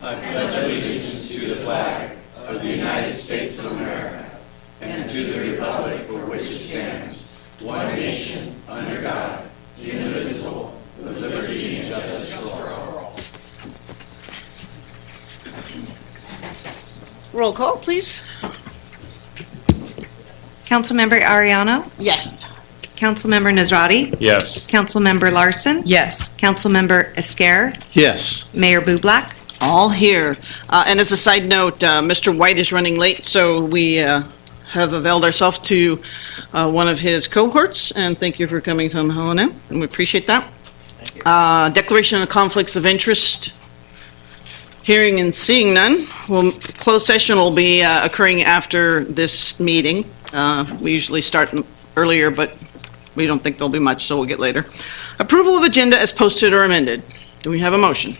I pledge allegiance to the flag of the United States of America and to the republic for which it stands, one nation, under God, indivisible, with liberty and justice for all. Roll call, please. Councilmember Ariano? Yes. Councilmember Nazrati? Yes. Councilmember Larson? Yes. Councilmember Esquer? Yes. Mayor Bublak? All here. And as a side note, Mr. White is running late, so we have availed ourselves to one of his cohorts, and thank you for coming to Mahalo, and we appreciate that. Declaration of conflicts of interest. Hearing and seeing none. Well, closed session will be occurring after this meeting. We usually start earlier, but we don't think there'll be much, so we'll get later. Approval of agenda as posted or amended. Do we have a motion?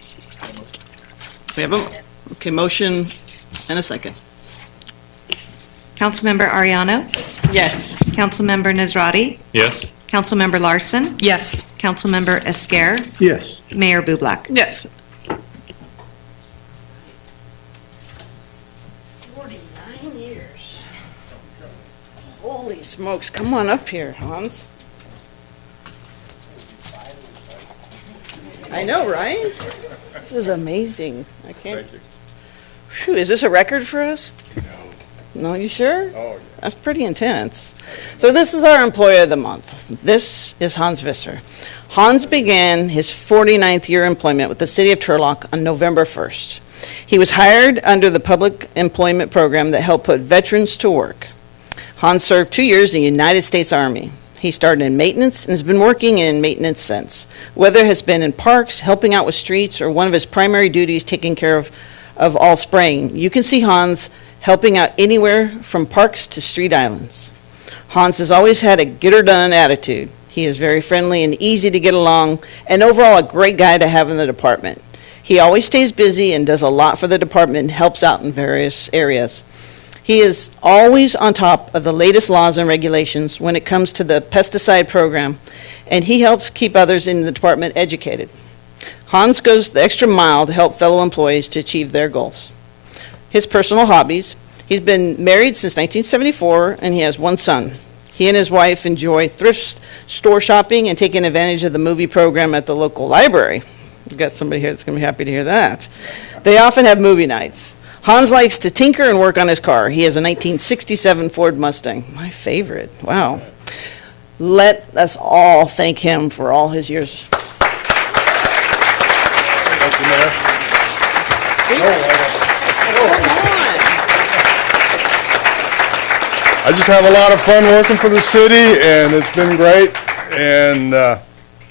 We have a motion and a second. Councilmember Ariano? Yes. Councilmember Nazrati? Yes. Councilmember Larson? Yes. Councilmember Esquer? Yes. Mayor Bublak? Yes. 49 years. Holy smokes, come on up here, Hans. I know, right? This is amazing. I can't. Thank you. Phew, is this a record for us? No, you sure? Oh, yeah. That's pretty intense. So this is our employee of the month. This is Hans Visser. Hans began his 49th year employment with the city of Turlock on November 1st. He was hired under the public employment program that helped put veterans to work. Hans served 2 years in the United States Army. He started in maintenance and has been working in maintenance since. Whether it has been in parks, helping out with streets, or one of his primary duties taking care of all spraying, you can see Hans helping out anywhere from parks to street islands. Hans has always had a get-her-done attitude. He is very friendly and easy to get along, and overall a great guy to have in the department. He always stays busy and does a lot for the department and helps out in various areas. He is always on top of the latest laws and regulations when it comes to the pesticide program, and he helps keep others in the department educated. Hans goes the extra mile to help fellow employees to achieve their goals. His personal hobbies: he's been married since 1974, and he has one son. He and his wife enjoy thrift store shopping and taking advantage of the movie program at the local library. We've got somebody here that's going to be happy to hear that. They often have movie nights. Hans likes to tinker and work on his car. He has a 1967 Ford Mustang, my favorite. Wow. Let us all thank him for all his years. Thank you, Mayor. I just have a lot of fun working for the city, and it's been great. And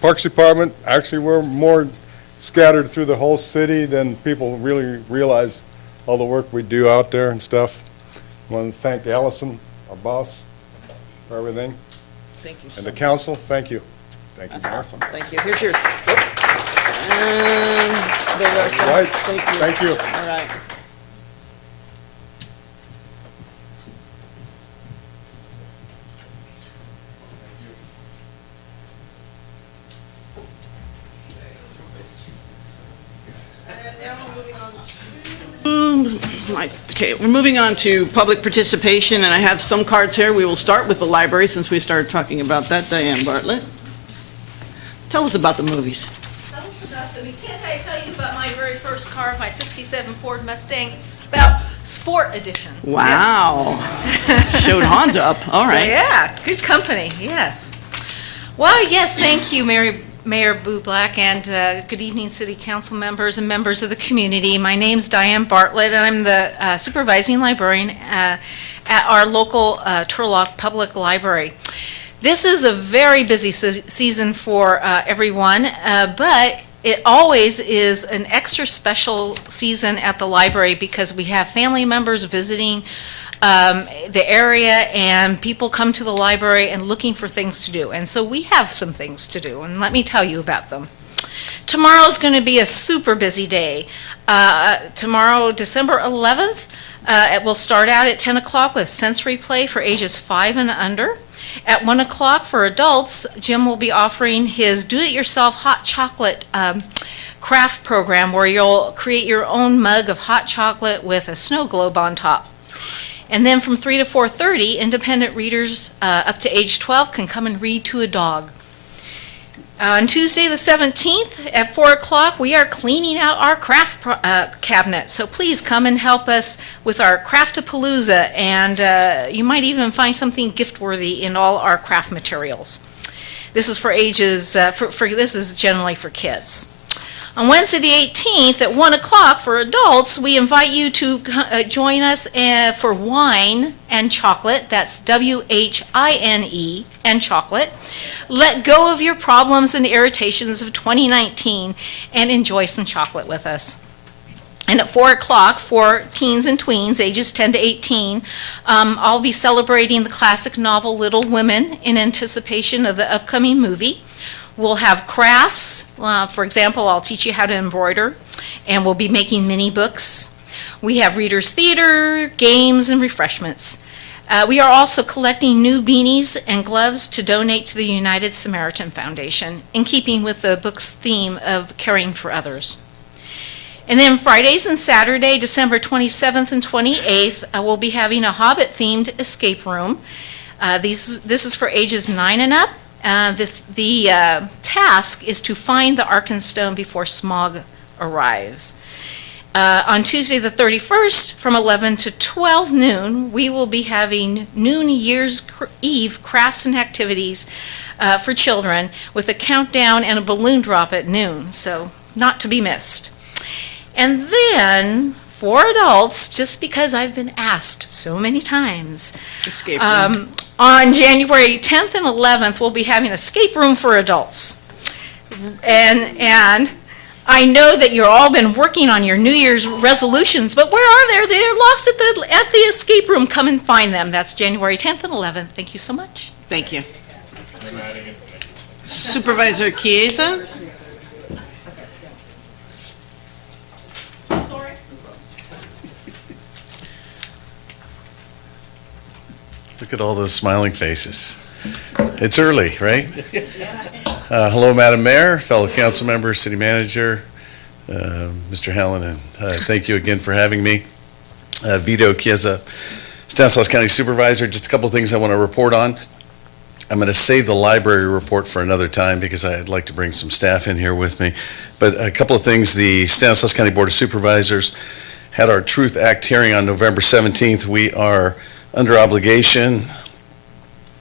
Parks Department, actually, we're more scattered through the whole city than people really realize all the work we do out there and stuff. I want to thank Allison, our boss, for everything. Thank you so And much. the council, thank you. Thank you, That's Mayor. awesome. Thank you. Here's yours. And there goes some. Right. Thank you. Thank you. All right. Okay, we're moving on to public participation, and I have some cards here. We will start with the library since we started talking about that. Diane Bartlett. Tell us about the movies. Tell us about them. Can't I tell you about my very first car, my 67 Ford Mustang, Sport Edition. Wow. Showed Hans up. All Yes. right. So, yeah, good company, yes. Well, yes, thank you, Mayor Bublak, and good evening, City Council members and members of the community. My name's Diane Bartlett, and I'm the supervising librarian at our local Turlock Public Library. This is a very busy season for everyone, but it always is an extra special season at the library because we have family members visiting the area, and people come to the library and looking for things to do. And so we have some things to do, and let me tell you about them. Tomorrow's going to be a super busy day. Tomorrow, December 11th, it will start out at 10 o'clock with sensory play for ages 5 and under. At 1 o'clock for adults, Jim will be offering his do-it-yourself hot chocolate craft program where you'll create your own mug of hot chocolate with a snow globe on top. And then from 3 to 4:30, independent readers up to age 12 can come and read to a dog. On Tuesday the 17th at 4 o'clock, we are cleaning out our craft cabinet. So please come and help us with our Craftapalooza, and you might even find something gift-worthy in all our craft materials. This is for ages, this is generally for kids. On Wednesday the 18th at 1 o'clock for adults, we invite you to join us for wine and chocolate. That's WHINE and chocolate. Let go of your problems and irritations of 2019 and enjoy some chocolate with us. And at 4 o'clock for teens and tweens, ages 10 to 18, I'll be celebrating the classic novel Little Women in anticipation of the upcoming movie. We'll have crafts. For example, I'll teach you how to embroider, and we'll be making mini books. We have readers' theater, games, and refreshments. We are also collecting new beanies and gloves to donate to the United Samaritan Foundation, in keeping with the book's theme of caring for others. And then Fridays and Saturday, December 27th and 28th, we'll be having a Hobbit-themed escape room. This is for ages 9 and up. The task is to find the Arkenstone before smog arrives. On Tuesday the 31st from 11 to 12 noon, we will be having New Year's Eve crafts and activities for children with a countdown and a balloon drop at noon, so not to be missed. And then for adults, just because I've been asked so many times, Escape room. on January 10th and 11th, we'll be having escape room for adults. And I know that you've all been working on your New Year's resolutions, but where are they? They're lost at the escape room. Come and find them. That's January 10th and 11th. Thank you so much. Thank you. Supervisor Chiesa? Look at all those smiling faces. It's early, right? Hello, Madam Mayor, fellow council members, city manager, Mr. Hallinan. Thank you again for having me. Vito Chiesa, Stanislaus County Supervisor. Just a couple of things I want to report on. I'm going to save the library report for another time because I'd like to bring some staff in here with me. But a couple of things. The Stanislaus County Board of Supervisors had our Truth Act hearing on November 17th. We are under obligation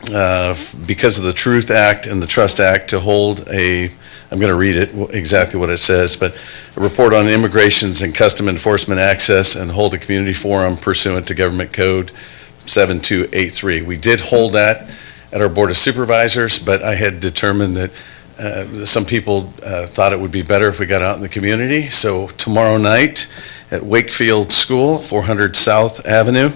because of the Truth Act and the Trust Act to hold I'm going to read it exactly what it says, but a report on immigrations and custom enforcement access and hold a community forum pursuant to Government Code 7283. We did hold that at our Board of Supervisors, but I had determined that some people thought it would be better if we got out in the community. So tomorrow night at Wakefield School, 400 South Avenue,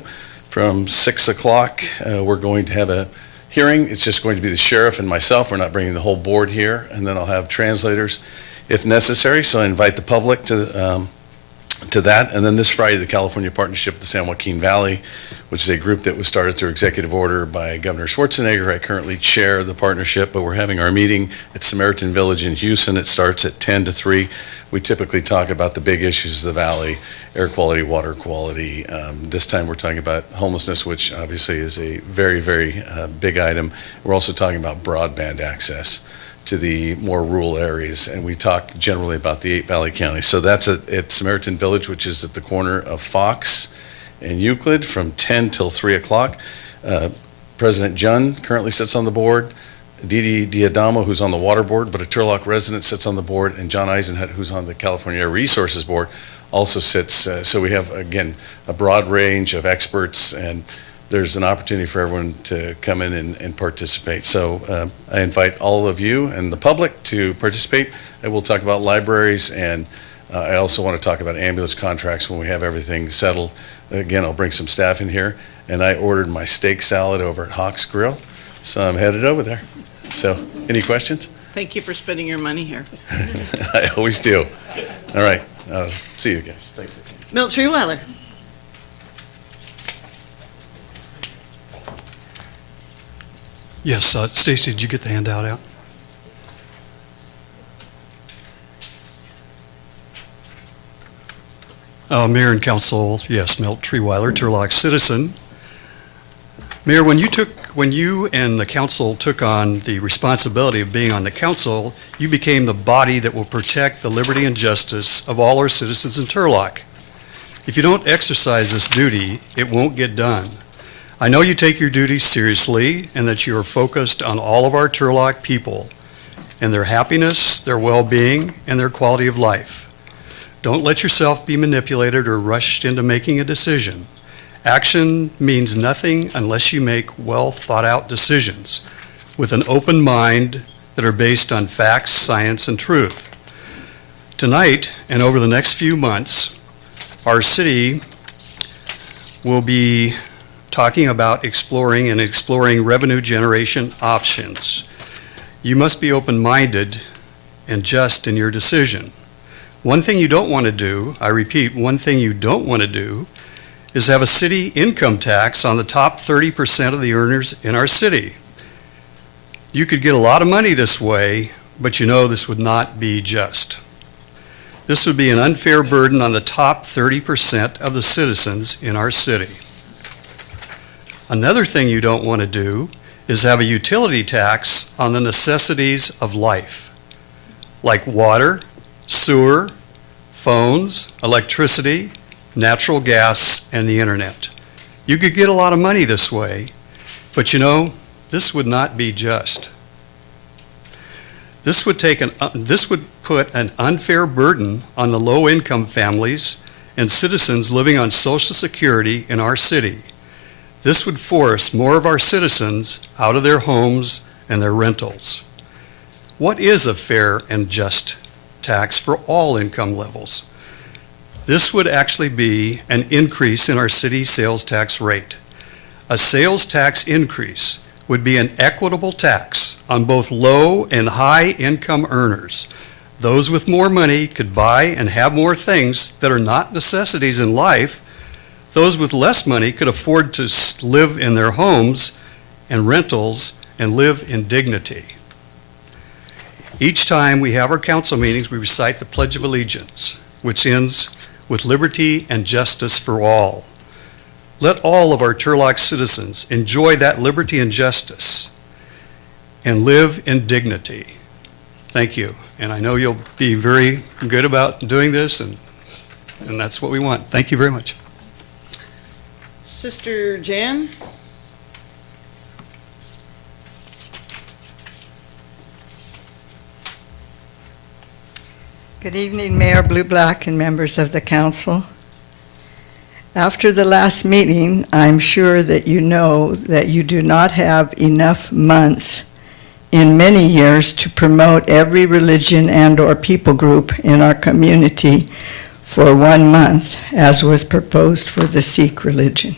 from 6 o'clock, we're going to have a hearing. It's just going to be the sheriff and myself. We're not bringing the whole board here, and then I'll have translators if necessary. So I invite the public to that. And then this Friday, the California Partnership of the San Joaquin Valley, which is a group that was started through executive order by Governor Schwarzenegger. I currently chair the partnership, but we're having our meeting at Samaritan Village in Houston. It starts at 10 to 3. We typically talk about the big issues of the valley: air quality, water quality. This time we're talking about homelessness, which obviously is a very, very big item. We're also talking about broadband access to the more rural areas, and we talk generally about the 8 Valley counties. So that's at Samaritan Village, which is at the corner of Fox and Euclid, from 10 till 3 o'clock. President Jun currently sits on the board. Didi Diadamo, who's on the water board, but a Turlock resident, sits on the board, and John Eisenhut, who's on the California Air Resources Board, also sits. So we have, again, a broad range of experts, and there's an opportunity for everyone to come in and participate. So I invite all of you and the public to participate. I will talk about libraries, and I also want to talk about ambulance contracts when we have everything settled. Again, I'll bring some staff in here, and I ordered my steak salad over at Hawk's Grill, so I'm headed over there. So, any questions? Thank you for spending your money here. I always do. All right. See you guys. Thank you. Milt Treeweiler. Yes, Stacy, did you get the handout out? Mayor and Council, yes, Milt Treeweiler, Turlock citizen. Mayor, when you and the council took on the responsibility of being on the council, you became the body that will protect the liberty and justice of all our citizens in Turlock. If you don't exercise this duty, it won't get done. I know you take your duties seriously and that you are focused on all of our Turlock people and their happiness, their well-being, and their quality of life. Don't let yourself be manipulated or rushed into making a decision. Action means nothing unless you make well-thought-out decisions with an open mind that are based on facts, science, and truth. Tonight, and over the next few months, our city will be talking about exploring revenue generation options. You must be open-minded and just in your decision. One thing you don't want to do, I repeat, one thing you don't want to do is have a city income tax on the top 30% of the earners in our city. You could get a lot of money this way, but you know this would not be just. This would be an unfair burden on the top 30% of the citizens in our city. Another thing you don't want to do is have a utility tax on the necessities of life, like water, sewer, phones, electricity, natural gas, and the internet. You could get a lot of money this way, but you know, this would not be just. This would put an unfair burden on the low-income families and citizens living on Social Security in our city. This would force more of our citizens out of their homes and their rentals. What is a fair and just tax for all income levels? This would actually be an increase in our city sales tax rate. A sales tax increase would be an equitable tax on both low and high income earners. Those with more money could buy and have more things that are not necessities in life. Those with less money could afford to live in their homes and rentals and live in dignity. Each time we have our council meetings, we recite the Pledge of Allegiance, which ends with liberty and justice for all. Let all of our Turlock citizens enjoy that liberty and justice and live in dignity. Thank you. And I know you'll be very good about doing this, and that's what we want. Thank you very much. Sister Jan? Good evening, Mayor Blue Black and members of the council. After the last meeting, I'm sure that you know that you do not have enough months in many years to promote every religion and/or people group in our community for 1 month, as was proposed for the Sikh religion.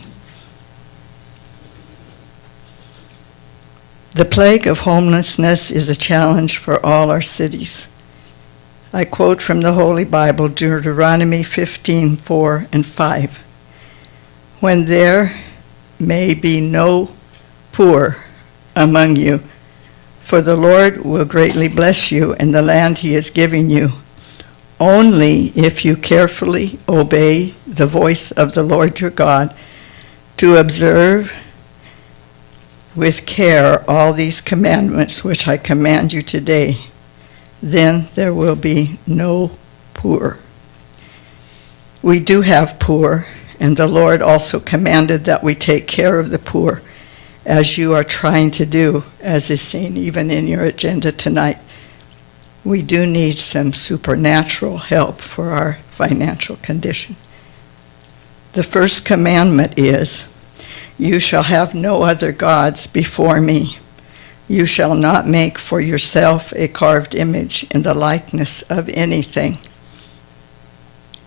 The plague of homelessness is a challenge for all our cities. I quote from the Holy Bible, Deuteronomy 15:4 and 5. When there may be no poor among you, for the Lord will greatly bless you in the land he is giving you, only if you carefully obey the voice of the Lord your God, to observe with care all these commandments which I command you today, then there will be no poor. We do have poor, and the Lord also commanded that we take care of the poor, as you are trying to do, as is seen even in your agenda tonight. We do need some supernatural help for our financial condition. The first commandment is, you shall have no other gods before me. You shall not make for yourself a carved image in the likeness of anything.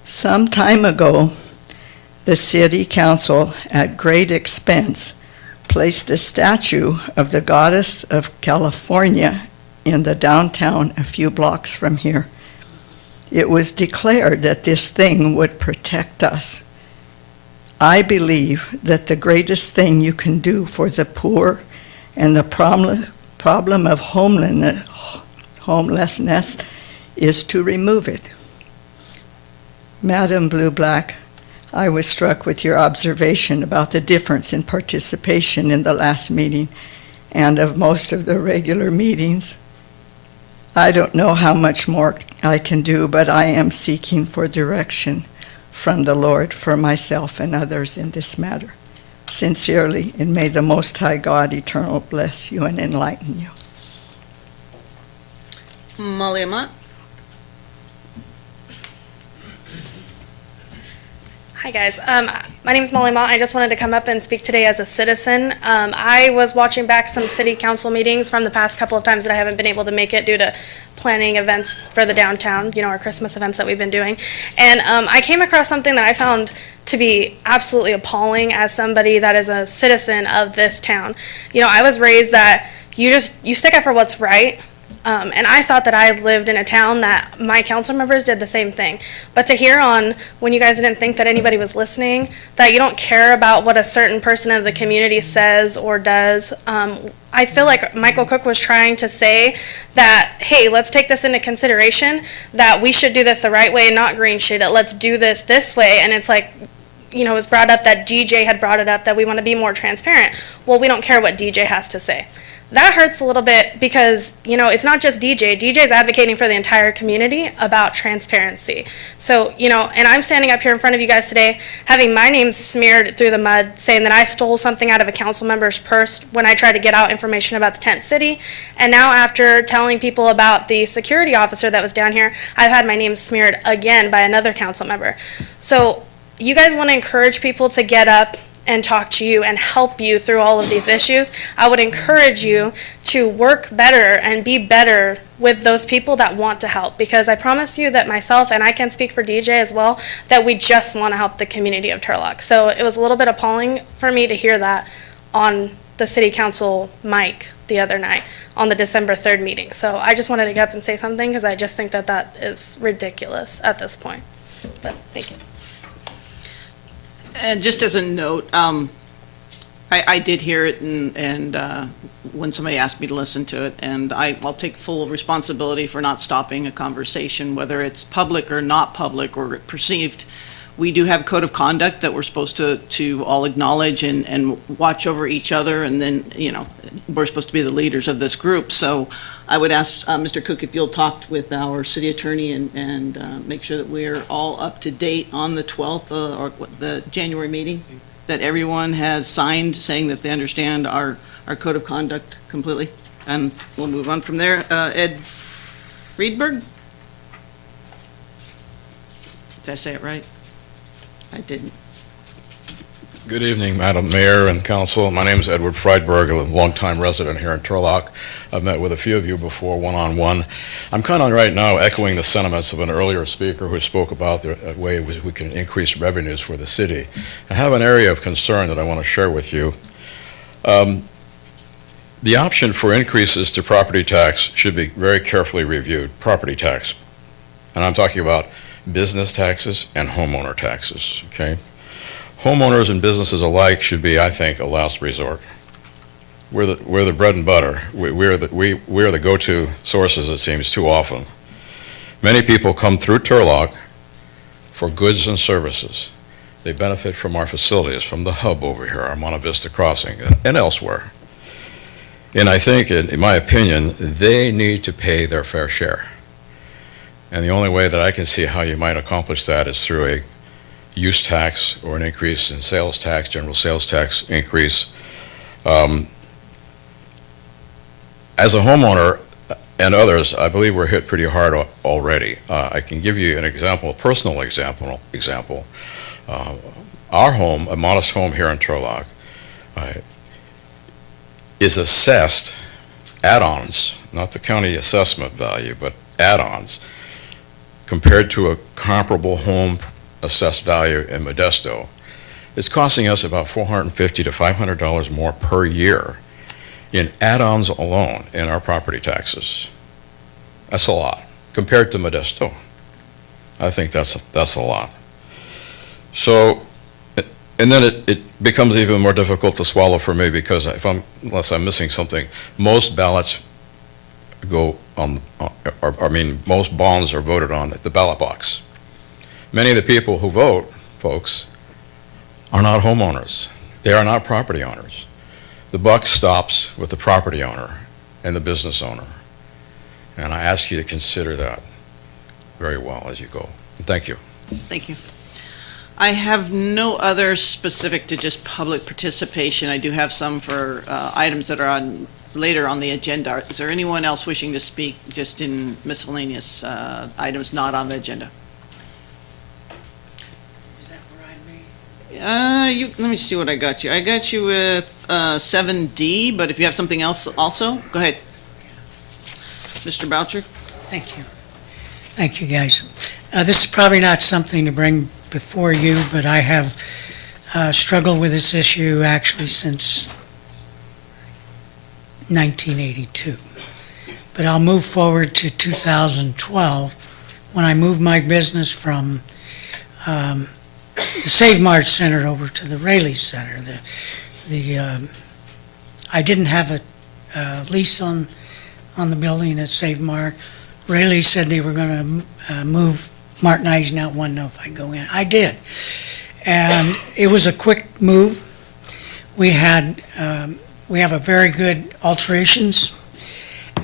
Some time ago, the city council, at great expense, placed a statue of the goddess of California in the downtown a few blocks from here. It was declared that this thing would protect us. I believe that the greatest thing you can do for the poor and the problem of homelessness is to remove it. Madam Blue Black, I was struck with your observation about the difference in participation in the last meeting and of most of the regular meetings. I don't know how much more I can do, but I am seeking for direction from the Lord for myself and others in this matter. Sincerely, and may the Most High God eternal bless you and enlighten you. Molly Amat? Hi, guys. My name is Molly Mott. I just wanted to come up and speak today as a citizen. I was watching back some city council meetings from the past couple of times that I haven't been able to make it due to planning events for the downtown, our Christmas events that we've been doing. And I came across something that I found to be absolutely appalling as somebody that is a citizen of this town. I was raised that you stick up for what's right. And I thought that I lived in a town that my council members did the same thing. But to hear on, when you guys didn't think that anybody was listening, that you don't care about what a certain person of the community says or does, I feel like Michael Cook was trying to say that, hey, let's take this into consideration, that we should do this the right way and not green shade it. Let's do this way. And it's like, it was brought up that DJ had brought it up, that we want to be more transparent. Well, we don't care what DJ has to say. That hurts a little bit because, it's not just DJ. DJ is advocating for the entire community about transparency. So, and I'm standing up here in front of you guys today having my name smeared through the mud saying that I stole something out of a council member's purse when I tried to get out information about the tent city. And now after telling people about the security officer that was down here, I've had my name smeared again by another council member. So you guys want to encourage people to get up and talk to you and help you through all of these issues. I would encourage you to work better and be better with those people that want to help, because I promise you that myself, and I can speak for DJ as well, that we just want to help the community of Turlock. So it was a little bit appalling for me to hear that on the city council mic the other night on the December 3rd meeting. So I just wanted to get up and say something because I just think that that is ridiculous at this point. But thank you. And just as a note, I did hear it, and when somebody asked me to listen to it, and I'll take full responsibility for not stopping a conversation, whether it's public or not public or perceived. We do have code of conduct that we're supposed to all acknowledge and watch over each other, and then, we're supposed to be the leaders of this group. So I would ask Mr. Cook if you'll talk with our city attorney and make sure that we're all up to date on the 12th or the January meeting, that everyone has signed saying that they understand our code of conduct completely. And we'll move on from there. Ed Friedberg? Did I say it right? I didn't. Good evening, Madam Mayor and Council. My name is Edward Friedberg, a longtime resident here in Turlock. I've met with a few of you before, one-on-one. I'm kind of right now echoing the sentiments of an earlier speaker who spoke about the way we can increase revenues for the city. I have an area of concern that I want to share with you. The option for increases to property tax should be very carefully reviewed. Property tax. And I'm talking about business taxes and homeowner taxes, okay? Homeowners and businesses alike should be, I think, a last resort. We're the bread and butter. We're the go-to sources, it seems, too often. Many people come through Turlock for goods and services. They benefit from our facilities, from the hub over here, our Monte Vista Crossing, and elsewhere. And I think, in my opinion, they need to pay their fair share. And the only way that I can see how you might accomplish that is through a use tax or an increase in sales tax, general sales tax increase. As a homeowner and others, I believe we're hit pretty hard already. I can give you an example, a personal example. Our home, a modest home here in Turlock, is assessed add-ons, not the county assessment value, but add-ons, compared to a comparable home assessed value in Modesto. It's costing us about $450 to $500 more per year in add-ons alone in our property taxes. That's a lot compared to Modesto. I think that's a lot. So, and then it becomes even more difficult to swallow for me because unless I'm missing something, most ballots go on, most bonds are voted on at the ballot box. Many of the people who vote, folks, are not homeowners. They are not property owners. The buck stops with the property owner and the business owner. And I ask you to consider that very well as you go. Thank you. Thank you. I have no other specific to just public participation. I do have some for items that are on later on the agenda. Is there anyone else wishing to speak just in miscellaneous items not on the agenda? Is that where I'd be? Let me see what I got you. I got you with 7D, but if you have something else also, go ahead. Mr. Boucher? Thank you. Thank you, guys. This is probably not something to bring before you, but I have struggled with this issue actually since 1982. But I'll move forward to 2012, when I moved my business from the Save Mart Center over to the Rayleigh Center. I didn't have a lease on the building at Save Mart. Rayleigh said they were going to move. Martin Eisenout wanted to know if I'd go in. I did. And it was a quick move. We have a very good alterations,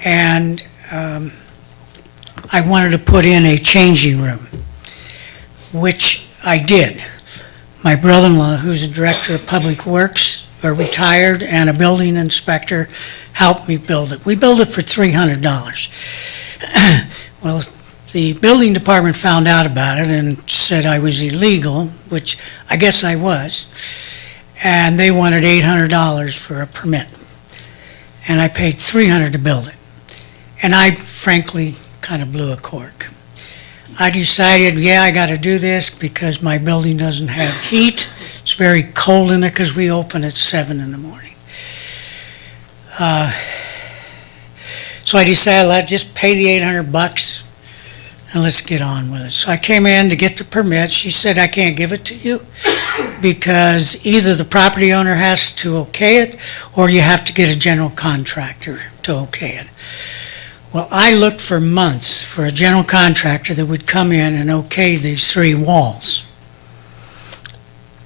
and I wanted to put in a changing room, which I did. My brother-in-law, who's a director of public works, retired, and a building inspector, helped me build it. We built it for $300. Well, the building department found out about it and said I was illegal, which I guess I was, and they wanted $800 for a permit. And I paid $300 to build it. And I frankly kind of blew a cork. I decided, yeah, I got to do this because my building doesn't have heat. It's very cold in there because we open at 7 in the morning. So I decided I'd just pay the $800 and let's get on with it. So I came in to get the permit. She said, I can't give it to you because either the property owner has to okay it or you have to get a general contractor to okay it. Well, I looked for months for a general contractor that would come in and okay these 3 walls.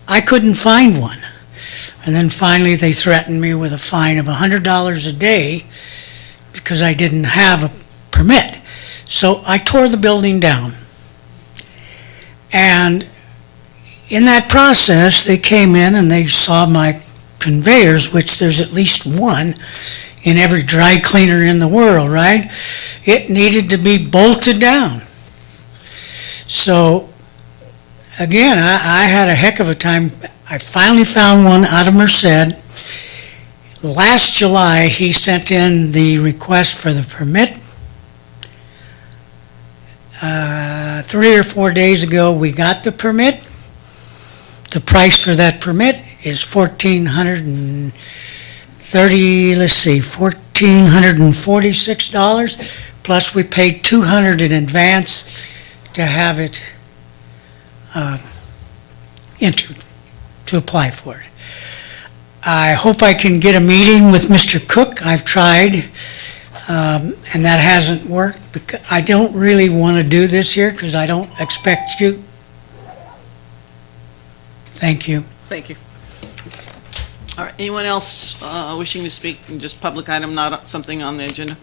I couldn't find one. And then finally they threatened me with a fine of $100 a day because I didn't have a permit. So I tore the building down. And in that process, they came in and they saw my conveyors, which there's at least one in every dry cleaner in the world, right? It needed to be bolted down. So again, I had a heck of a time. I finally found one out of Merced. Last July, he sent in the request for the permit. 3 or 4 days ago, we got the permit. The price for that permit is $1,446, plus we paid $200 in advance to have it entered, to apply for it. I hope I can get a meeting with Mr. Cook. I've tried, and that hasn't worked. Because I don't really want to do this here because I don't expect you. Thank you. Thank you. All right, anyone else wishing to speak in just public item, not something on the agenda?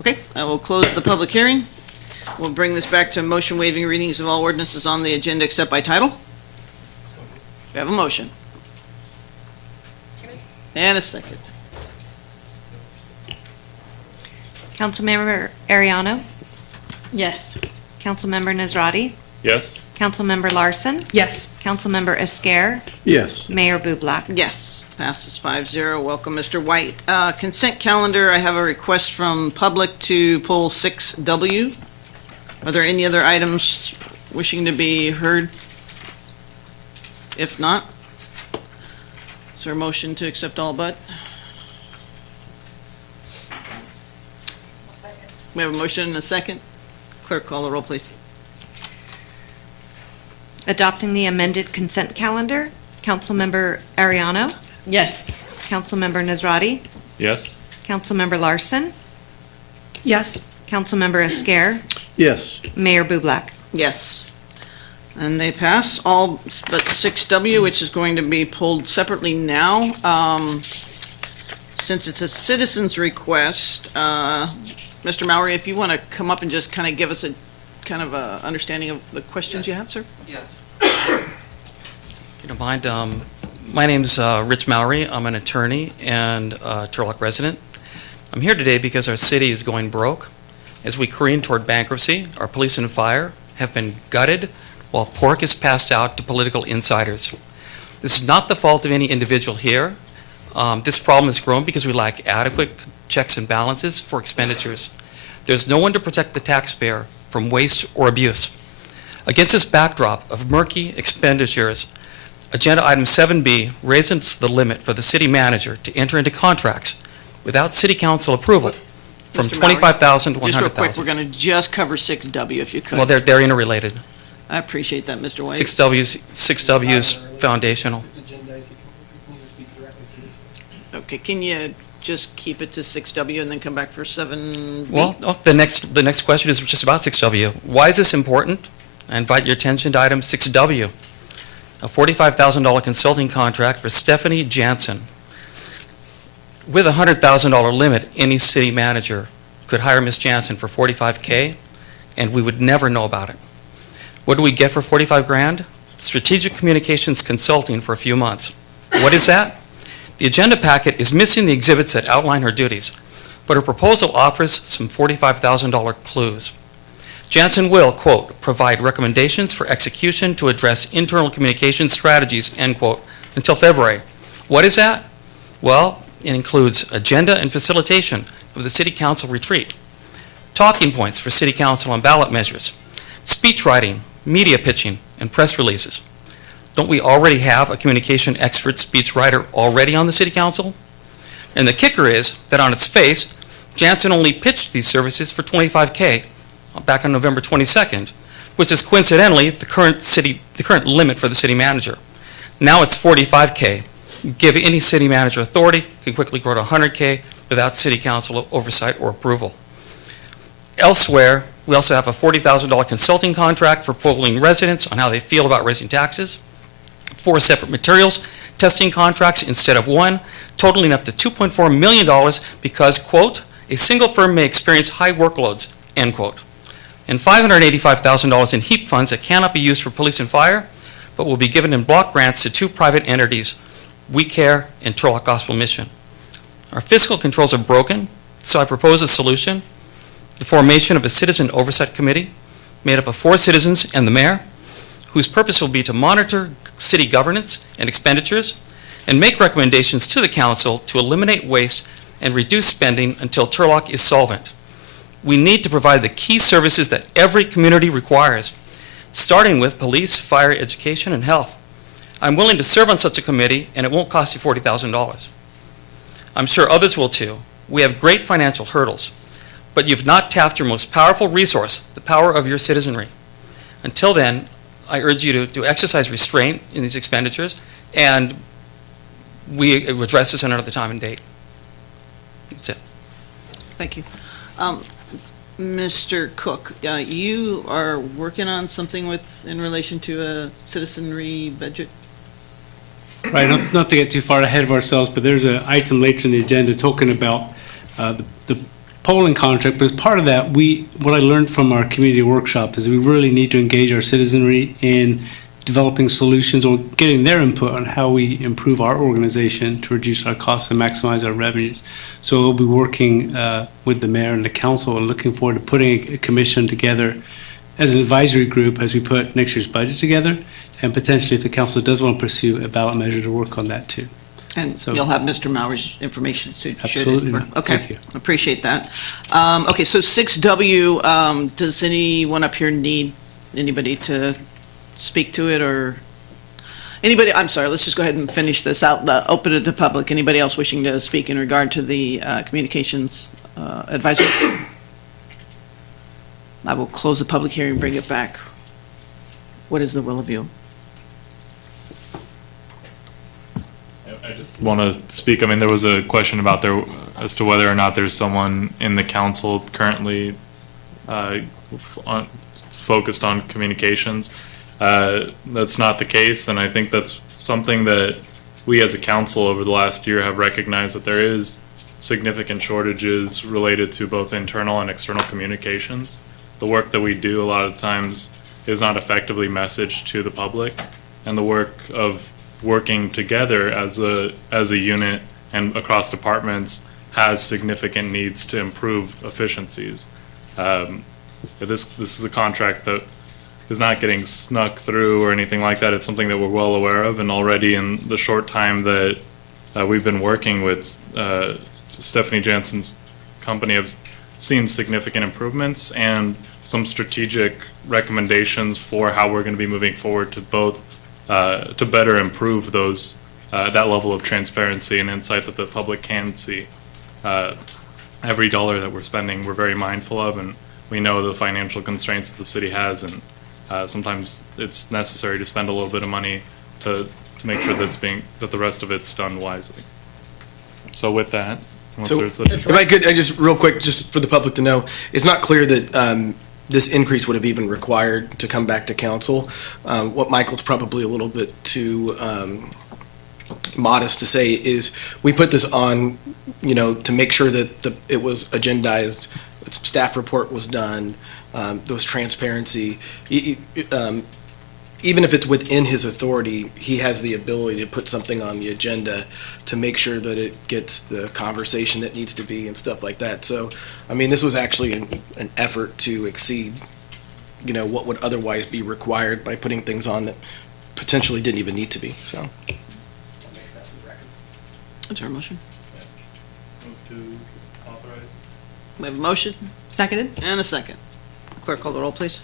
Okay, I will close the public hearing. We'll bring this back to motion waiving readings of all ordinances on the agenda except by title. We have a motion. And a second. Councilmember Ariano, Yes. Councilmember Nazrati, Yes. Councilmember Larson, Yes. Councilmember Esquer, Yes. Mayor Bublak. Yes, passes 5-0. Welcome, Mr. White. Consent calendar, I have a request from public to pull 6W. Are there any other items wishing to be heard? If not, is there a motion to accept all but? We have a motion and a second. Clerk, call the roll, please. Adopting the amended consent calendar, Councilmember Ariano, Yes. Councilmember Nazrati, Yes. Councilmember Larson, Yes. Councilmember Esquer, Yes. Mayor Bublak. Yes, And they pass, all but 6W, which is going to be pulled separately now. Since it's a citizen's request, Mr. Mowry, if you want to come up and just kind of give us a kind of a understanding of the questions you have, sir? Yes. If you don't mind, my name's Rich Mowry. I'm an attorney and a Turlock resident. I'm here today because our city is going broke. As we careen toward bankruptcy, our police and fire have been gutted while pork is passed out to political insiders. This is not the fault of any individual here. This problem has grown because we lack adequate checks and balances for expenditures. There's no one to protect the taxpayer from waste or abuse. Against this backdrop of murky expenditures, Agenda Item 7B raises the limit for the city manager to enter into contracts without city council approval from Mr. Mowry, $25,000 to $100,000. Just real quick, we're going to just cover 6W if you could. Well, they're interrelated. I appreciate that, Mr. White. 6W's foundational. It's agendized, he needs to speak directly to this one. Okay, can you just keep it to 6W and then come back for 7B? Well, the next question is just about 6W. Why is this important? I invite your attention to item 6W, a $45,000 consulting contract for Stephanie Jansen. With a $100,000 limit, any city manager could hire Ms. Jansen for $45K, and we would never know about it. What do we get for 45 grand? Strategic communications consulting for a few months. What is that? The agenda packet is missing the exhibits that outline her duties, but her proposal offers some $45,000 clues. Jansen will, quote, provide recommendations for execution to address internal communication strategies, end quote, until February. What is that? Well, it includes agenda and facilitation of the city council retreat, talking points for city council on ballot measures, speech writing, media pitching, and press releases. Don't we already have a communication expert speech writer already on the city council? And the kicker is that on its face, Jansen only pitched these services for $25K back on November 22nd, which is coincidentally the current limit for the city manager. Now it's $45K. Give any city manager authority, can quickly grow to $100K without city council oversight or approval. Elsewhere, we also have a $40,000 consulting contract for polling residents on how they feel about raising taxes, 4 separate materials testing contracts instead of 1, totaling up to $2.4 million because, quote, a single firm may experience high workloads, end quote. And $585,000 in HEAP funds that cannot be used for police and fire, but will be given in block grants to 2 private entities, We Care and Turlock Gospel Mission. Our fiscal controls are broken, so I propose a solution: the formation of a citizen oversight committee made up of 4 citizens and the mayor, whose purpose will be to monitor city governance and expenditures and make recommendations to the council to eliminate waste and reduce spending until Turlock is solvent. We need to provide the key services that every community requires, starting with police, fire, education, and health. I'm willing to serve on such a committee, and it won't cost you $40,000. I'm sure others will too. We have great financial hurdles, but you've not tapped your most powerful resource, the power of your citizenry. Until then, I urge you to exercise restraint in these expenditures, and we address this another time and date. That's it. Thank you. Mr. Cook, you are working on something in relation to a citizenry budget? Right, not to get too far ahead of ourselves, but there's an item later in the agenda talking about the polling contract. But as part of that, what I learned from our community workshop is we really need to engage our citizenry in developing solutions or getting their input on how we improve our organization to reduce our costs and maximize our revenues. So we'll be working with the mayor and the council and looking forward to putting a commission together as an advisory group as we put next year's budget together, and potentially if the council does want to pursue a ballot measure to work on that too. And So- you'll have Mr. Mowry's information soon. Absolutely. Okay, Thank you. appreciate that. Okay, so 6W, does anyone up here need anybody to speak to it, or anybody? I'm sorry, let's just go ahead and finish this out, open it to public. Anybody else wishing to speak in regard to the communications advisory? I will close the public hearing, bring it back. What is the will of you? I just want to speak. I mean, there was a question about there as to whether or not there's someone in the council currently focused on communications. That's not the case, and I think that's something that we as a council over the last year have recognized, that there is significant shortages related to both internal and external communications. The work that we do a lot of times is not effectively messaged to the public, and the work of working together as a unit and across departments has significant needs to improve efficiencies. This is a contract that is not getting snuck through or anything like that. It's something that we're well aware of, and already in the short time that we've been working with Stephanie Jansen's company, have seen significant improvements and some strategic recommendations for how we're going to be moving forward to both to better improve those that level of transparency and insight that the public can see. Every dollar that we're spending, we're very mindful of, and we know the financial constraints that the city has, and sometimes it's necessary to spend a little bit of money to make sure that the rest of it's done wisely. So with that, unless If I could, I just real quick, just for the public to know, it's not clear that this increase would have even required to come back to council. What Michael's probably a little bit too modest to say is we put this on, to make sure that it was agendized, staff report was done, there was transparency. Even if it's within his authority, he has the ability to put something on the agenda to make sure that it gets the conversation that needs to be and stuff like that. So, this was actually an effort to exceed, what would otherwise be required by putting things on that potentially didn't even need to be, so. Is there a motion? move to authorize. We have a motion Seconded. and a second. Clerk, call the roll, please.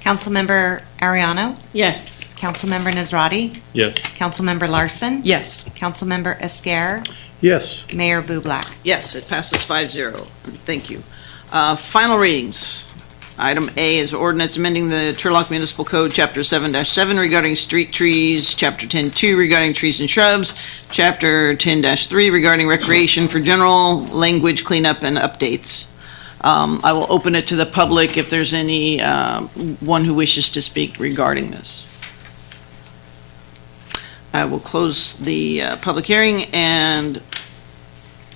Councilmember Ariano? Yes. Councilmember Nazrati? Yes. Councilmember Larson? Yes. Councilmember Esquer? Yes. Mayor Bublak? Yes, it passes 5-0. Thank you. Final readings. Item A is ordinance amending the Turlock Municipal Code, Chapter 7-7 regarding street trees, Chapter 10-2 regarding trees and shrubs, Chapter 10-3 regarding recreation for general language cleanup and updates. I will open it to the public if there's any one who wishes to speak regarding this. I will close the public hearing and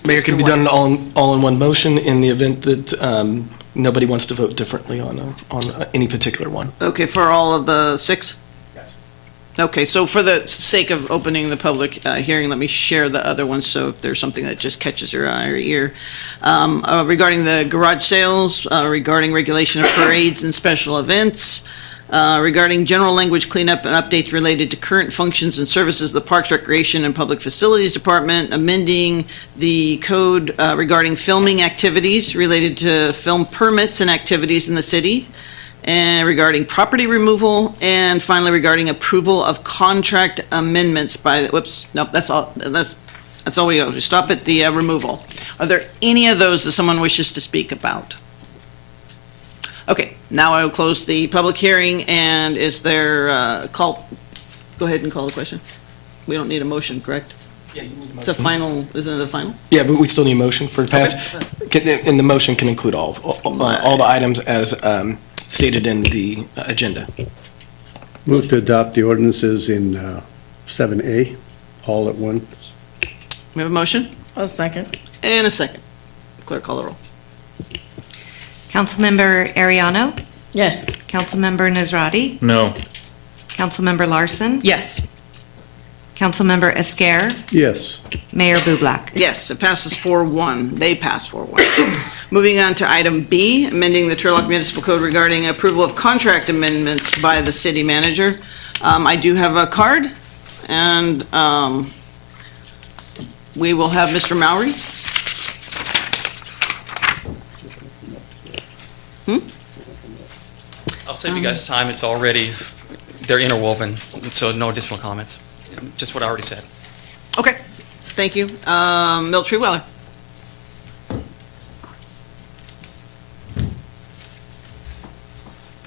Mayor, can it be done all in one motion in the event that nobody wants to vote differently on any particular one? okay, for all of the 6? Yes. Okay, so for the sake of opening the public hearing, let me share the other ones, so if there's something that just catches your eye or ear. Regarding the garage sales, regarding regulation of parades and special events, regarding general language cleanup and updates related to current functions and services of the Parks, Recreation, and Public Facilities Department, amending the code regarding filming activities related to film permits and activities in the city, and regarding property removal, and finally regarding approval of contract amendments by, whoops, nope, that's all we go, just stop at the removal. Are there any of those that someone wishes to speak about? Okay, now I will close the public hearing, and is there go ahead and call the question. We don't need a motion, correct? Yeah, you need a motion. It's a final, isn't it a final? Yeah, but we still need a motion for pass. And the motion can include all the items as stated in the agenda. Move to adopt the ordinances in 7A, all at once. We have a motion A second. and a second. Clerk, call the roll. Councilmember Ariano? Yes. Councilmember Nazrati? No. Councilmember Larson? Yes. Councilmember Esquer? Yes. Mayor Bublak? Yes, it passes 4-1. They pass 4-1. Moving on to item B, amending the Turlock Municipal Code regarding approval of contract amendments by the city manager. I do have a card, and we will have Mr. Mowry. I'll save you guys time. It's already, they're interwoven, so no additional comments. Just what I already said. Okay, thank you. Milt Treeweller.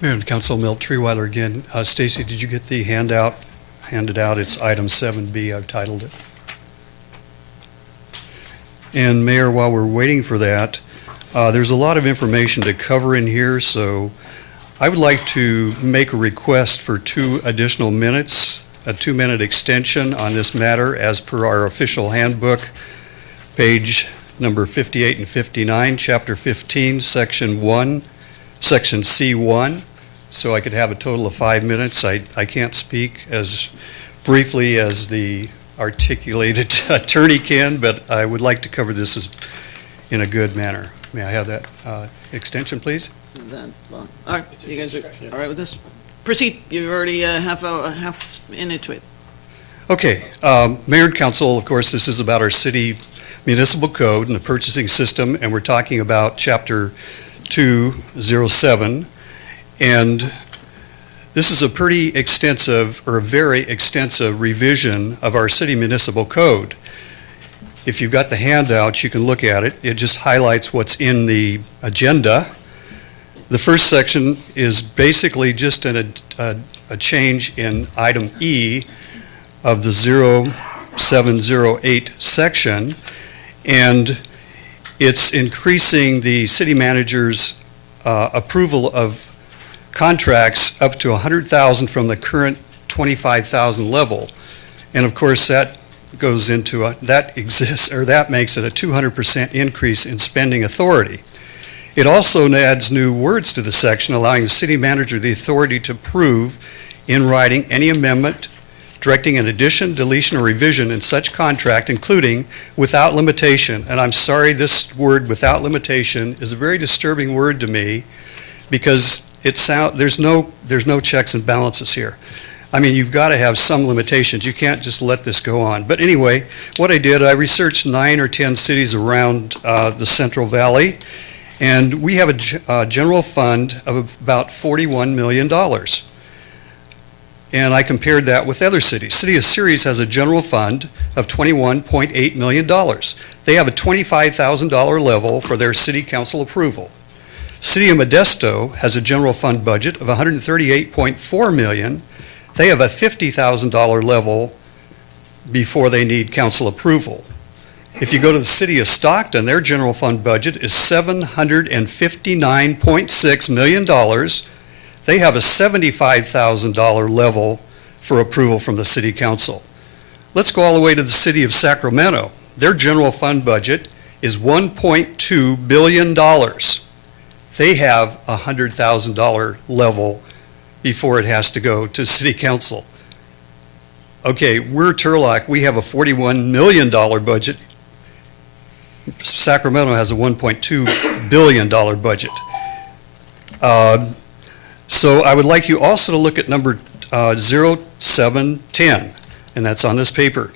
Mayor and Council, Milt Treewiler again. Stacy, did you get the handout? Handed out, it's item 7B, I've titled it. And Mayor, while we're waiting for that, there's a lot of information to cover in here, so I would like to make a request for 2 additional minutes, a 2-minute extension on this matter as per our official handbook, page number 58 and 59, chapter 15, section 1, section C1, so I could have a total of 5 minutes. I can't speak as briefly as the articulated attorney can, but I would like to cover this in a good manner. May I have that extension, please? Is that long? All right, you guys are all right with this? Proceed. You're already half into it. Okay, Mayor and Council, of course, this is about our city municipal code and the purchasing system, and we're talking about Chapter 207. And this is a pretty extensive, or a very extensive revision of our city municipal code. If you've got the handout, you can look at it. It just highlights what's in the agenda. The first section is basically just a change in item E of the 0708 section, and it's increasing the city manager's approval of contracts up to $100,000 from the current $25,000 level. And of course, that goes into that makes it a 200% increase in spending authority. It also adds new words to the section, allowing the city manager the authority to approve in writing any amendment directing an addition, deletion, or revision in such contract, including without limitation. And I'm sorry, this word without limitation is a very disturbing word to me, because there's no checks and balances here. I mean, you've got to have some limitations. You can't just let this go on. But anyway, what I did, I researched 9 or 10 cities around the Central Valley, and we have a general fund of about $41 million. And I compared that with other cities. City of Ceres has a general fund of $21.8 million. They have a $25,000 level for their city council approval. City of Modesto has a general fund budget of $138.4 million. They have a $50,000 level before they need council approval. If you go to the city of Stockton, their general fund budget is $759.6 million. They have a $75,000 level for approval from the city council. Let's go all the way to the city of Sacramento. Their general fund budget is $1.2 billion. They have a $100,000 level before it has to go to city council. Okay, we're Turlock, we have a $41 million budget. Sacramento has a $1.2 billion budget. So I would like you also to look at number 0710, and that's on this paper.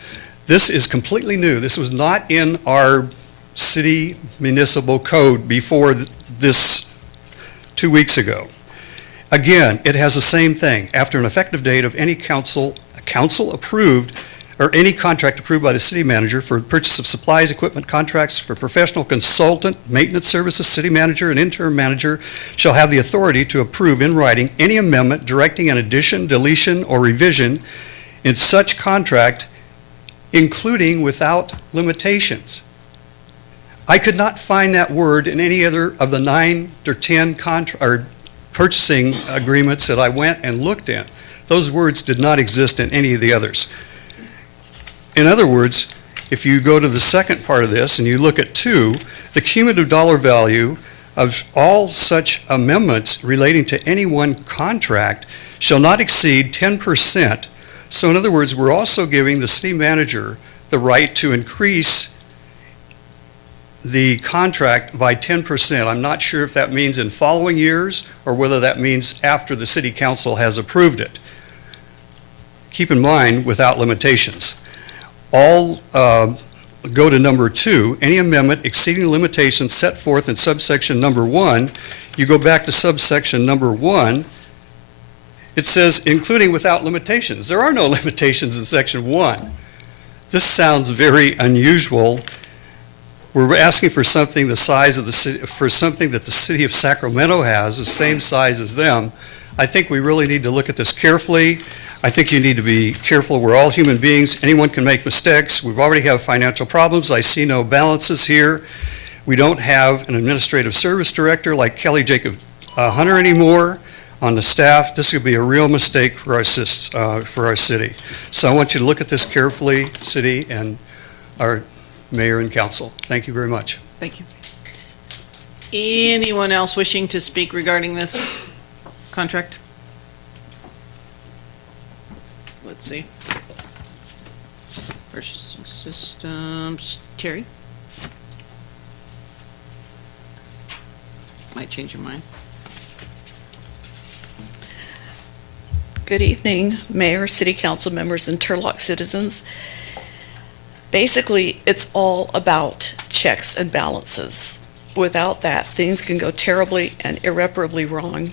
This is completely new. This was not in our city municipal code before this 2 weeks ago. Again, it has the same thing. After an effective date of any council approved, or any contract approved by the city manager for purchase of supplies, equipment, contracts for professional consultant, maintenance services, city manager and interim manager shall have the authority to approve in writing any amendment directing an addition, deletion, or revision in such contract, including without limitations. I could not find that word in any other of the 9 or 10 purchasing agreements that I went and looked at. Those words did not exist in any of the others. In other words, if you go to the second part of this and you look at 2, the cumulative dollar value of all such amendments relating to any one contract shall not exceed 10%. So in other words, we're also giving the city manager the right to increase the contract by 10%. I'm not sure if that means in following years or whether that means after the city council has approved it. Keep in mind, without limitations. All go to number 2, any amendment exceeding limitations set forth in subsection number 1. You go back to subsection number 1, it says including without limitations. There are no limitations in section 1. This sounds very unusual. We're asking for something the size of the city, for something that the city of Sacramento has, the same size as them. I think we really need to look at this carefully. I think you need to be careful. We're all human beings. Anyone can make mistakes. We've already have financial problems. I see no balances here. We don't have an administrative service director like Kelly Jacob Hunter anymore. on the staff. This would be a real mistake for our city. So I want you to look at this carefully, city and our mayor and council. Thank you very much. Thank you. Anyone else wishing to speak regarding this contract? Let's see. Purchasing systems, Terry? Might change your mind. Good evening, Mayor, City Council members, and Turlock citizens. Basically, it's all about checks and balances. Without that, things can go terribly and irreparably wrong.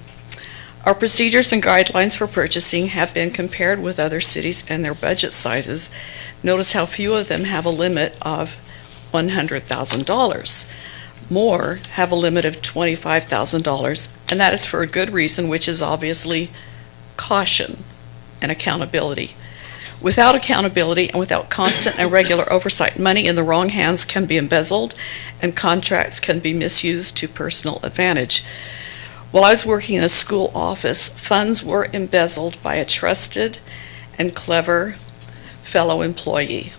Our procedures and guidelines for purchasing have been compared with other cities and their budget sizes. Notice how few of them have a limit of $100,000. More have a limit of $25,000, and that is for a good reason, which is obviously caution and accountability. Without accountability and without constant and regular oversight, money in the wrong hands can be embezzled and contracts can be misused to personal advantage. While I was working in a school office, funds were embezzled by a trusted and clever fellow employee,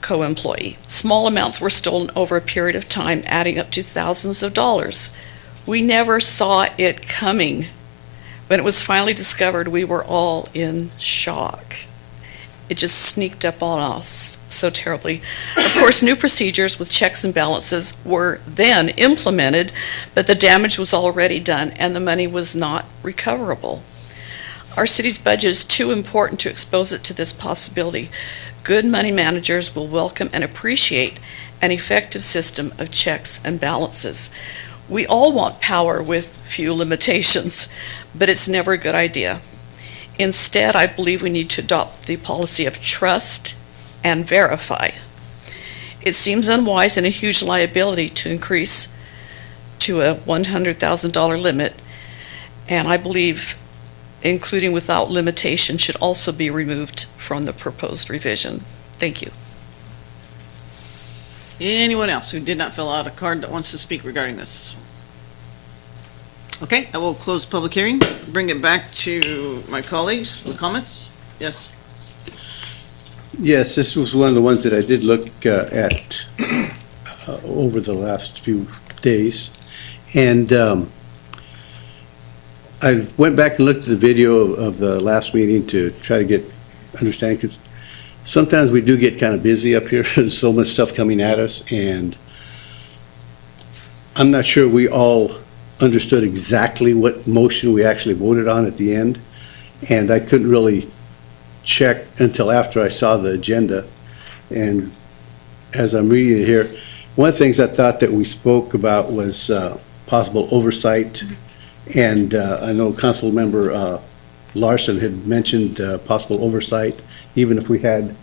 co-employee. Small amounts were stolen over a period of time, adding up to thousands of dollars. We never saw it coming. When it was finally discovered, we were all in shock. It just sneaked up on us so terribly. Of course, new procedures with checks and balances were then implemented, but the damage was already done and the money was not recoverable. Our city's budget is too important to expose it to this possibility. Good money managers will welcome and appreciate an effective system of checks and balances. We all want power with few limitations, but it's never a good idea. Instead, I believe we need to adopt the policy of trust and verify. It seems unwise and a huge liability to increase to a $100,000 limit, and I believe including without limitation should also be removed from the proposed revision. Thank you. Anyone else who did not fill out a card that wants to speak regarding this? Okay, I will close the public hearing, bring it back to my colleagues with comments. Yes. Yes, this was one of the ones that I did look at over the last few days. And I went back and looked at the video of the last meeting to try to get understanding, because sometimes we do get kind of busy up here. There's so much stuff coming at us, and I'm not sure we all understood exactly what motion we actually voted on at the end, and I couldn't really check until after I saw the agenda. And as I'm reading it here, one of the things I thought that we spoke about was possible oversight, and I know Councilmember Larson had mentioned possible oversight. Even if we had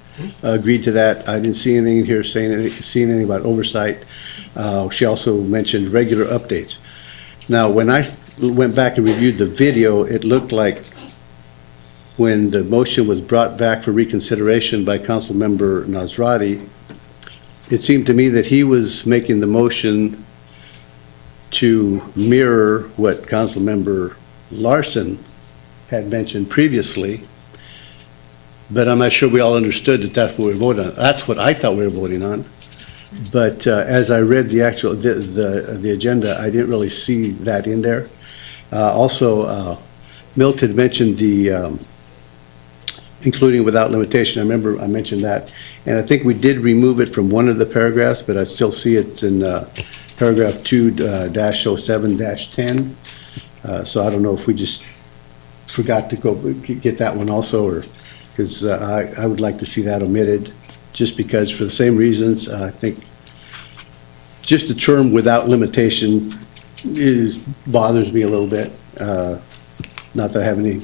agreed to that, I didn't see anything in here seeing anything about oversight. She also mentioned regular updates. Now, when I went back and reviewed the video, it looked like when the motion was brought back for reconsideration by Councilmember Nazrati, it seemed to me that he was making the motion to mirror what Councilmember Larson had mentioned previously, but I'm not sure we all understood that that's what we were voting on. That's what I thought we were voting on. But as I read the actual, the agenda, I didn't really see that in there. Also, Milt had mentioned the including without limitation. I remember I mentioned that. And I think we did remove it from one of the paragraphs, but I still see it in paragraph 2-07-10. So I don't know if we just forgot to go get that one also, or because I would like to see that omitted, just because for the same reasons. I think just the term without limitation bothers me a little bit. Not that I have any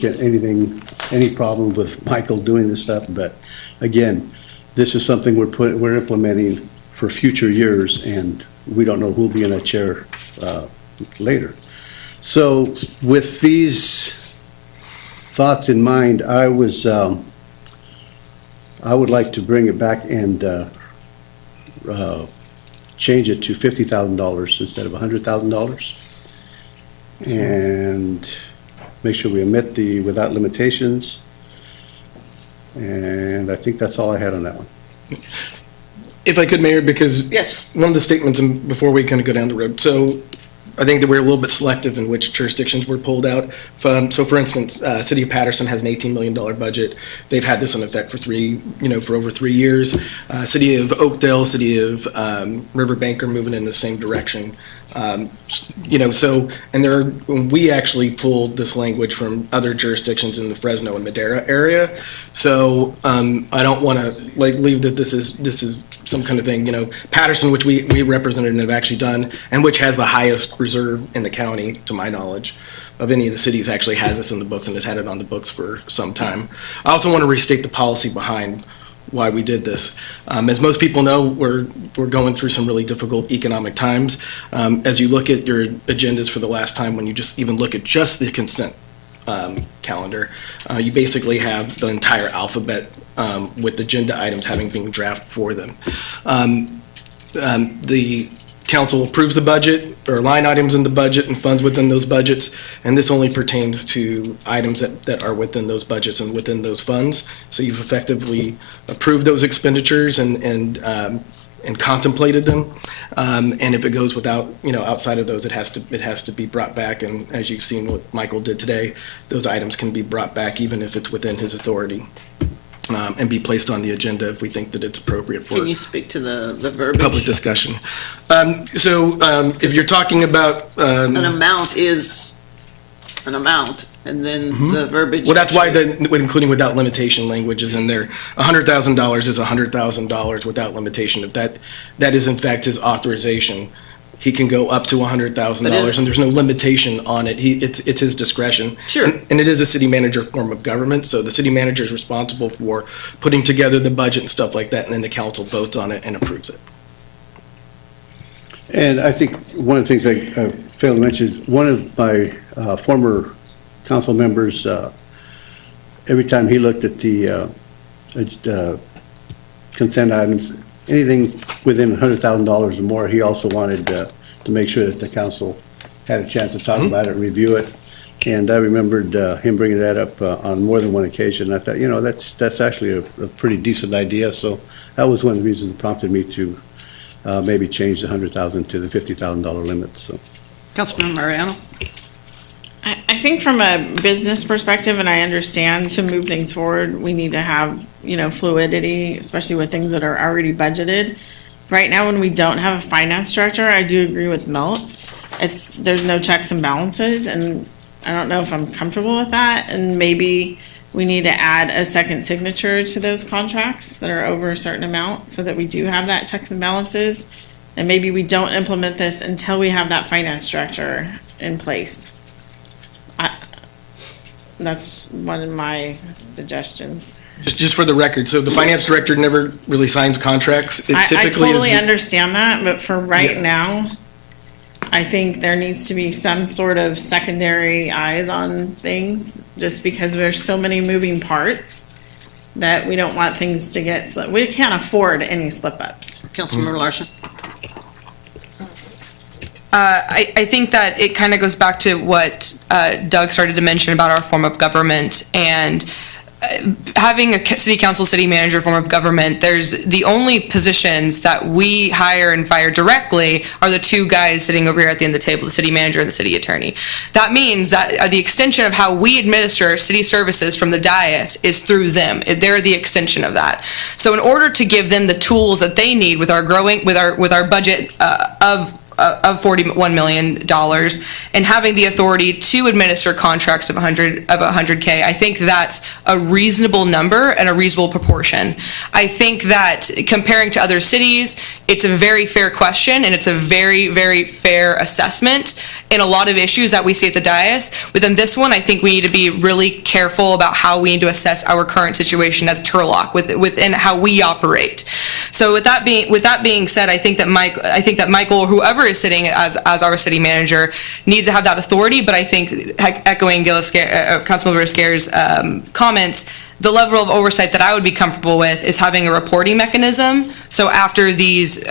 problem with Michael doing this stuff, but again, this is something we're implementing for future years, and we don't know who'll be in that chair later. So with these thoughts in mind, I would like to bring it back and change it to $50,000 instead of $100,000. And make sure we omit the without limitations. And I think that's all I had on that one. If I could, Mayor, because Yes. one of the statements, and before we kind of go down the road, so I think that we're a little bit selective in which jurisdictions were pulled out. So for instance, City of Patterson has an $18 million budget. They've had this in effect for for over 3 years. City of Oakdale, City of Riverbank are moving in the same direction. We actually pulled this language from other jurisdictions in the Fresno and Madera area. So I don't want to leave that this is some kind of thing. Patterson, which we represented and have actually done, and which has the highest reserve in the county, to my knowledge, of any of the cities, actually has this in the books and has had it on the books for some time. I also want to restate the policy behind why we did this. As most people know, we're going through some really difficult economic times. As you look at your agendas for the last time, when you just even look at just the consent calendar, you basically have the entire alphabet with agenda items having been drafted for them. The council approves the budget or line items in the budget and funds within those budgets, and this only pertains to items that are within those budgets and within those funds. So you've effectively approved those expenditures and contemplated them. And if it goes without, outside of those, it has to be brought back. And as you've seen what Michael did today, those items can be brought back even if it's within his authority. And be placed on the agenda if we think that it's appropriate for Can you speak to the verbiage? public discussion. If you're talking about An amount is an amount, and then the verbiage. well, that's why including without limitation language is in there. $100,000 is $100,000 without limitation. If that is in fact his authorization, he can go up to $100,000, and there's no limitation on it. It's his discretion. Sure. And it is a city manager form of government, so the city manager is responsible for putting together the budget and stuff like that, and then the council votes on it and approves it. And I think one of the things I failed to mention is one of my former council members, every time he looked at the consent items, anything within $100,000 or more, he also wanted to make sure that the council had a chance to talk about it, review it. And I remembered him bringing that up on more than one occasion. I thought, that's actually a pretty decent idea. So that was one of the reasons that prompted me to maybe change the $100,000 to the $50,000 limit. So, Councilmember Mariano? I think from a business perspective, and I understand to move things forward, we need to have, fluidity, especially with things that are already budgeted. Right now, when we don't have a finance director, I do agree with Milt. There's no checks and balances, and I don't know if I'm comfortable with that. And maybe we need to add a second signature to those contracts that are over a certain amount so that we do have that checks and balances. And maybe we don't implement this until we have that finance director in place. That's one of my suggestions. Just for the record, so the finance director never really signs contracts. It I typically totally is understand that, but for right now, I think there needs to be some sort of secondary eyes on things, just because there's so many moving parts that we don't want things to get, we can't afford any slip-ups. Councilmember Larson? I think that it kind of goes back to what Doug started to mention about our form of government, and having a city council, city manager form of government, there's the only positions that we hire and fire directly are the two guys sitting over here at the end of the table, the city manager and the city attorney. That means that the extension of how we administer city services from the dais is through them. They're the extension of that. So in order to give them the tools that they need with our budget of $41 million and having the authority to administer contracts of 100K, I think that's a reasonable number and a reasonable proportion. I think that comparing to other cities, it's a very fair question and it's a very, very fair assessment in a lot of issues that we see at the dais. Within this one, I think we need to be really careful about how we need to assess our current situation as Turlock within how we operate. So with that being said, I think that Michael or whoever is sitting as our city manager needs to have that authority. But I think echoing Councilmember Scare's comments, the level of oversight that I would be comfortable with is having a reporting mechanism. So after these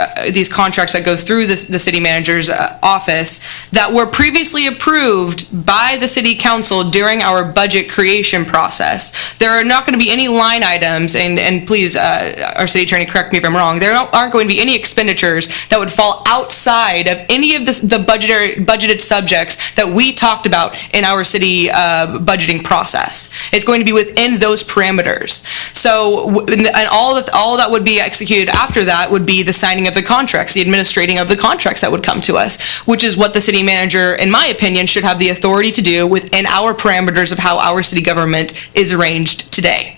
contracts that go through the city manager's office that were previously approved by the city council during our budget creation process, there are not going to be any line items, and please, our city attorney, correct me if I'm wrong, there aren't going to be any expenditures that would fall outside of any of the budgeted subjects that we talked about in our city budgeting process. It's going to be within those parameters. So, and all that would be executed after that would be the signing of the contracts, the administrating of the contracts that would come to us, which is what the city manager, in my opinion, should have the authority to do within our parameters of how our city government is arranged today.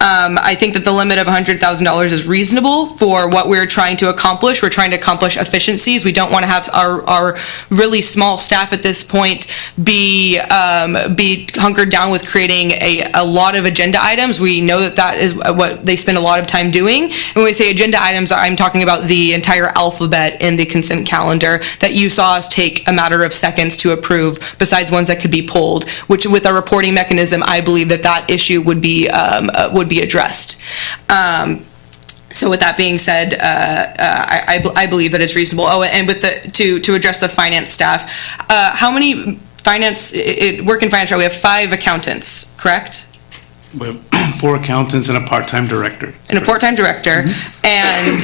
I think that the limit of $100,000 is reasonable for what we're trying to accomplish. We're trying to accomplish efficiencies. We don't want to have our really small staff at this point be hunkered down with creating a lot of agenda items. We know that is what they spend a lot of time doing. And when we say agenda items, I'm talking about the entire alphabet in the consent calendar that you saw us take a matter of seconds to approve, besides ones that could be pulled, which with a reporting mechanism, I believe that issue would be addressed. So with that being said, I believe that it's reasonable. Oh, and with to address the finance staff, how many work in finance? We have 5 accountants, correct? We have 4 accountants and a part-time director. And a part-time director. And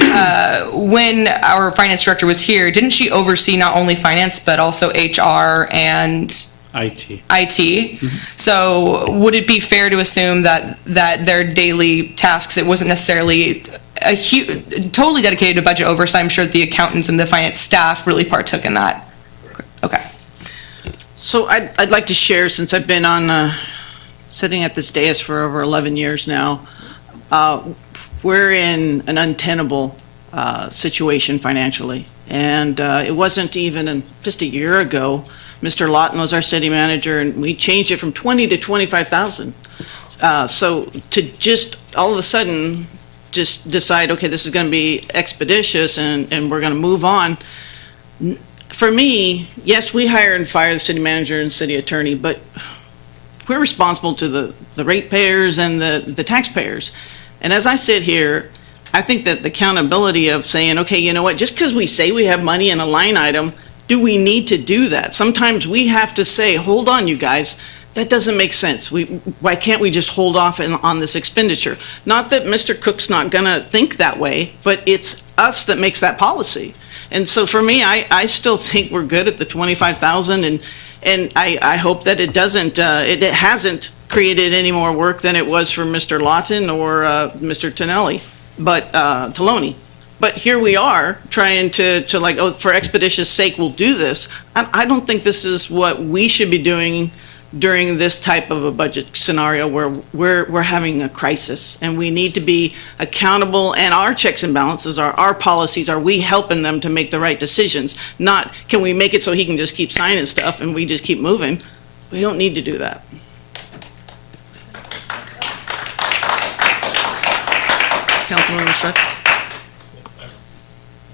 when our finance director was here, didn't she oversee not only finance but also HR and IT? So would it be fair to assume that their daily tasks, it wasn't necessarily totally dedicated to budget oversight? I'm sure that the accountants and the finance staff really partook in that. Okay. So I'd like to share, since I've been on sitting at this dais for over 11 years now, we're in an untenable situation financially. And it wasn't even just a year ago. Mr. Lawton was our city manager, and we changed it from 20 to 25,000. So to just all of a sudden just decide, okay, this is going to be expeditious and we're going to move on. For me, yes, we hire and fire the city manager and city attorney, but we're responsible to the ratepayers and the taxpayers. And as I sit here, I think that the accountability of saying, okay, you know what, just because we say we have money in a line item, do we need to do that? Sometimes we have to say, hold on, you guys, that doesn't make sense. Why can't we just hold off on this expenditure? Not that Mr. Cook's not gonna think that way, but it's us that makes that policy. And so for me, I still think we're good at the 25,000, and I hope that it doesn't, it hasn't created any more work than it was for Mr. Lawton or Mr. Taloni. But here we are trying to like, oh, for expeditious sake, we'll do this. I don't think this is what we should be doing during this type of a budget scenario where we're having a crisis, and we need to be accountable, and our checks and balances, our policies, are we helping them to make the right decisions? Not, can we make it so he can just keep signing stuff and we just keep moving? We don't need to do that. Councilmember Struck?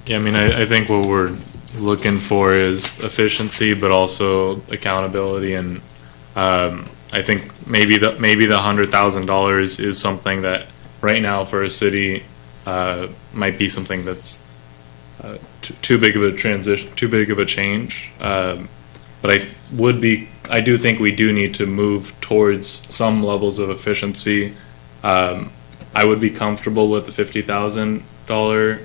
Yeah, I mean, I think what we're looking for is efficiency, but also accountability, and I think maybe the $100,000 is something that right now for a city might be something that's too big of a transition, too big of a change. But I do think we do need to move towards some levels of efficiency. I would be comfortable with the $50,000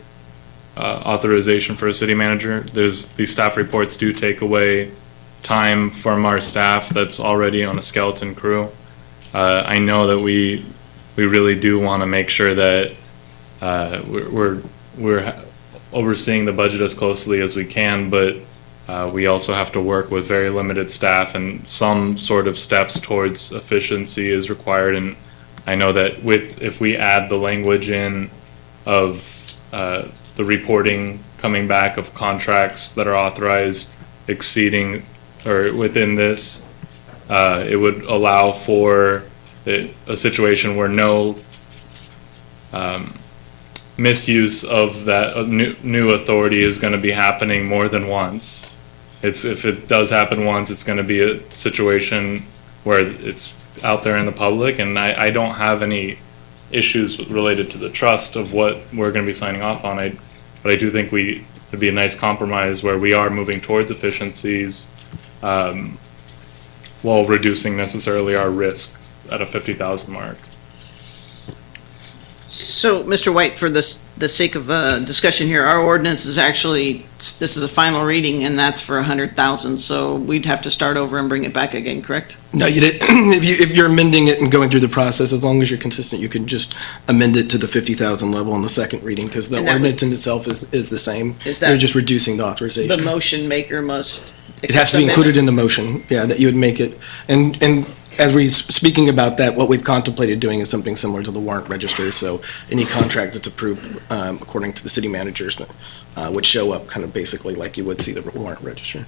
authorization for a city manager. These staff reports do take away time from our staff that's already on a skeleton crew. I know that we really do want to make sure that we're overseeing the budget as closely as we can, but we also have to work with very limited staff, and some sort of steps towards efficiency is required. And I know that if we add the language in of the reporting coming back of contracts that are authorized exceeding or within this, it would allow for a situation where no misuse of that new authority is going to be happening more than once. If it does happen once, it's going to be a situation where it's out there in the public, and I don't have any issues related to the trust of what we're going to be signing off on. But I do think it'd be a nice compromise where we are moving towards efficiencies while reducing necessarily our risk at a 50,000 mark. So, Mr. White, for the sake of discussion here, our ordinance is actually, this is a final reading, and that's for 100,000, so we'd have to start over and bring it back again, correct? No, you did. If you're amending it and going through the process, as long as you're consistent, you can just amend it to the 50,000 level on the second reading, because the And that ordinance in itself is the same. Is that You're just reducing the authorization. The motion maker must It has to be included in the motion, yeah, that you would make it. And as we're speaking about that, what we've contemplated doing is something similar to the warrant register. So any contract that's approved according to the city managers would show up kind of basically like you would see the warrant register.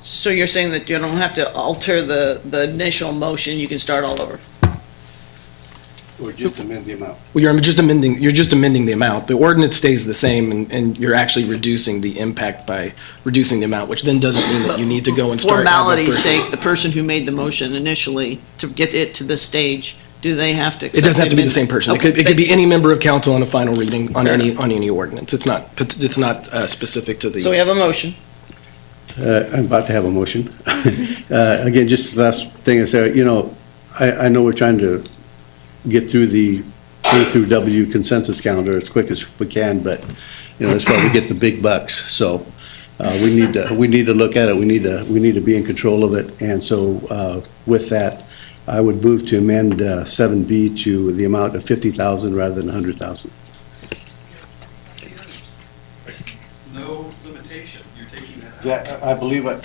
So you're saying that you don't have to alter the initial motion, you can start all over? Or just amend the amount. Well, you're just amending the amount. The ordinance stays the same, and you're actually reducing the impact by reducing the amount, which then doesn't mean that you need to go and start. Formality's sake, the person who made the motion initially to get it to this stage, do they have to It accept? doesn't have to be the same person. Okay, It could be any member of council on a final reading on Fair any ordinance. It's not specific to the. So we have a motion. I'm about to have a motion. Again, just the last thing I say, I know we're trying to get through the A through W consensus calendar as quick as we can, but, that's why we get the big bucks. So we need to look at it. We need to be in control of it. And so with that, I would move to amend 7B to the amount of 50,000 rather than 100,000. No limitation, you're taking that Yeah, I believe I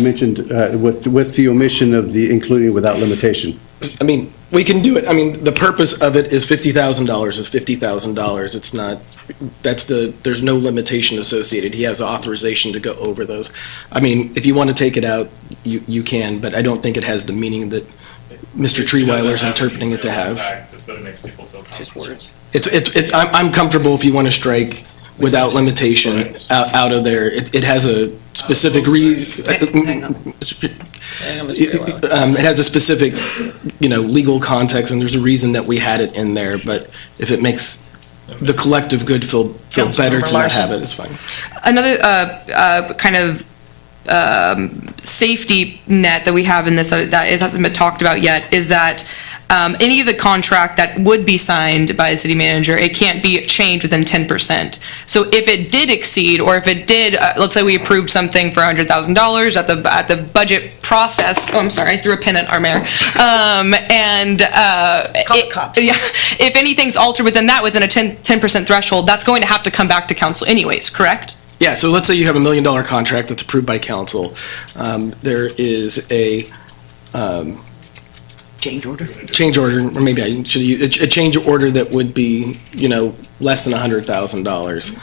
mentioned with the omission of the including without limitation. I mean, we can do it. I mean, the purpose of it is $50,000 is $50,000. It's not, there's no limitation associated. He has the authorization to go over those. I mean, if you want to take it out, you can, but I don't think it has the meaning that Mr. Treeweiler's interpreting it to have. But it makes people feel comfortable. Just words. I'm comfortable if you want to strike without limitation out of there. It has a specific Hang on. Hang on, Mr. Fairweather. it has a specific, legal context, and there's a reason that we had it in there, but if it makes the collective good feel better Councilmember to not have Larson. it, it's fine. Another kind of safety net that we have in this that hasn't been talked about yet is that any of the contract that would be signed by the city manager, it can't be changed within 10%. So if it did exceed, or if it did, let's say we approved something for $100,000 at the budget process. Oh, I'm sorry, I threw a pin at our mayor. Cops. Yeah, if anything's altered within a 10% threshold, that's going to have to come back to council anyways, correct? Yeah, so let's say you have $1 million contract that's approved by council. There is a Change order? change order, or maybe I should use a change order that would be, less than $100,000.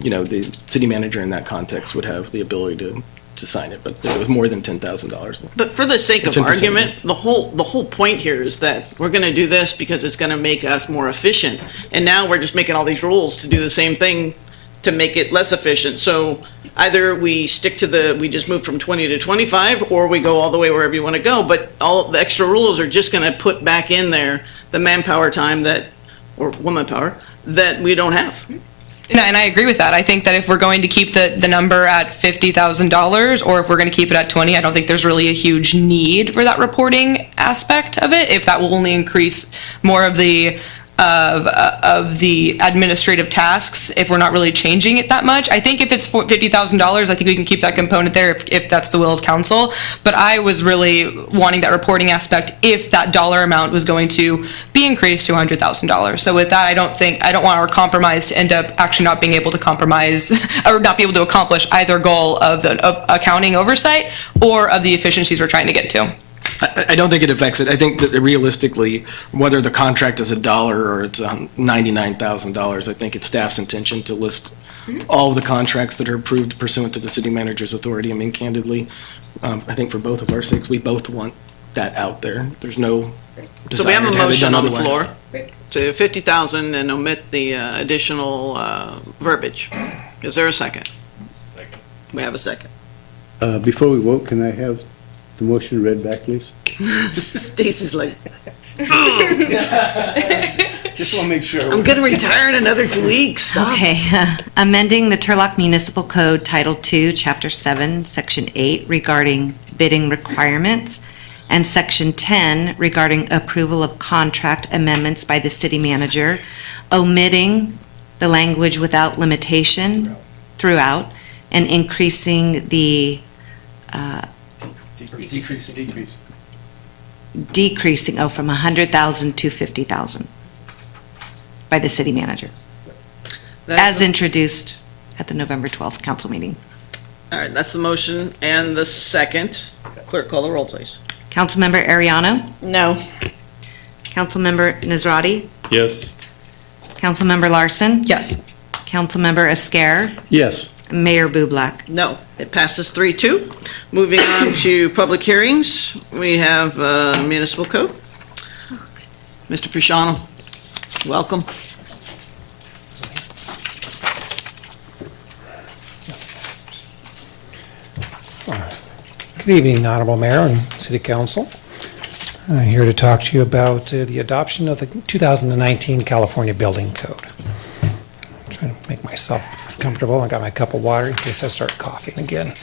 The city manager in that context would have the ability to sign it, but if it was more than $10,000. But for the sake of 10%. argument, the whole point here is that we're gonna do this because it's gonna make us more efficient. And now we're just making all these rules to do the same thing to make it less efficient. So either we stick to we just move from 20 to 25, or we go all the way wherever you wanna go. But all the extra rules are just gonna put back in there the manpower time or womanpower, that we don't have. And I agree with that. I think that if we're going to keep the number at $50,000, or if we're going to keep it at 20, I don't think there's really a huge need for that reporting aspect of it. If that will only increase more of the administrative tasks, if we're not really changing it that much. I think if it's $50,000, I think we can keep that component there if that's the will of council. But I was really wanting that reporting aspect if that dollar amount was going to be increased to $100,000. So with that, I don't want our compromise to end up actually not being able to compromise or not be able to accomplish either goal of accounting oversight or of the efficiencies we're trying to get to. I don't think it affects it. I think that realistically, whether the contract is $1 or it's $99,000, I think it's staff's intention to list all of the contracts that are approved pursuant to the city manager's authority. I mean, candidly, I think for both of our sakes, we both want that out there. There's no So we have desire a to have it motion done on the otherwise. floor to 50,000 and omit the additional verbiage. Is there a second? Second. We have a second. Before we vote, can I have the motion read back, please? Stacy's like, Just want to make sure. I'm gonna retire in another 2 weeks. Stop. Okay, amending the Turlock Municipal Code Title II, Chapter 7, Section 8 regarding bidding requirements, and Section 10 regarding approval of contract amendments by the city manager, omitting the language without limitation throughout, and increasing the, decreasing, from 100,000 to 50,000 by the city manager, as introduced at the November 12th council meeting. All right, that's the motion and the second. Clerk, call the roll, please. Councilmember Ariano, No. Councilmember Nazrati, Yes. Councilmember Larson, Yes. Councilmember Esquer, Yes. Mayor Bublak. No, it passes 3-2. Moving on to public hearings, we have municipal code. Mr. Pishano, welcome. Good evening, Honorable Mayor and City Council. I'm here to talk to you about the adoption of the 2019 California Building Code. I'm trying to make myself as comfortable. I got my cup of water in case I start coughing again.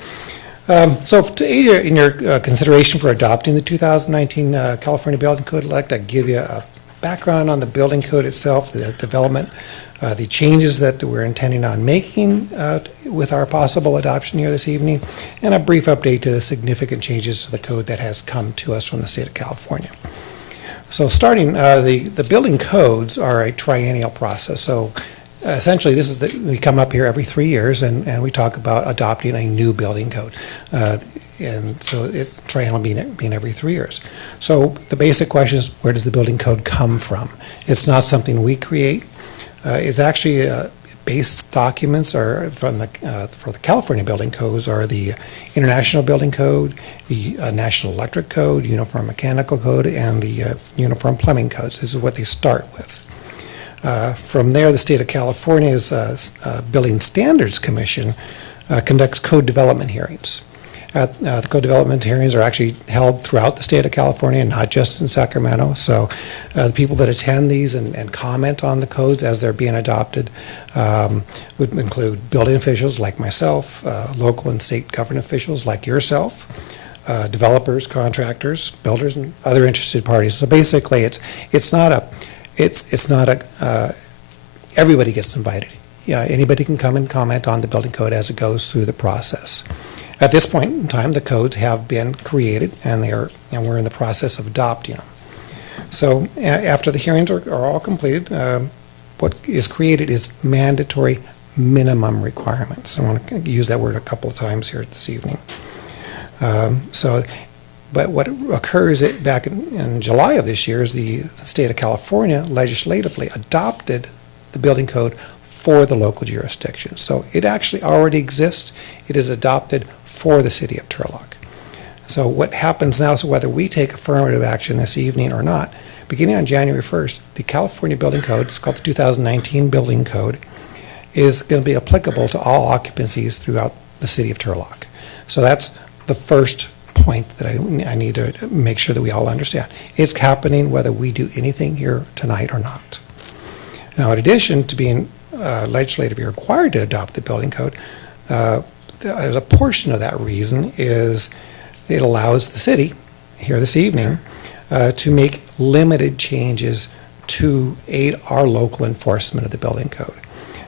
So to aid you in your consideration for adopting the 2019 California Building Code, I'd like to give you a background on the building code itself, the development, the changes that we're intending on making with our possible adoption here this evening, and a brief update to the significant changes to the code that has come to us from the state of California. So starting, the building codes are a triennial process. So essentially, this is we come up here every 3 years and we talk about adopting a new building code. And so it's triennial being every 3 years. So the basic question is, where does the building code come from? It's not something we create. It's actually base documents are from for the California building codes are the International Building Code, the National Electric Code, Uniform Mechanical Code, and the Uniform Plumbing Codes. This is what they start with. From there, the state of California's Building Standards Commission conducts code development hearings. The code development hearings are actually held throughout the state of California, not just in Sacramento. So the people that attend these and comment on the codes as they're being adopted would include building officials like myself, local and state government officials like yourself, developers, contractors, builders, and other interested parties. So basically, it's not a everybody gets invited. Yeah, anybody can come and comment on the building code as it goes through the process. At this point in time, the codes have been created, and we're in the process of adopting them. So after the hearings are all completed, what is created is mandatory minimum requirements. I want to use that word a couple of times here this evening. But what occurs back in July of this year is the state of California legislatively adopted the building code for the local jurisdiction. So it actually already exists. It is adopted for the city of Turlock. So what happens now, so whether we take affirmative action this evening or not, beginning on January 1st, the California Building Code, it's called the 2019 Building Code, is going to be applicable to all occupancies throughout the city of Turlock. So that's the first point that I need to make sure that we all understand. It's happening whether we do anything here tonight or not. Now, in addition to being legislatively required to adopt the building code, there's a portion of that reason is it allows the city here this evening to make limited changes to aid our local enforcement of the building code.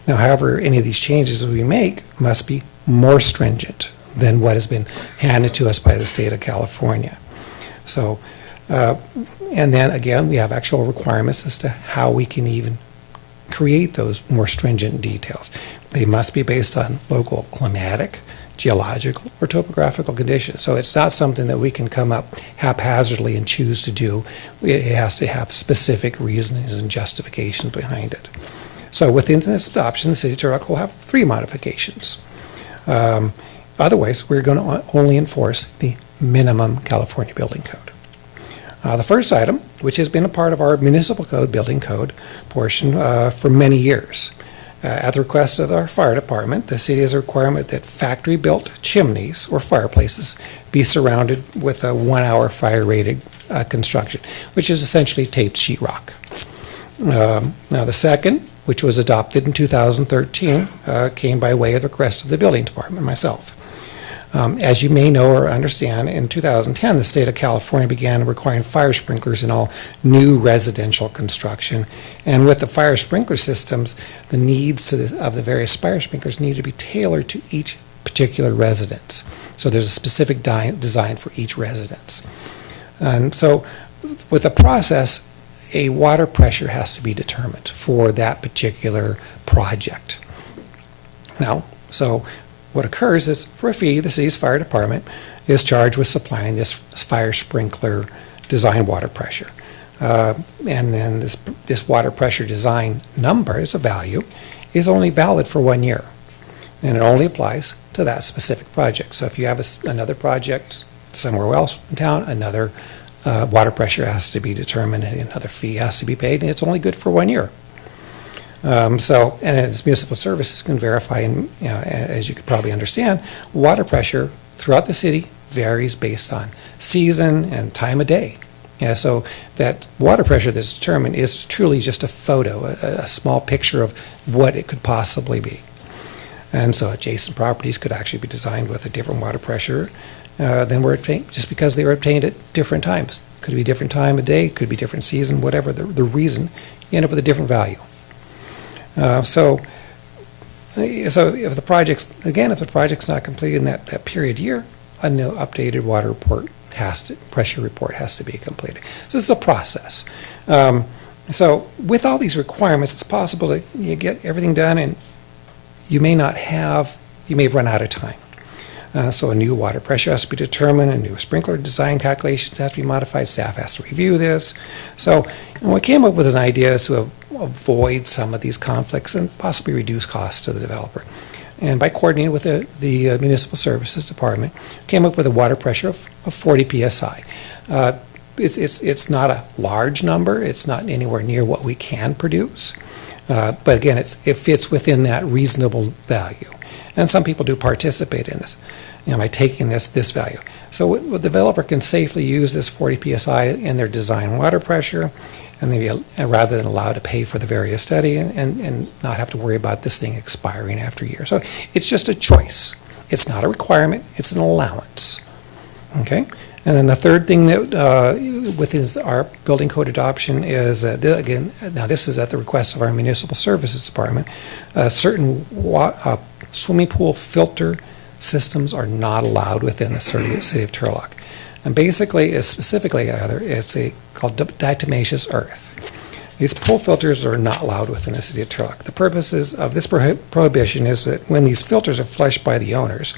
Now, however, any of these changes we make must be more stringent than what has been handed to us by the state of California. So, and then again, we have actual requirements as to how we can even create those more stringent details. They must be based on local climatic, geological, or topographical conditions. So it's not something that we can come up haphazardly and choose to do. It has to have specific reasons and justifications behind it. So within this adoption, the city of Turlock will have 3 modifications. Otherwise, we're going to only enforce the minimum California Building Code. The first item, which has been a part of our municipal code, building code portion for many years, At the request of our fire department, the city has a requirement that factory-built chimneys or fireplaces be surrounded with a 1-hour fire-rated construction, which is essentially taped sheetrock. Now, the second, which was adopted in 2013, came by way of the request of the building department, myself. As you may know or understand, in 2010, the state of California began requiring fire sprinklers in all new residential construction. And with the fire sprinkler systems, the needs of the various fire sprinklers need to be tailored to each particular residence. So there's a specific design for each residence. And so with the process, a water pressure has to be determined for that particular project. Now, so what occurs is, for a fee, the city's fire department is charged with supplying this fire sprinkler design water pressure. And then this water pressure design number, as a value, is only valid for 1 year. And it only applies to that specific project. So if you have another project somewhere else in town, another water pressure has to be determined and another fee has to be paid, and it's only good for 1 year. And as municipal services can verify, and as you could probably understand, water pressure throughout the city varies based on season and time of day. Yeah, so that water pressure that's determined is truly just a photo, a small picture of what it could possibly be. And so adjacent properties could actually be designed with a different water pressure than were obtained, just because they were obtained at different times. Could be a different time of day, could be different season, whatever the reason, you end up with a different value. So if the project's not completed in that period year, a new updated water report pressure report has to be completed. So this is a process. So with all these requirements, it's possible that you get everything done and you may run out of time. So a new water pressure has to be determined, a new sprinkler design calculations have to be modified, staff has to review this. So we came up with an idea is to avoid some of these conflicts and possibly reduce costs to the developer. And by coordinating with the Municipal Services Department, came up with a water pressure of 40 psi. It's not a large number, it's not anywhere near what we can produce, but again, it fits within that reasonable value. And some people do participate in this, by taking this value. So the developer can safely use this 40 psi in their design water pressure, and they rather than allowed to pay for the various study and not have to worry about this thing expiring after a year. So it's just a choice. It's not a requirement, it's an allowance. Okay? And then the third thing that within our building code adoption is, again, now this is at the request of our Municipal Services Department, certain swimming pool filter systems are not allowed within the city of Turlock. And basically, it's called diatomaceous earth. These pool filters are not allowed within the city of Turlock. The purposes of this prohibition is that when these filters are flushed by the owners,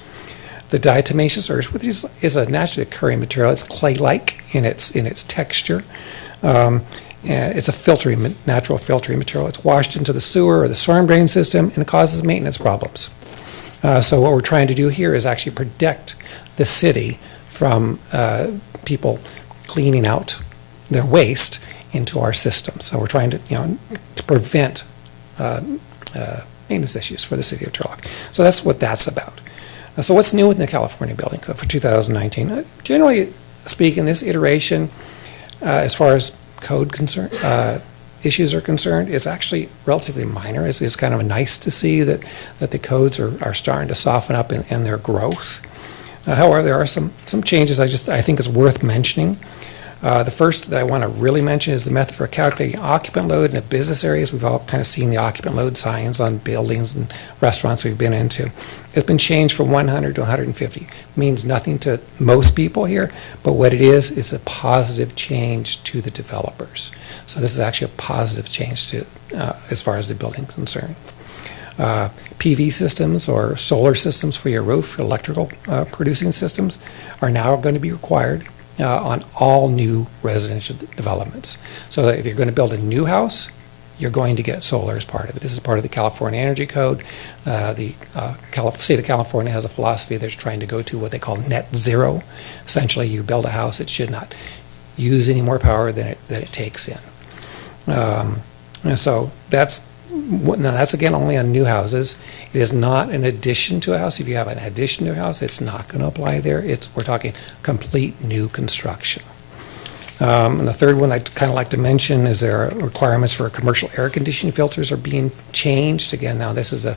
the diatomaceous earth, which is a naturally occurring material, it's clay-like in its texture. It's a natural filtering material. It's washed into the sewer or the storm drain system, and it causes maintenance problems. So what we're trying to do here is actually protect the city from people cleaning out their waste into our system. So we're trying to prevent maintenance issues for the city of Turlock. So that's what that's about. So what's new in the California Building Code for 2019? Generally speaking, this iteration, as far as code issues are concerned, is actually relatively minor. It's kind of nice to see that the codes are starting to soften up in their growth. However, there are some changes I think is worth mentioning. The first that I want to really mention is the method for calculating occupant load in the business areas. We've all kind of seen the occupant load signs on buildings and restaurants we've been into. It's been changed from 100 to 150. It means nothing to most people here, but what it is a positive change to the developers. So this is actually a positive change to as far as the building is concerned. PV systems or solar systems for your roof, electrical producing systems, are now going to be required on all new residential developments. So that if you're going to build a new house, you're going to get solar as part of it. This is part of the California Energy Code. The state of California has a philosophy they're trying to go to what they call net zero. Essentially, you build a house, it should not use any more power than it takes in. And so that's Now, that's again only on new houses. It is not an addition to a house. If you have an addition to a house, it's not going to apply there. We're talking complete new construction. And the third one I'd kind of like to mention is there are requirements for commercial air conditioning filters are being changed. Again, now this is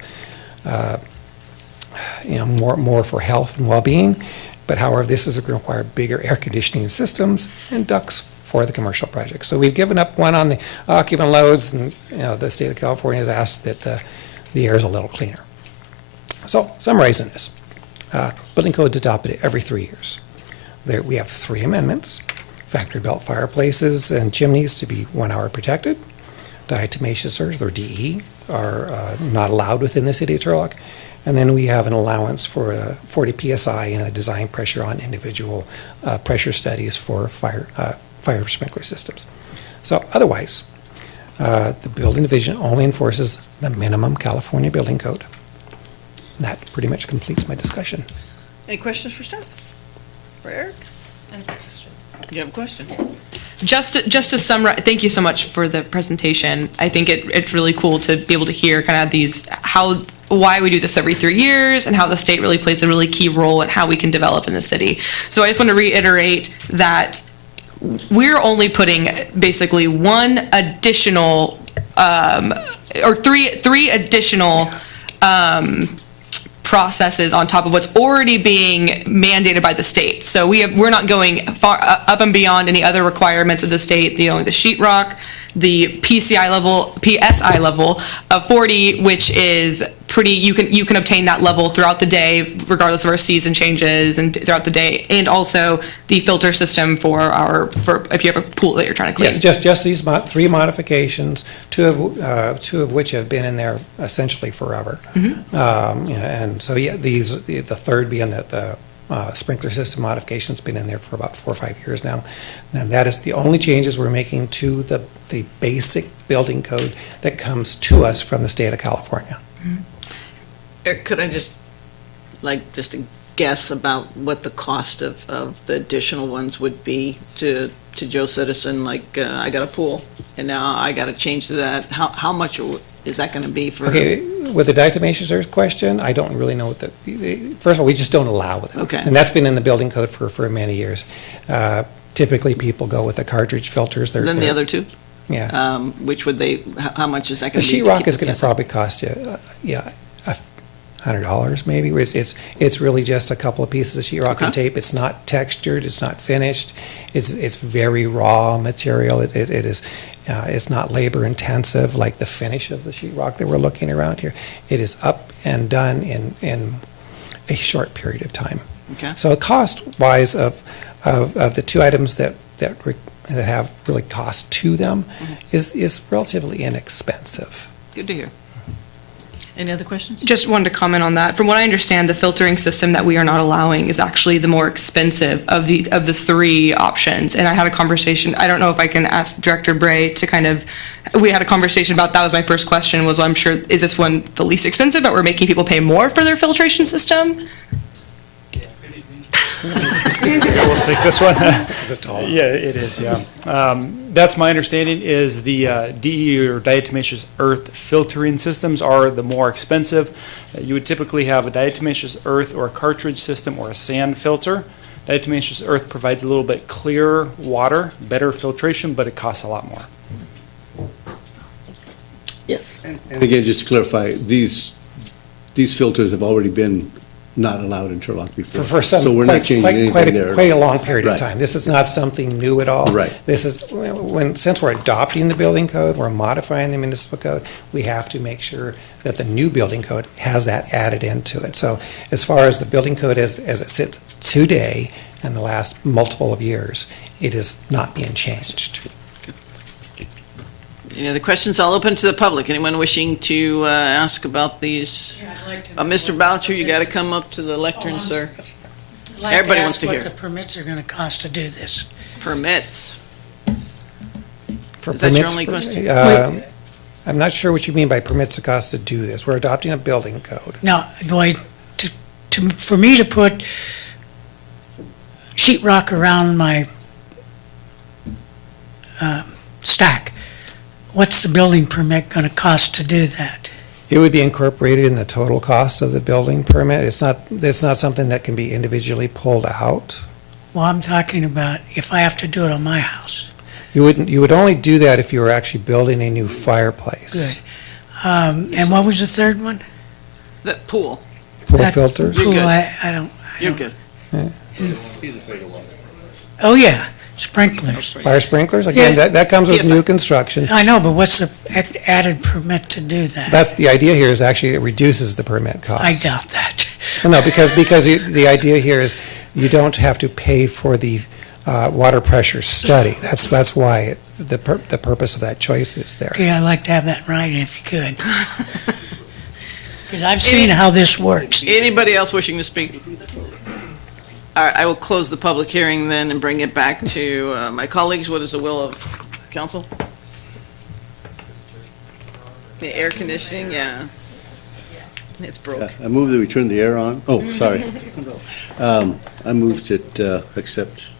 more for health and well-being, but however, this is going to require bigger air conditioning systems and ducts for the commercial projects. So we've given up one on the occupant loads, and the state of California has asked that the air is a little cleaner. So summarizing this, building code's adopted every 3 years. We have 3 amendments. Factory built fireplaces and chimneys to be 1 hour protected. Diatomaceous earth, or DE, are not allowed within the city of Turlock. And then we have an allowance for 40 PSI and a design pressure on individual pressure studies for fire sprinkler systems. So otherwise, the building division only enforces the minimum California building code. And that pretty much completes my discussion. Any questions for staff? For Eric? You have a question? Just to summarize, thank you so much for the presentation. I think it's really cool to be able to hear kind of why we do this every 3 years and how the state really plays a really key role in how we can develop in the city. So I just want to reiterate that we're only putting basically one additional, or three additional processes on top of what's already being mandated by the state. So we're not going far up and beyond any other requirements of the state. The sheetrock, the PSI level of 40, which is pretty. You can obtain that level throughout the day, regardless of our season changes and throughout the day, and also the filter system for if you have a pool that you're trying to clean. Yes, just these 3 modifications, two of which have been in there essentially forever. Mm-hmm. And so the third being the sprinkler system modification's been in there for about 4 or 5 years now. And that is the only changes we're making to the basic building code that comes to us from the state of California. Eric, could I just a guess about what the cost of the additional ones would be to Joe Citizen? I got a pool and now I got to change to that. How much is that going to be for? Okay, with the diatomaceous earth question, I don't really know what first of all, we just don't allow it. Okay. And that's been in the building code for many years. Typically, people go with the cartridge filters. Then the other 2? Yeah. Which would how much is that going The to be? sheetrock is going to probably cost you, $100 maybe. It's really just a couple of pieces of sheetrock and tape. It's not textured. It's not finished. It's very raw material. It is. It's not labor intensive like the finish of the sheetrock that we're looking around here. It is up and done in a short period of time. Okay. So cost wise of the 2 items that have really cost to them is relatively inexpensive. Good to hear. Any other questions? Just wanted to comment on that. From what I understand, the filtering system that we are not allowing is actually the more expensive of the 3 options. And I had a conversation, I don't know if I can ask Director Bray to we had a conversation about, that was my first question, was, well, I'm sure, is this one the least expensive, but we're making people pay more for their filtration system? We'll take this one. Yeah, it is, yeah. That's my understanding is the DE or diatomaceous earth filtering systems are the more expensive. You would typically have a diatomaceous earth or a cartridge system or a sand filter. Diatomaceous earth provides a little bit clearer water, better filtration, but it costs a lot more. Yes. And again, just to clarify, these filters have already been not allowed in Turlock before. For some, so we're not changing anything there. Quite a long period of Right. time. This is not something new at all. Right. This is, since we're adopting the building code, we're modifying the municipal code, we have to make sure that the new building code has that added into it. So as far as the building code as it sits today and the last multiple of years, it is not being changed. Any other questions? I'll open to the public. Anyone wishing to ask about these? Yeah, I'd like to know Mr. what Boucher, you permits- got to come up to the lectern, sir. I'd like Everybody ask wants to hear. what the permits are going to cost to do this. Permits. For Is that your permits, only question? I'm not sure what you mean by permits the cost to do this. We're adopting a building code. Now, for me to put sheetrock around my stack, what's the building permit going to cost to do that? It would be incorporated in the total cost of the building permit. It's not something that can be individually pulled out. Well, I'm talking about if I have to do it on my house. You would only do that if you were actually building a new fireplace. Good. And what was the third one? The pool. Pool That filters. Pool, good. I don't. You're good. Oh, yeah, sprinklers. Fire sprinklers, again, Yeah. that comes with Yes, new construction. I know, but what's the added permit to do that? That's, the idea here is actually it reduces the permit cost. I doubt that. Well, no, because the idea here is you don't have to pay for the water pressure study. That's why the purpose of that choice is there. Okay, I'd like to have that in writing if you could. Because I've seen how this works. Anybody else wishing to speak? All right, I will close the public hearing then and bring it back to my colleagues. What is the will of council? The air conditioning, yeah. It's broke. I move that we turn the air on. Oh, sorry. I move to accept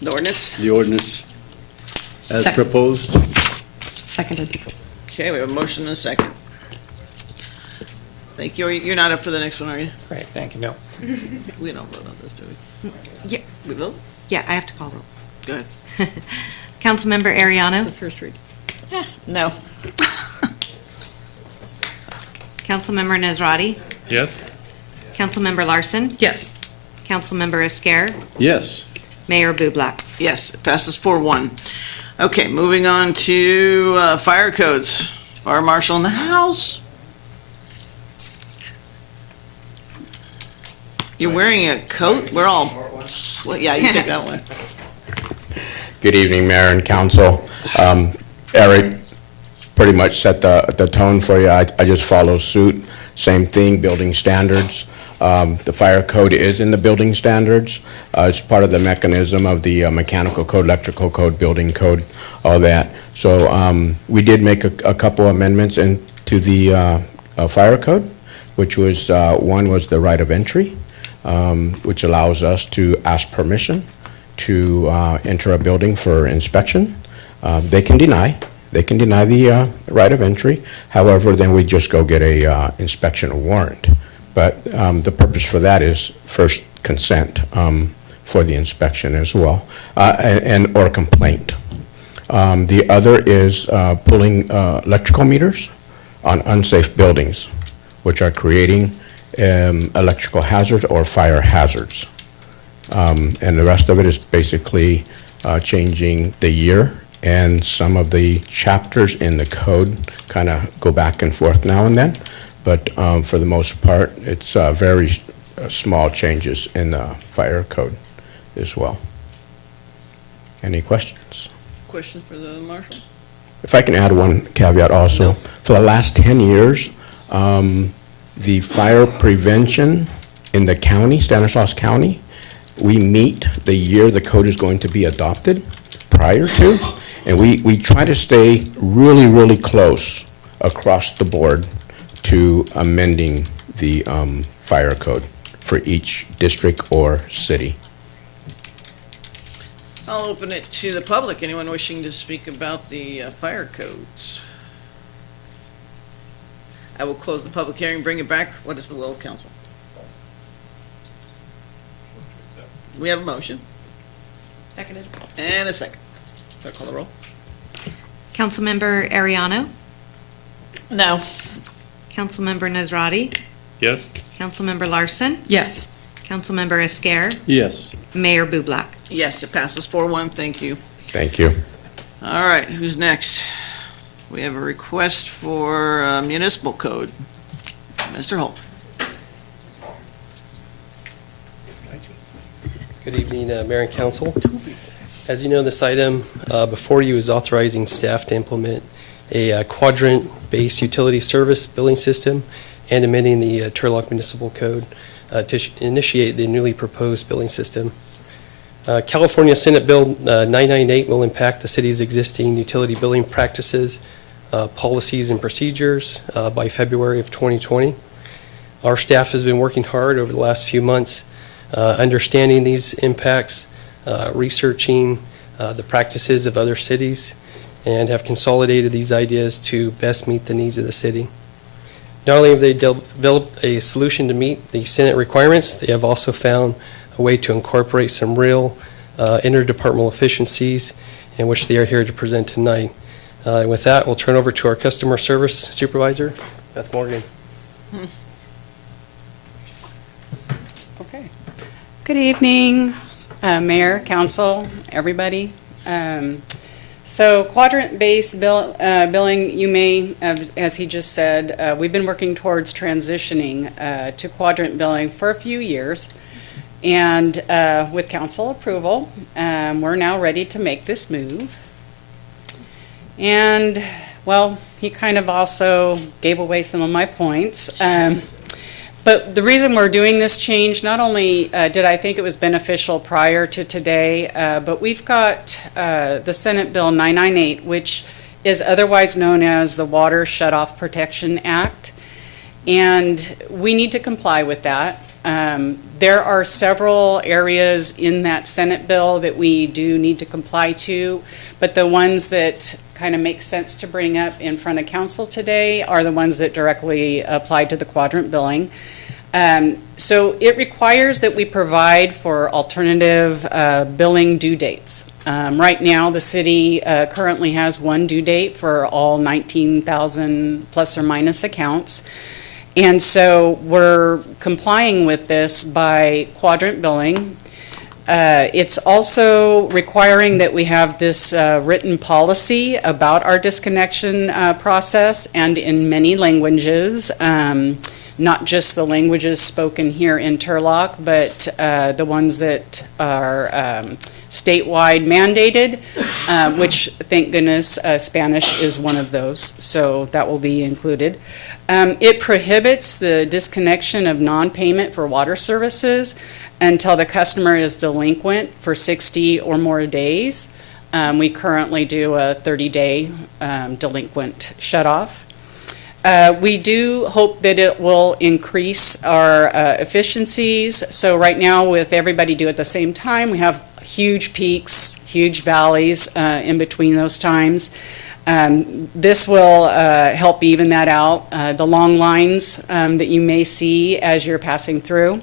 The ordinance? the ordinance as Second. proposed. Seconded. Okay, we have a motion and a second. Thank you. You're not up for the next one, are you? Right, thank you, no. We don't vote on this, do we? Yeah. We vote? Yeah, I have to call roll. Go ahead. Councilmember Ariano, It's the first reading. No. Councilmember Nazrati, Yes? Councilmember Larson, Yes. Councilmember Esquer, Yes. Mayor Bublak. Yes, it passes 4-1. Okay, moving on to fire codes. Fire marshal in the house. You're wearing a coat? We're all, well, yeah, you take that one. Good evening, Mayor and Council. Eric pretty much set the tone for you. I just follow suit. Same thing, building standards. The fire code is in the building standards. It's part of the mechanism of the mechanical code, electrical code, building code, all that. So we did make a couple amendments into the fire code, which was, one was the right of entry, which allows us to ask permission to enter a building for inspection. They can deny the right of entry. However, then we just go get a inspection warrant. But the purpose for that is first consent for the inspection as well, or complaint. The other is pulling electrical meters on unsafe buildings, which are creating electrical hazards or fire hazards. And the rest of it is basically changing the year, and some of the chapters in the code kind of go back and forth now and then. But for the most part, it's very small changes in the fire code as well. Any questions? Question for the marshal? If I can add one caveat also. For the last 10 years, the fire prevention in the county, Stanislaus County, we meet the year the code is going to be adopted prior to, and we try to stay really, really close across the board to amending the fire code for each district or city. I'll open it to the public. Anyone wishing to speak about the fire codes? I will close the public hearing, bring it back. What is the will of council? We have a motion Seconded. and a second. Clerk, call the roll. Councilmember Ariano, No. Councilmember Nazrati, Yes? Councilmember Larson, Yes. Councilmember Esquer, Yes. Mayor Bublak. Yes, it passes 4-1. Thank you. Thank you. All right, who's next? We have a request for municipal code. Mr. Holt. Good evening, Mayor and Council. As you know, this item before you is authorizing staff to implement a quadrant-based utility service billing system and amending the Turlock Municipal Code to initiate the newly proposed billing system. California Senate Bill 998 will impact the city's existing utility billing practices, policies, and procedures by February of 2020. Our staff has been working hard over the last few months understanding these impacts, researching the practices of other cities, and have consolidated these ideas to best meet the needs of the city. Not only have they developed a solution to meet the Senate requirements, they have also found a way to incorporate some real interdepartmental efficiencies in which they are here to present tonight. And with that, we'll turn over to our customer service supervisor, Beth Morgan. Okay. Good evening, Mayor, Council, everybody. So quadrant-based billing, you may, as he just said, we've been working towards transitioning to quadrant billing for a few years. And with council approval, we're now ready to make this move. And, well, he kind of also gave away some of my points. But the reason we're doing this change, not only did I think it was beneficial prior to today, but we've got the Senate Bill 998, which is otherwise known as the Water Shutoff Protection Act. And we need to comply with that. There are several areas in that Senate bill that we do need to comply to, but the ones that kind of make sense to bring up in front of council today are the ones that directly apply to the quadrant billing. So it requires that we provide for alternative billing due dates. Right now, the city currently has one due date for all 19,000 plus or minus accounts. And so we're complying with this by quadrant billing. It's also requiring that we have this written policy about our disconnection process and in many languages, not just the languages spoken here in Turlock, but the ones that are statewide mandated, which, thank goodness, Spanish is one of those, so that will be included. It prohibits the disconnection of non-payment for water services until the customer is delinquent for 60 or more days. We currently do a 30-day delinquent shutoff. We do hope that it will increase our efficiencies. So right now, with everybody do at the same time, we have huge peaks, huge valleys in between those times. This will help even that out, the long lines that you may see as you're passing through.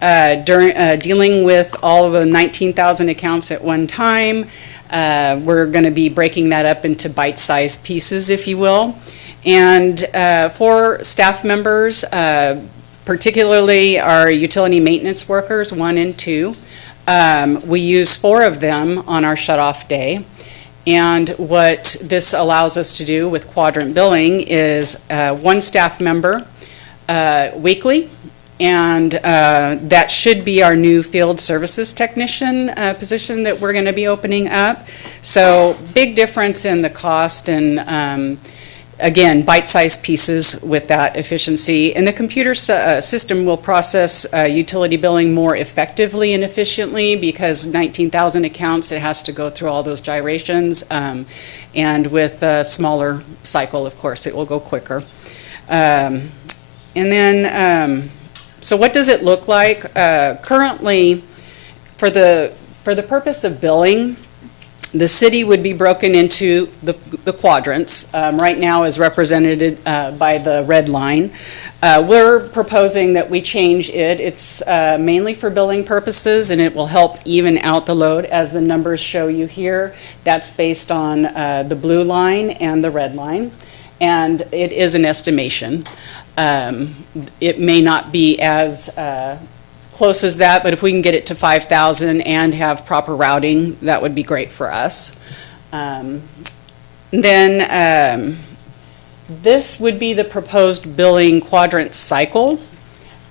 Dealing with all the 19,000 accounts at one time, we're going to be breaking that up into bite-sized pieces, if you will. And for staff members, particularly our utility maintenance workers, 1 and 2, we use 4 of them on our shutoff day. And what this allows us to do with quadrant billing is 1 staff member weekly, and that should be our new field services technician position that we're going to be opening up. So big difference in the cost and again, bite-sized pieces with that efficiency. And the computer system will process utility billing more effectively and efficiently because 19,000 accounts, it has to go through all those gyrations. And with a smaller cycle, of course, it will go quicker. And then, so what does it look like? Currently, for the purpose of billing, the city would be broken into the quadrants, right now as represented by the red line. We're proposing that we change it. It's mainly for billing purposes, and it will help even out the load as the numbers show you here. That's based on the blue line and the red line, and it is an estimation. It may not be as close as that, but if we can get it to 5,000 and have proper routing, that would be great for us. Then this would be the proposed billing quadrant cycle.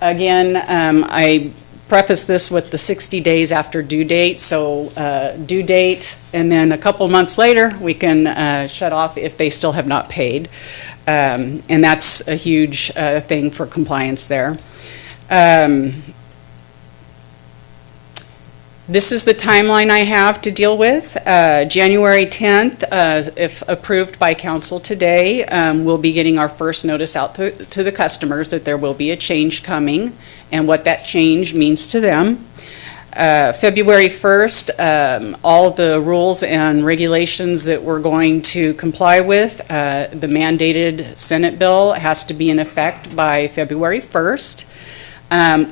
Again, I preface this with the 60 days after due date, so due date, and then a couple months later, we can shut off if they still have not paid. And that's a huge thing for compliance there. This is the timeline I have to deal with. January 10th, if approved by council today, we'll be getting our first notice out to the customers that there will be a change coming and what that change means to them. February 1st, all the rules and regulations that we're going to comply with, the mandated Senate bill has to be in effect by February 1st.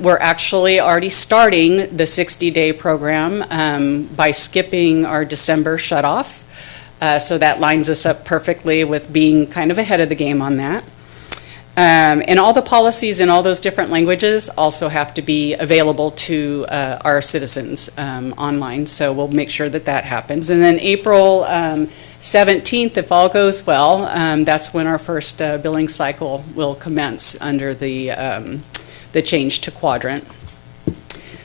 We're actually already starting the 60-day program by skipping our December shutoff. So that lines us up perfectly with being kind of ahead of the game on that. And all the policies in all those different languages also have to be available to our citizens online. So we'll make sure that that happens. And then April 17th, if all goes well, that's when our first billing cycle will commence under the change to quadrant.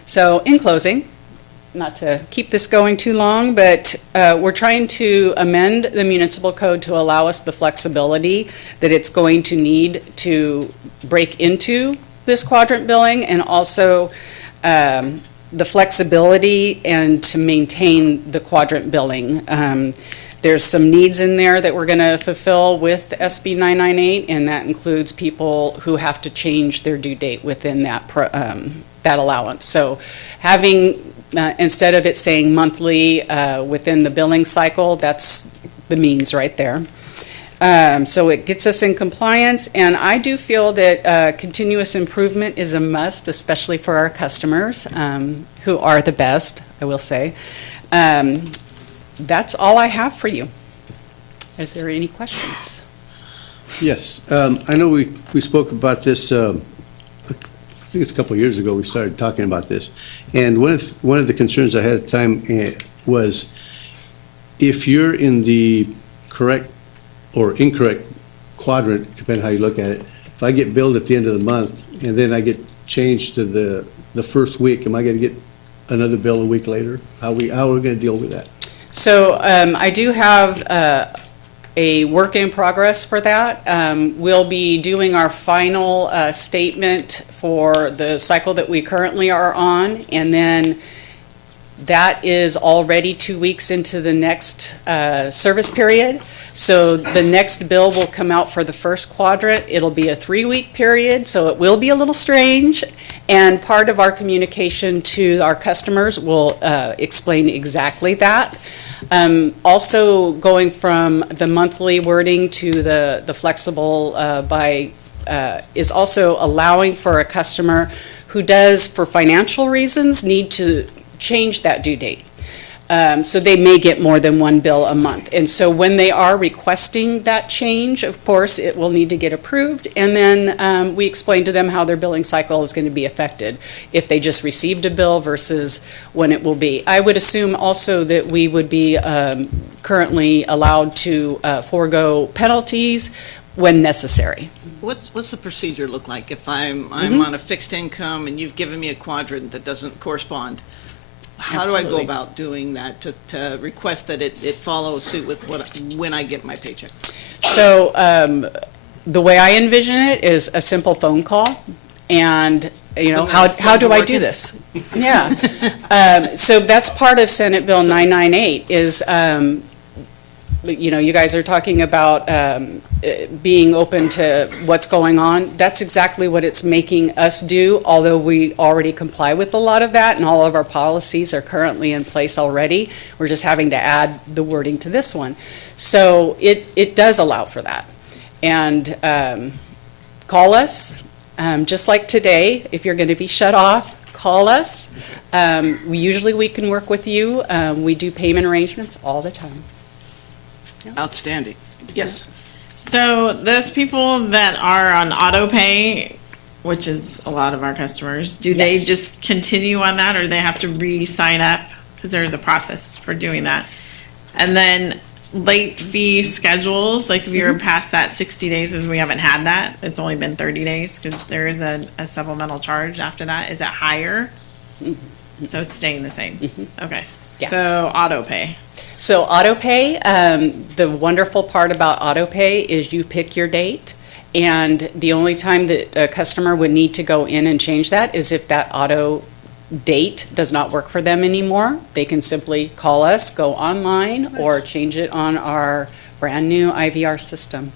So in closing, not to keep this going too long, but we're trying to amend the municipal code to allow us the flexibility that it's going to need to break into this quadrant billing, and also the flexibility and to maintain the quadrant billing. There's some needs in there that we're going to fulfill with SB 998, and that includes people who have to change their due date within that that allowance. So having, instead of it saying monthly within the billing cycle, that's the means right there. So it gets us in compliance, and I do feel that continuous improvement is a must, especially for our customers, who are the best, I will say. That's all I have for you. Is there any questions? Yes, I know we spoke about this, I think it's a couple of years ago, we started talking about this. And one of the concerns I had at the time was if you're in the correct or incorrect quadrant, depending how you look at it, if I get billed at the end of the month and then I get changed to the first week, am I going to get another bill a week later? How are we going to deal with that? So I do have a work in progress for that. We'll be doing our final statement for the cycle that we currently are on, and then that is already 2 weeks into the next service period. So the next bill will come out for the first quadrant. It'll be a 3-week period, so it will be a little strange. And part of our communication to our customers will explain exactly that. Also going from the monthly wording to the flexible is also allowing for a customer who does, for financial reasons, need to change that due date. So they may get more than one bill a month. And so when they are requesting that change, of course, it will need to get approved. And then we explain to them how their billing cycle is going to be affected if they just received a bill versus when it will be. I would assume also that we would be currently allowed to forego penalties when necessary. What's the procedure look like if I'm on a fixed income and you've given me a quadrant that doesn't correspond? How do I go about doing that to request that it follows suit with when I get my paycheck? So the way I envision it is a simple phone call, and how do I do this? Yeah. So that's part of Senate Bill 998 is you guys are talking about being open to what's going on. That's exactly what it's making us do, although we already comply with a lot of that, and all of our policies are currently in place already. We're just having to add the wording to this one. So it does allow for that. And call us, just like today, if you're going to be shut off, call us. Usually we can work with you. We do payment arrangements all the time. Outstanding. Yes. So those people that are on auto pay, which is a lot of our customers, do they Yes. just continue on that, or they have to re-sign up? Because there's a process for doing that. And then late fee schedules, like if you're past that 60 days, and we haven't had that, it's only been 30 days, because there is a supplemental charge after that. Is that higher? So it's staying the same? Okay. Yeah. So auto pay. So auto pay, the wonderful part about auto pay is you pick your date, and the only time that a customer would need to go in and change that is if that auto date does not work for them anymore. They can simply call us, go online, or change it on our brand-new IVR system.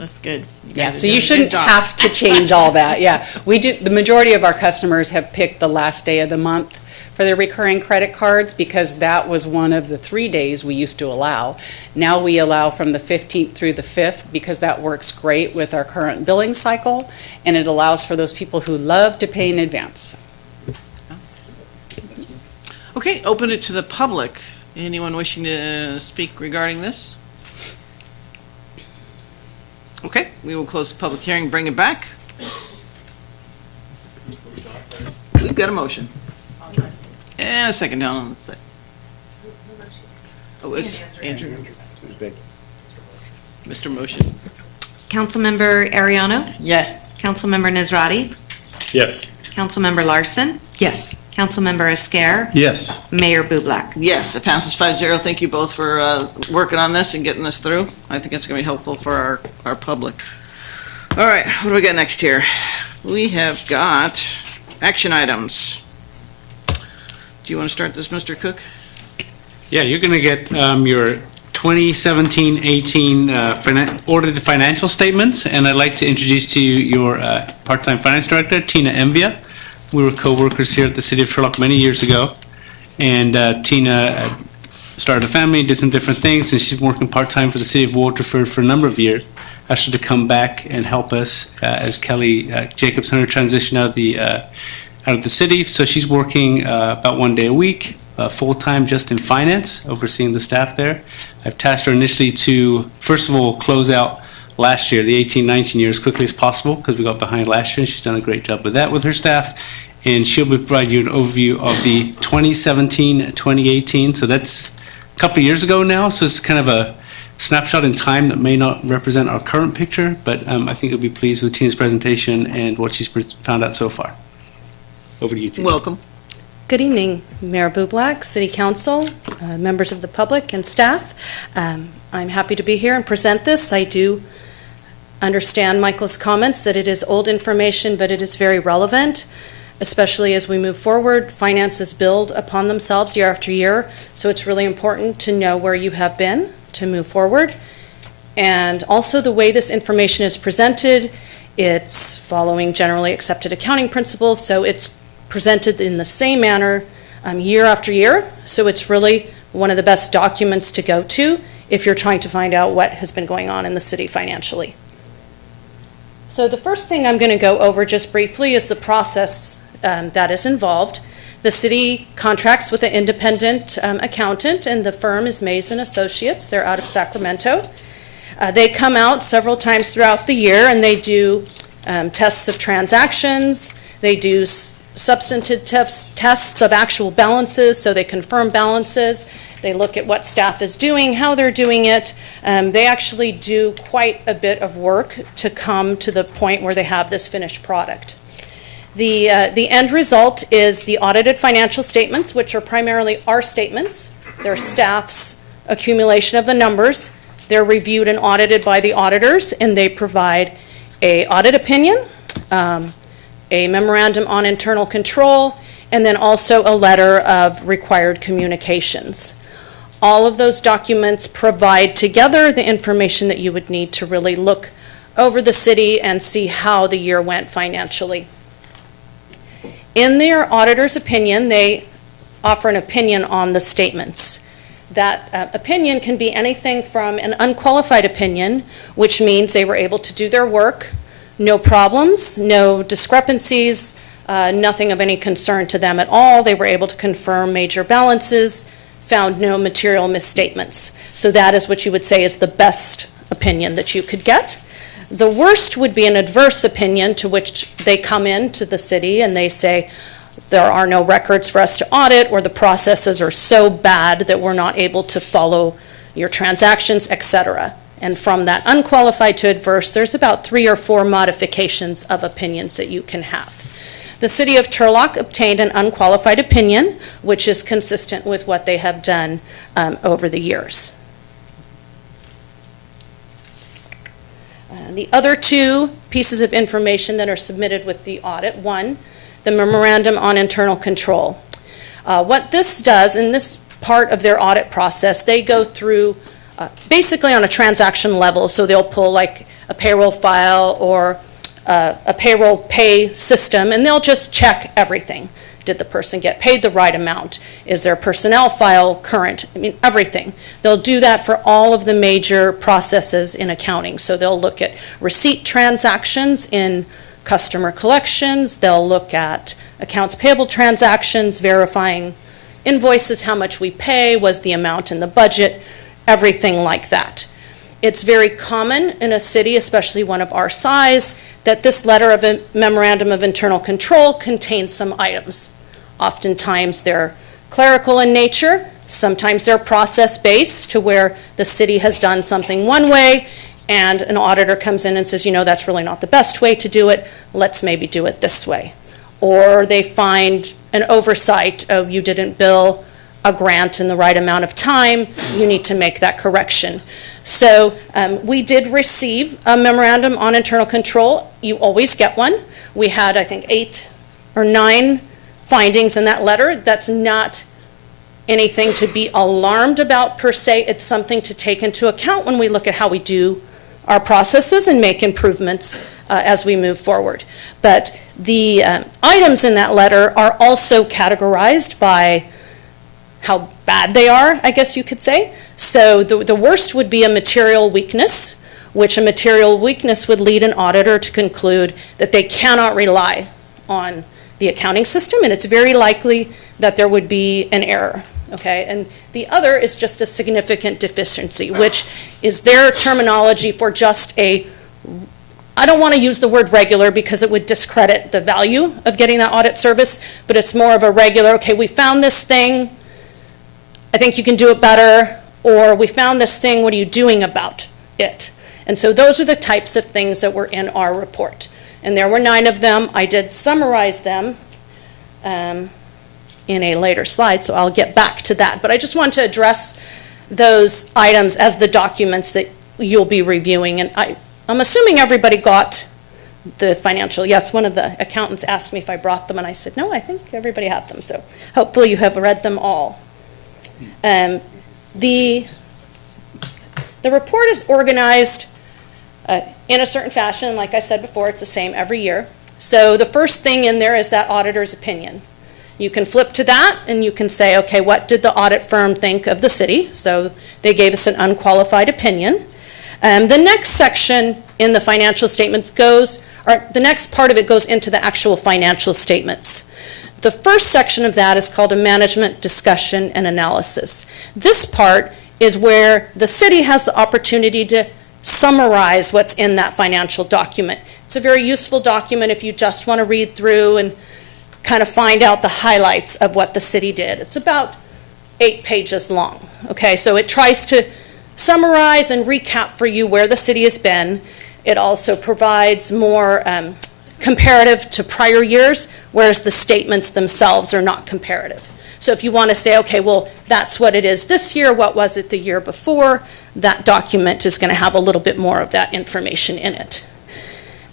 That's good. Yeah, guys are so doing you a good shouldn't job. have to change all that, yeah. We do, the majority of our customers have picked the last day of the month for their recurring credit cards because that was one of the 3 days we used to allow. Now we allow from the 15th through the 5th because that works great with our current billing cycle, and it allows for those people who love to pay in advance. Okay, open it to the public. Anyone wishing to speak regarding this? Okay, we will close the public hearing, bring it back. We've got a motion. And a second down on the side. Oh, it's Andrew. Mr. Motion. Councilmember Ariano? Yes. Councilmember Nazrati? Yes. Councilmember Larson? Yes. Councilmember Esquer? Yes. Mayor Bublak? Yes, it passes 5-0. Thank you both for working on this and getting this through. I think it's going to be helpful for our public. All right, what do we got next here? We have got action items. Do you want to start this, Mr. Cook? Yeah, you're going to get your 2017-18 audited financial statements, and I'd like to introduce to you your part-time finance director, Tina Envia. We were co-workers here at the City of Turlock many years ago, and Tina started a family, did some different things, and she's been working part-time for the City of Waterford for a number of years. Asked her to come back and help us as Kelly Jacobs and her transition out of the city. So she's working about 1 day a week, full-time just in finance, overseeing the staff there. I've tasked her initially to, first of all, close out last year, the 18-19 year, as quickly as possible, because we got behind last year, and she's done a great job with that with her staff. And she'll be providing you an overview of the 2017-2018. So that's a couple of years ago now, so it's kind of a snapshot in time that may not represent our current picture, but I think you'll be pleased with Tina's presentation and what she's found out so far. Over to you, Tina. Welcome. Good evening, Mayor Bublak, City Council, members of the public, and staff. I'm happy to be here and present this. I do understand Michael's comments that it is old information, but it is very relevant, especially as we move forward. Finances build upon themselves year after year, so it's really important to know where you have been to move forward. And also the way this information is presented, it's following generally accepted accounting principles, so it's presented in the same manner year after year. So it's really one of the best documents to go to if you're trying to find out what has been going on in the city financially. So the first thing I'm going to go over just briefly is the process that is involved. The city contracts with an independent accountant, and the firm is Mays & Associates. They're out of Sacramento. They come out several times throughout the year, and they do tests of transactions. They do substantive tests of actual balances, so they confirm balances. They look at what staff is doing, how they're doing it. They actually do quite a bit of work to come to the point where they have this finished product. The end result is the audited financial statements, which are primarily our statements. They're staff's accumulation of the numbers. They're reviewed and audited by the auditors, and they provide a audit opinion, a memorandum on internal control, and then also a letter of required communications. All of those documents provide together the information that you would need to really look over the city and see how the year went financially. In their auditor's opinion, they offer an opinion on the statements. That opinion can be anything from an unqualified opinion, which means they were able to do their work, no problems, no discrepancies, nothing of any concern to them at all. They were able to confirm major balances, found no material misstatements. So that is what you would say is the best opinion that you could get. The worst would be an adverse opinion, to which they come into the city and they say, there are no records for us to audit, or the processes are so bad that we're not able to follow your transactions, etc. And from that unqualified to adverse, there's about 3 or 4 modifications of opinions that you can have. The City of Turlock obtained an unqualified opinion, which is consistent with what they have done over the years. The other 2 pieces of information that are submitted with the audit, one, the memorandum on internal control. What this does, in this part of their audit process, they go through basically on a transaction level. So they'll pull like a payroll file or a payroll pay system, and they'll just check everything. Did the person get paid the right amount? Is their personnel file current? I mean, everything. They'll do that for all of the major processes in accounting. So they'll look at receipt transactions in customer collections. They'll look at accounts payable transactions, verifying invoices, how much we pay, was the amount in the budget, everything like that. It's very common in a city, especially one of our size, that this letter of a memorandum of internal control contains some items. Oftentimes they're clerical in nature, sometimes they're process-based to where the city has done something one way and an auditor comes in and says, you know, that's really not the best way to do it, let's maybe do it this way. Or they find an oversight, oh, you didn't bill a grant in the right amount of time, you need to make that correction. So we did receive a memorandum on internal control. You always get one. We had, I think, 8 or 9 findings in that letter. That's not anything to be alarmed about per se. It's something to take into account when we look at how we do our processes and make improvements as we move forward. But the items in that letter are also categorized by how bad they are, I guess you could say. So the worst would be a material weakness, which a material weakness would lead an auditor to conclude that they cannot rely on the accounting system, and it's very likely that there would be an error, okay? And the other is just a significant deficiency, which is their terminology for just a, I don't want to use the word regular because it would discredit the value of getting that audit service, but it's more of a regular, okay, we found this thing, I think you can do it better, or we found this thing, what are you doing about it? And so those are the types of things that were in our report. And there were 9 of them. I did summarize them in a later slide, so I'll get back to that. But I just want to address those items as the documents that you'll be reviewing. And I'm assuming everybody got the financial. Yes, one of the accountants asked me if I brought them, and I said, no, I think everybody had them. So hopefully you have read them all. The report is organized in a certain fashion. Like I said before, it's the same every year. So the first thing in there is that auditor's opinion. You can flip to that and you can say, okay, what did the audit firm think of the city? So they gave us an unqualified opinion. The next section in the financial statements goes, or the next part of it goes into the actual financial statements. The first section of that is called a management discussion and analysis. This part is where the city has the opportunity to summarize what's in that financial document. It's a very useful document if you just want to read through and kind of find out the highlights of what the city did. It's about 8 pages long, okay? So it tries to summarize and recap for you where the city has been. It also provides more comparative to prior years, whereas the statements themselves are not comparative. So if you want to say, okay, well, that's what it is this year, what was it the year before, that document is going to have a little bit more of that information in it.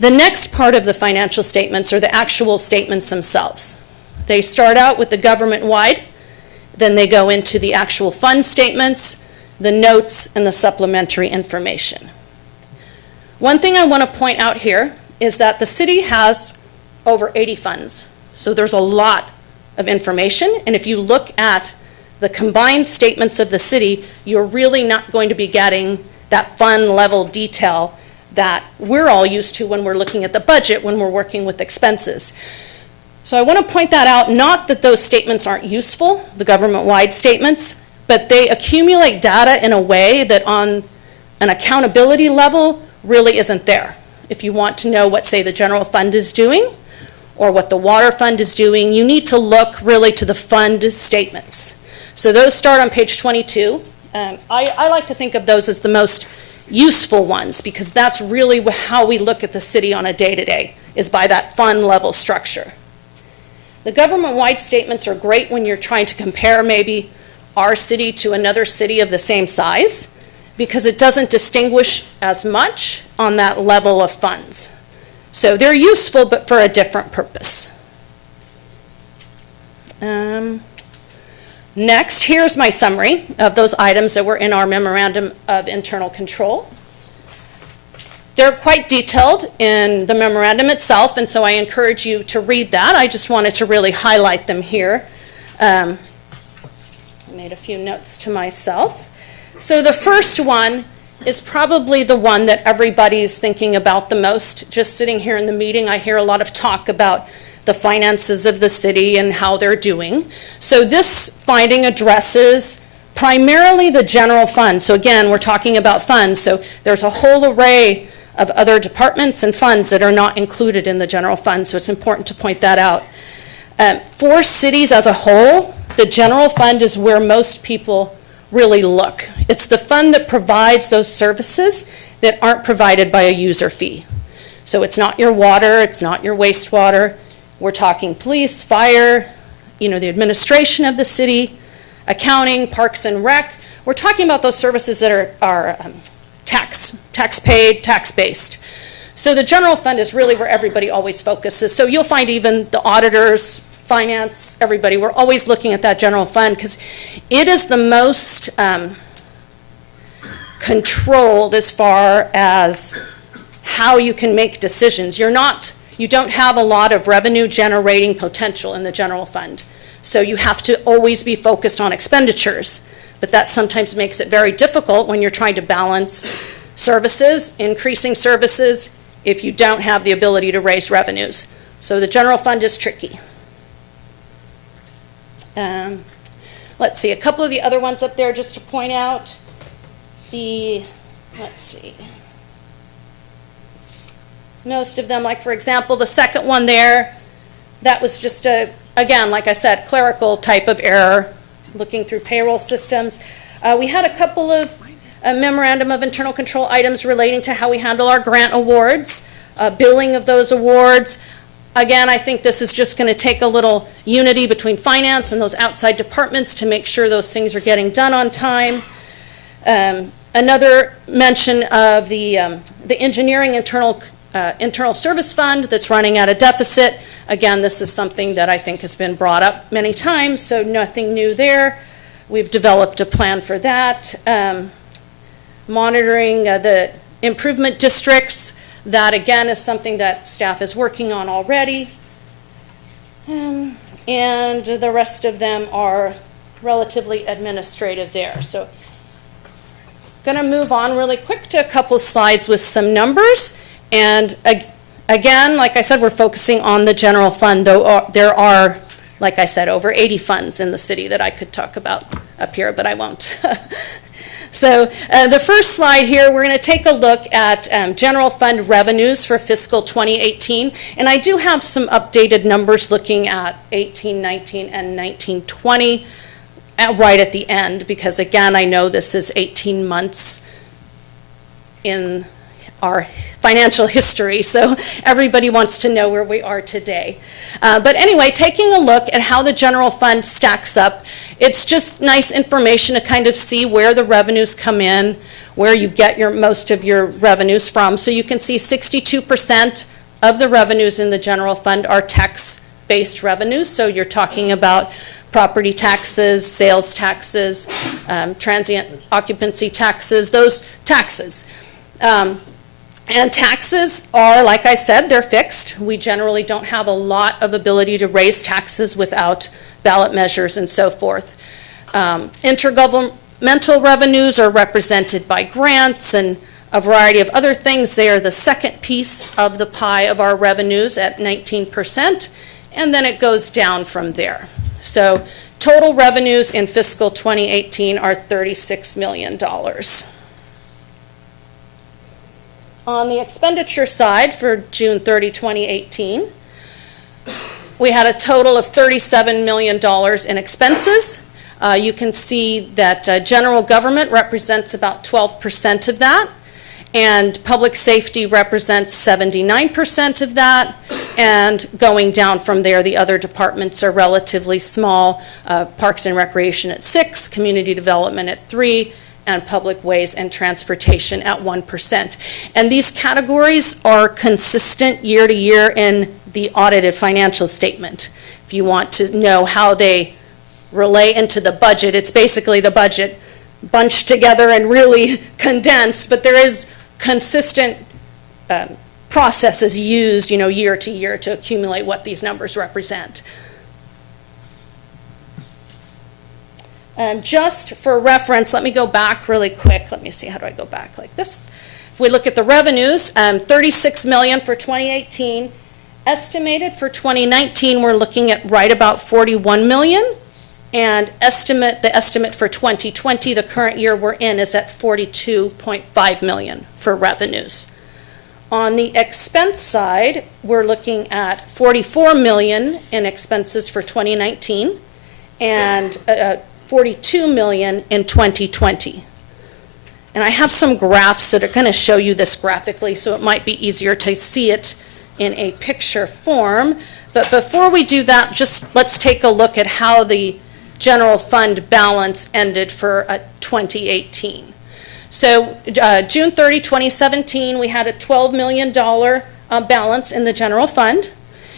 The next part of the financial statements are the actual statements themselves. They start out with the government-wide, then they go into the actual fund statements, the notes, and the supplementary information. One thing I want to point out here is that the city has over 80 funds. So there's a lot of information, and if you look at the combined statements of the city, you're really not going to be getting that fund level detail that we're all used to when we're looking at the budget, when we're working with expenses. So I want to point that out, not that those statements aren't useful, the government-wide statements, but they accumulate data in a way that on an accountability level really isn't there. If you want to know what, say, the general fund is doing or what the water fund is doing, you need to look really to the fund statements. So those start on page 22. I like to think of those as the most useful ones because that's really how we look at the city on a day-to-day, is by that fund level structure. The government-wide statements are great when you're trying to compare maybe our city to another city of the same size, because it doesn't distinguish as much on that level of funds. So they're useful, but for a different purpose. Next, here's my summary of those items that were in our memorandum of internal control. They're quite detailed in the memorandum itself, and so I encourage you to read that. I just wanted to really highlight them here. I made a few notes to myself. So the first one is probably the one that everybody's thinking about the most. Just sitting here in the meeting, I hear a lot of talk about the finances of the city and how they're doing. So this finding addresses primarily the general fund. So again, we're talking about funds. So there's a whole array of other departments and funds that are not included in the general fund. So it's important to point that out. For cities as a whole, the general fund is where most people really look. It's the fund that provides those services that aren't provided by a user fee. So it's not your water, it's not your wastewater. We're talking police, fire, the administration of the city, accounting, parks and rec. We're talking about those services that are tax paid, tax based. So the general fund is really where everybody always focuses. So you'll find even the auditors, finance, everybody, we're always looking at that general fund because it is the most controlled as far as how you can make decisions. You don't have a lot of revenue generating potential in the general fund. So you have to always be focused on expenditures. But that sometimes makes it very difficult when you're trying to balance services, increasing services, if you don't have the ability to raise revenues. So the general fund is tricky. Let's see, a couple of the other ones up there just to point out. Let's see. Most of them, like for example, the second one there, that was just again, like I said, clerical type of error, looking through payroll systems. We had a couple of memorandum of internal control items relating to how we handle our grant awards, billing of those awards. Again, I think this is just going to take a little unity between finance and those outside departments to make sure those things are getting done on time. Another mention of the engineering internal service fund that's running at a deficit. Again, this is something that I think has been brought up many times, so nothing new there. We've developed a plan for that. Monitoring the improvement districts, that again is something that staff is working on already. And the rest of them are relatively administrative there. So going to move on really quick to a couple slides with some numbers. And again, like I said, we're focusing on the general fund, though there are, like I said, over 80 funds in the city that I could talk about up here, but I won't. So the first slide here, we're going to take a look at general fund revenues for fiscal 2018. And I do have some updated numbers looking at 18, 19, and 19, 20 right at the end, because again, I know this is 18 months in our financial history, so everybody wants to know where we are today. But anyway, taking a look at how the general fund stacks up, it's just nice information to kind of see where the revenues come in, where you get most of your revenues from. So you can see 62% of the revenues in the general fund are tax-based revenues. So you're talking about property taxes, sales taxes, transient occupancy taxes, those taxes. And taxes are, like I said, they're fixed. We generally don't have a lot of ability to raise taxes without ballot measures and so forth. Intergovernmental revenues are represented by grants and a variety of other things. They are the second piece of the pie of our revenues at 19%, and then it goes down from there. So total revenues in fiscal 2018 are $36 million. On the expenditure side for June 30, 2018, we had a total of $37 million in expenses. You can see that general government represents about 12% of that, and public safety represents 79% of that, and going down from there, the other departments are relatively small. Parks and Recreation at 6%, community development at 3%, and public ways and transportation at 1%. And these categories are consistent year to year in the audited financial statement. If you want to know how they relay into the budget. It's basically the budget bunched together and really condensed, but there is consistent processes used, year to year to accumulate what these numbers represent. Just for reference, let me go back really quick. Let me see, how do I go back like this? If we look at the revenues, 36 million for 2018. Estimated for 2019, we're looking at right about 41 million. And the estimate for 2020, the current year we're in, is at 42.5 million for revenues. On the expense side, we're looking at 44 million in expenses for 2019 and 42 million in 2020. And I have some graphs that are going to show you this graphically, so it might be easier to see it in a picture form. But before we do that, just let's take a look at how the general fund balance ended for 2018. So June 30, 2017, we had a $12 million balance in the general fund.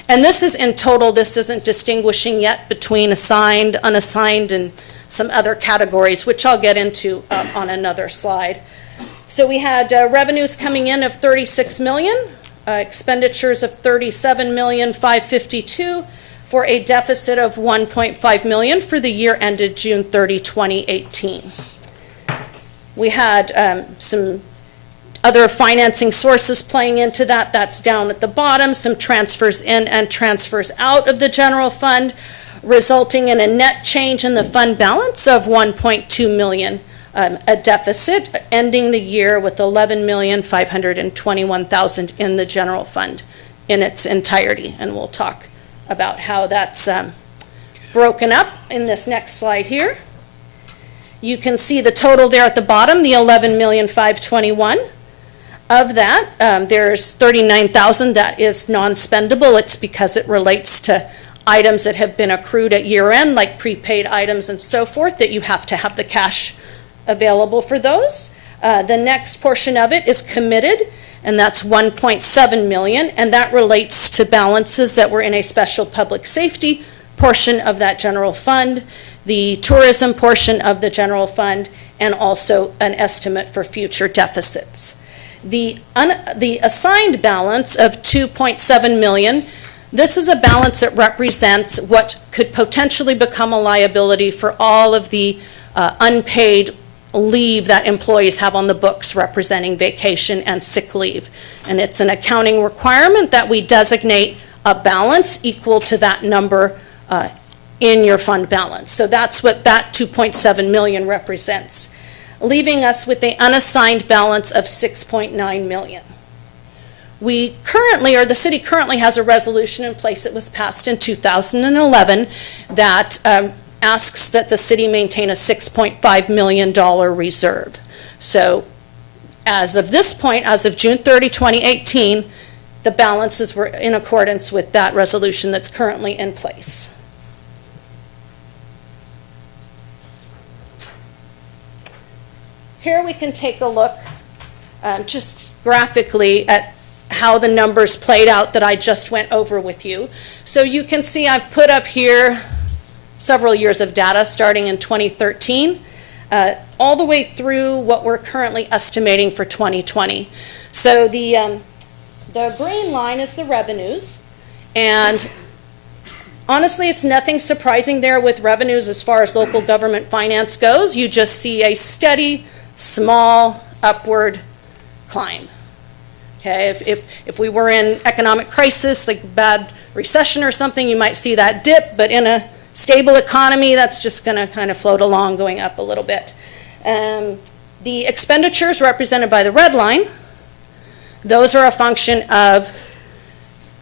And this is in total. This isn't distinguishing yet between assigned, unassigned, and some other categories, which I'll get into on another slide. So we had revenues coming in of 36 million, expenditures of 37,552,000, for a deficit of 1.5 million for the year ended June 30, 2018. We had some other financing sources playing into that. That's down at the bottom, some transfers in and transfers out of the general fund, resulting in a net change in the fund balance of 1.2 million, a deficit, ending the year with 11,521,000 in the general fund in its entirety. And we'll talk about how that's broken up in this next slide here. You can see the total there at the bottom, the 11,521,000. Of that, there's 39,000 that is non-spendable. It's because it relates to items that have been accrued at year end, like prepaid items and so forth, that you have to have the cash available for those. The next portion of it is committed, and that's 1.7 million, and that relates to balances that were in a special public safety portion of that general fund, the tourism portion of the general fund, and also an estimate for future deficits. The assigned balance of 2.7 million, this is a balance that represents what could potentially become a liability for all of the unpaid leave that employees have on the books, representing vacation and sick leave. And it's an accounting requirement that we designate a balance equal to that number in your fund balance. So that's what that 2.7 million represents, leaving us with the unassigned balance of 6.9 million. We currently, or the city currently, has a resolution in place that was passed in 2011 that asks that the city maintain a $6.5 million reserve. So as of this point, as of June 30, 2018, the balances were in accordance with that resolution that's currently in place. Here we can take a look just graphically at how the numbers played out that I just went over with you. So you can see I've put up here several years of data starting in 2013, all the way through what we're currently estimating for 2020. So the green line is the revenues, and honestly, it's nothing surprising there with revenues as far as local government finance goes. You just see a steady, small, upward climb. Okay, if we were in economic crisis, like bad recession or something, you might see that dip, but in a stable economy, that's just going to kind of float along, going up a little bit. The expenditures represented by the red line, those are a function of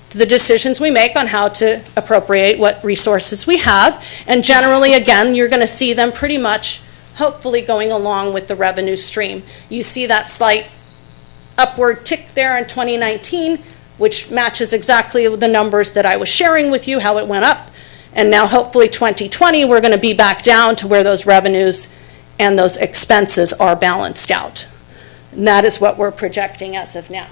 the decisions we make on how to appropriate what resources we have. And generally, again, you're going to see them pretty much, hopefully, going along with the revenue stream. You see that slight upward tick there in 2019, which matches exactly the numbers that I was sharing with you, how it went up. And now hopefully 2020, we're going to be back down to where those revenues and those expenses are balanced out. And that is what we're projecting as of now.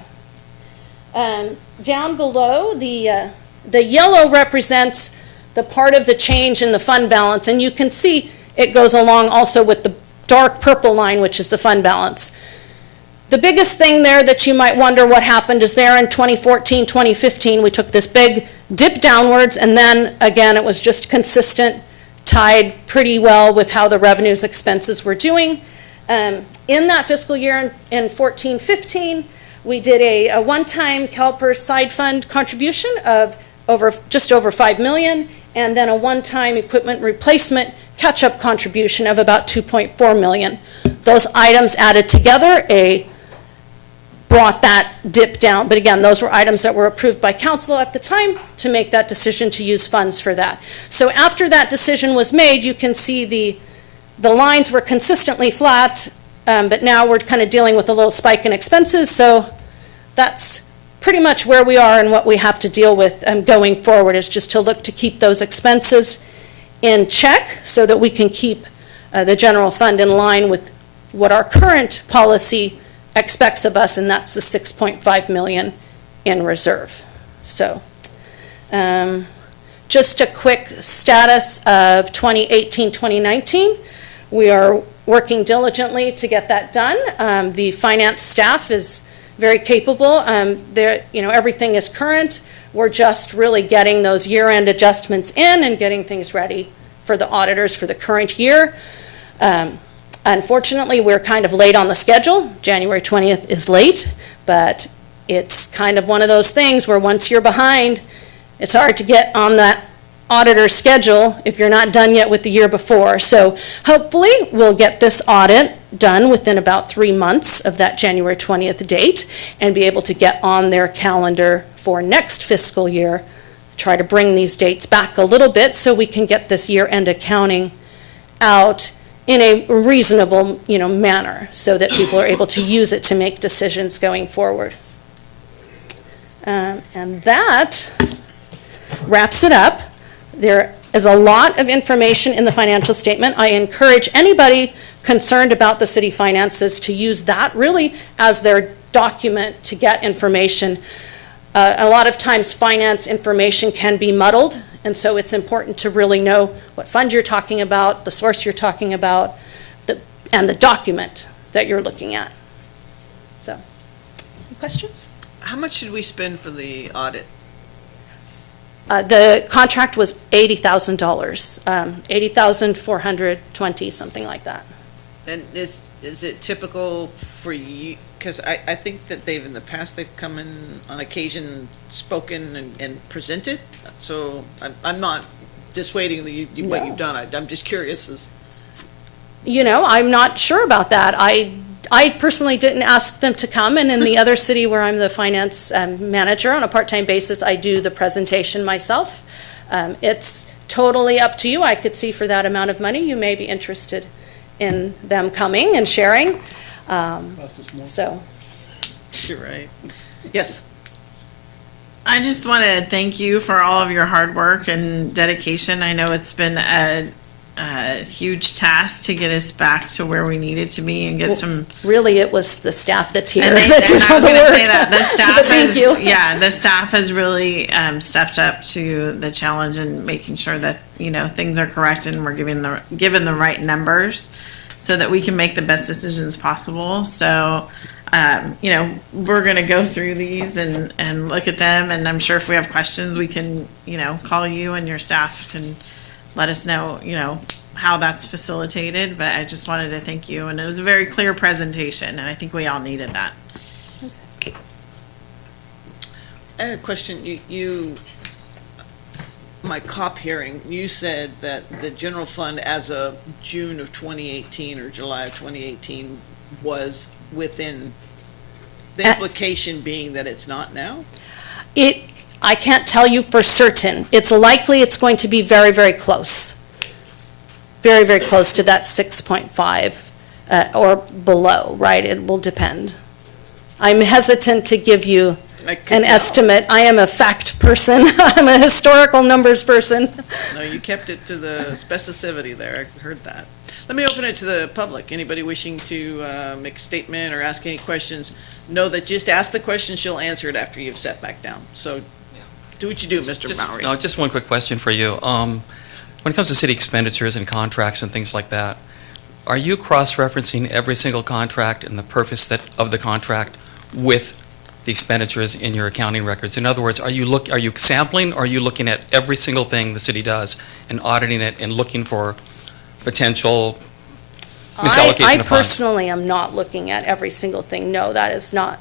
Down below, the yellow represents the part of the change in the fund balance, and you can see it goes along also with the dark purple line, which is the fund balance. The biggest thing there that you might wonder what happened is there in 2014, 2015, we took this big dip downwards, and then again, it was just consistent, tied pretty well with how the revenues expenses were doing. In that fiscal year in 14, 15, we did a one-time CalPERS side fund contribution of just over $5 million, and then a one-time equipment replacement catch-up contribution of about $2.4 million. Those items added together brought that dip down. But again, those were items that were approved by council at the time to make that decision to use funds for that. So after that decision was made, you can see the lines were consistently flat, but now we're kind of dealing with a little spike in expenses. So that's pretty much where we are and what we have to deal with going forward, is just to look to keep those expenses in check so that we can keep the general fund in line with what our current policy expects of us, and that's the $6.5 million in reserve. So just a quick status of 2018, 2019. We are working diligently to get that done. The finance staff is very capable. Everything is current. We're just really getting those year-end adjustments in and getting things ready for the auditors for the current year. Unfortunately, we're kind of late on the schedule. January 20th is late, but it's kind of one of those things where once you're behind, it's hard to get on that auditor schedule if you're not done yet with the year before. So hopefully we'll get this audit done within about 3 months of that January 20th date and be able to get on their calendar for next fiscal year. Try to bring these dates back a little bit so we can get this year-end accounting out in a reasonable, manner so that people are able to use it to make decisions going forward. And that wraps it up. There is a lot of information in the financial statement. I encourage anybody concerned about the city finances to use that really as their document to get information. A lot of times finance information can be muddled, and so it's important to really know what fund you're talking about, the source you're talking about, and the document that you're looking at. So, any questions? How much should we spend for the audit? The contract was $80,000, $80,420, something like that. And is it typical for you, because I think that in the past, they've come in on occasion, spoken and presented, so I'm not dissuading what you've done, I'm just curious I'm not sure about that. I personally didn't ask them to come, and in the other city where I'm the finance manager on a part-time basis, I do the presentation myself. It's totally up to you. I could see for that amount of money, you may be interested in them coming and sharing. So. You're right. Yes. I just want to thank you for all of your hard work and dedication. I know it's been a huge task to get us back to where we needed to be and get some. Really, it was the staff that's here. And I was going to say that the staff Thank you. the staff has really stepped up to the challenge and making sure that things are correct and we're given the right numbers so that we can make the best decisions possible. So. We're going to go through these and look at them, and I'm sure if we have questions, we can, call you and your staff can let us know, how that's facilitated. But I just wanted to thank you, and it was a very clear presentation, and I think we all needed that. I had a question. My COP hearing, you said that the general fund as of June of 2018 or July of 2018 was within, the implication being that it's not now? I can't tell you for certain. It's likely it's going to be very, very close. Very, very close to that 6.5 or below, right? It will depend. I'm hesitant to give you an estimate. I am a fact person. I'm a historical numbers person. No, you kept it to the specificity there. I heard that. Let me open it to the public. Anybody wishing to make a statement or ask any questions, know that just ask the question, she'll answer it after you've sat back down. So Do what you do, Mr. Bowery. No, just one quick question for you. When it comes to city expenditures and contracts and things like that, are you cross-referencing every single contract and the purpose of the contract with the expenditures in your accounting records? In other words, are you sampling, or are you looking at every single thing the city does and auditing it and looking for potential misallocation I of funds? personally am not looking at every single thing. No, that is not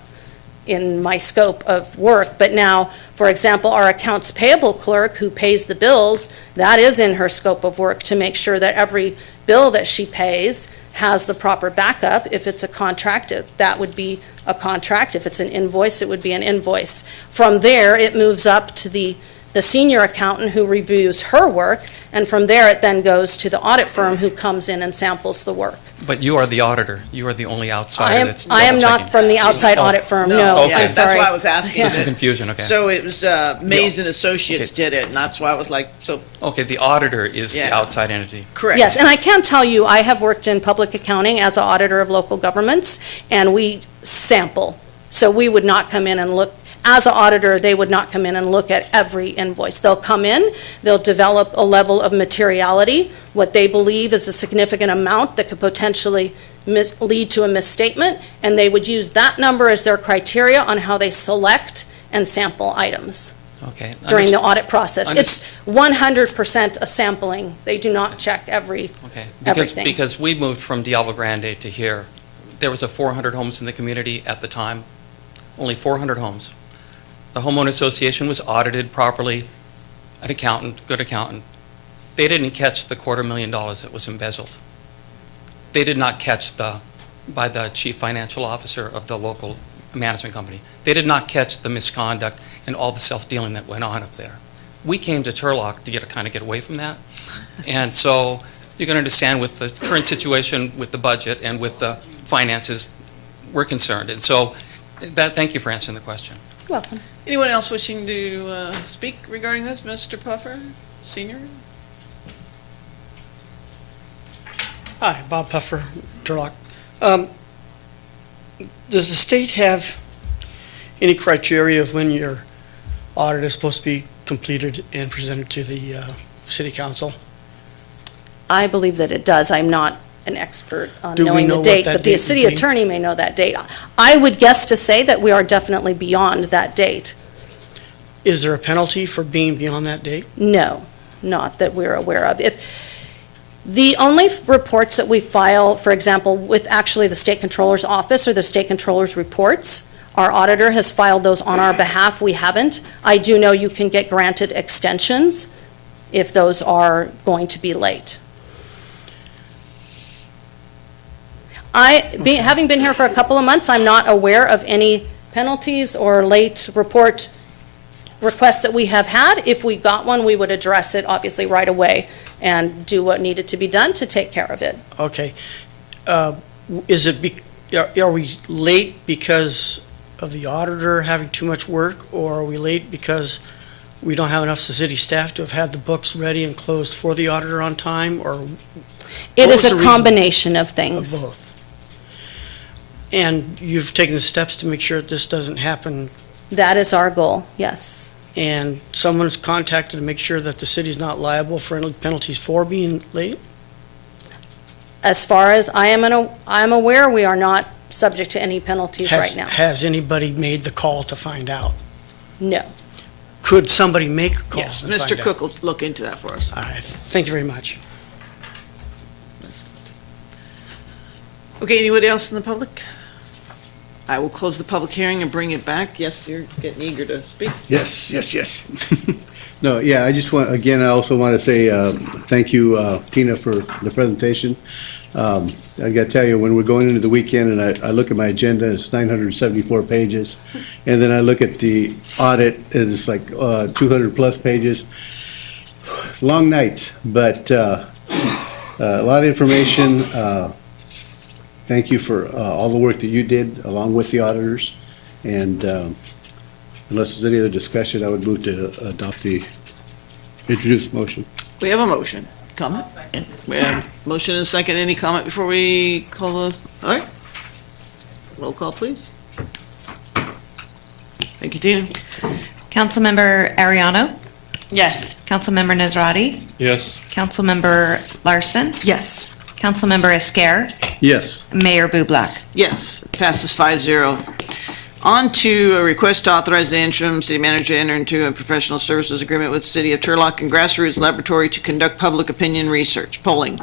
in my scope of work. But now, for example, our accounts payable clerk who pays the bills, that is in her scope of work to make sure that every bill that she pays has the proper backup. If it's a contract, that would be a contract. If it's an invoice, it would be an invoice. From there, it moves up to the senior accountant who reviews her work, and from there, it then goes to the audit firm who comes in and samples the work. But you are the auditor. You are the only outsider that's I am not double-checking. from the outside audit firm, no, Okay. I'm sorry. That's why I was asking. Just some confusion, okay. So it was Mays and Associates did it, and that's why I was like, so, Okay, the auditor is the Yeah. outside entity. correct. Yes, and I can tell you, I have worked in public accounting as an auditor of local governments, and we sample. So we would not come in and look, as an auditor, they would not come in and look at every invoice. They'll come in, they'll develop a level of materiality, what they believe is a significant amount that could potentially lead to a misstatement, and they would use that number as their criteria on how they select and sample items Okay. during the audit process. I'm It's 100% a sampling. They do not check Okay, everything. because we moved from Diablo Grande to here. There was 400 homes in the community at the time, only 400 homes. The homeowner association was audited properly, an accountant, good accountant. They didn't catch the $250,000 that was embezzled. They did not catch by the chief financial officer of the local management company. They did not catch the misconduct and all the self-dealing that went on up there. We came to Turlock to get away from that. And so you can understand with the current situation with the budget and with the finances, we're concerned. And so thank you for answering the question. Welcome. Anyone else wishing to speak regarding this? Mr. Puffer, Senior? Hi, Bob Puffer, Turlock. Does the state have any criteria of when your audit is supposed to be completed and presented to the city council? I believe that it does. I'm not an expert on Do we knowing know the what date, that but the date city would be? attorney may know that date. I would guess to say that we are definitely beyond that date. Is there a penalty for being beyond that date? No, not that we're aware of. The only reports that we file, for example, with actually the state controller's office or the state controller's reports, our auditor has filed those on our behalf. We haven't. I do know you can get granted extensions if those are going to be late. Having been here for a couple of months, I'm not aware of any penalties or late report requests that we have had. If we got one, we would address it obviously right away and do what needed to be done to take care of it. Okay. Is it, are we late because of the auditor having too much work, or are we late because we don't have enough city staff to have had the books ready and closed for the auditor on time, or? It What is was a the reason? combination of Of things. both. And you've taken the steps to make sure that this doesn't happen, That is our goal, yes. and someone's contacted to make sure that the city's not liable for any penalties for being late? As far as I'm aware, we are not subject to any penalties right now. Has anybody made the call to find out? No. Could somebody make a call? Yes, and Mr. find out? Cook will look into that for us. All right, thank you very much. Okay, anybody else in the public? I will close the public hearing and bring it back. Yes, you're getting eager to speak. Yes. No, yeah, I just want, again, I also want to say thank you, Tina, for the presentation. I got to tell you, when we're going into the weekend and I look at my agenda, it's 974 pages. And then I look at the audit, and it's like 200-plus pages. Long nights, but a lot of information. Thank you for all the work that you did along with the auditors. And unless there's any other discussion, I would move to adopt the introduced motion. We have a motion. Comment? We have motion and a second. Any comment before we call the, all right? Roll call, please. Thank you, Tina. Councilmember Ariano, Yes. Councilmember Nazrati, Yes. Councilmember Larson, Yes. Councilmember Esquer, Yes. Mayor Bublak. Yes, passes 5-0. On to a request to authorize the interim city manager to enter into a professional services agreement with the City of Turlock and Grassroots Laboratory to conduct public opinion research, polling.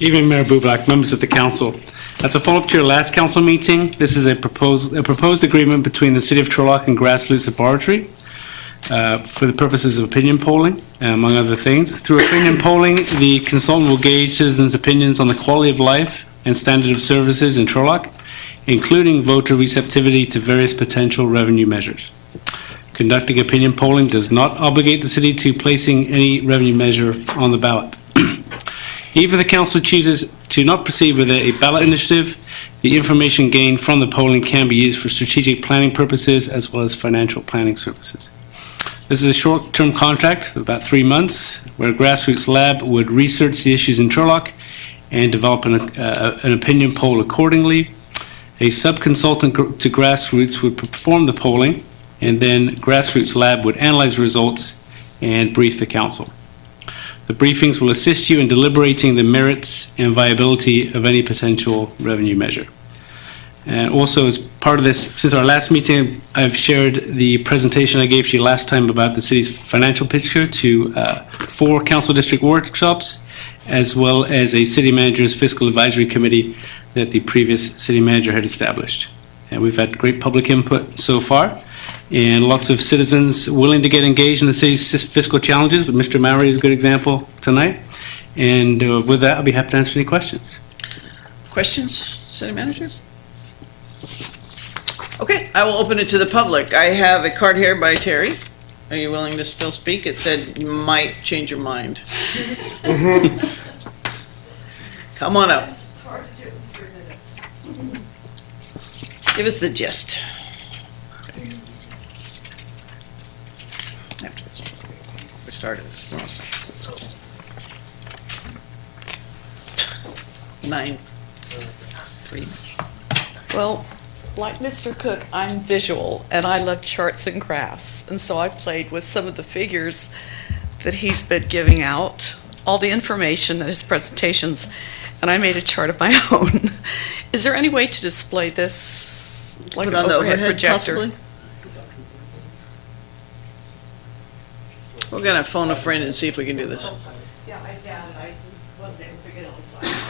Evening, Mayor Bublak, members of the council. As a follow-up to your last council meeting, this is a proposed agreement between the City of Turlock and Grassroots Laboratory for the purposes of opinion polling, among other things. Through opinion polling, the consultant will gauge citizens' opinions on the quality of life and standard of services in Turlock, including voter receptivity to various potential revenue measures. Conducting opinion polling does not obligate the city to placing any revenue measure on the ballot. If the council chooses to not proceed with a ballot initiative, the information gained from the polling can be used for strategic planning purposes as well as financial planning services. This is a short-term contract of about 3 months where Grassroots Lab would research the issues in Turlock and develop an opinion poll accordingly. A sub-consultant to Grassroots would perform the polling, and then Grassroots Lab would analyze the results and brief the council. The briefings will assist you in deliberating the merits and viability of any potential revenue measure. And also, as part of this, since our last meeting, I've shared the presentation I gave to you last time about the city's financial picture to 4 council district workshops, as well as a city manager's fiscal advisory committee that the previous city manager had established. And we've had great public input so far, and lots of citizens willing to get engaged in the city's fiscal challenges. Mr. Mowry is a good example tonight. And with that, I'll be happy to answer any questions. Questions, city manager? Okay, I will open it to the public. I have a card here by Terry. Are you willing to still speak? It said you might change your mind. Come on up. Give us the gist. After this, we started. 9-3. Well, like Mr. Cook, I'm visual and I love charts and graphs. And so I played with some of the figures that he's been giving out, all the information in his presentations, and I made a chart of my own. Is there any way to display this like Put an on the overhead overhead, projector? possibly? We're gonna phone a friend and see if we can do this. Yeah, I doubt it. I wasn't able to get it on flash.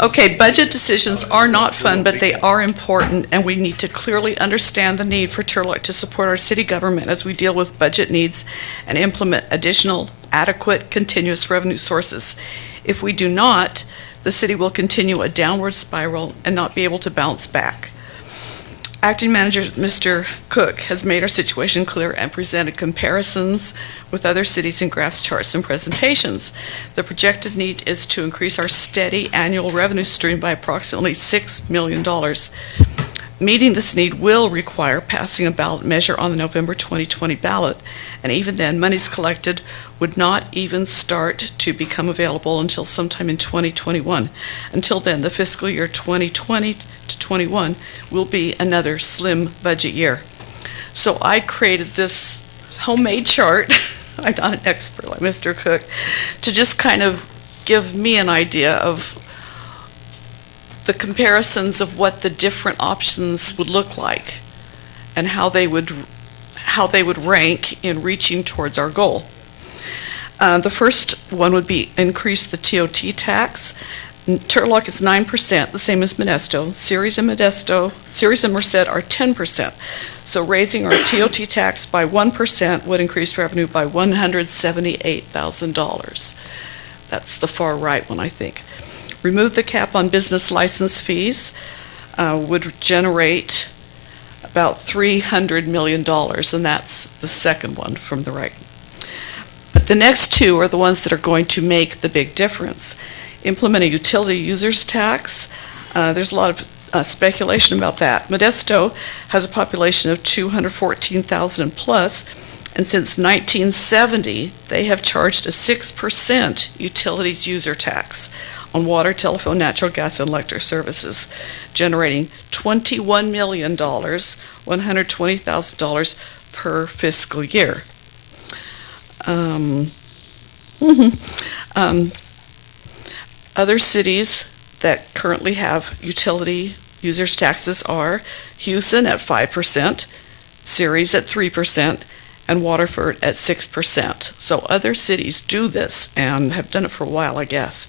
Okay, budget decisions are not fun, but they are important, and we need to clearly understand the need for Turlock to support our city government as we deal with budget needs and implement additional adequate continuous revenue sources. If we do not, the city will continue a downward spiral and not be able to bounce back. Acting Manager Mr. Cook has made our situation clear and presented comparisons with other cities in graphs, charts, and presentations. The projected need is to increase our steady annual revenue stream by approximately $6 million. Meeting this need will require passing a ballot measure on the November 2020 ballot, and even then, monies collected would not even start to become available until sometime in 2021. Until then, the fiscal year 2020 to 21 will be another slim budget year. So I created this homemade chart, I'm not an expert like Mr. Cook, to just kind of give me an idea of the comparisons of what the different options would look like and how they would rank in reaching towards our goal. The first one would be increase the TOT tax. Turlock is 9%, the same as Modesto. Ceres and Merced are 10%. So raising our TOT tax by 1% would increase revenue by $178,000. That's the far right one, I think. Remove the cap on business license fees would generate about $300 million, and that's the second one from the right. But the next two are the ones that are going to make the big difference. Implement a utility users tax. There's a lot of speculation about that. Modesto has a population of 214,000 plus, and since 1970, they have charged a 6% utilities user tax on water, telephone, natural gas, and electric services, generating $21,120,000 per fiscal year. Other cities that currently have utility users taxes are Houston at 5%, Ceres at 3%, and Waterford at 6%. So other cities do this and have done it for a while, I guess.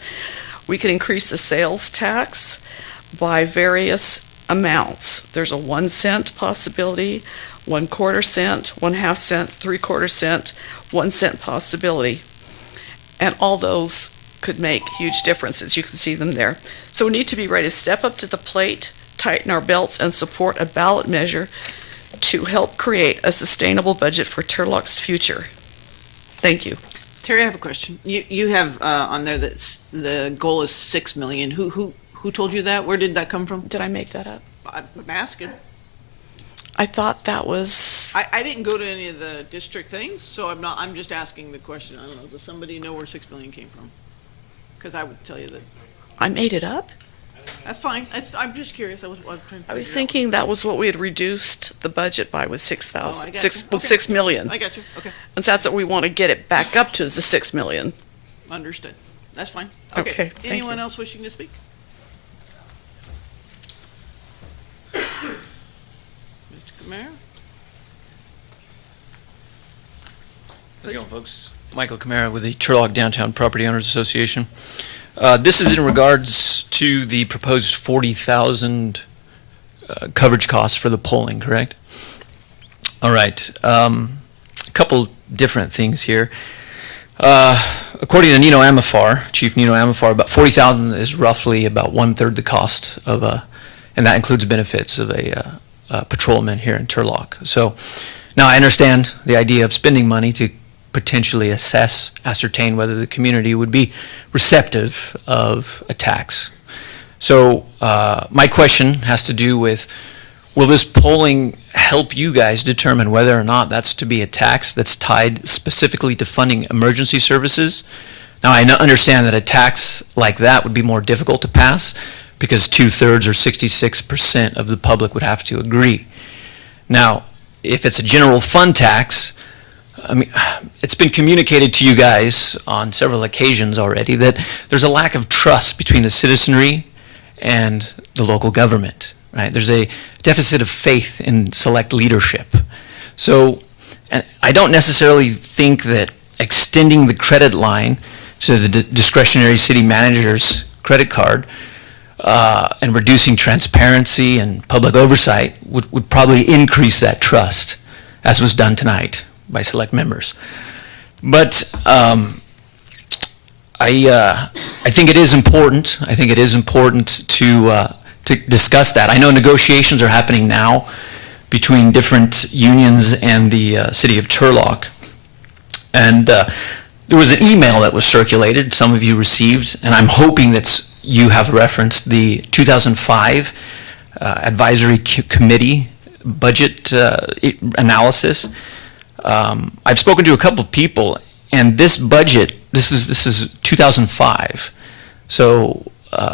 We can increase the sales tax by various amounts. There's a 1 cent possibility, 1/4 cent, 1/2 cent, 3/4 cent, 1 cent possibility. And all those could make huge differences. You can see them there. So we need to be ready to step up to the plate, tighten our belts, and support a ballot measure to help create a sustainable budget for Turlock's future. Thank you. Terry, I have a question. You have on there that the goal is 6 million. Who told you that? Where did that come from? Did I make that up? I'm asking. I thought that was, I didn't go to any of the district things, so I'm just asking the question. I don't know. Does somebody know where 6 million came from? Because I would tell you that. I made it up? That's fine. I'm just curious. I was trying to I was figure thinking that was what we had reduced the budget by, was Oh, I got you. 6 million. I got you. Okay. And so that's what we want to get it back up to, is the 6 million. Understood. That's fine. Okay, thank Anyone you. else wishing to speak? Mr. Kamara? How's it going, folks? Michael Camara with the Turlock Downtown Property Owners Association. This is in regards to the proposed 40,000 coverage costs for the polling, correct? All right. A couple different things here. According to Nino Amafar, Chief Nino Amafar, about 40,000 is roughly about 1/3 the cost of and that includes benefits of a patrolman here in Turlock. So now I understand the idea of spending money to potentially ascertain whether the community would be receptive of a tax. So my question has to do with, will this polling help you guys determine whether or not that's to be a tax that's tied specifically to funding emergency services? Now, I understand that a tax like that would be more difficult to pass because 2/3 or 66% of the public would have to agree. Now, if it's a general fund tax, I mean, it's been communicated to you guys on several occasions already that there's a lack of trust between the citizenry and the local government, right? There's a deficit of faith in select leadership. So, and I don't necessarily think that extending the credit line to the discretionary city manager's credit card and reducing transparency and public oversight would probably increase that trust, as was done tonight by select members. But I think it is important. I think it is important to discuss that. I know negotiations are happening now between different unions and the city of Turlock. And there was an email that was circulated, some of you received, and I'm hoping that you have referenced the 2005 Advisory Committee budget analysis. I've spoken to a couple of people, and this budget, this is 2005, so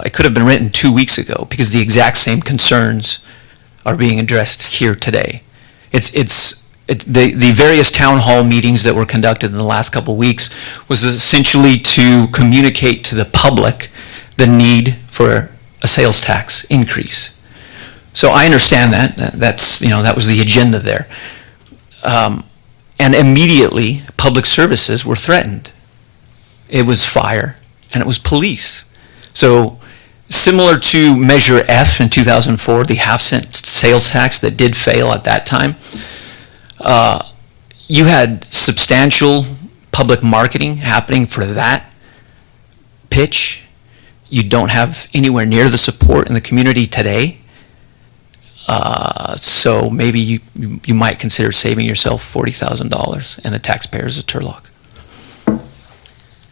it could have been written 2 weeks ago because the exact same concerns are being addressed here today. It's the various town hall meetings that were conducted in the last couple of weeks was essentially to communicate to the public the need for a sales tax increase. So I understand that. That's, that was the agenda there. And immediately, public services were threatened. It was fire, and it was police. So similar to Measure F in 2004, the half-cent sales tax that did fail at that time, you had substantial public marketing happening for that pitch. You don't have anywhere near the support in the community today. So maybe you might consider saving yourself $40,000 and the taxpayers of Turlock.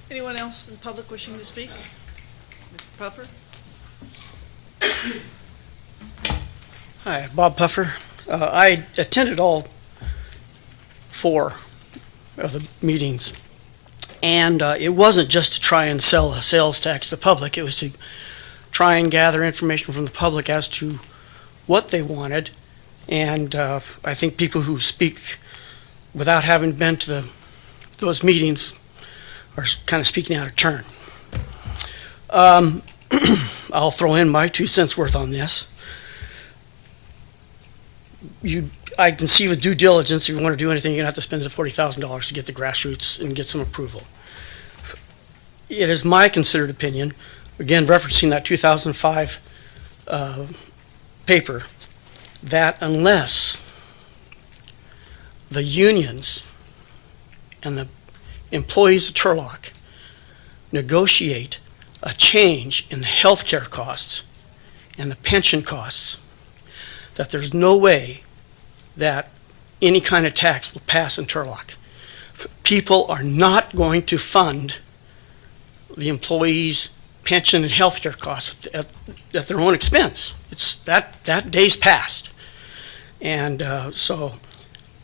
Anyone else in the public wishing to speak? Mr. Puffer? Hi, Bob Puffer. I attended all 4 of the meetings, And it wasn't just to try and sell a sales tax to the public. It was to try and gather information from the public as to what they wanted. And I think people who speak without having been to those meetings are kind of speaking out of turn. I'll throw in my 2 cents worth on this. I can see with due diligence, if you want to do anything, you're going to have to spend the $40,000 to get the grassroots and get some approval. It is my considered opinion, again referencing that 2005 paper, that unless the unions and the employees of Turlock negotiate a change in the health care costs and the pension costs, that there's no way that any kind of tax will pass in Turlock. People are not going to fund the employees' pension and health care costs at their own expense. It's that day's past. And so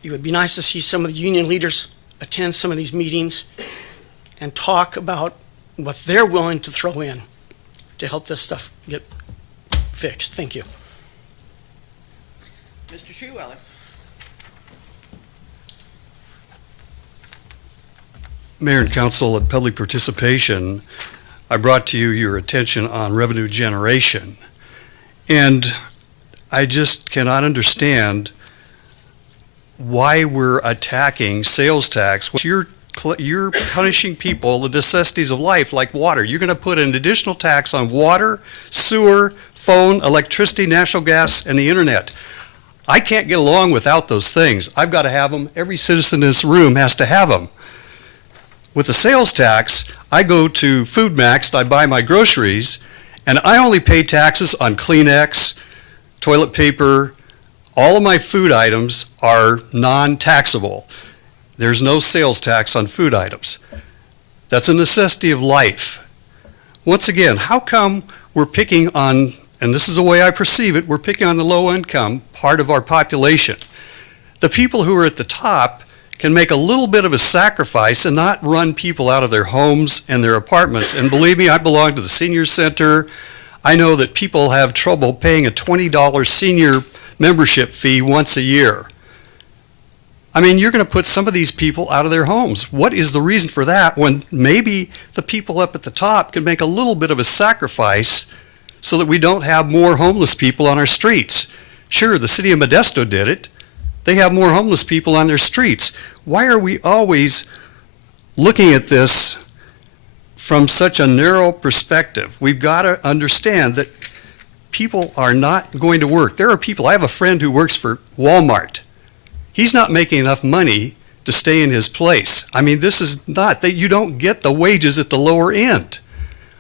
it would be nice to see some of the union leaders attend some of these meetings and talk about what they're willing to throw in to help this stuff get fixed. Thank you. Mr. Treweller. Mayor and Council, at public participation, I brought to you your attention on revenue generation. And I just cannot understand why we're attacking sales tax. You're punishing people, the necessities of life, like water. You're going to put an additional tax on water, sewer, phone, electricity, natural gas, and the internet. I can't get along without those things. I've got to have them. Every citizen in this room has to have them. With the sales tax, I go to Food Max, I buy my groceries, and I only pay taxes on Kleenex, toilet paper. All of my food items are non-taxable. There's no sales tax on food items. That's a necessity of life. Once again, how come we're picking on, and this is the way I perceive it, we're picking on the low income part of our population? The people who are at the top can make a little bit of a sacrifice and not run people out of their homes and their apartments. And believe me, I belong to the senior center. I know that people have trouble paying a $20 senior membership fee once a year. I mean, you're going to put some of these people out of their homes. What is the reason for that when maybe the people up at the top can make a little bit of a sacrifice so that we don't have more homeless people on our streets? Sure, the city of Modesto did it. They have more homeless people on their streets. Why are we always looking at this from such a narrow perspective? We've got to understand that people are not going to work. There are people, I have a friend who works for Walmart. He's not making enough money to stay in his place. I mean, this is not, you don't get the wages at the lower end.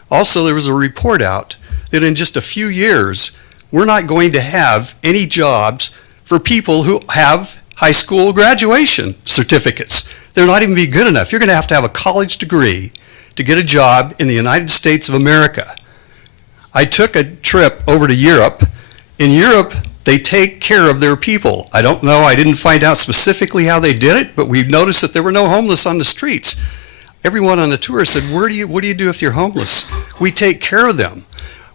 Also, there was a report out that in just a few years, we're not going to have any jobs for people who have high school graduation certificates. They're not even be good enough. You're going to have a college degree to get a job in the United States of America. I took a trip over to Europe. In Europe, they take care of their people. I don't know, I didn't find out specifically how they did it, but we've noticed that there were no homeless on the streets. Everyone on the tour said, what do you do if you're homeless? We take care of them.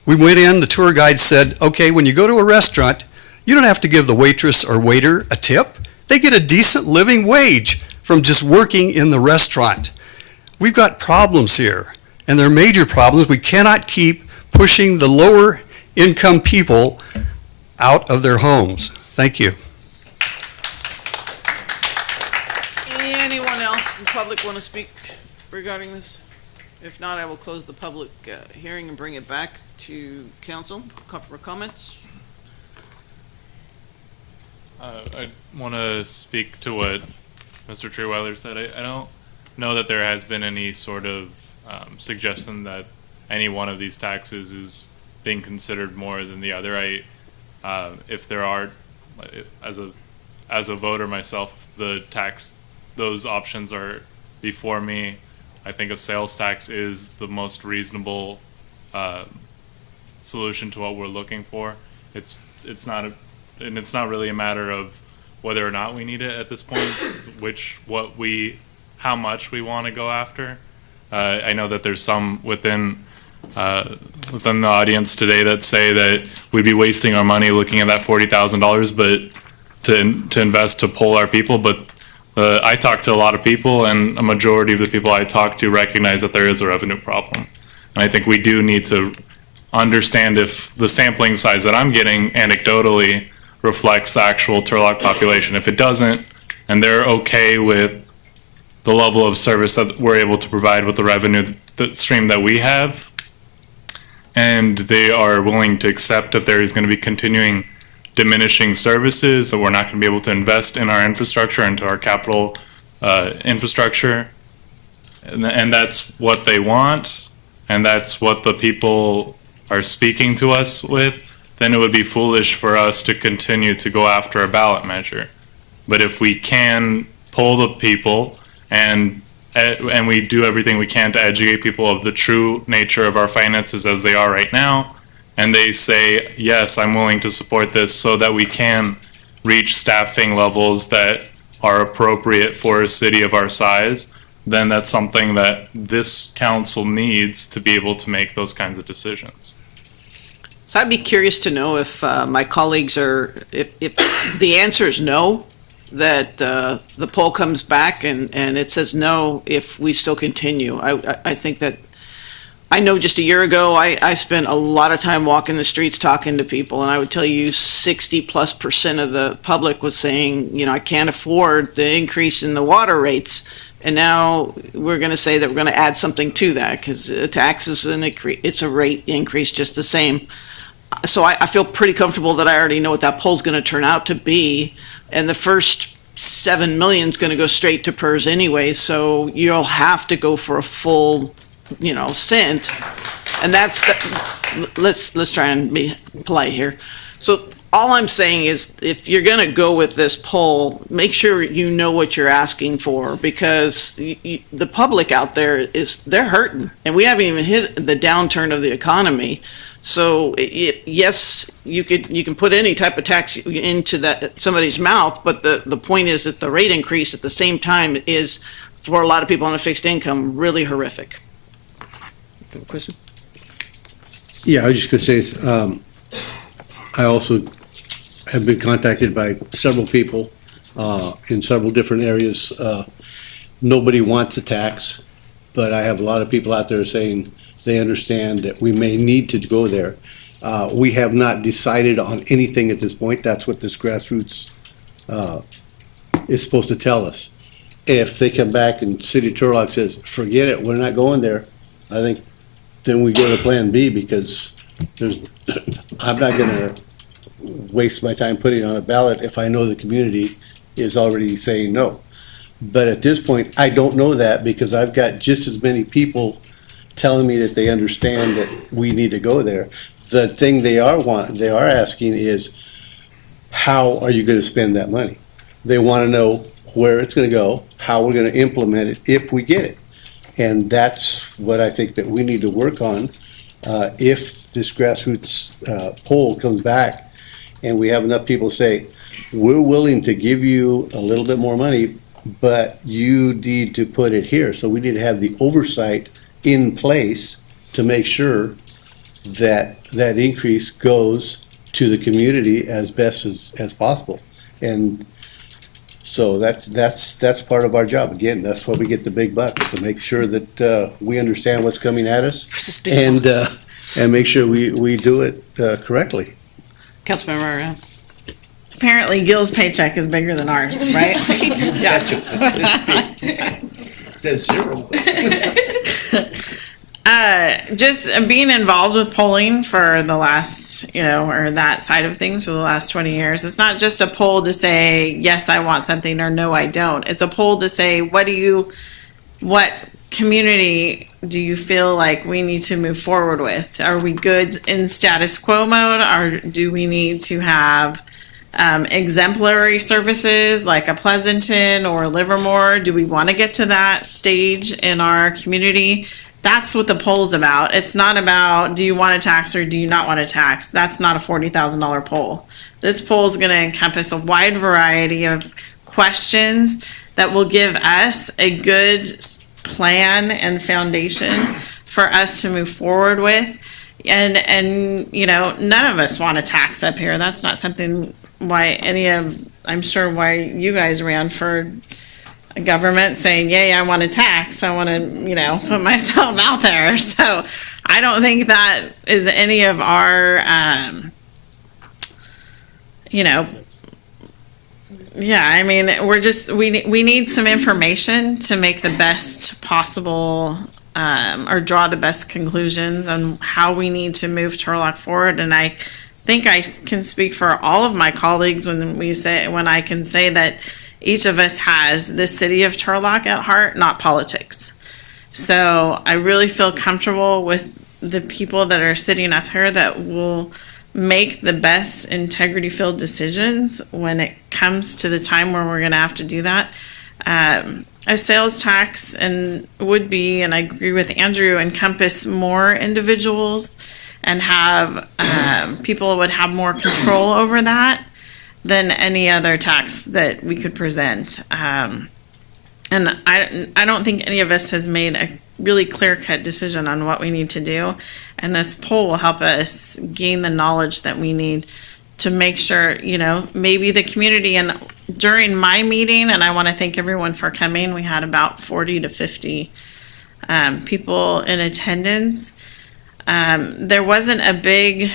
We went in, the tour guide said, okay, when you go to a restaurant, you don't have to give the waitress or waiter a tip. They get a decent living wage from just working in the restaurant. We've got problems here, and they're major problems. We cannot keep pushing the lower income people out of their homes. Thank you. Anyone else in public want to speak regarding this? If not, I will close the public hearing and bring it back to council for comments. I want to speak to what Mr. Treeweiler said. I don't know that there has been any sort of suggestion that any one of these taxes is being considered more than the other. If there are, as a voter myself, those options are before me. I think a sales tax is the most reasonable solution to what we're looking for. It's not really a matter of whether or not we need it at this point. How much we want to go after. I know that there's some within the audience today that say that we'd be wasting our money looking at that $40,000, but to invest to poll our people. But I talk to a lot of people, and a majority of the people I talk to recognize that there is a revenue problem. And I think we do need to understand if the sampling size that I'm getting anecdotally reflects the actual Turlock population. If it doesn't, and they're okay with the level of service that we're able to provide with the revenue stream that we have, and they are willing to accept that there is going to be continuing diminishing services, that we're not going to be able to invest in our infrastructure, into our capital infrastructure, and that's what they want, and that's what the people are speaking to us with, then it would be foolish for us to continue to go after a ballot measure. But if we can poll the people and we do everything we can to educate people of the true nature of our finances as they are right now, and they say, yes, I'm willing to support this so that we can reach staffing levels that are appropriate for a city of our size, then that's something that this council needs to be able to make those kinds of decisions. So I'd be curious to know if my colleagues are, if the answer is no, that the poll comes back and it says no, if we still continue. I think that, I know just a year ago, I spent a lot of time walking the streets talking to people, and I would tell you 60+% of the public was saying, you know, I can't afford the increase in the water rates. And now we're going to say that we're going to add something to that because taxes and it's a rate increase just the same. So I feel pretty comfortable that I already know what that poll's going to turn out to be. And the first 7 million is going to go straight to PERS anyway. So you'll have to go for a full, you know, cent. And that's let's try and be polite here. So all I'm saying is, if you're going to go with this poll, make sure you know what you're asking for, because the public out there they're hurting, and we haven't even hit the downturn of the economy. So yes, you can put any type of tax into somebody's mouth, but the point is that the rate increase at the same time is, for a lot of people on a fixed income, really horrific. Question? Yeah, I was just going to say, I also have been contacted by several people in several different areas. Nobody wants a tax, but I have a lot of people out there saying they understand that we may need to go there. We have not decided on anything at this point. That's what this grassroots is supposed to tell us. If they come back and City of Turlock says, forget it, we're not going there, I think then we go to Plan B, because I'm not going to waste my time putting it on a ballot if I know the community is already saying no. But at this point, I don't know that, because I've got just as many people telling me that they understand that we need to go there. The thing they are asking is, how are you going to spend that money? They want to know where it's going to go, how we're going to implement it if we get it. And that's what I think that we need to work on. If this grassroots poll comes back and we have enough people say, we're willing to give you a little bit more money, but you need to put it here. So we need to have the oversight in place to make sure that that increase goes to the community as best as possible. And so that's part of our job. Again, that's why we get the big bucks, to make sure that we understand what's coming at us and make sure we do it correctly. Councilmember, apparently Gil's paycheck is bigger than ours, right? Yeah. It says zero. Just being involved with polling for the last, or that side of things for the last 20 years, it's not just a poll to say, yes, I want something, or no, I don't. It's a poll to say, what community do you feel like we need to move forward with? Are we good in status quo mode, or do we need to have exemplary services like a Pleasanton or Livermore? Do we want to get to that stage in our community? That's what the poll's about. It's not about, do you want a tax or do you not want a tax? That's not a $40,000 poll. This poll is going to encompass a wide variety of questions that will give us a good plan and foundation for us to move forward with. And you know, none of us want a tax up here. That's not something I'm sure why you guys ran for government, saying, yay, I want a tax. I want to, you know, put myself out there. So I don't think that is any of our, you know, yeah, I mean, we need some information to make the best possible, or draw the best conclusions on how we need to move Turlock forward. And I think I can speak for all of my colleagues when I can say that each of us has the city of Turlock at heart, not politics. So I really feel comfortable with the people that are sitting up here that will make the best integrity-filled decisions when it comes to the time where we're going to have to do that. A sales tax would be, and I agree with Andrew, encompass more individuals and have people would have more control over that than any other tax that we could present. And I don't think any of us has made a really clear-cut decision on what we need to do. And this poll will help us gain the knowledge that we need to make sure, you know, maybe the community. And during my meeting, and I want to thank everyone for coming, we had about 40 to 50 people in attendance. There wasn't a big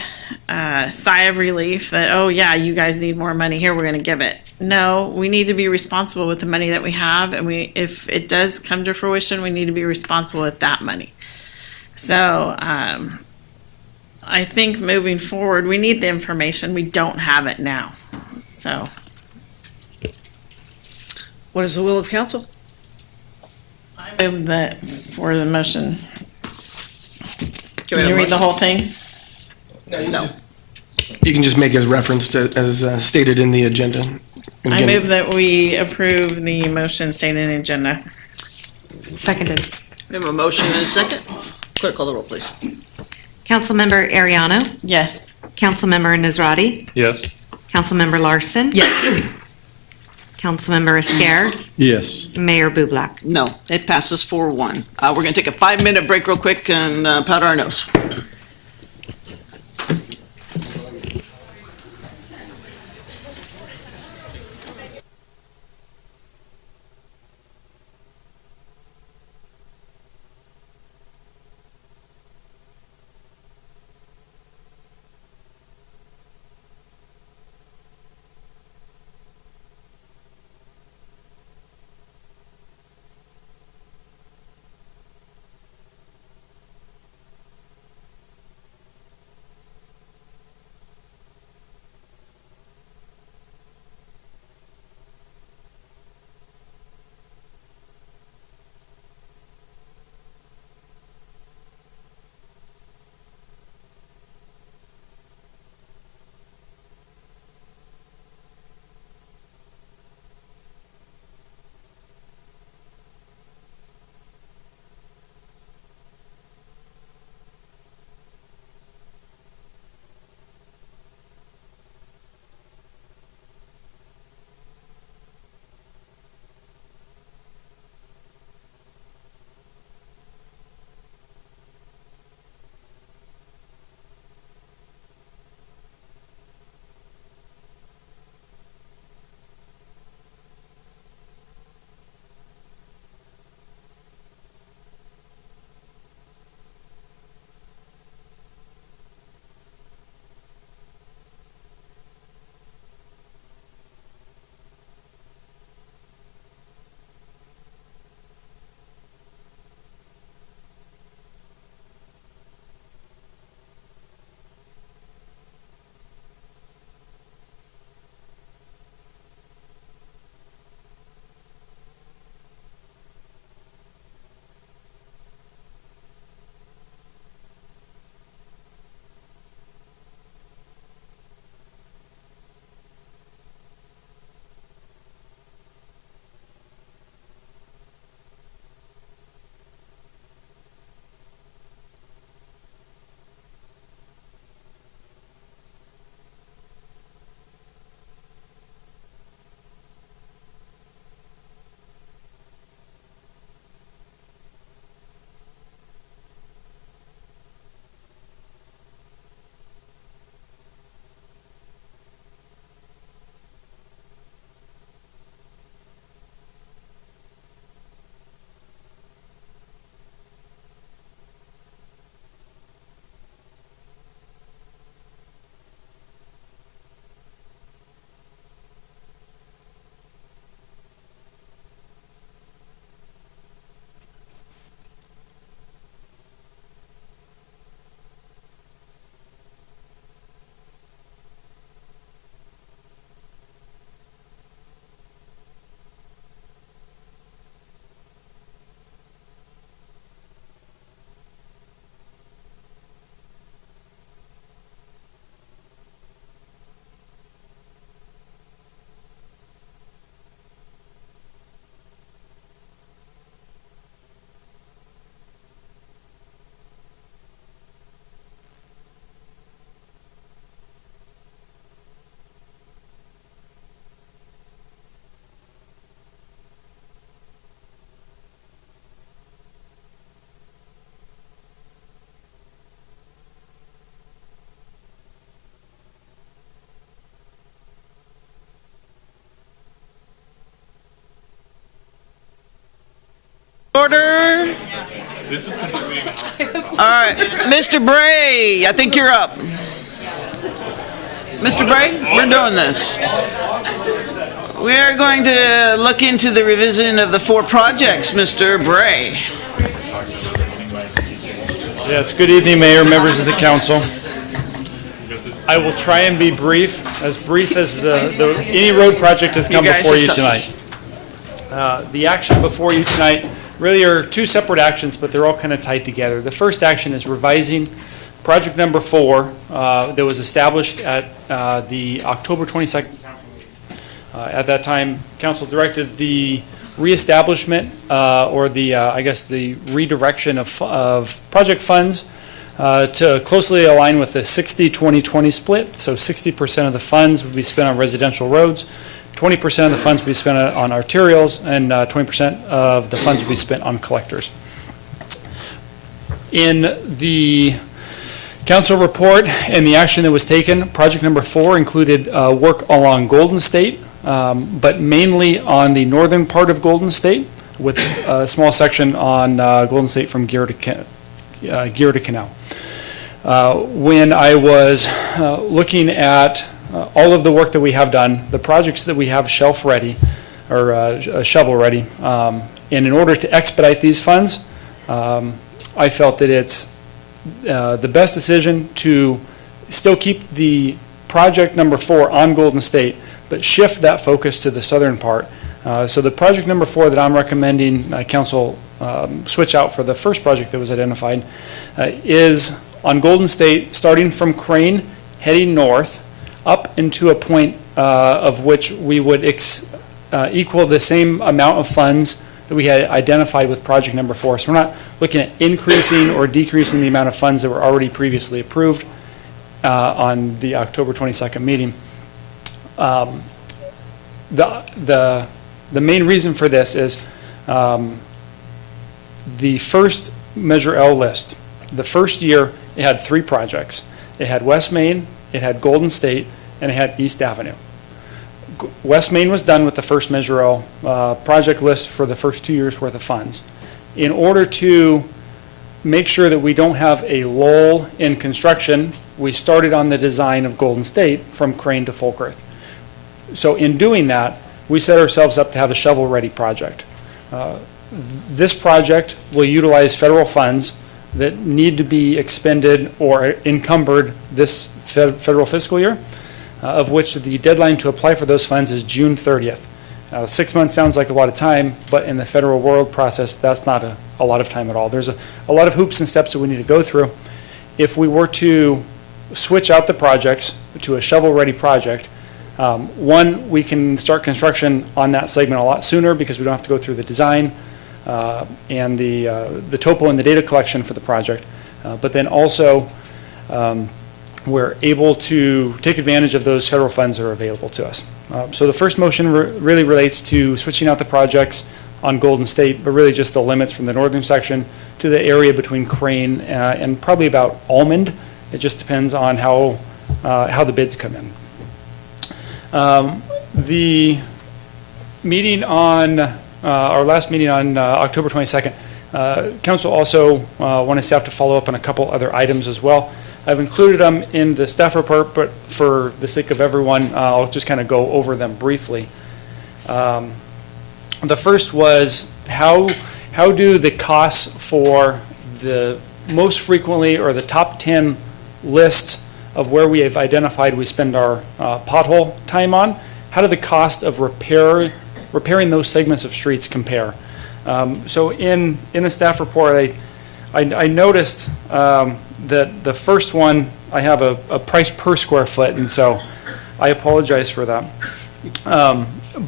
sigh of relief that, oh yeah, you guys need more money, here, we're going to give it. No, we need to be responsible with the money that we have, and if it does come to fruition, we need to be responsible with that money. So I think moving forward, we need the information. We don't have it now. So What is the will of council? I move that for the motion. Can we Can have you a read the whole thing? No. You can just make as reference to, as stated in the agenda. And I again, move that we approve the motion stated in the agenda. Seconded. We have a motion and a second. Clerk, call the roll, please. Councilmember Ariano, Yes. Councilmember Nazrati, Yes. Councilmember Larson. Yes. Councilmember Esquer, Yes. Mayor Bublak. No, it passes 4-1. We're going to take a 5-minute break real quick and powder our nose. This is contributing to healthcare. All right, Mr. Bray, I think you're up. Mr. Bray, we're doing this. We are going to look into the revision of the 4 projects, Mr. Bray. Yes, good evening, Mayor, members of the council. I will try and be brief as any road project has come before you tonight. The action before you tonight really are 2 separate actions, but they're all kind of tied together. The first action is revising project number 4 that was established at the October 22nd council meeting. At that time, council directed the reestablishment or the redirection of project funds to closely align with the 60-20-20 split. So 60% of the funds would be spent on residential roads, 20% of the funds would be spent on arterials, and 20% of the funds would be spent on collectors. In the council report and the action that was taken, project number 4 included work along Golden State, but mainly on the northern part of Golden State, with a small section on Golden State from Gear to Canal. When I was looking at all of the work that we have done, the projects that we have shelf ready, or shovel ready, and in order to expedite these funds, I felt that it's the best decision to still keep the project number 4 on Golden State, but shift that focus to the southern part. So the project number 4 that I'm recommending council switch out for the first project that was identified is on Golden State, starting from Crane, heading north, up into a point of which we would equal the same amount of funds that we had identified with project number 4. So we're not looking at increasing or decreasing the amount of funds that were already previously approved on the October 22nd meeting. The main reason for this is the first Measure L list. The first year, it had 3 projects. It had West Main, it had Golden State, and it had East Avenue. West Main was done with the first Measure L project list for the first 2 years' worth of funds. In order to make sure that we don't have a lull in construction, we started on the design of Golden State from Crane to Folkerth. So in doing that, we set ourselves up to have a shovel-ready project. This project will utilize federal funds that need to be expended or encumbered this federal fiscal year, of which the deadline to apply for those funds is June 30th. 6 months sounds like a lot of time, but in the federal world process, that's not a lot of time at all. There's a lot of hoops and steps that we need to go through. If we were to switch out the projects to a shovel-ready project, one, we can start construction on that segment a lot sooner because we don't have to go through the design and the topo and the data collection for the project. But then also, we're able to take advantage of those federal funds that are available to us. So the first motion really relates to switching out the projects on Golden State, but really just the limits from the northern section to the area between Crane and probably about Almond. It just depends on how the bids come in. The meeting on, our last meeting on October 22nd, council also wanted staff to follow up on a couple other items as well. I've included them in the staff report, but for the sake of everyone, I'll just kind of go over them briefly. The first was how do the costs for the most frequently or the top 10 list of where we have identified we spend our pothole time on, how do the cost of repairing those segments of streets compare? So in the staff report, I noticed that the first one, I have a price per square foot, and so I apologize for that.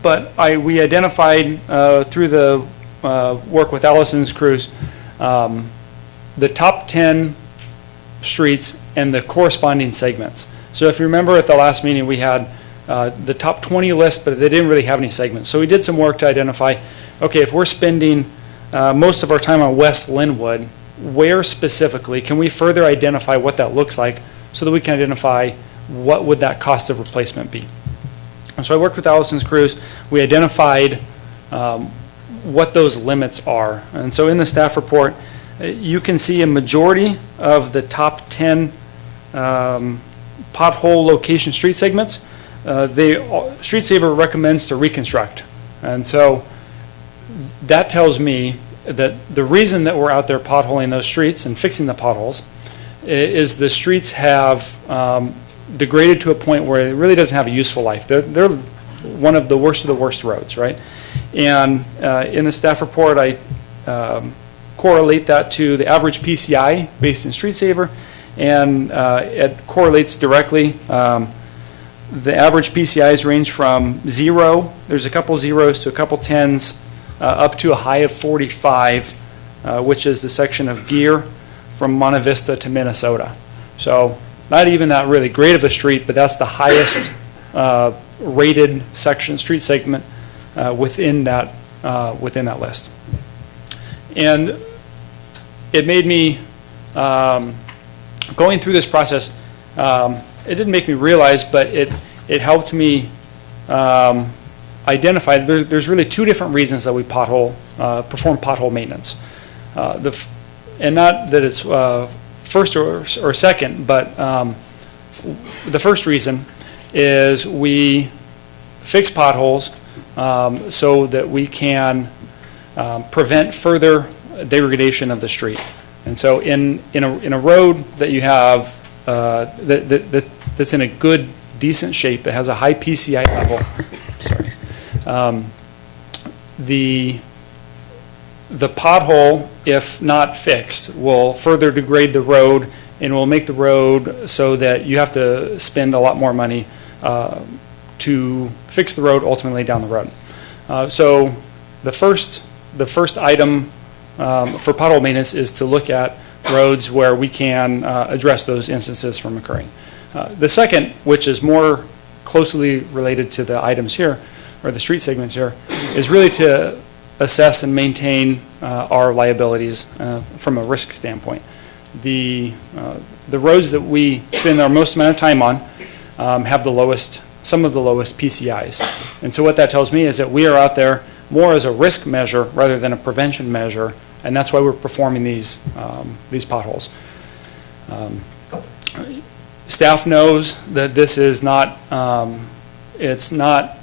But we identified through the work with Allison's crews the top 10 streets and the corresponding segments. So if you remember at the last meeting, we had the top 20 list, but they didn't really have any segments. So we did some work to identify, okay, if we're spending most of our time on West Linwood, where specifically can we further identify what that looks like so that we can identify what would that cost of replacement be? And so I worked with Allison's crews. We identified what those limits are. And so in the staff report, You can see a majority of the top 10 pothole location street segments. Street Saver recommends to reconstruct. And so that tells me that the reason that we're out there potholing those streets and fixing the potholes is the streets have degraded to a point where it really doesn't have a useful life. They're one of the worst roads, right? And in the staff report, I correlate that to the average PCI based in Street Saver, and it correlates directly. The average PCIs range from 0, there's a couple zeros to a couple tens, up to a high of 45, which is the section of Gear from Monte Vista to Minnesota. So not even that really great of a street, but that's the highest rated section, street segment within that list. And it made me, going through this process, it didn't make me realize, but it helped me identify there's really two different reasons that we perform pothole maintenance. And not that it's first or second, but the first reason is we fix potholes so that we can prevent further degradation of the street. And so in a road that you have that's in a good, decent shape, that has a high PCI level, the pothole, if not fixed, will further degrade the road and will make the road so that you have to spend a lot more money to fix the road ultimately down the road. So the first item for pothole maintenance is to look at roads where we can address those instances from occurring. The second, which is more closely related to the items here, or the street segments here, is really to assess and maintain our liabilities from a risk standpoint. The roads that we spend our most amount of time on have some of the lowest PCIs. And so what that tells me is that we are out there more as a risk measure rather than a prevention measure, and that's why we're performing these potholes. Staff knows that this is not, it's not,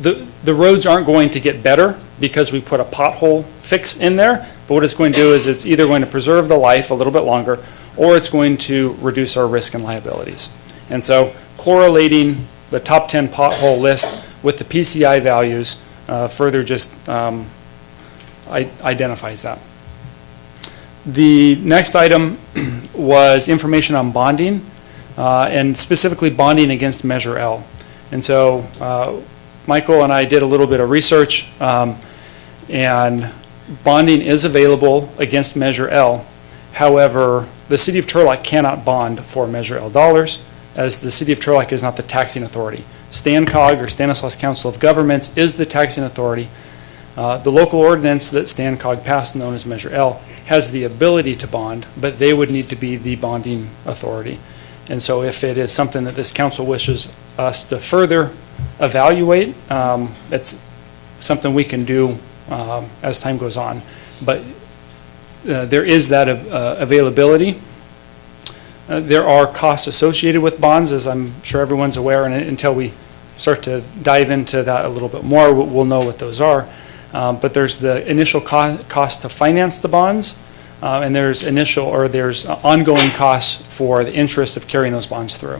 the roads aren't going to get better because we put a pothole fix in there, but what it's going to do is it's either going to preserve the life a little bit longer, or it's going to reduce our risk and liabilities. And so correlating the top 10 pothole list with the PCI values further just identifies that. The next item was information on bonding, and specifically bonding against Measure L. And so Michael and I did a little bit of research, and bonding is available against Measure L. However, the City of Turlock cannot bond for Measure L dollars, as the City of Turlock is not the taxing authority. STANCOG, or Stanislaus Council of Governments, is the taxing authority. The local ordinance that STANCOG passed, known as Measure L, has the ability to bond, but they would need to be the bonding authority. And so if it is something that this council wishes us to further evaluate, it's something we can do as time goes on. But there is that availability. There are costs associated with bonds, as I'm sure everyone's aware, and until we start to dive into that a little bit more, we'll know what those are. But there's the initial cost to finance the bonds, and there's ongoing costs for the interest of carrying those bonds through.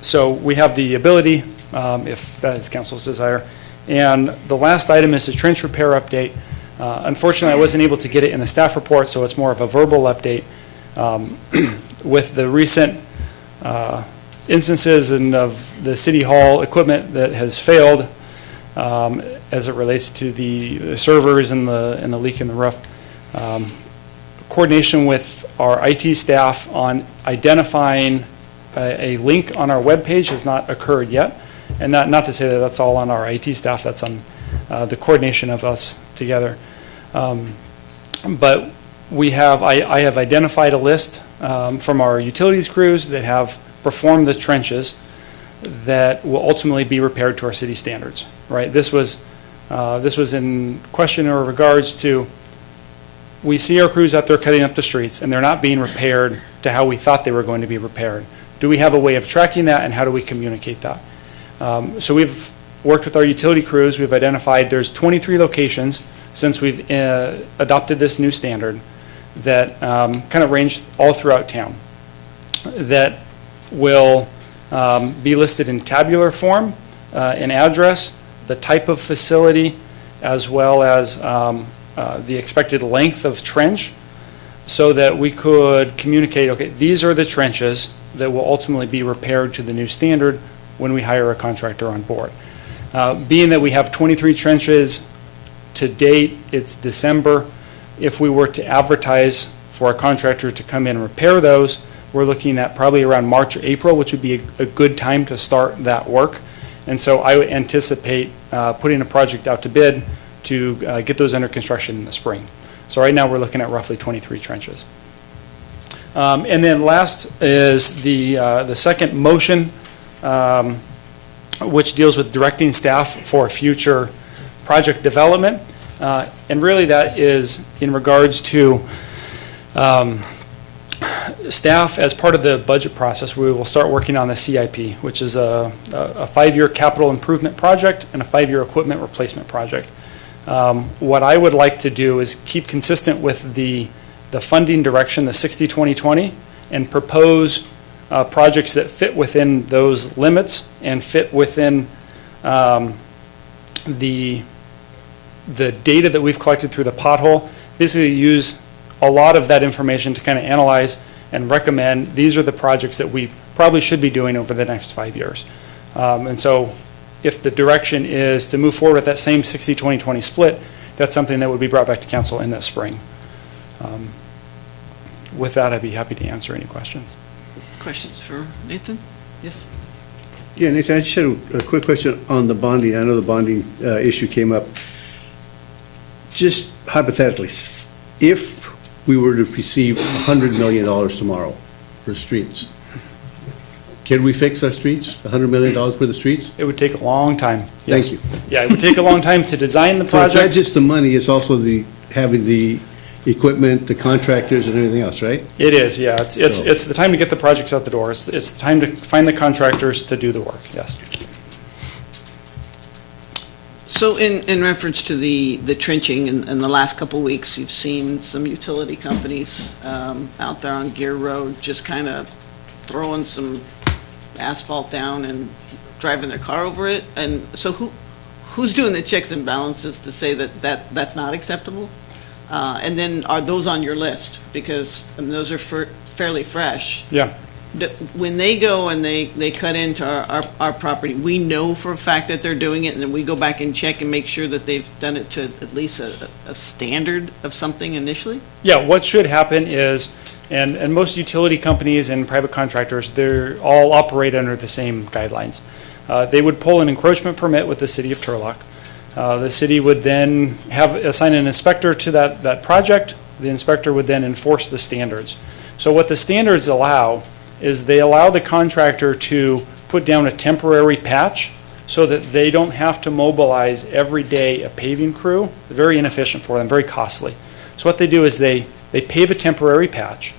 So we have the ability, if that is council's desire. And the last item is a trench repair update. Unfortunately, I wasn't able to get it in the staff report, so it's more of a verbal update. With the recent instances of the city hall equipment that has failed, as it relates to the servers and the leak in the roof. Coordination with our IT staff on identifying a link on our webpage has not occurred yet. And not to say that that's all on our IT staff, that's on the coordination of us together. But I have identified a list from our utilities crews that have performed the trenches that will ultimately be repaired to our city standards, right? This was This was in question or regards to, we see our crews out there cutting up the streets, and they're not being repaired to how we thought they were going to be repaired. Do we have a way of tracking that, and how do we communicate that? So we've worked with our utility crews. We've identified there's 23 locations since we've adopted this new standard that kind of range all throughout town that will be listed in tabular form, an address, the type of facility, as well as the expected length of trench, so that we could communicate, okay, these are the trenches that will ultimately be repaired to the new standard when we hire a contractor on board. Being that we have 23 trenches to date, it's December. If we were to advertise for a contractor to come in and repair those, we're looking at probably around March or April, which would be a good time to start that work. And so I would anticipate putting a project out to bid to get those under construction in the spring. So right now we're looking at roughly 23 trenches. And then last is the second motion, which deals with directing staff for future project development. And really that is in regards to staff, as part of the budget process, we will start working on the CIP, which is a 5-year capital improvement project and a 5-year equipment replacement project. What I would like to do is keep consistent with the funding direction, the 60-20-20, and propose projects that fit within those limits and fit within the data that we've collected through the pothole. Basically use a lot of that information to kind of analyze and recommend these are the projects that we probably should be doing over the next 5 years. And so if the direction is to move forward with that same 60-20-20 split, that's something that would be brought back to council in the spring. With that, I'd be happy to answer any questions. Questions for Nathan? Yes? Yeah, Nathan, I just had a quick question on the bonding. I know the bonding issue came up. Just hypothetically, if we were to receive $100 million tomorrow for streets, can we fix our streets, $100 million for the streets? It would take a long time. Yes. Thank you. Yeah, it would take a long time to design the So it's not project. just the money, it's also having the equipment, the contractors, and everything else, right? It is, yeah. It's the time to get the projects out the door. It's the time to find the contractors to do the work, yes. So in reference to the trenching, in the last couple weeks, you've seen some utility companies out there on Gear Road just kind of throwing some asphalt down and driving their car over it. And so who's doing the checks and balances to say that's not acceptable? And then are those on your list? Because I mean, those are fairly fresh. Yeah. When they go and they cut into our property, we know for a fact that they're doing it, and then we go back and check and make sure that they've done it to at least a standard of something initially? Yeah, what should happen is, and most utility companies and private contractors, they're all operate under the same guidelines. They would pull an encroachment permit with the city of Turlock. The city would then assign an inspector to that project. The inspector would then enforce the standards. So what the standards allow is they allow the contractor to put down a temporary patch so that they don't have to mobilize every day a paving crew. Very inefficient for them, very costly. So what they do is they pave a temporary patch,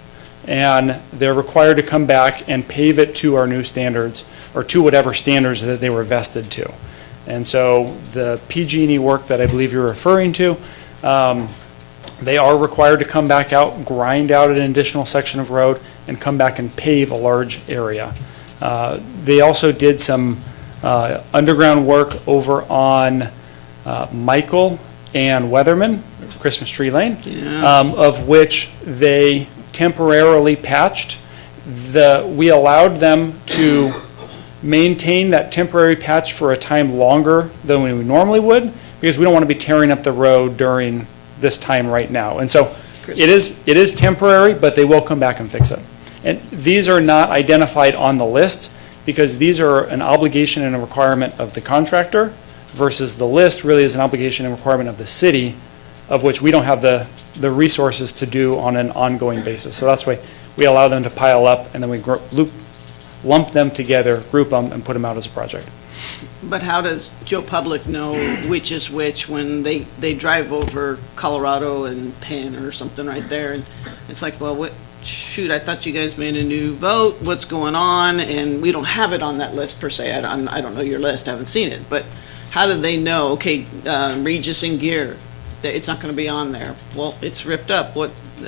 and they're required to come back and pave it to our new standards, or to whatever standards that they were vested to. And so the PG&E work that I believe you're referring to, they are required to come back out, grind out an additional section of road, and come back and pave a large area. They also did some underground work over on Michael and Weatherman, Christmas Tree Lane, of which they temporarily patched. We allowed them to maintain that temporary patch for a time longer than we normally would, because we don't want to be tearing up the road during this time right now. And so it is temporary, but they will come back and fix it. And these are not identified on the list because these are an obligation and a requirement of the contractor, versus the list really is an obligation and requirement of the city, of which we don't have the resources to do on an ongoing basis. So that's why we allow them to pile up, and then we lump them together, group them, and put them out as a project. But how does Joe Public know which is which when they drive over Colorado and Penn or something right there? And it's like, well, shoot, I thought you guys made a new vote. What's going on? And we don't have it on that list per se. I don't know your list. I haven't seen it. But how do they know, okay, Regis and Gear, that it's not going to be on there? Well, it's ripped up.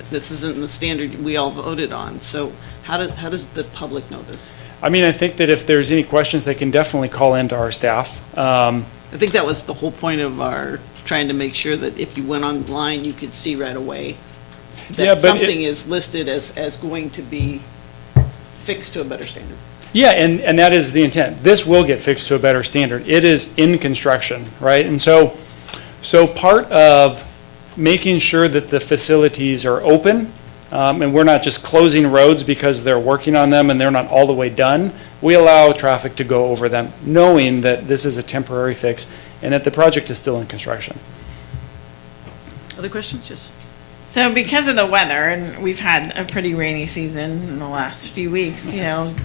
This isn't the standard we all voted on. So how does the public know this? I mean, I think that if there's any questions, they can definitely call into our staff. I think that was the whole point of our trying to make sure that if you went online, you could see right away Yeah, that but something is listed as going to be fixed to a better standard. Yeah, and that is the intent. This will get fixed to a better standard. It is in construction, right? And so part of making sure that the facilities are open, and we're not just closing roads because they're working on them and they're not all the way done, we allow traffic to go over them, knowing that this is a temporary fix and that the project is still in construction. Other questions? Yes. So because of the weather, and we've had a pretty rainy season in the last few weeks,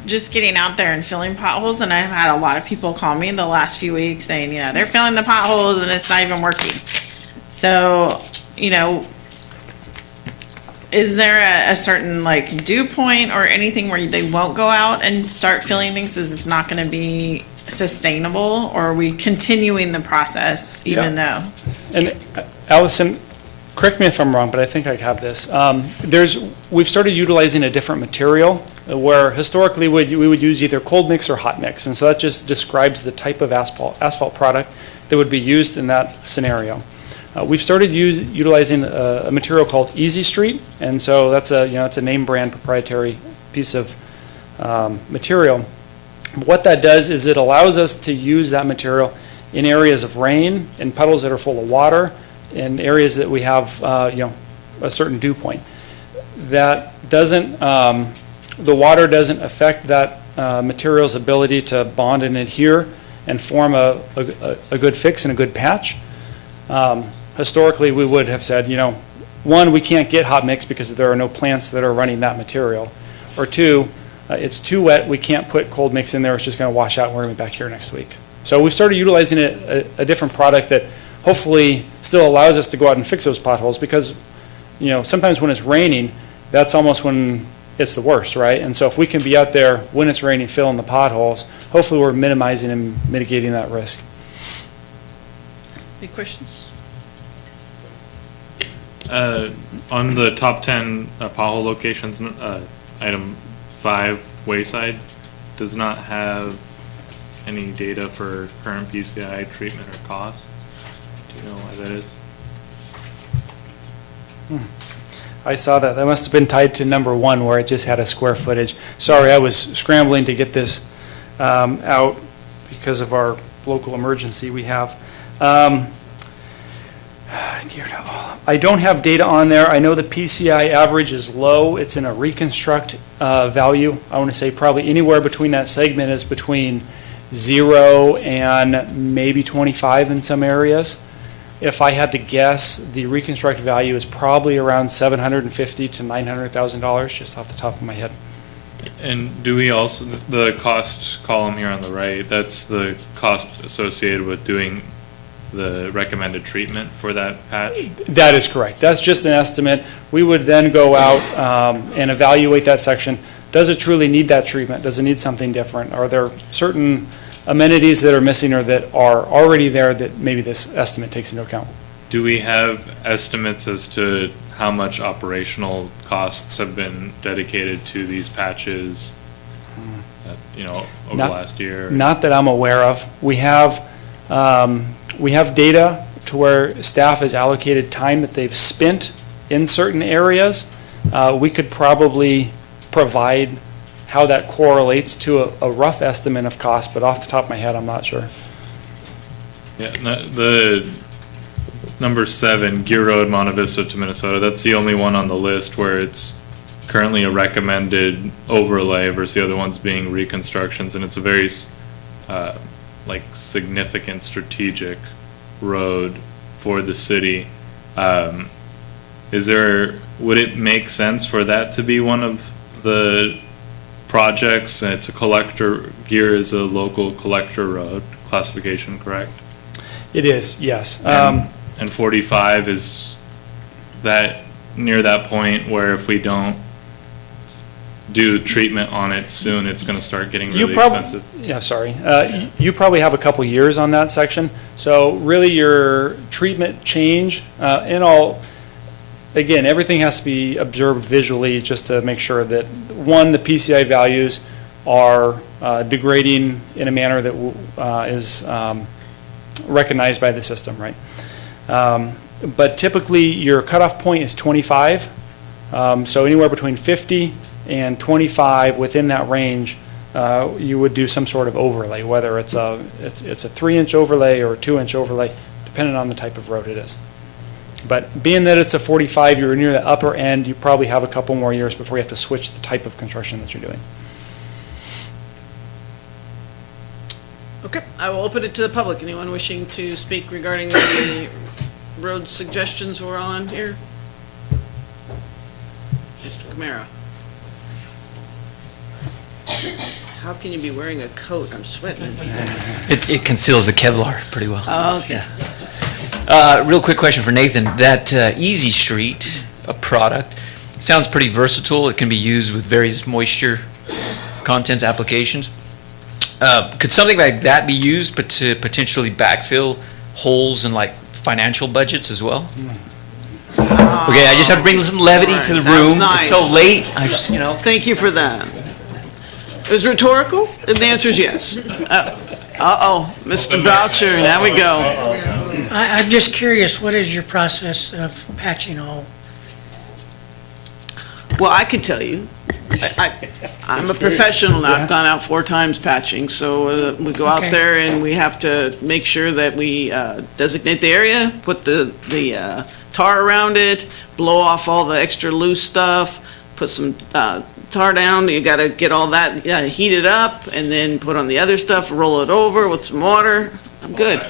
just getting out there and filling potholes, and I've had a lot of people call me in the last few weeks saying, they're filling the potholes and it's not even working. So, is there a certain dew point or anything where they won't go out and start filling things? Is it's not going to be sustainable, or are we continuing the process even though? And Allison, correct me if I'm wrong, but I think I have this. We've started utilizing a different material where historically we would use either cold mix or hot mix. And so that just describes the type of asphalt product that would be used in that scenario. We've started utilizing a material called Easy Street. And so that's it's a name brand proprietary piece of material. What that does is it allows us to use that material in areas of rain, in puddles that are full of water, in areas that we have, a certain dew point. That doesn't, the water doesn't affect that material's ability to bond and adhere and form a good fix and a good patch. Historically, we would have said, one, we can't get hot mix because there are no plants that are running that material. Or two, it's too wet, we can't put cold mix in there, it's just going to wash out and we're going to be back here next week. So we've started utilizing a different product that hopefully still allows us to go out and fix those potholes, because, sometimes when it's raining, that's almost when it's the worst, right? And so if we can be out there when it's raining, filling the potholes, hopefully we're minimizing and mitigating that risk. Any questions? On the top 10 pothole locations, item 5, Wayside, does not have any data for current PCI treatment or costs. Do you know why that is? I saw that. That must have been tied to number 1 where it just had a square footage. Sorry, I was scrambling to get this out because of our local emergency we have. I don't have data on there. I know the PCI average is low. It's in a reconstruct value. I want to say probably anywhere between that segment is between 0 and maybe 25 in some areas. If I had to guess, the reconstruct value is probably around $750,000 to $900,000, just off the top of my head. And do we also, the cost column here on the right, that's the cost associated with doing the recommended treatment for that patch? That is correct. That's just an estimate. We would then go out and evaluate that section. Does it truly need that treatment? Does it need something different? Are there certain amenities that are missing or that are already there that maybe this estimate takes into account? Do we have estimates as to how much operational costs have been dedicated to these patches, over the last year? Not that I'm aware of. We have data to where staff has allocated time that they've spent in certain areas. We could probably provide how that correlates to a rough estimate of cost, but off the top of my head, I'm not sure. Yeah, the number 7, Gear Road, Monte Vista to Minnesota, that's the only one on the list where it's currently a recommended overlay versus the other ones being reconstructions, and it's a very significant strategic road for the city. Would it make sense for that to be one of the projects? It's a collector, Gear is a local collector road, classification, correct? It is, yes. And 45 is that near that point where if we don't do treatment on it soon, it's going to start getting really expensive. Yeah, sorry. You probably have a couple years on that section. So really your treatment change, again, everything has to be observed visually just to make sure that, one, the PCI values are degrading in a manner that is recognized by the system, right? But typically your cutoff point is 25. So anywhere between 50 and 25 within that range, you would do some sort of overlay, whether it's a 3-inch overlay or a 2-inch overlay, depending on the type of road it is. But being that it's a 45, you're near the upper end, you probably have a couple more years before you have to switch the type of construction that you're doing. Okay, I will open it to the public. Anyone wishing to speak regarding the road suggestions we're on here? Mr. Camara. How can you be wearing a coat? I'm sweating. It conceals the Kevlar pretty well. Oh, okay. Real quick question for Nathan. That Easy Street, a product, sounds pretty versatile. It can be used with various moisture contents applications. Could something like that be used but to potentially backfill holes in like financial budgets as well? Okay, I just have to bring some levity to the That was room. nice. It's so late. I just, Thank you for that. It was rhetorical, and the answer is yes. Uh-oh, Mr. Boucher, now we go. I'm just curious, what is your process of patching a hole? Well, I can tell you. I'm a professional now. I've gone out 4 times patching, so we go out Okay. there and we have to make sure that we designate the area, put the tar around it, blow off all the extra loose stuff, put some tar down. You got to get all that heated up, and then put on the other stuff, roll it over with some water. I'm good.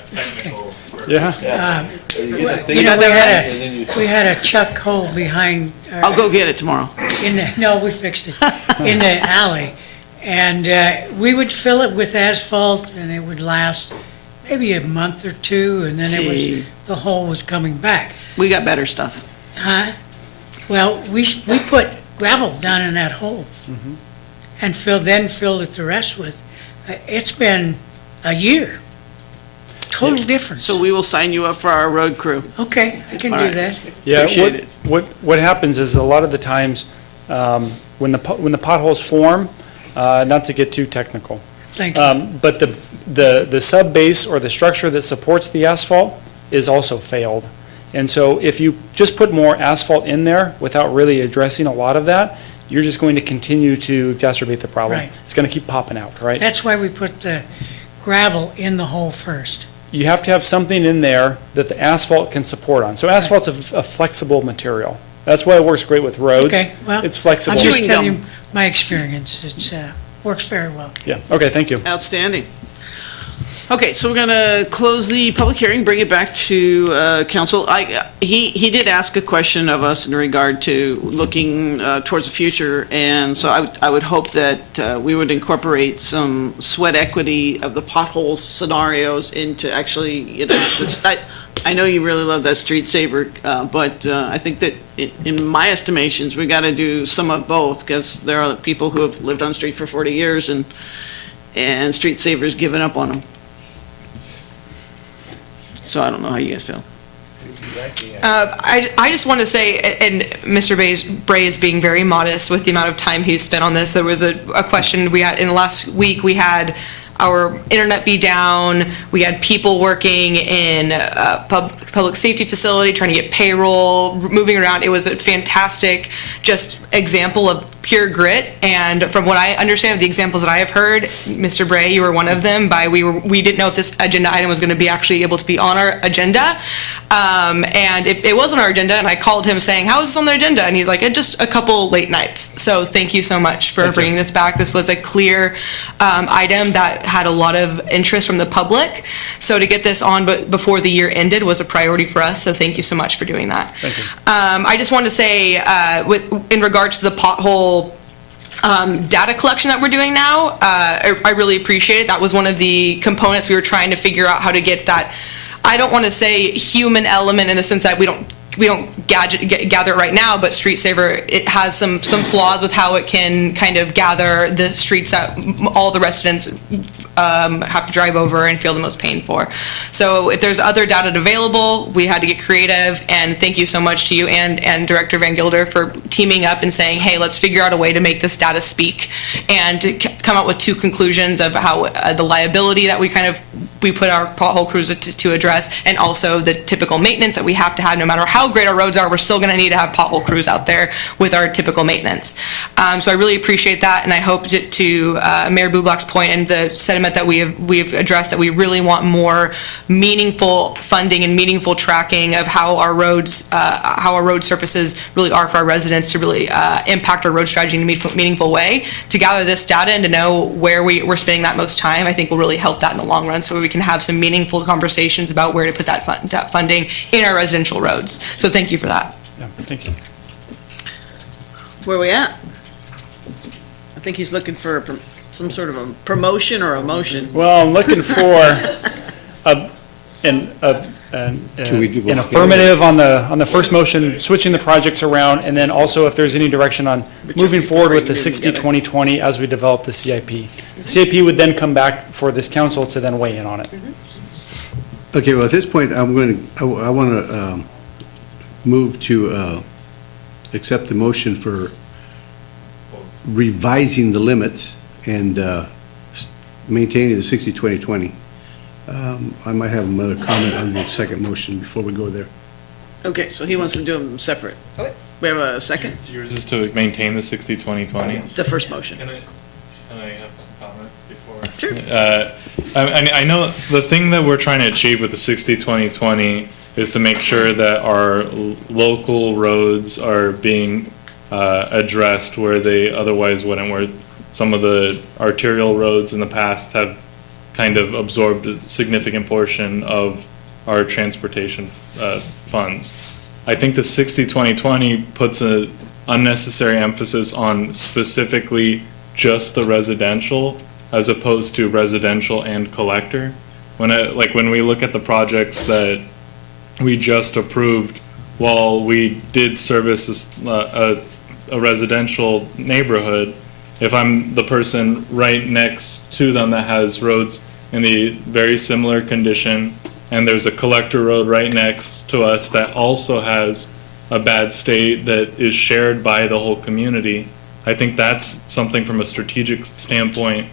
Yeah. You know, we had a chuck hole behind. I'll go get it tomorrow. No, we fixed it, in the alley. And we would fill it with asphalt, and it would last maybe a month or 2, and then the hole was coming back. We got better stuff. Huh? Well, we put gravel down in that hole, and filled it the rest with. It's been a year. Total difference. So we will sign you up for our road crew. Okay, I can All do right. that. Yeah, Appreciate it. what happens is a lot of the times, when the potholes form, not to get too technical, Thank you. but the sub base or the structure that supports the asphalt is also failed. And so if you just put more asphalt in there without really addressing a lot of that, you're just going to continue to exacerbate the problem. Right. It's going to keep popping out, right? That's why we put the gravel in the hole first. You have to have something in there that the asphalt can support on. So asphalt's a flexible material. That's why it works great with roads. Okay, well, It's flexible. I'm just Chewing telling gum. you my experience. It works very well. Yeah, okay, thank you. Outstanding. Okay, so we're going to close the public hearing, bring it back to council. He did ask a question of us in regard to looking towards the future, and so I would hope that we would incorporate some sweat equity of the pothole scenarios into actually, I know you really love that street saver, but I think that in my estimations, we got to do some of both, because there are people who have lived on the street for 40 years, and street savers given up on them. So I don't know how you guys feel. I just want to say, and Mr. Bray is being very modest with the amount of time he's spent on this. There was a question we had in the last week. We had our internet be down. We had people working in a public safety facility trying to get payroll, moving around. It was a fantastic just example of pure grit. And from what I understand of the examples that I have heard, Mr. Bray, you were one of them. We didn't know if this agenda item was going to be actually able to be on our agenda. And it was on our agenda, and I called him saying, how is this on the agenda? And he's like, just a couple late nights. So thank you so much for bringing this back. This was a clear item that had a lot of interest from the public. So to get this on before the year ended was a priority for us. So thank you so much for doing that. Thank you. I just wanted to say, in regards to the pothole data collection that we're doing now. I really appreciate it. That was one of the components we were trying to figure out how to get that. I don't want to say human element in the sense that we don't gather it right now, but Street Saver, it has some flaws with how it can kind of gather the streets that all the residents have to drive over and feel the most pain for. So if there's other data available, we had to get creative, and thank you so much to you and Director Van Gilder for teaming up and saying, hey, let's figure out a way to make this data speak and to come up with two conclusions of how the liability that we put our pothole crews to address, and also the typical maintenance that we have to have. No matter how great our roads are, we're still going to need to have pothole crews out there with our typical maintenance. So I really appreciate that, and I hope to Mayor Bublock's point and the sentiment that we've addressed, that we really want more meaningful funding and meaningful tracking of how our road surfaces really are for our residents, to really impact our road strategy in a meaningful way. To gather this data and to know where we're spending that most time, I think will really help that in the long run, so we can have some meaningful conversations about where to put that funding in our residential roads. So thank you for that. Yeah, thank you. Where we at? I think he's looking for some sort of a promotion or a motion. Well, I'm looking for an affirmative on the first motion, switching the projects around, and then also if there's any direction on moving forward with the 60-20-20 as we develop the CIP. The CIP would then come back for this council to then weigh in on it. Okay, well, at this point, I want to move to accept the motion for revising the limits and maintaining the 60-20-20. I might have another comment on the second motion before we go there. Okay, so he wants to do them separate. Okay. We have a second? Yours is to maintain the 60-20-20? The first motion. Can I have some comment before? Sure. I know the thing that we're trying to achieve with the 60-20-20 is to make sure that our local roads are being addressed where they otherwise wouldn't, where some of the arterial roads in the past have kind of absorbed a significant portion of our transportation funds. I think the 60-20-20 puts an unnecessary emphasis on specifically just the residential as opposed to residential and collector. When we look at the projects that we just approved, while we did service a residential neighborhood, if I'm the person right next to them that has roads in a very similar condition, and there's a collector road right next to us that also has a bad state that is shared by the whole community, I think that's something from a strategic standpoint,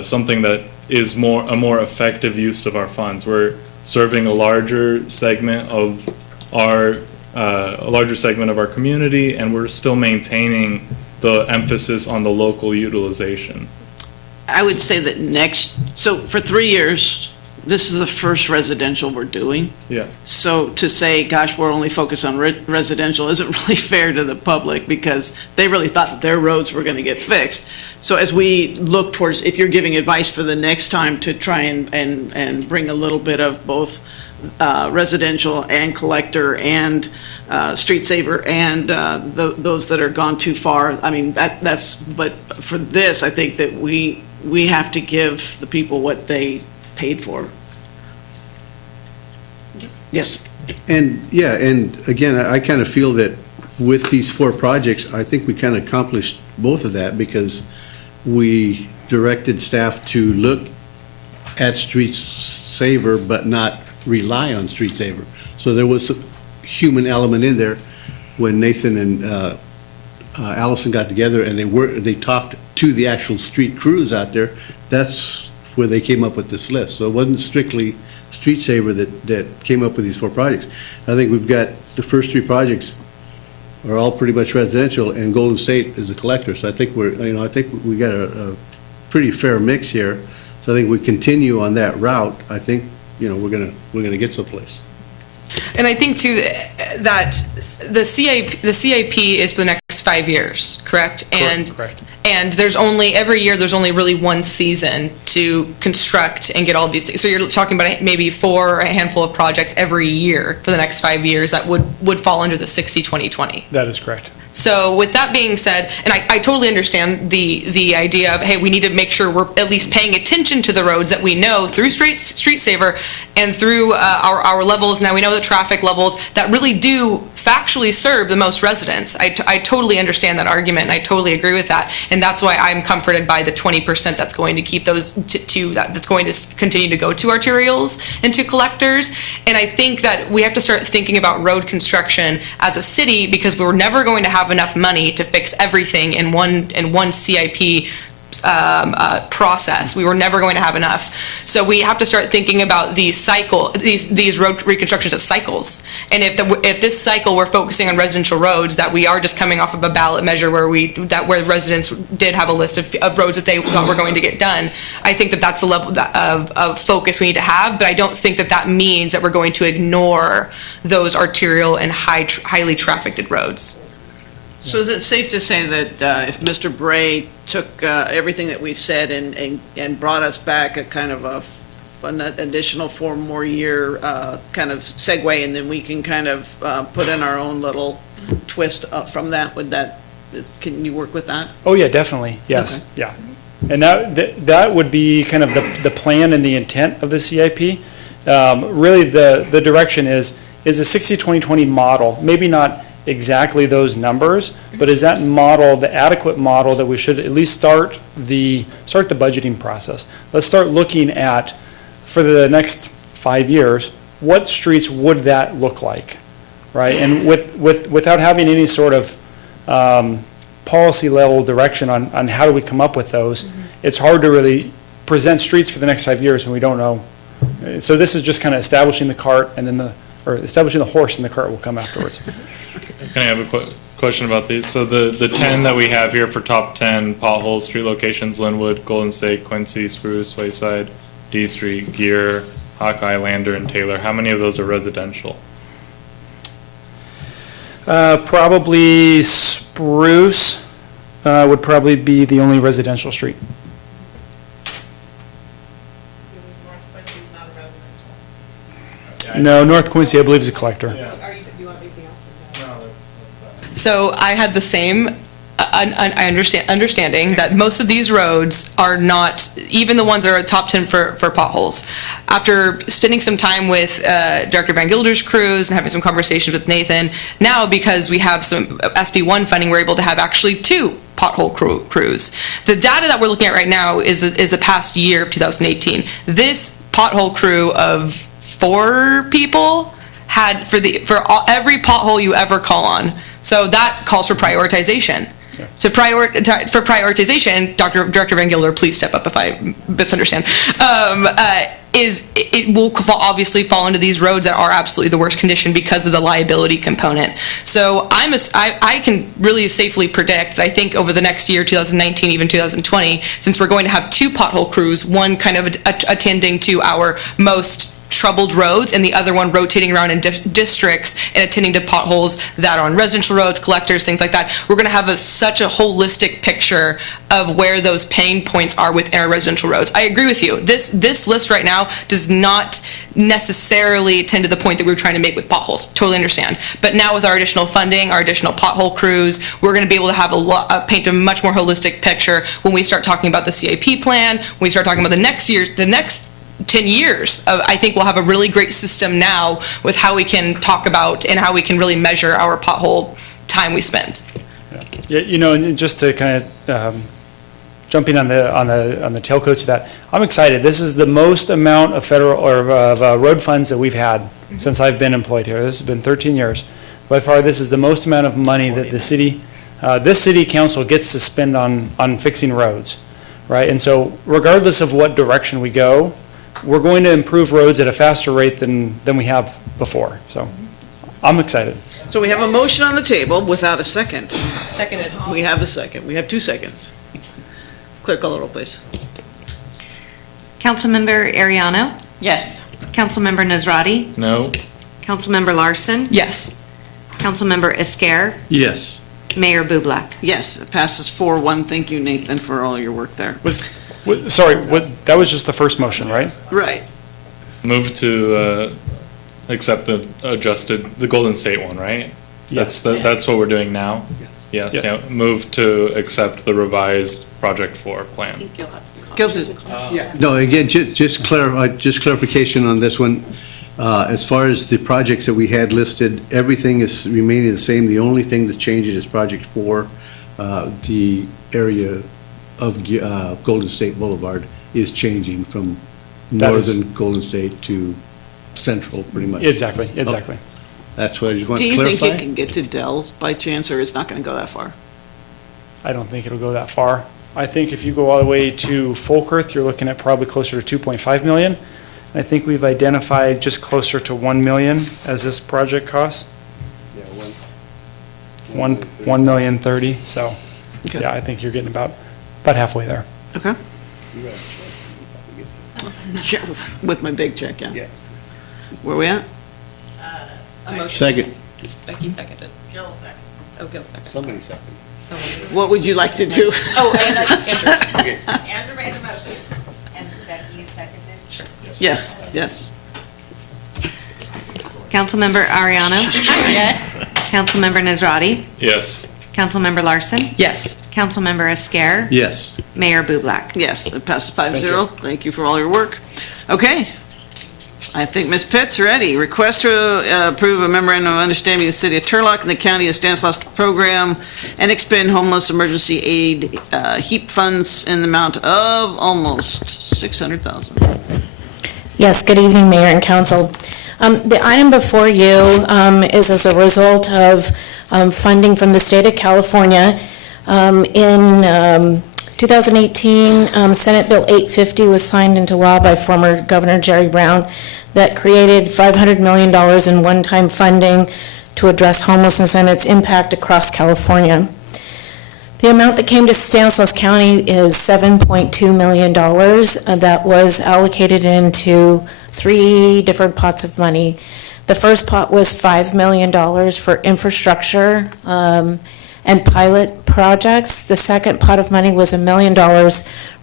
something that is a more effective use of our funds. We're serving a larger segment of our community, and we're still maintaining the emphasis on the local utilization. I would say that so for 3 years, this is the first residential we're doing. Yeah. So to say, gosh, we're only focused on residential isn't really fair to the public, because they really thought that their roads were going to get fixed. So as we look towards, if you're giving advice for the next time to try and bring a little bit of both residential and collector and street saver and those that are gone too far, I mean, but for this, I think that we have to give the people what they paid for. Yes. And again, I kind of feel that with these 4 projects, I think we kind of accomplished both of that, because we directed staff to look at Street Saver but not rely on Street Saver. So there was a human element in there when Nathan and Allison got together and they talked to the actual street crews out there. That's where they came up with this list. So it wasn't strictly Street Saver that came up with these 4 projects. I think we've got the first 3 projects are all pretty much residential, and Golden State is a collector. So I think I think we got a pretty fair mix here. So I think we continue on that route. I think, we're gonna get someplace. And I think too that the CIP is for the next 5 years, correct? Correct. And every year there's only really one season to construct and get all of these things. So you're talking about maybe a handful of projects every year for the next 5 years that would fall under the 60-20-20. That is correct. So with that being said, and I totally understand the idea of, hey, we need to make sure we're at least paying attention to the roads that we know through Street Saver and through our levels. Now we know the traffic levels that really do factually serve the most residents. I totally understand that argument, and I totally agree with that. And that's why I'm comforted by the 20% that's going to keep those that's going to continue to go to arterials and to collectors. And I think that we have to start thinking about road construction as a city, because we're never going to have enough money to fix everything in one CIP process. We were never going to have enough. So we have to start thinking about these road reconstructions as cycles. And if this cycle we're focusing on residential roads, that we are just coming off of a ballot measure where residents did have a list of roads that they thought were going to get done, I think that that's the level of focus we need to have. But I don't think that means that we're going to ignore those arterial and highly trafficked roads. So is it safe to say that if Mr. Bray took everything that we've said and brought us back a kind of an additional 4 more year kind of segue, and then we can kind of put in our own little twist from that, can you work with that? Oh, yeah, definitely, yes, Okay. yeah. And that would be kind of the plan and the intent of the CIP. Really, the direction is a 60-20-20 model, maybe not exactly those numbers, but is that model the adequate model that we should at least start the budgeting process? Let's start looking at, for the next 5 years, what streets would that look like, right? And without having any sort of policy level direction on how do we come up with those, it's hard to really present streets for the next 5 years when we don't know. So this is just kind of establishing the cart, and then establishing the horse, and the cart will come afterwards. Can I have a question about these? So the 10 that we have here for top 10 potholes, street locations: Linwood, Golden State, Quincy, Spruce, Wayside, D Street, Gear, Hawkeye, Lander, and Taylor. How many of those are residential? Probably Spruce would probably be the only residential street. No, North Quincy, I believe, is a collector. So I had the same understanding that most of these roads are not, even the ones that are top 10 for potholes. After spending some time with Director Van Gilder's crews and having some conversations with Nathan, now because we have some SB1 funding, we're able to have actually 2 pothole crews. The data that we're looking at right now is the past year of 2018. This pothole crew of 4 people had for every pothole you ever call on. So that calls for prioritization. Yeah. So for prioritization, Director Van Gilder, please step up if I misunderstand. It will obviously fall into these roads that are absolutely the worst condition because of the liability component. So I can really safely predict that I think over the next year, 2019, even 2020, since we're going to have 2 pothole crews, one kind of attending to our most troubled roads, and the other one rotating around in districts and attending to potholes that are on residential roads, collectors, things like that. We're going to have such a holistic picture of where those pain points are within our residential roads. I agree with you. This list right now does not necessarily tend to the point that we were trying to make with potholes. Totally understand. But now with our additional funding, our additional pothole crews, we're going to be able to have paint a much more holistic picture when we start talking about the CIP plan, when we start talking about the next 10 years. I think we'll have a really great system now with how we can talk about and how we can really measure our pothole time we spend. Yeah, and just to kind of jumping on the tailcoats of that, I'm excited. This is the most amount of federal or road funds that we've had since I've been employed here. This has been 13 years. By far, this is the most amount of money that this city council gets to spend on fixing roads, right? And so regardless of what direction we go, we're going to improve roads at a faster rate than we have before. So I'm excited. So we have a motion on the table without a second. Seconded. We have a second. We have 2 seconds. Clerk, call the roll, please. Councilmember Ariano? Yes. Councilmember Nazrati? No. Councilmember Larson? Yes. Councilmember Esquer? Yes. Mayor Bublak? Yes, it passes 4-1. Thank you, Nathan, for all your work there. That was just the first motion, right? Right. Move to accept the Golden State one, right? Yes. That's what we're doing now? Yes, Yes. yeah, move to accept the revised project 4 plan. No, again, just clarification on this one. As far as the projects that we had listed, everything is remaining the same. The only thing that changes is project 4. The area of Golden State Boulevard is changing from That is- northern Golden State to central, pretty much. Exactly. That's what I just want Do to you think clarify. it can get to Dell's by chance, or it's not going to go that far? I don't think it'll go that far. I think if you go all the way to Folkerth, you're looking at probably closer to 2.5 million. I think we've identified just closer to 1 million as this project costs. Yeah, 1,030,000, so, Okay. yeah, I think you're getting about halfway there. Okay. Yeah, with my big check, yeah. Yeah. Where we at? Second. Becky seconded. Gil seconded. Oh, Gil seconded. Somebody second. What would you like to do? Oh, Andrew. Andrew made the motion, and Becky seconded. Yes, yes. Councilmember Ariano? Yes. Councilmember Nazrati? Yes. Councilmember Larson? Yes. Councilmember Esquer? Yes. Mayor Bublak? Yes, it passes 5-0. Thank you for all your work. Okay. I think Ms. Pitt's ready. Request to approve a memorandum of understanding with the city of Turlock and the county of Stanislaus program and expend homeless emergency aid HEAP funds in the amount of almost $600,000. Yes, good evening, Mayor and Council. The item before you is as a result of funding from the state of California. In 2018, Senate Bill 850 was signed into law by former Governor Jerry Brown that created $500 million in one-time funding to address homelessness and its impact across California. The amount that came to Stanislaus County is $7.2 million that was allocated into 3 different pots of money. The first pot was $5 million for infrastructure and pilot projects. The second pot of money was $1 million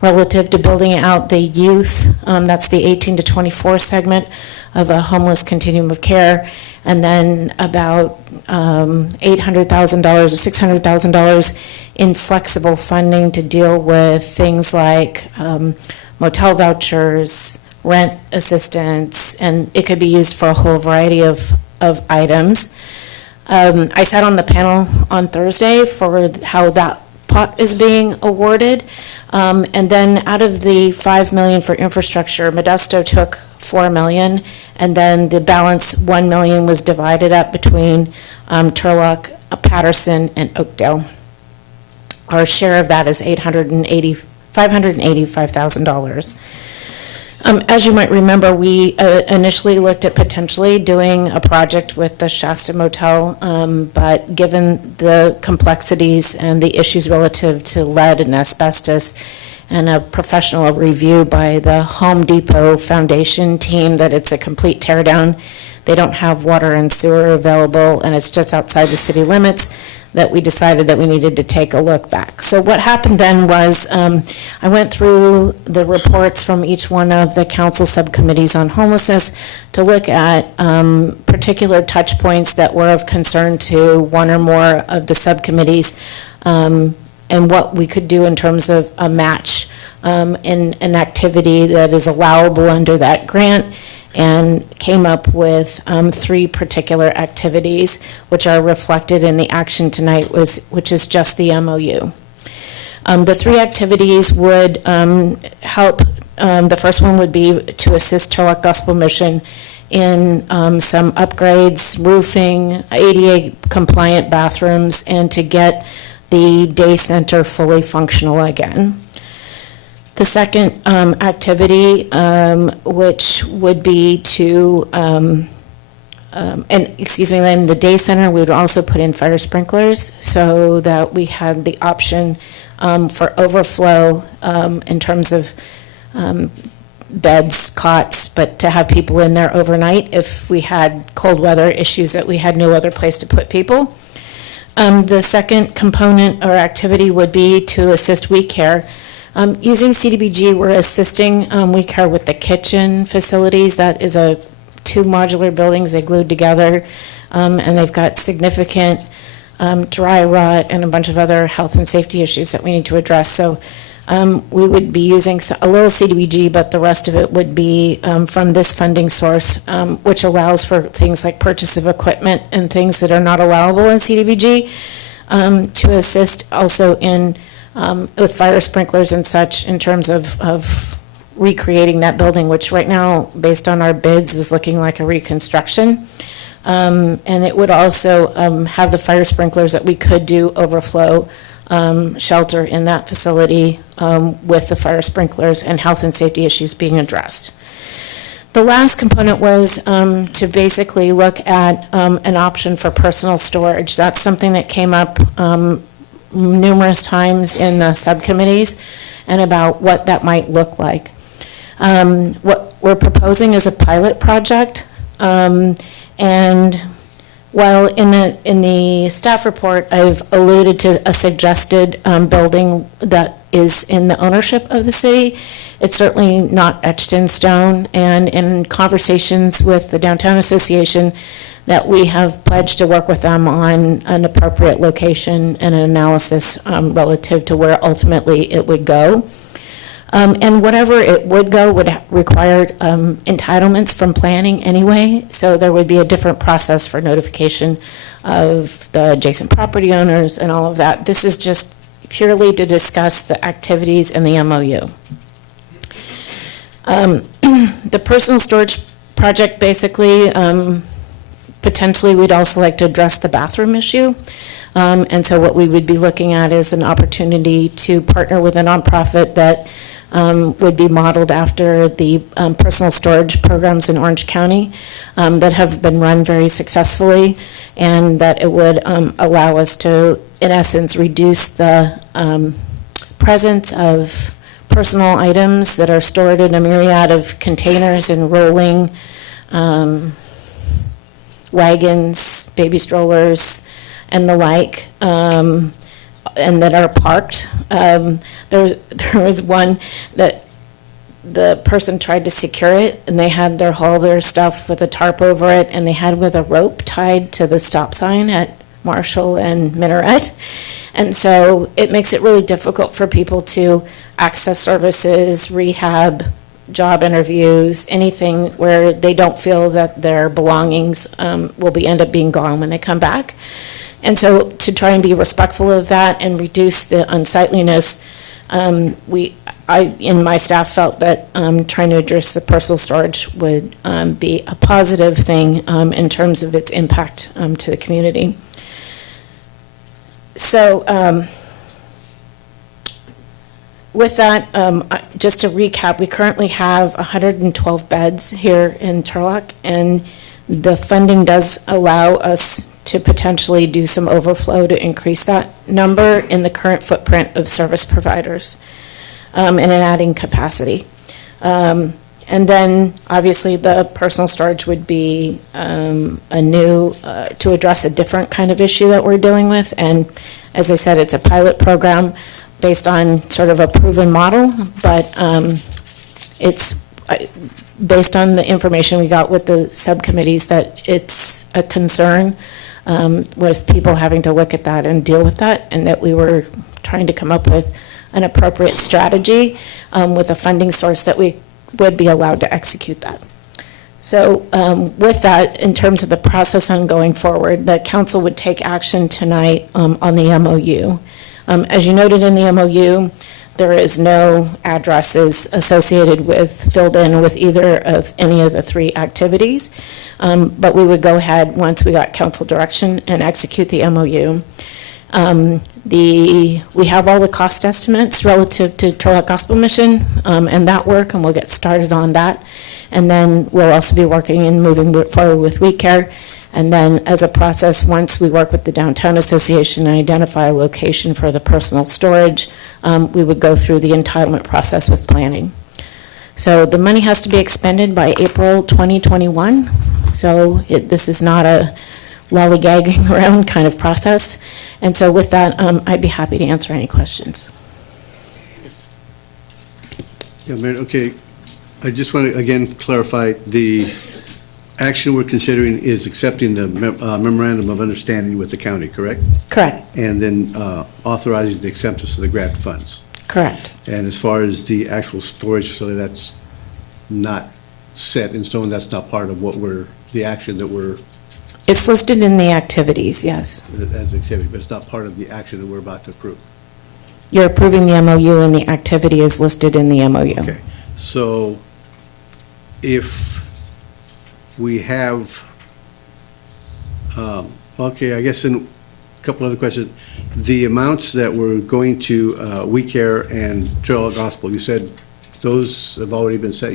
relative to building out the youth, that's the 18 to 24 segment of a homeless continuum of care, and then about $800,000 or $600,000 in flexible funding to deal with things like motel vouchers, rent assistance, and it could be used for a whole variety of items. I sat on the panel on Thursday for how that pot is being awarded. And then out of the $5 million for infrastructure, Modesto took $4 million, and then the balance $1 million was divided up between Turlock, Patterson, and Oakdale. Our share of that is $585,000. As you might remember, we initially looked at potentially doing a project with the Shasta Motel, but given the complexities and the issues relative to lead and asbestos, and a professional review by the Home Depot Foundation team that it's a complete tear down, they don't have water and sewer available, and it's just outside the city limits, that we decided that we needed to take a look back. So what happened then was I went through the reports from each one of the council subcommittees on homelessness to look at particular touch points that were of concern to one or more of the subcommittees, and what we could do in terms of a match in an activity that is allowable under that grant, and came up with 3 particular activities which are reflected in the action tonight, which is just the MOU. The 3 activities would help. The first one would be to assist Turlock Gospel Mission in some upgrades, roofing, ADA compliant bathrooms, and to get the day center fully functional again. The second activity, which would be to, then the day center, we would also put in fire sprinklers so that we had the option for overflow in terms of beds, cots, but to have people in there overnight if we had cold weather issues that we had no other place to put people. The second component or activity would be to assist We Care. Using CDBG, we're assisting We Care with the kitchen facilities. That is 2 modular buildings they glued together, and they've got significant dry rot, and a bunch of other health and safety issues that we need to address. So we would be using a little CDBG, but the rest of it would be from this funding source, which allows for things like purchase of equipment and things that are not allowable in CDBG, to assist also in, with fire sprinklers and such, in terms of recreating that building, which right now, based on our bids, is looking like a reconstruction. And it would also have the fire sprinklers that we could do overflow shelter in that facility with the fire sprinklers and health and safety issues being addressed. The last component was to basically look at an option for personal storage. That's something that came up numerous times in the subcommittees, and about what that might look like. What we're proposing is a pilot project, and while in the staff report, I've alluded to a suggested building that is in the ownership of the city, it's certainly not etched in stone. And in conversations with the Downtown Association, that we have pledged to work with them on an appropriate location and an analysis relative to where ultimately it would go. And whatever it would go would require entitlements from planning anyway, so there would be a different process for notification of the adjacent property owners and all of that. This is just purely to discuss the activities in the MOU. The personal storage project, basically, potentially we'd also like to address the bathroom issue. And so what we would be looking at is an opportunity to partner with a nonprofit that would be modeled after the personal storage programs in Orange County that have been run very successfully, and that it would allow us to, in essence, reduce the presence of personal items that are stored in a myriad of containers and rolling wagons, baby strollers, and the like, and that are parked. There was one that the person tried to secure it, and they had all their stuff with a tarp over it, and they had with a rope tied to the stop sign at Marshall and Minaret. And so it makes it really difficult for people to access services, rehab, job interviews, anything where they don't feel that their belongings will end up being gone when they come back. And so to try and be respectful of that and reduce the unsightliness, I in my staff felt that trying to address the personal storage would be a positive thing in terms of its impact to the community. So with that, just to recap, we currently have 112 beds here in Turlock, and the funding does allow us to potentially do some overflow to increase that number in the current footprint of service providers, and in adding capacity. And then, obviously, the personal storage would be a new, to address a different kind of issue that we're dealing with. And as I said, it's a pilot program based on sort of a proven model, but it's based on the information we got with the subcommittees that it's a concern with people having to look at that and deal with that, and that we were trying to come up with an appropriate strategy with a funding source that we would be allowed to execute that. So with that, in terms of the process on going forward, the council would take action tonight on the MOU. As you noted in the MOU, there is no addresses associated with, filled in with either of any of the three activities. But we would go ahead, once we got council direction, and execute the MOU. We have all the cost estimates relative to Turlock Gospel Mission and that work, and we'll get started on that. And then we'll also be working and moving forward with We Care. And then as a process, once we work with the Downtown Association and identify a location for the personal storage, we would go through the entitlement process with planning. So the money has to be expended by April 2021. So this is not a lollygagging around kind of process. And so with that, I'd be happy to answer any questions. Yeah, Mayor, okay. I just want to again clarify the action we're considering is accepting the memorandum of understanding with the county, correct? Correct, And then authorizing the acceptance of the grant funds. correct. And as far as the actual storage facility, that's not set in stone, that's not part of what the action that we're, It's listed in the activities, yes. as activity, but it's not part of the action that we're about to approve. You're approving the MOU and the activity is listed in the MOU. Okay, so if we have, okay, I guess in a couple other questions, the amounts that were going to We Care and Turlock Gospel, you said those have already been set,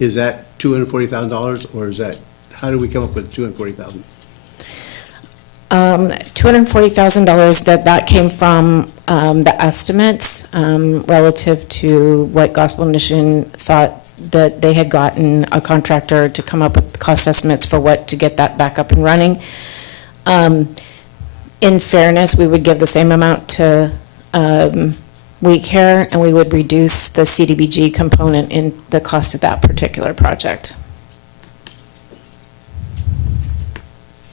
is that $240,000 or is that, how did we come up with $240,000? $240,000, that came from the estimates relative to what Gospel Mission thought that they had gotten a contractor to come up with cost estimates for what to get that back up and running. In fairness, we would give the same amount to We Care, and we would reduce the CDBG component in the cost of that particular project.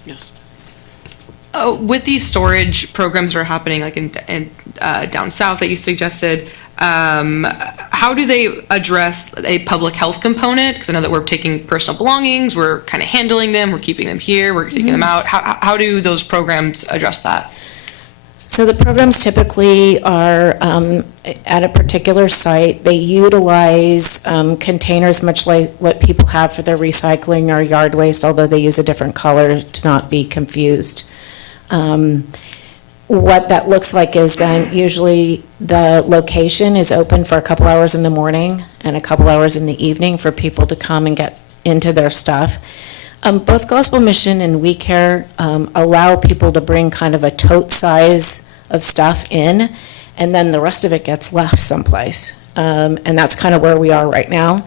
Yes. Oh, with these storage programs that are happening, like in down south that you suggested, how do they address a public health component? Because I know that we're taking personal belongings, we're kind of handling them, we're keeping them here, we're taking them out. How do those programs address that? So the programs typically are at a particular site. They utilize containers much like what people have for their recycling or yard waste, although they use a different color to not be confused. What that looks like is then usually the location is open for a couple hours in the morning and a couple hours in the evening for people to come and get into their stuff. Both Gospel Mission and We Care allow people to bring kind of a tote size of stuff in, and then the rest of it gets left someplace. And that's kind of where we are right now.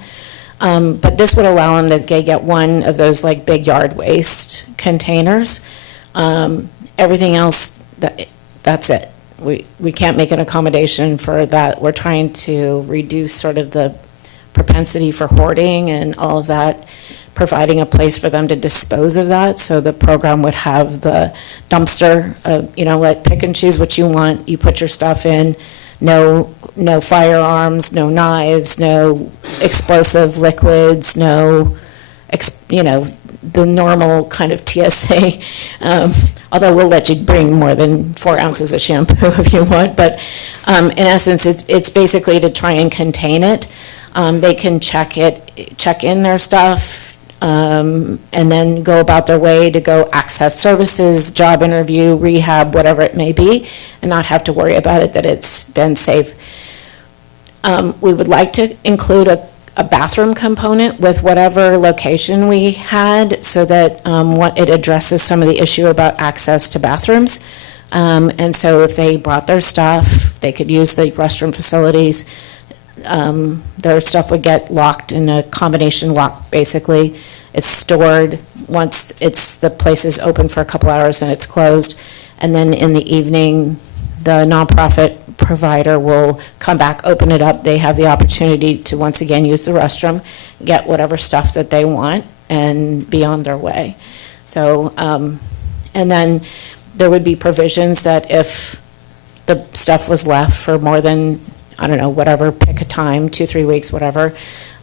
But this would allow them to get one of those like big yard waste containers. Everything else, that's it. We can't make an accommodation for that. We're trying to reduce sort of the propensity for hoarding and all of that, providing a place for them to dispose of that. So the program would have the dumpster, like pick and choose what you want. You put your stuff in, no firearms, no knives, no explosive liquids, no, the normal kind of TSA. Although we'll let you bring more than 4 ounces of shampoo if you want. But in essence, it's basically to try and contain it. They can check in their stuff, and then go about their way to go access services, job interview, rehab, whatever it may be, and not have to worry about it, that it's been safe. We would like to include a bathroom component with whatever location we had, so that it addresses some of the issue about access to bathrooms. And so if they brought their stuff, they could use the restroom facilities. Their stuff would get locked in a combination lock, basically. It's stored. Once the place is open for a couple hours, then it's closed. And then in the evening, the nonprofit provider will come back, open it up. They have the opportunity to once again use the restroom, get whatever stuff that they want, and be on their way. So, and then there would be provisions that if the stuff was left for more than, I don't know, whatever, pick a time, 2-3 weeks, whatever,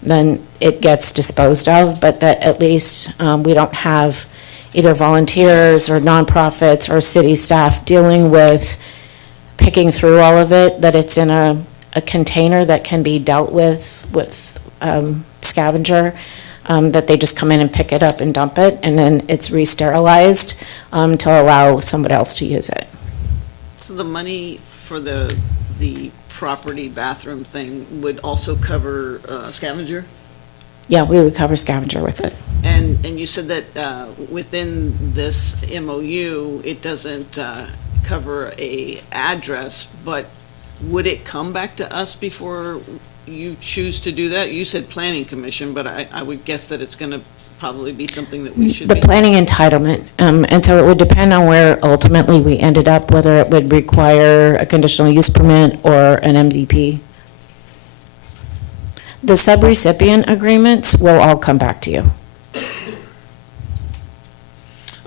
then it gets disposed of, but that at least we don't have either volunteers or nonprofits or city staff dealing with picking through all of it, that it's in a container that can be dealt with scavenger, that they just come in and pick it up and dump it, and then it's re-sterilized to allow somebody else to use it. So the money for the property bathroom thing would also cover scavenger? Yeah, we would cover scavenger with it. And you said that within this MOU, it doesn't cover a address, but would it come back to us before you choose to do that? You said planning commission, but I would guess that it's going to probably be something that we should The be. planning entitlement, and so it would depend on where ultimately we ended up, whether it would require a conditional use permit or an MDP. The subrecipient agreements will all come back to you.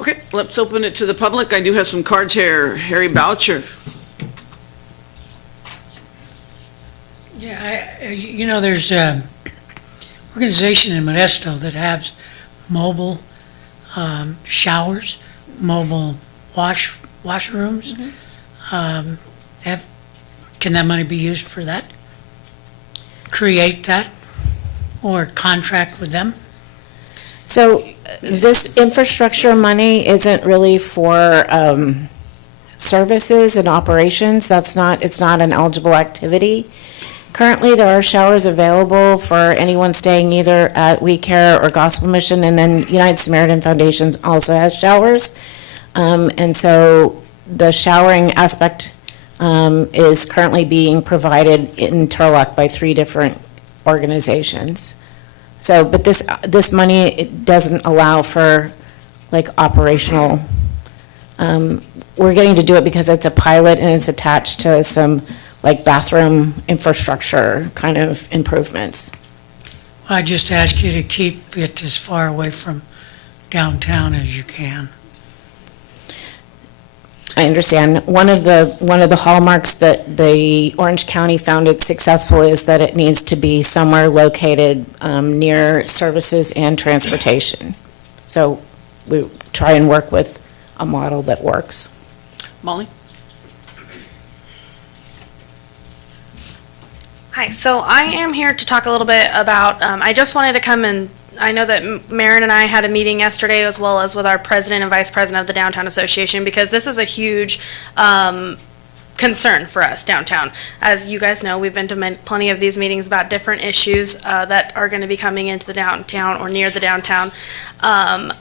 Okay, let's open it to the public. I do have some cards here. Harry Boucher. Yeah, there's an organization in Modesto that has mobile showers, mobile washrooms. Can that money be used for that? Create that or contract with them? So this infrastructure money isn't really for services and operations. It's not an eligible activity. Currently, there are showers available for anyone staying either at We Care or Gospel Mission, and then United Samaritan Foundations also has showers. And so the showering aspect is currently being provided in Turlock by 3 different organizations. So, but this money, it doesn't allow for like operational, we're getting to do it because it's a pilot and it's attached to some like bathroom infrastructure kind of improvements. I just ask you to keep it as far away from downtown as you can. I understand. One of the hallmarks that the Orange County found it successful is that it needs to be somewhere located near services and transportation. So we try and work with a model that works. Molly? Hi, so I am here to talk a little bit about, I just wanted to come and, I know that Maren and I had a meeting yesterday as well as with our president and vice president of the Downtown Association, because this is a huge concern for us downtown. As you guys know, we've been to plenty of these meetings about different issues that are going to be coming into the downtown or near the downtown. And,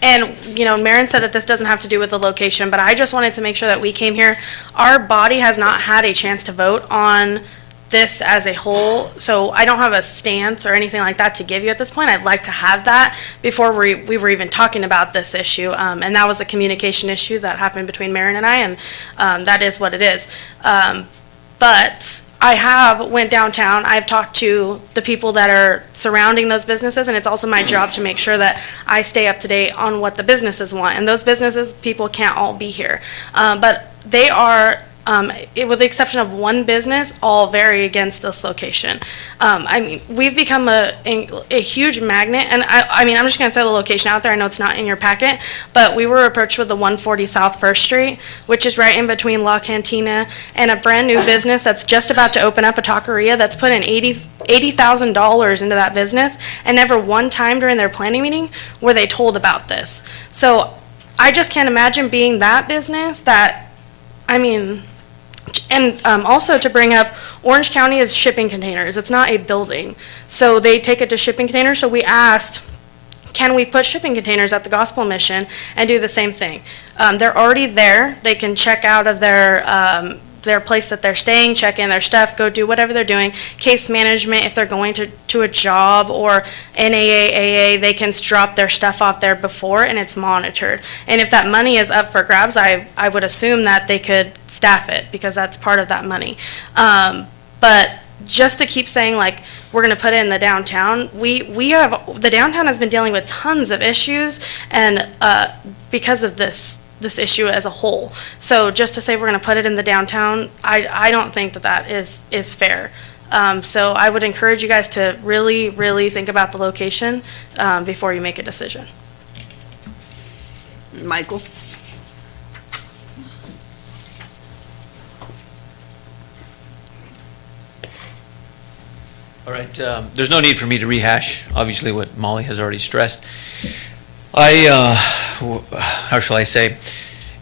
Maren said that this doesn't have to do with the location, but I just wanted to make sure that we came here. Our body has not had a chance to vote on this as a whole, so I don't have a stance or anything like that to give you at this point. I'd like to have that before we were even talking about this issue, and that was a communication issue that happened between Maren and I, and that is what it is. But I went downtown. I've talked to the people that are surrounding those businesses, and it's also my job to make sure that I stay up to date on what the businesses want. And those businesses, people can't all be here, but they are, with the exception of one business, all very against this location. We've become a huge magnet, and I'm just going to throw the location out there. I know it's not in your packet, but we were approached with the 140 South First Street, which is right in between La Cantina and a brand new business that's just about to open up, a taqueria that's put in $80,000 into that business, and never one time during their planning meeting were they told about this. So I just can't imagine being that business that, and also to bring up, Orange County is shipping containers. It's not a building. So they take it to shipping containers. So we asked, can we put shipping containers at the Gospel Mission and do the same thing? They're already there. They can check out of their place that they're staying, check in their stuff, go do whatever they're doing. Case management, if they're going to a job or NAAA, they can drop their stuff off there before and it's monitored. And if that money is up for grabs, I would assume that they could staff it because that's part of that money. But just to keep saying like, we're gonna put it in the downtown, the downtown has been dealing with tons of issues and because of this issue as a whole. So just to say we're going to put it in the downtown, I don't think that is fair. So I would encourage you guys to really, really think about the location before you make a decision. Michael? All right, there's no need for me to rehash, obviously, what Molly has already stressed. How shall I say,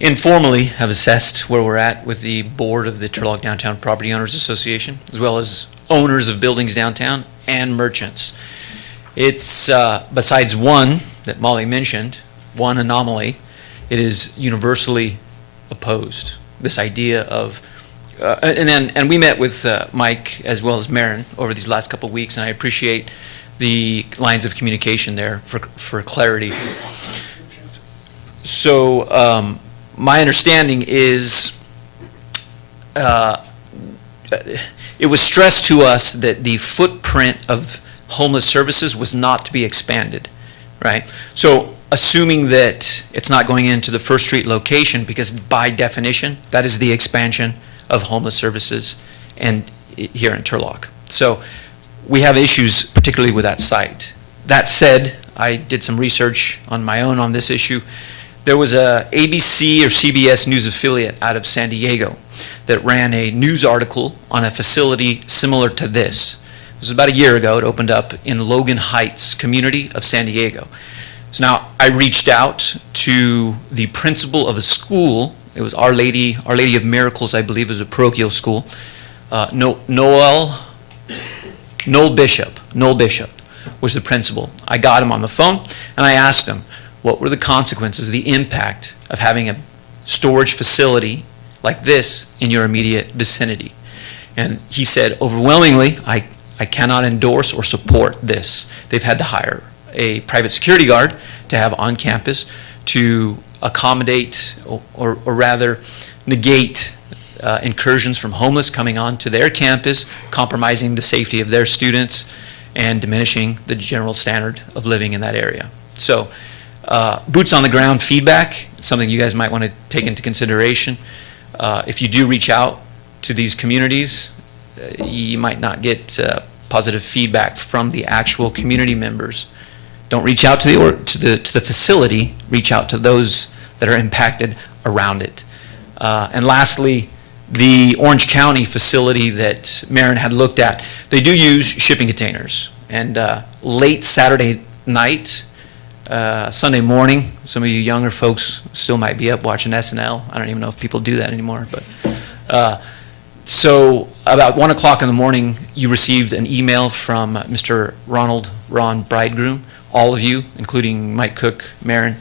informally have assessed where we're at with the board of the Turlock Downtown Property Owners Association, as well as owners of buildings downtown and merchants. It's, besides one that Molly mentioned, one anomaly, it is universally opposed. This idea of, and we met with Mike as well as Maren over these last couple of weeks, and I appreciate the lines of communication there for clarity. So my understanding is it was stressed to us that the footprint of homeless services was not to be expanded, right? So assuming that it's not going into the First Street location, because by definition, that is the expansion of homeless services and here in Turlock. So we have issues particularly with that site. That said, I did some research on my own on this issue. There was a ABC or CBS News affiliate out of San Diego that ran a news article on a facility similar to this. It was about a year ago. It opened up in Logan Heights community of San Diego. So now I reached out to the principal of a school. It was Our Lady of Miracles, I believe, is a parochial school. Noel Bishop was the principal. I got him on the phone and I asked him, what were the consequences, the impact of having a storage facility like this in your immediate vicinity? And he said, overwhelmingly, I cannot endorse or support this. They've had to hire a private security guard to have on campus to accommodate or rather negate incursions from homeless coming onto their campus, compromising the safety of their students and diminishing the general standard of living in that area. So boots on the ground feedback, something you guys might want to take into consideration. If you do reach out to these communities, you might not get positive feedback from the actual community members. Don't reach out to the facility, reach out to those that are impacted around it. And lastly, the Orange County facility that Marin had looked at, they do use shipping containers. And late Saturday night, Sunday morning, some of you younger folks still might be up watching SNL. I don't even know if people do that anymore. But so about 1 o'clock in the morning, you received an email from Mr. Ron Bridegroom, all of you, including Mike Cook, Marin,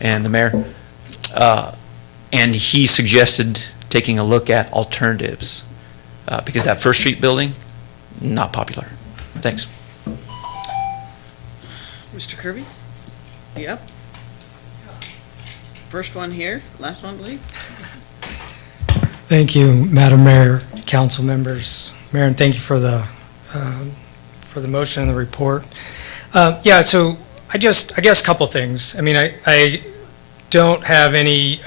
and the mayor. And he suggested taking a look at alternatives because that First Street building, not popular. Thanks. Mr. Kirby? Yep. First one here, last one, please. Thank you, Madam Mayor, council members. Mayor, and thank you for the motion and the report. Yeah, so I guess a couple things. I mean, I don't have any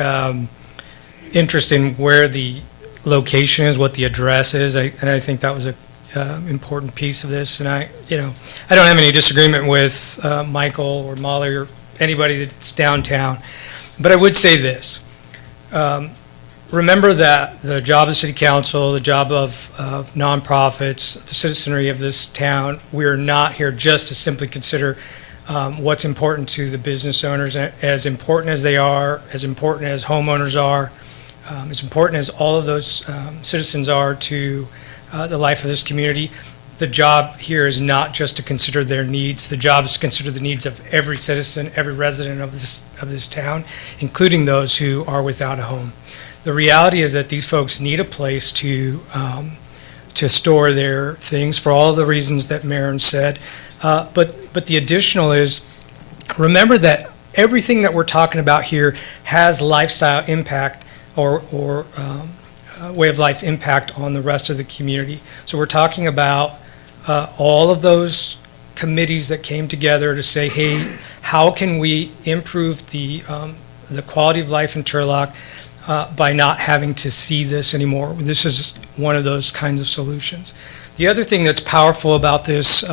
interest in where the location is, what the address is, and I think that was a important piece of this. And I don't have any disagreement with Michael or Molly or anybody that's downtown, but I would say this. Remember that the job of the city council, the job of nonprofits, the citizenry of this town, we are not here just to simply consider what's important to the business owners, as important as they are, as important as homeowners are, as important as all of those citizens are to the life of this community. The job here is not just to consider their needs. The job is to consider the needs of every citizen, every resident of this town, including those who are without a home. The reality is that these folks need a place to store their things for all the reasons that Marin said. But the additional is, remember that everything that we're talking about here has lifestyle impact or way of life impact on the rest of the community. So we're talking about all of those committees that came together to say, hey, how can we improve the quality of life in Turlock by not having to see this anymore? This is one of those kinds of solutions. The other thing that's powerful about this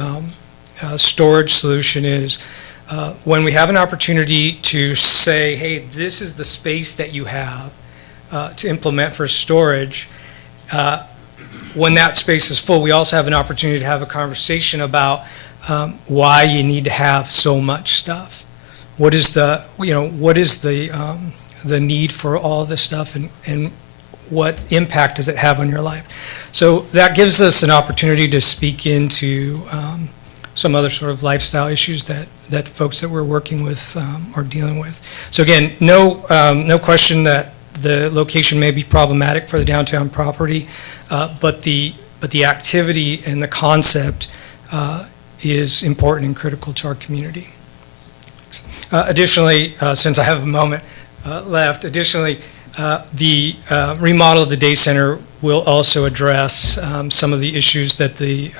storage solution is when we have an opportunity to say, hey, this is the space that you have to implement for storage. When that space is full, we also have an opportunity to have a conversation about why you need to have so much stuff. What is the need for all this stuff, and what impact does it have on your life? So that gives us an opportunity to speak into some other sort of lifestyle issues that the folks that we're working with are dealing with. So again, no question that the location may be problematic for the downtown property, but the activity and the concept is important and critical to our community. Additionally, since I have a moment left, the remodel of the day center will also address some of the issues that the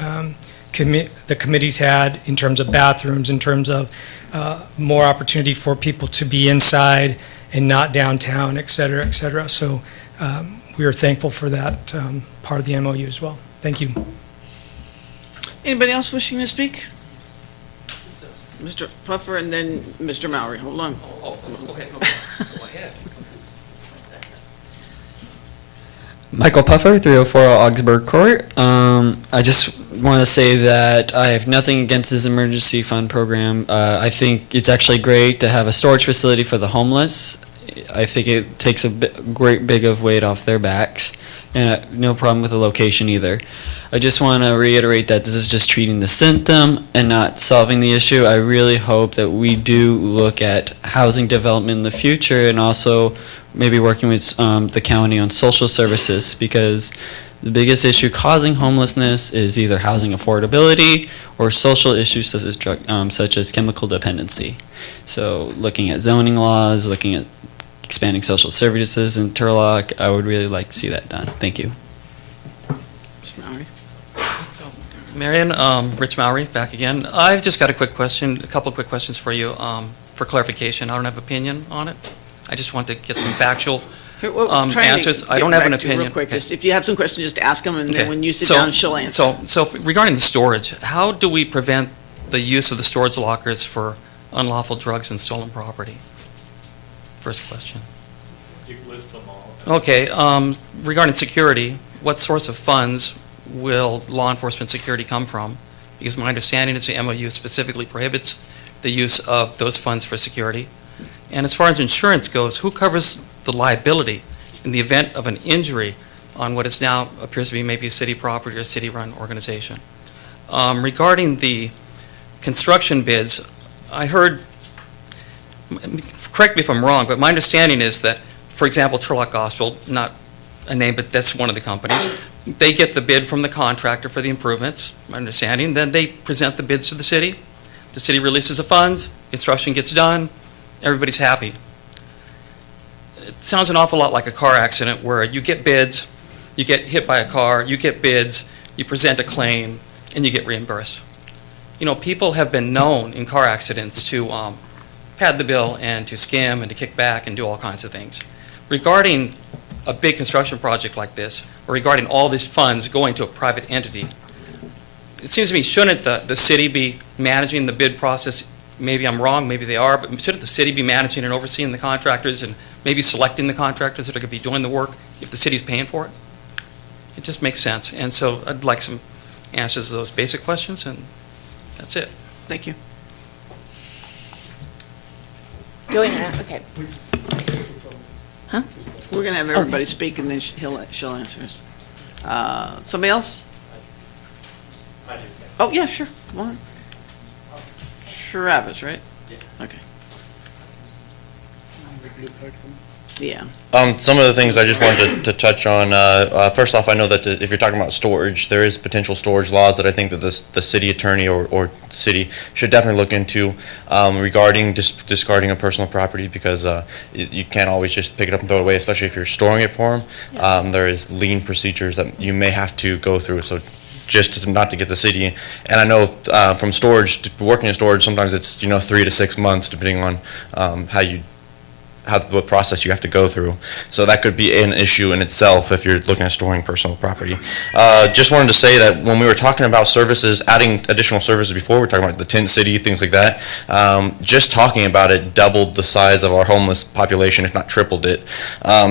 committees had in terms of bathrooms, in terms of more opportunity for people to be inside and not downtown, et cetera, et cetera. So we are thankful for that part of the MOU as well. Thank you. Anybody else wishing to speak? Mr. Puffer and then Mr. Mowry. Hold on. Michael Puffer, 304 Augsburg Court. I just want to say that I have nothing against this emergency fund program. I think it's actually great to have a storage facility for the homeless. I think it takes a great big of weight off their backs, and no problem with the location either. I just want to reiterate that this is just treating the symptom and not solving the issue. I really hope that we do look at housing development in the future and also maybe working with the county on social services, because the biggest issue causing homelessness is either housing affordability or social issues such as chemical dependency. So looking at zoning laws, looking at expanding social services in Turlock, I would really like to see that done. Thank you. Mr. Mowry. Marion, Rich Mowry, back again. I've just got a quick question, a couple of quick questions for you for clarification. I don't have opinion on it. I just want to get some factual answers. I don't have an opinion. Real quick, Okay. just, if you have some questions, just ask them, and then Okay. when you sit So- down, she'll answer. So regarding the storage, how do we prevent the use of the storage lockers for unlawful drugs and stolen property? First question. You can list them all. Okay, regarding security, what source of funds will law enforcement security come from? Because my understanding is the MOU specifically prohibits the use of those funds for security. And as far as insurance goes, who covers the liability in the event of an injury on what is now appears to be maybe a city property or a city-run organization? Regarding the construction bids, I heard, correct me if I'm wrong, but my understanding is that, for example, Turlock Gospel, not a name, but that's one of the companies, they get the bid from the contractor for the improvements, my understanding, then they present the bids to the city releases the funds, construction gets done, everybody's happy. It sounds an awful lot like a car accident where you get bids, you get hit by a car, you get bids, you present a claim, and you get reimbursed. You know, people have been known in car accidents to pad the bill and to skim and to kick back and do all kinds of things. Regarding a big construction project like this, or regarding all these funds going to a private entity, it seems to me, shouldn't the city be managing the bid process? Maybe I'm wrong, maybe they are, but shouldn't the city be managing and overseeing the contractors and maybe selecting the contractors that are going to be doing the work if the city's paying for it? It just makes sense. And so I'd like some answers to those basic questions, and that's it. Thank you. Okay. We're going to have everybody speak, and then she'll answer us. Somebody else? Oh, yeah, sure. Come on. Travis, right? Yeah. Okay. Yeah. Some of the things I just wanted to touch on, first off, I know that if you're talking about storage, there is potential storage laws that I think that the city attorney or city should definitely look into regarding discarding of personal property, because you can't always just pick it up and throw it away, especially if you're storing it for them. There is lien procedures that you may have to go through, so just not to get the city. And I know from storage, working in storage, sometimes it's 3 to 6 months, depending on what process you have to go through. So that could be an issue in itself if you're looking at storing personal property. Just wanted to say that when we were talking about services, adding additional services before, we were talking about the tent city, things like that. Just talking about it doubled the size of our homeless population, if not tripled it.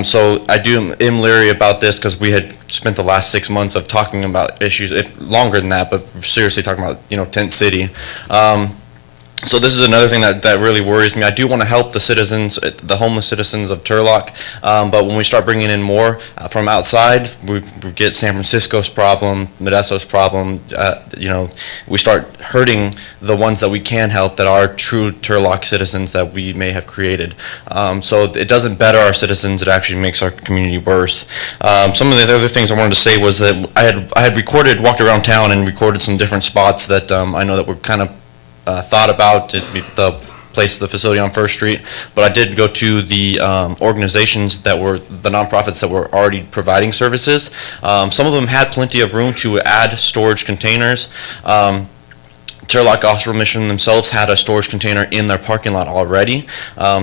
So I am leery about this, because we had spent the last 6 months of talking about issues, if longer than that, but seriously talking about, tent city. So this is another thing that really worries me. I do want to help the citizens, the homeless citizens of Turlock, but when we start bringing in more from outside, we get San Francisco's problem, Modesto's problem. We start hurting the ones that we can help, that are true Turlock citizens that we may have created. So it doesn't better our citizens; it actually makes our community worse. Some of the other things I wanted to say was that I had walked around town and recorded some different spots that I know that were kind of thought about, the place, the facility on First Street, but I did go to the organizations that were, the nonprofits that were already providing services. Some of them had plenty of room to add storage containers. Turlock Gospel Mission themselves had a storage container in their parking lot already.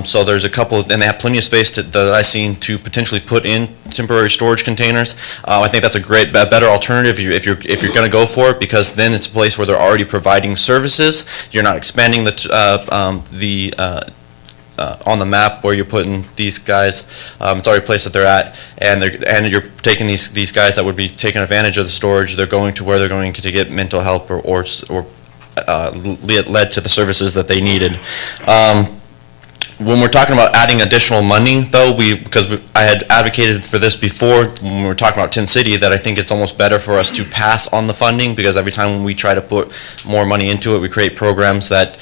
So there's a couple, and they have plenty of space that I've seen to potentially put in temporary storage containers. I think that's a better alternative if you're going to go for it, because then it's a place where they're already providing services. You're not expanding on the map where you're putting these guys. It's already a place that they're at, and you're taking these guys that would be taking advantage of the storage. They're going to where they're going to get mental help or led to the services that they needed. When we're talking about adding additional money, though, I had advocated for this before when we were talking about 10 City, that I think it's almost better for us to pass on the funding, because every time we try to put more money into it, we create programs that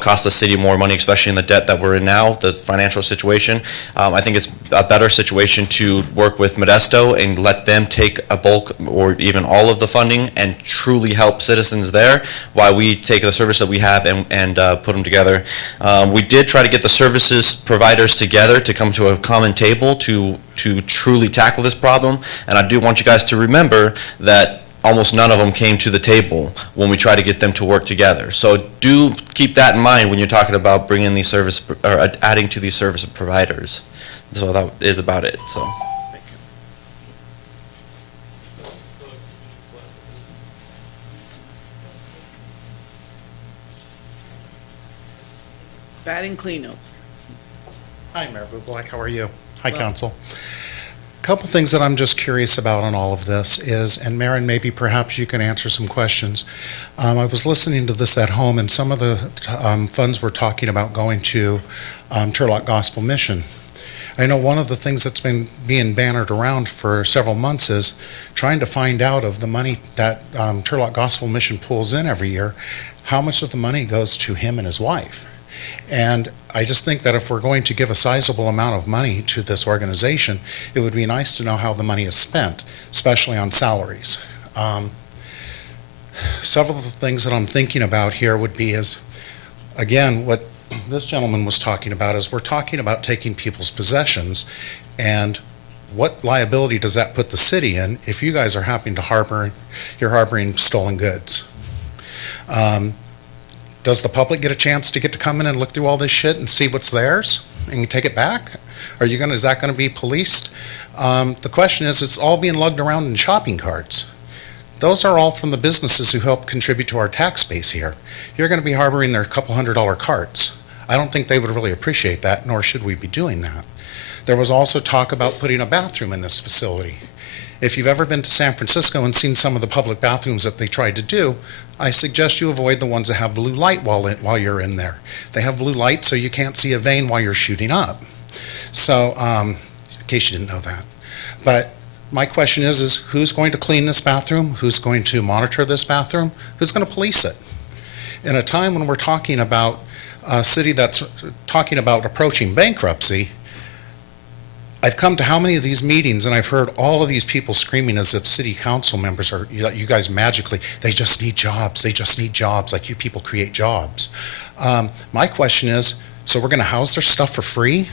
cost the city more money, especially in the debt that we're in now, the financial situation. I think it's a better situation to work with Modesto and let them take a bulk or even all of the funding and truly help citizens there, while we take the service that we have and put them together. We did try to get the services providers together to come to a common table to truly tackle this problem, and I do want you guys to remember that almost none of them came to the table when we try to get them to work together. So do keep that in mind when you're talking about bringing these service or adding to these service providers. So that is about it. So. Batting cleanup. Hi, Mayor Bublak, how are you? Hi, Council. Couple things that I'm just curious about on all of this is, and Marin, maybe perhaps you can answer some questions. I was listening to this at home, and some of the funds were talking about going to Turlock Gospel Mission. I know one of the things that's been being bannered around for several months is trying to find out of the money that Turlock Gospel Mission pulls in every year, how much of the money goes to him and his wife. And I just think that if we're going to give a sizable amount of money to this organization, it would be nice to know how the money is spent, especially on salaries. Several of the things that I'm thinking about here would be is, again, what this gentleman was talking about is we're talking about taking people's possessions, and what liability does that put the city in if you guys are having to you're harboring stolen goods? Does the public get a chance to come in and look through all this shit and see what's theirs and take it back? Is that gonna be policed? The question is, it's all being lugged around in shopping carts. Those are all from the businesses who help contribute to our tax base here. You're gonna be harboring their couple $100 carts. I don't think they would really appreciate that, nor should we be doing that. There was also talk about putting a bathroom in this facility. If you've ever been to San Francisco and seen some of the public bathrooms that they tried to do, I suggest you avoid the ones that have blue light while you're in there. They have blue light so you can't see a vein while you're shooting up. So, in case you didn't know that. But my question is who's going to clean this bathroom? Who's going to monitor this bathroom? Who's going to police it? In a time when we're talking about a city that's talking about approaching bankruptcy, I've come to how many of these meetings and I've heard all of these people screaming as if city council members are, you guys magically, they just need jobs, like you people create jobs. My question is, so we're gonna house their stuff for free?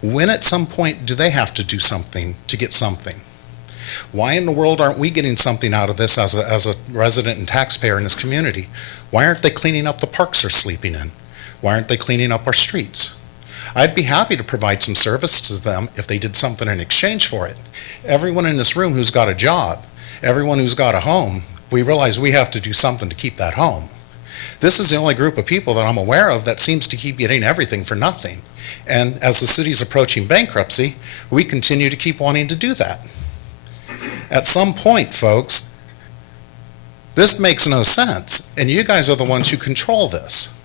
When at some point do they have to do something to get something? Why in the world aren't we getting something out of this as a resident and taxpayer in this community? Why aren't they cleaning up the parks they're sleeping in? Why aren't they cleaning up our streets? I'd be happy to provide some service to them if they did something in exchange for it. Everyone in this room who's got a job, everyone who's got a home, we realize we have to do something to keep that home. This is the only group of people that I'm aware of that seems to keep getting everything for nothing. And as the city's approaching bankruptcy, we continue to keep wanting to do that. At some point, folks, this makes no sense, and you guys are the ones who control this.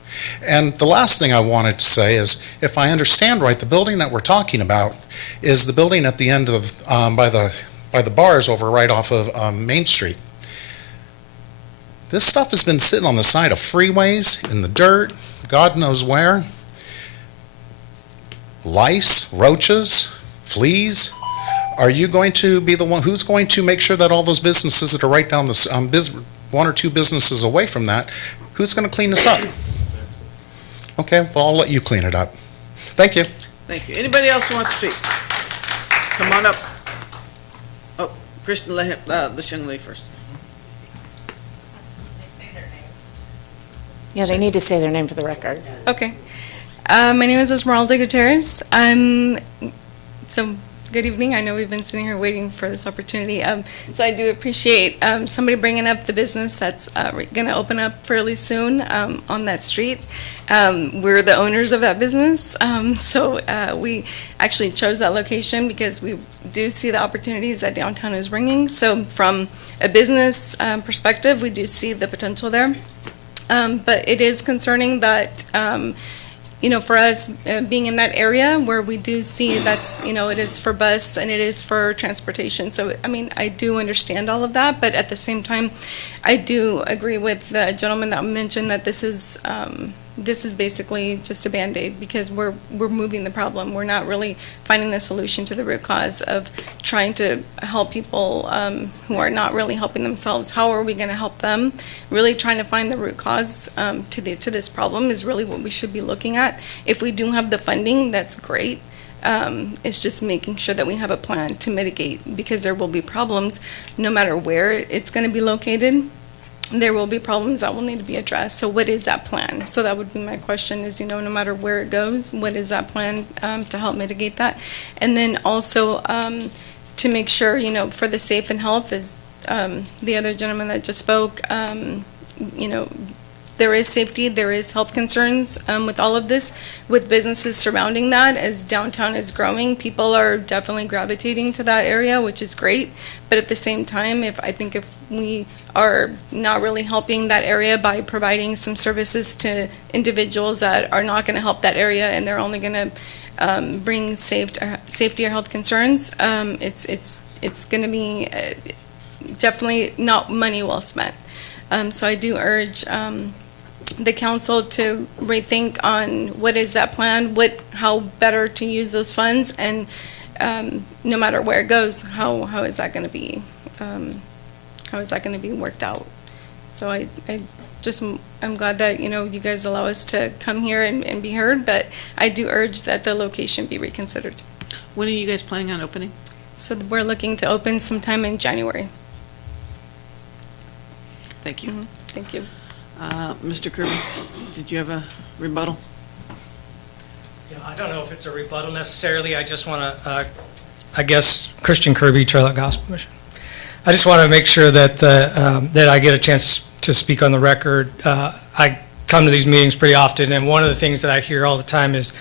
And the last thing I wanted to say is, if I understand right, the building that we're talking about is the building at the end of, by the bars over right off of Main Street. This stuff has been sitting on the side of freeways, in the dirt, God knows where. Lice, roaches, fleas. Are you going to be the one, who's going to make sure that all those businesses that are right down the, one or two businesses away from that, who's going to clean this up? Okay, well, I'll let you clean it up. Thank you. Thank you. Anybody else want to speak? Come on up. Oh, Kristen, let him, this young lady first. Yeah, they need to say their name for the record. Okay. My name is Esmeralda Gutierrez. So, good evening. I know we've been sitting here waiting for this opportunity. So I do appreciate somebody bringing up the business that's going to open up fairly soon on that street. We're the owners of that business. So we actually chose that location because we do see the opportunities that downtown is bringing. So from a business perspective, we do see the potential there. But it is concerning that, for us being in that area where we do see that's, it is for bus and it is for transportation. So, I do understand all of that, but at the same time, I do agree with the gentleman that mentioned that this is basically just a Band-Aid because we're moving the problem. We're not really finding the solution to the root cause of trying to help people who are not really helping themselves. How are we going to help them? Really trying to find the root cause to this problem is really what we should be looking at. If we do have the funding, that's great. It's just making sure that we have a plan to mitigate because there will be problems no matter where it's going to be located. There will be problems that will need to be addressed. So what is that plan? So that would be my question is, no matter where it goes, what is that plan to help mitigate that? And then also to make sure, for the safe and health, as the other gentleman that just spoke, there is safety, there is health concerns with all of this, with businesses surrounding that. As downtown is growing, people are definitely gravitating to that area, which is great. But at the same time, if we are not really helping that area by providing some services to individuals that are not going to help that area and they're only going to bring safety or health concerns, it's going to be definitely not money well spent. So I do urge the council to rethink on what is that plan, how better to use those funds, and no matter where it goes, how is that going to be worked out? So I'm glad that you guys allow us to come here and be heard, but I do urge that the location be reconsidered. When are you guys planning on opening? So we're looking to open sometime in January. Thank you. Mm-hmm. Thank you. Mr. Kirby, did you have a rebuttal? Yeah, I don't know if it's a rebuttal necessarily. I just want to, Christian Kirby, Turlock Gospel Mission. I just want to make sure that that I get a chance to speak on the record. I come to these meetings pretty often, and one of the things that I hear all the time is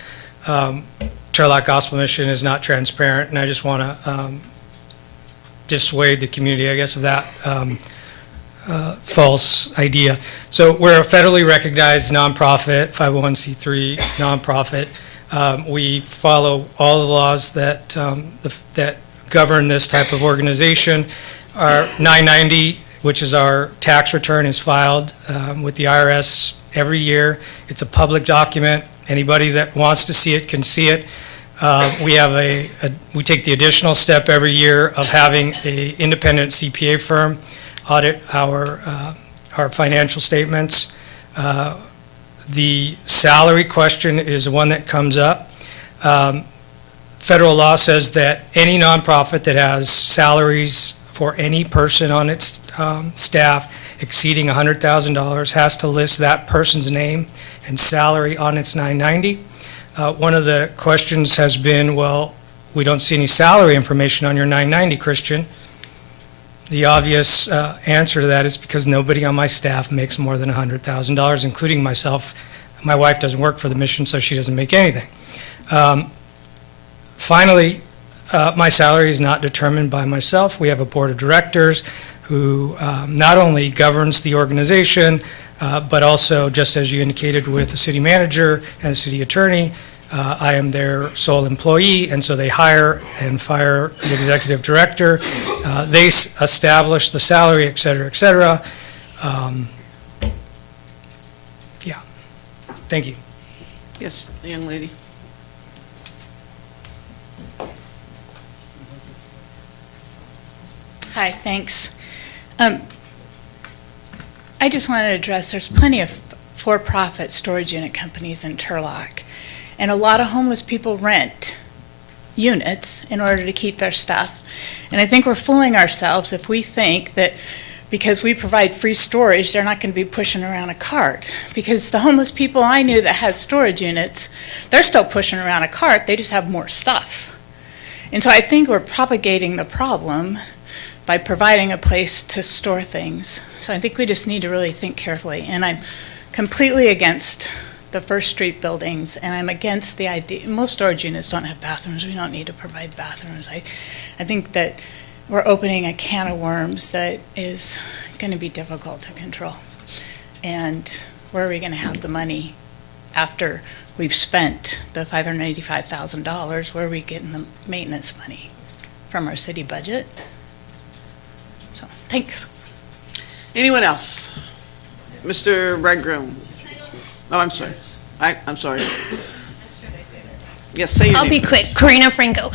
Turlock Gospel Mission is not transparent, and I just want to dissuade the community, I guess, of that false idea. So we're a federally recognized nonprofit, 501c3 nonprofit. We follow all the laws that that govern this type of organization. Our 990, which is our tax return, is filed with the IRS every year. It's a public document. Anybody that wants to see it can see it. We have we take the additional step every year of having an independent CPA firm audit our financial statements. The salary question is one that comes up. Federal law says that any nonprofit that has salaries for any person on its staff exceeding $100,000 has to list that person's name and salary on its 990. One of the questions has been, well, we don't see any salary information on your 990, Christian. The obvious answer to that is because nobody on my staff makes more than $100,000, including myself. My wife doesn't work for the mission, so she doesn't make anything. Finally, my salary is not determined by myself. We have a board of directors who not only governs the organization, but also, just as you indicated, with the city manager and the city attorney, I am their sole employee, and so they hire and fire the executive director. They establish the salary, et cetera, et cetera. Yeah. Thank you. Yes, the young lady. Hi, thanks. I just wanted to address, there's plenty of for-profit storage unit companies in Turlock, and a lot of homeless people rent units in order to keep their stuff. And I think we're fooling ourselves if we think that because we provide free storage, they're not going to be pushing around a cart. Because the homeless people I knew that had storage units, they're still pushing around a cart, they just have more stuff. And so I think we're propagating the problem by providing a place to store things. So I think we just need to really think carefully. And I'm completely against the First Street buildings, and I'm against the idea, most storage units don't have bathrooms, we don't need to provide bathrooms. I think that we're opening a can of worms that is going to be difficult to control. And where are we going to have the money after we've spent the $585,000? Where are we getting the maintenance money? From our city budget? So, thanks. Anyone else? Mr. Redgroom? Oh, I'm sorry. I'm sorry. Yes, say your name. I'll be quick. Karina Franco.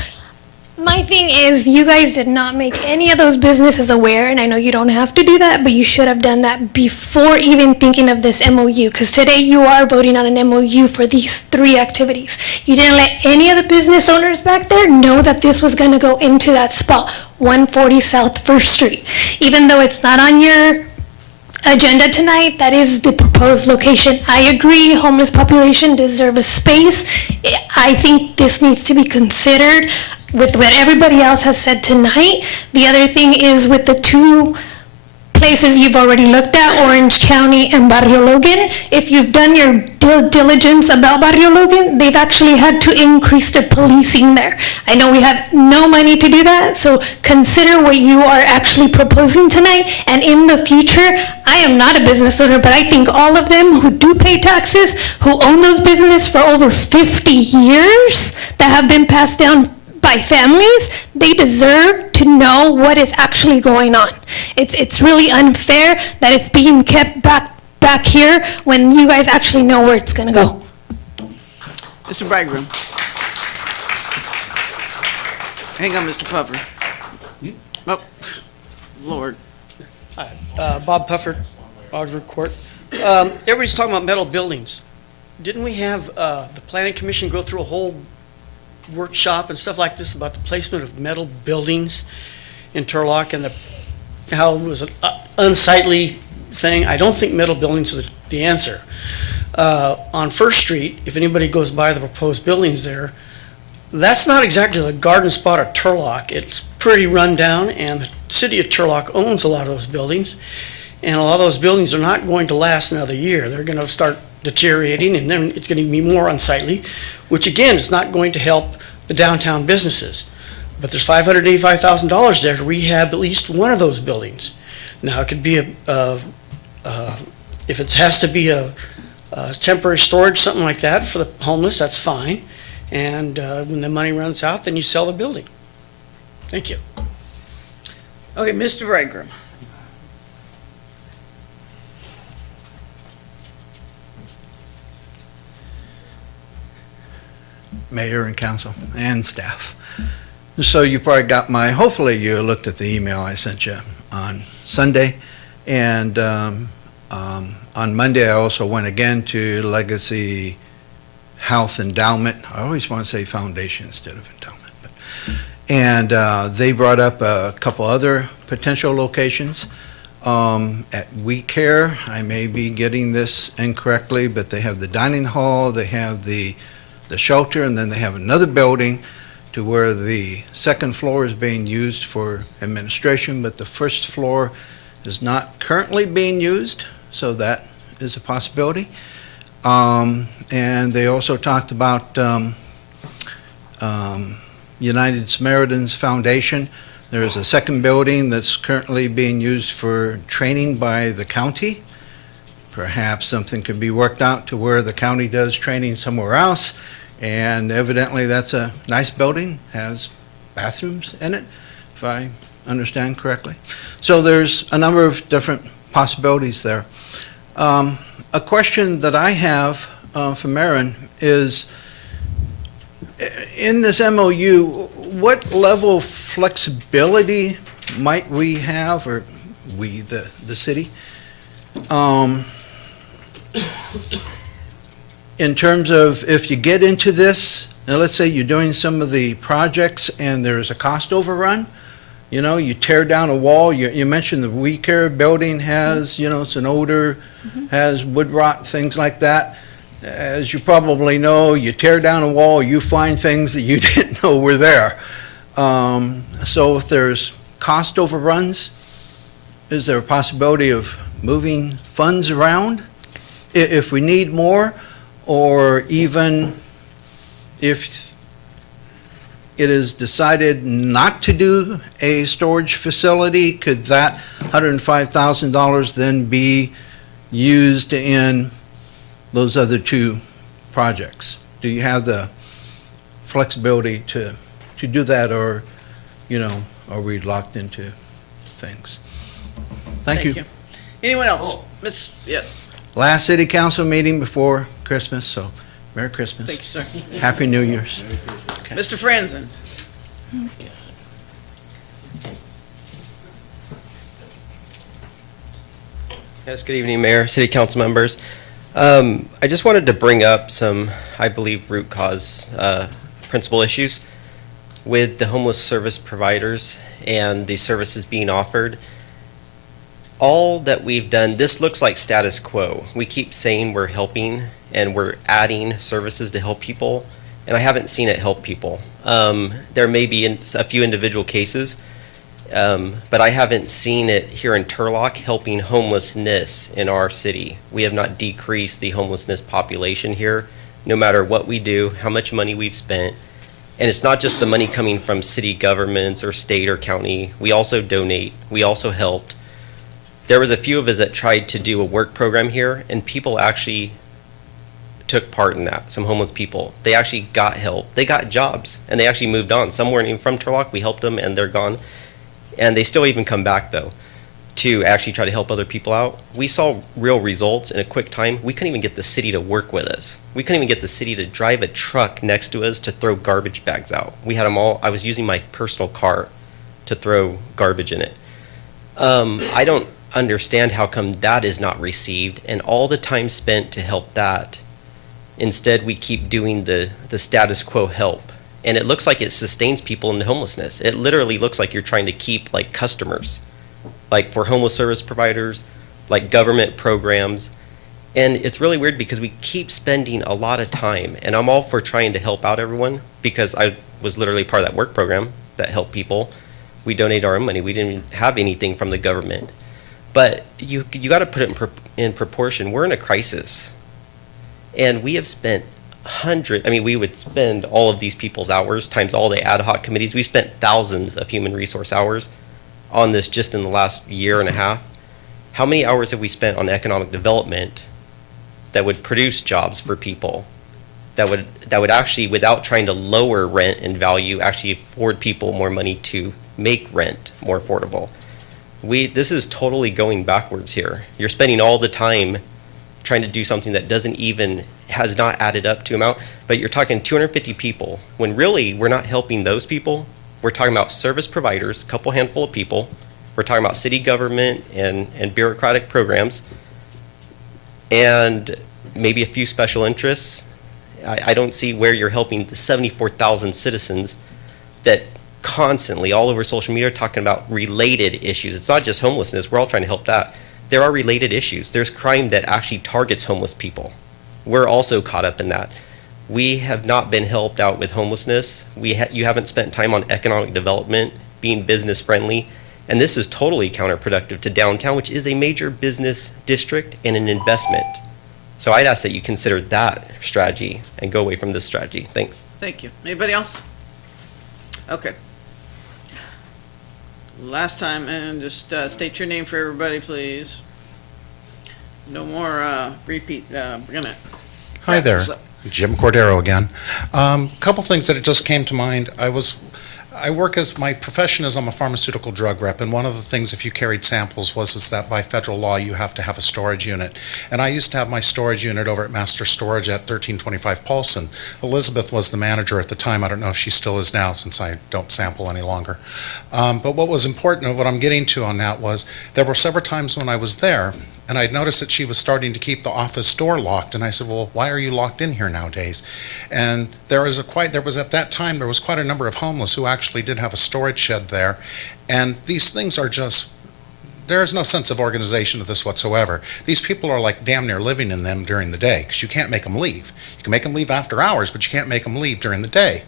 My thing is, you guys did not make any of those businesses aware, and I know you don't have to do that, but you should have done that before even thinking of this MOU, because today you are voting on an MOU for these 3 activities. You didn't let any of the business owners back there know that this was going to go into that spot, 140 South 1st Street. Even though it's not on your agenda tonight, that is the proposed location. I agree, homeless population deserve a space. I think this needs to be considered with what everybody else has said tonight. The other thing is with the 2 places you've already looked at, Orange County and Barrio Logan. If you've done your due diligence about Barrio Logan, they've actually had to increase the policing there. I know we have no money to do that, so consider what you are actually proposing tonight. And in the future, I am not a business owner, but I think all of them who do pay taxes, who own those businesses for over 50 years, that have been passed down by families, they deserve to know what is actually going on. It's really unfair that it's being kept back here when you guys actually know where it's gonna go. Mr. Bridegroom. Hang on, Mr. Puffer. Oh, Lord. Bob Puffer, Augsburg Court. Everybody's talking about metal buildings. Didn't we have the Planning Commission go through a whole workshop and stuff like this about the placement of metal buildings in Turlock and how it was an unsightly thing? I don't think metal buildings are the answer. On First Street, if anybody goes by the proposed buildings there, that's not exactly the garden spot of Turlock. It's pretty run down, and the city of Turlock owns a lot of those buildings, and a lot of those buildings are not going to last another year. They're going to start deteriorating, and then it's going to be more unsightly, which again is not going to help the downtown businesses. But there's $585,000 there to rehab at least one of those buildings. Now, it could be if it has to be a temporary storage, something like that for the homeless, that's fine. And when the money runs out, then you sell the building. Thank you. Okay, Mr. Bridegroom. Mayor and council and staff. So you probably got hopefully you looked at the email I sent you on Sunday. And on Monday, I also went again to Legacy Health Endowment. I always want to say foundation instead of endowment. And they brought up a couple other potential locations. At We Care, I may be getting this incorrectly, but they have the dining hall, they have the shelter, and then they have another building to where the second floor is being used for administration, but the first floor is not currently being used, so that is a possibility. And they also talked about United Samaritans Foundation. There is a second building that's currently being used for training by the county. Perhaps something could be worked out to where the county does training somewhere else. And evidently that's a nice building, has bathrooms in it, if I understand correctly. So there's a number of different possibilities there. A question that I have for Marin is, in this MOU, what level of flexibility might we have, or we, the city, in terms of if you get into this, now let's say you're doing some of the projects and there's a cost overrun, You know, you tear down a wall, you mentioned the We Care building has, you know, it's an older, has wood rot, things like that. As you probably know, you tear down a wall, you find things that you didn't know were there. So if there's cost overruns, is there a possibility of moving funds around if we need more? Or even if it is decided not to do a storage facility, could that $105,000 then be used in those other two projects? Do you have the flexibility to do that, or, you know, are we locked into things? Thank you. Anyone else? Yeah, Last city council meeting before Christmas, so Merry Christmas. thank you, sir. Happy New Year's. Mr. Franzen? Yes, good evening, Mayor, City Council members. I just wanted to bring up some, I believe, root cause principal issues with the homeless service providers and the services being offered. All that we've done, this looks like status quo. We keep saying we're helping and we're adding services to help people, and I haven't seen it help people. There may be a few individual cases, but I haven't seen it here in Turlock helping homelessness in our city. We have not decreased the homelessness population here, no matter what we do, how much money we've spent. And it's not just the money coming from city governments or state or county. We also donate. We also helped. There was a few of us that tried to do a work program here, and people actually took part in that, some homeless people. They actually got help. They got jobs, and they actually moved on. Some weren't even from Turlock. We helped them, and they're gone. And they still even come back, though, to actually try to help other people out. We saw real results in a quick time. We couldn't even get the city to work with us. We couldn't even get the city to drive a truck next to us to throw garbage bags out. We had them all. I was using my personal car to throw garbage in it. I don't understand how come that is not received, and all the time spent to help that. Instead, we keep doing the status quo help. And it looks like it sustains people in the homelessness. It literally looks like you're trying to keep like customers, like for homeless service providers, like government programs. And it's really weird because we keep spending a lot of time, and I'm all for trying to help out everyone because I was literally part of that work program that helped people. We donate our own money. We didn't even have anything from the government. But you got to put it in proportion. We're in a crisis. And we have spent we would spend all of these people's hours times all the ad hoc committees. We spent thousands of human resource hours on this just in the last year and a half. How many hours have we spent on economic development that would produce jobs for people, that would actually, without trying to lower rent and value, actually afford people more money to make rent more affordable? This is totally going backwards here. You're spending all the time trying to do something that has not added up to amount, but you're talking 250 people, when really we're not helping those people. We're talking about service providers, a couple handful of people. We're talking about city government and bureaucratic programs, and maybe a few special interests. I don't see where you're helping the 74,000 citizens that constantly all over social media are talking about related issues. It's not just homelessness. We're all trying to help that. There are related issues. There's crime that actually targets homeless people. We're also caught up in that. We have not been helped out with homelessness. You haven't spent time on economic development, being business friendly, and this is totally counterproductive to downtown, which is a major business district and an investment. So I'd ask that you consider that strategy and go away from this strategy. Thanks. Thank you. Anybody else? Okay. Last time, and just state your name for everybody, please. No more repeat. We're gonna. Hi there, Jim Cordero again. Couple things that it just came to mind. I work my profession is I'm a pharmaceutical drug rep, and one of the things, if you carried samples, is that by federal law you have to have a storage unit. And I used to have my storage unit over at Master Storage at 1325 Paulson. Elizabeth was the manager at the time. I don't know if she still is now, since I don't sample any longer. But what was important, and what I'm getting to on that, was there were several times when I was there, and I'd noticed that she was starting to keep the office door locked, and I said, well, why are you locked in here nowadays? And there was at that time, there was quite a number of homeless who actually did have a storage shed there, And these things are just, there is no sense of organization to this whatsoever. These people are like damn near living in them during the day, because you can't make them leave. You can make them leave after hours, but you can't make them leave during the day.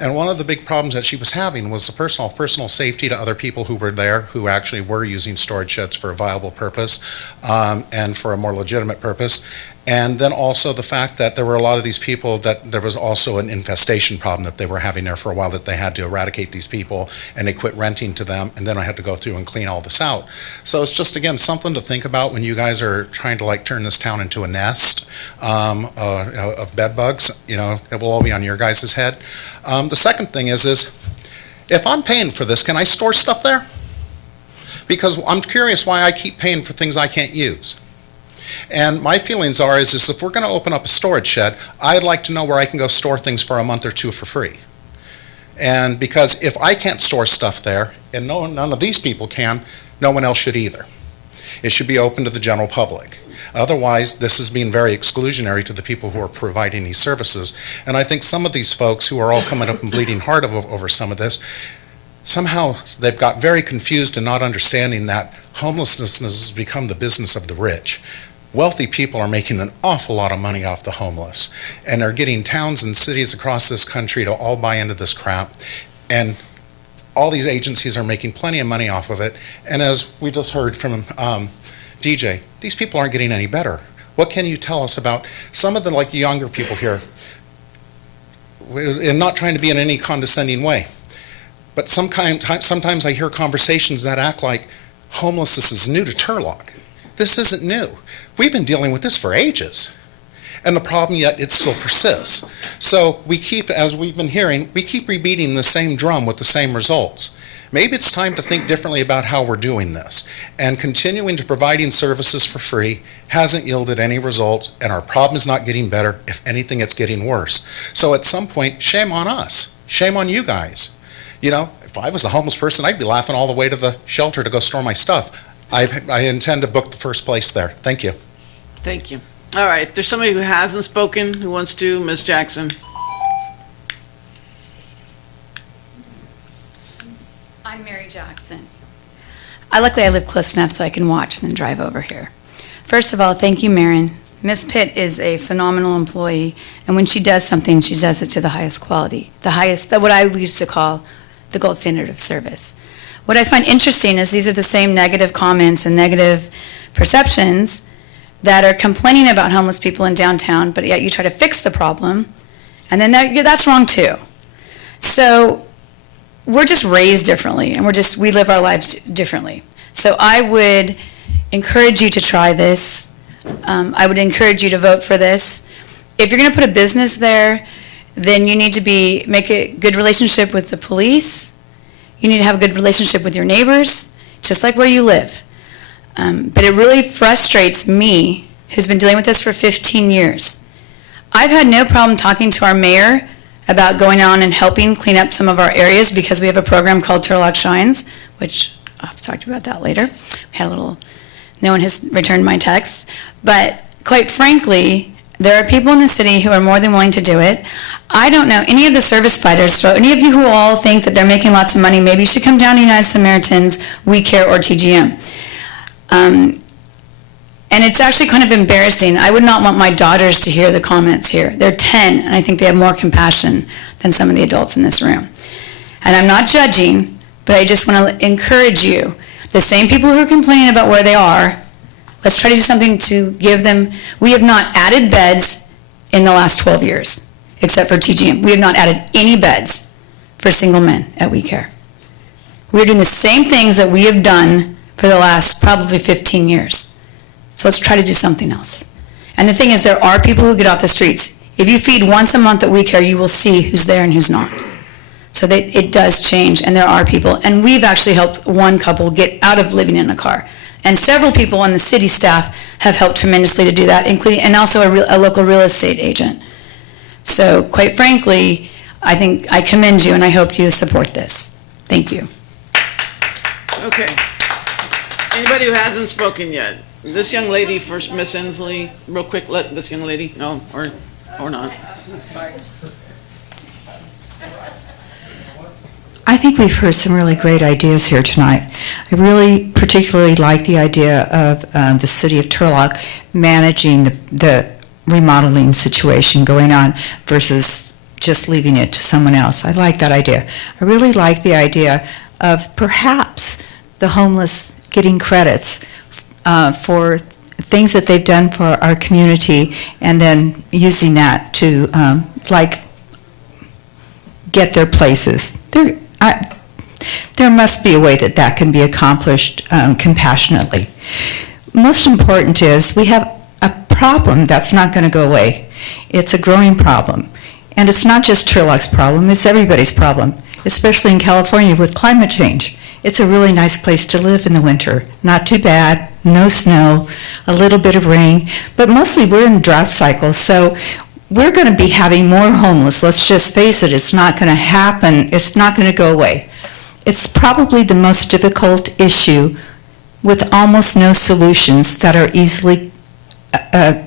And one of the big problems that she was having was the personal safety to other people who were there, who actually were using storage sheds for a viable purpose, and for a more legitimate purpose. And then also the fact that there were a lot of these people that there was also an infestation problem that they were having there for a while, that they had to eradicate these people, and they quit renting to them, and then I had to go through and clean all this out. So it's just, again, something to think about when you guys are trying to like turn this town into a nest of bed bugs. You know, it will all be on your guys' head. The second thing is if I'm paying for this, can I store stuff there? Because I'm curious why I keep paying for things I can't use. And my feelings are is if we're going to open up a storage shed, I'd like to know where I can go store things for a month or two for free. And because if I can't store stuff there, and none of these people can, no one else should either. It should be open to the general public. Otherwise, this is being very exclusionary to the people who are providing these services. And I think some of these folks who are all coming up and bleeding hard over some of this, somehow they've got very confused and not understanding that homelessness has become the business of the rich. Wealthy people are making an awful lot of money off the homeless, and they're getting towns and cities across this country to all buy into this crap, and all these agencies are making plenty of money off of it. And as we just heard from DJ, these people aren't getting any better. What can you tell us about some of the like younger people here, and not trying to be in any condescending way, but sometimes I hear conversations that act like homelessness is new to Turlock. This isn't new. We've been dealing with this for ages. And the problem, yet it still persists. So we keep, as we've been hearing, we keep rebeating the same drum with the same results. Maybe it's time to think differently about how we're doing this. And continuing to providing services for free hasn't yielded any results, and our problem is not getting better. If anything, it's getting worse. So at some point, shame on us. Shame on you guys. You know, if I was a homeless person, I'd be laughing all the way to the shelter to go store my stuff. I intend to book the first place there. Thank you. Thank you. All right, if there's somebody who hasn't spoken, who wants to, Ms. Jackson. I'm Mary Jackson. Luckily, I live close enough so I can watch and then drive over here. First of all, thank you, Marin. Ms. Pitt is a phenomenal employee, and when she does something, she does it to the highest quality, what I used to call the gold standard of service. What I find interesting is these are the same negative comments and negative perceptions that are complaining about homeless people in downtown, but yet you try to fix the problem, and then that's wrong too. So we're just raised differently, and we live our lives differently. So I would encourage you to try this. I would encourage you to vote for this. If you're going to put a business there, then you need to make a good relationship with the police. You need to have a good relationship with your neighbors, just like where you live. But it really frustrates me, who's been dealing with this for 15 years. I've had no problem talking to our mayor about going on and helping clean up some of our areas because we have a program called Turlock Shines, which I'll have to talk to you about that later. We had no one has returned my text. But quite frankly, there are people in the city who are more than willing to do it. I don't know any of the service fighters, so any of you who all think that they're making lots of money, maybe you should come down to United Samaritans, We Care, or TGM. And it's actually kind of embarrassing. I would not want my daughters to hear the comments here. They're 10, and I think they have more compassion than some of the adults in this room. And I'm not judging, but I just want to encourage you. The same people who are complaining about where they are, let's try to do something to give them. We have not added beds in the last 12 years, except for TGM. We have not added any beds for single men at We Care. We're doing the same things that we have done for the last probably 15 years. So let's try to do something else. And the thing is, there are people who get off the streets. If you feed once a month at We Care, you will see who's there and who's not. So it does change, and there are people. And we've actually helped one couple get out of living in a car. And several people on the city staff have helped tremendously to do that, including, and also a local real estate agent. So quite frankly, I think I commend you, and I hope you support this. Thank you. Okay. Anybody who hasn't spoken yet? This young lady first, Miss Inslee, real quick, let this young lady know, or not. I think we've heard some really great ideas here tonight. I really particularly like the idea of the city of Turlock managing the remodeling situation going on versus just leaving it to someone else. I like that idea. I really like the idea of perhaps the homeless getting credits for things that they've done for our community and then using that to get their places. There must be a way that that can be accomplished compassionately. Most important is we have a problem that's not going to go away. It's a growing problem. And it's not just Turlock's problem, it's everybody's problem, especially in California with climate change. It's a really nice place to live in the winter. Not too bad, no snow, a little bit of rain, but mostly we're in drought cycles, so we're going to be having more homeless. Let's just face it, it's not going to happen, it's not going to go away. It's probably the most difficult issue with almost no solutions that are easily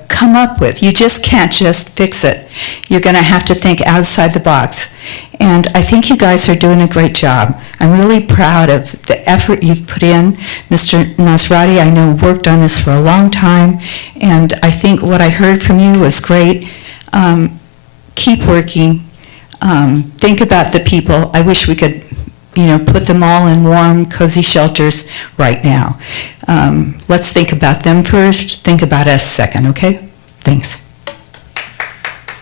come up with. You just can't just fix it. You're going to have to think outside the box. And I think you guys are doing a great job. I'm really proud of the effort you've put in. Mr. Nasrati, I know, worked on this for a long time, and I think what I heard from you was great. Keep working. Think about the people. I wish we could put them all in warm, cozy shelters right now. Let's think about them first, think about us second, okay? Thanks.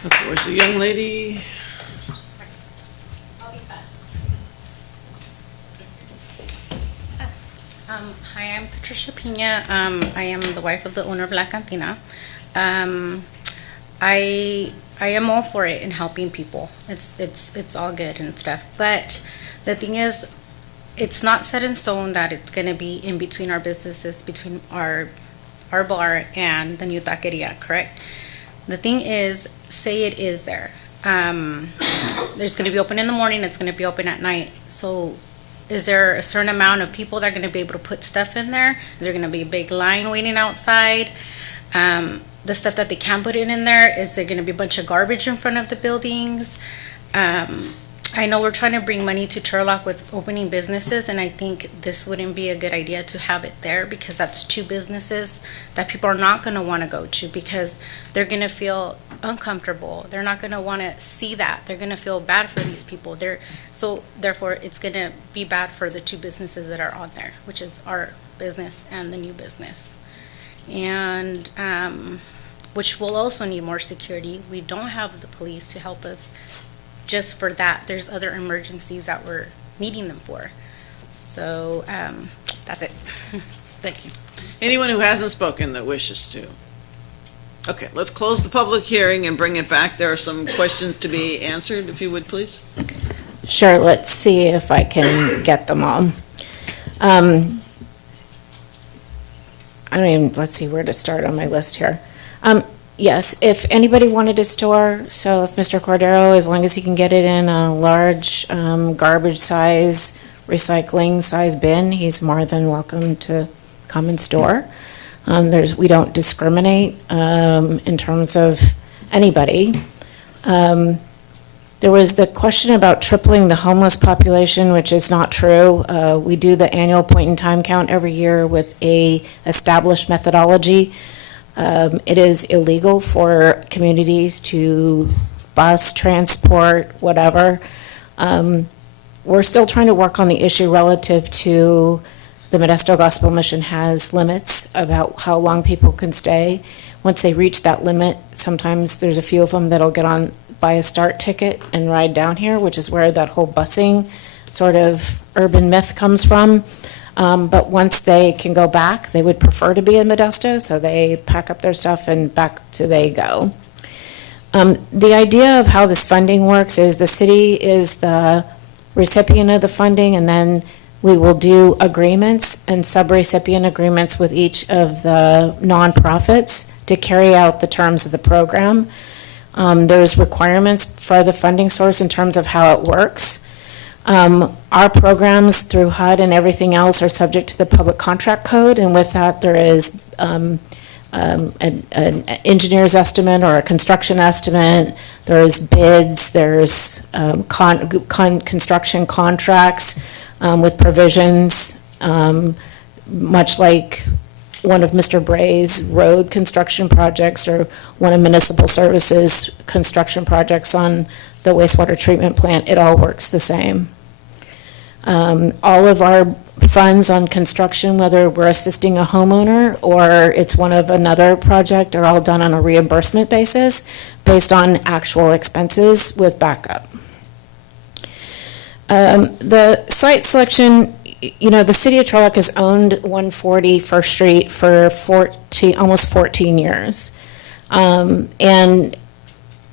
Okay, where's the young lady? Hi, I'm Patricia Pina. I am the wife of the owner of La Cantina. I am all for it in helping people. It's all good and stuff, but the thing is, it's not set in stone that it's going to be in between our businesses, between our bar and the new taqueria, correct? The thing is, say it is there. There's going to be open in the morning, it's going to be open at night. So is there a certain amount of people that are going to be able to put stuff in there? Is there going to be a big line waiting outside? The stuff that they can put in there, is there going to be a bunch of garbage in front of the buildings? I know we're trying to bring money to Turlock with opening businesses, and I think this wouldn't be a good idea to have it there, because that's two businesses that people are not going to want to go to because they're going to feel uncomfortable. They're not going to want to see that. They're going to feel bad for these people. So therefore, it's going to be bad for the two businesses that are on there, which is our business and the new business. And which will also need more security. We don't have the police to help us just for that. There's other emergencies that we're needing them for. So that's it. Thank you. Anyone who hasn't spoken that wishes to? Okay, let's close the public hearing and bring it back. There are some questions to be answered, if you would, please. Sure, let's see if I can get them all. Let's see where to start on my list here. Yes, if anybody wanted a store, so if Mr. Cordero, as long as he can get it in a large garbage size, recycling size bin, he's more than welcome to come and store. We don't discriminate in terms of anybody. There was the question about tripling the homeless population, which is not true. We do the annual point in time count every year with a established methodology. It is illegal for communities to bus, transport, whatever. We're still trying to work on the issue relative to the Modesto Gospel Mission has limits about how long people can stay. Once they reach that limit, sometimes there's a few of them that'll get on, buy a START ticket and ride down here, which is where that whole busing sort of urban myth comes from. But once they can go back, they would prefer to be in Modesto, so they pack up their stuff and back to they go. The idea of how this funding works is the city is the recipient of the funding, and then we will do agreements and sub-recipient agreements with each of the nonprofits to carry out the terms of the program. There's requirements for the funding source in terms of how it works. Our programs through HUD and everything else are subject to the public contract code, and with that there is an engineer's estimate or a construction estimate. There's bids, there's construction contracts with provisions, much like one of Mr. Bray's road construction projects or one of Municipal Services construction projects on the wastewater treatment plant. It all works the same. All of our funds on construction, whether we're assisting a homeowner or it's one of another project, are all done on a reimbursement basis based on actual expenses with backup. The site selection, the city of Turlock has owned 140 First Street for almost 14 years. And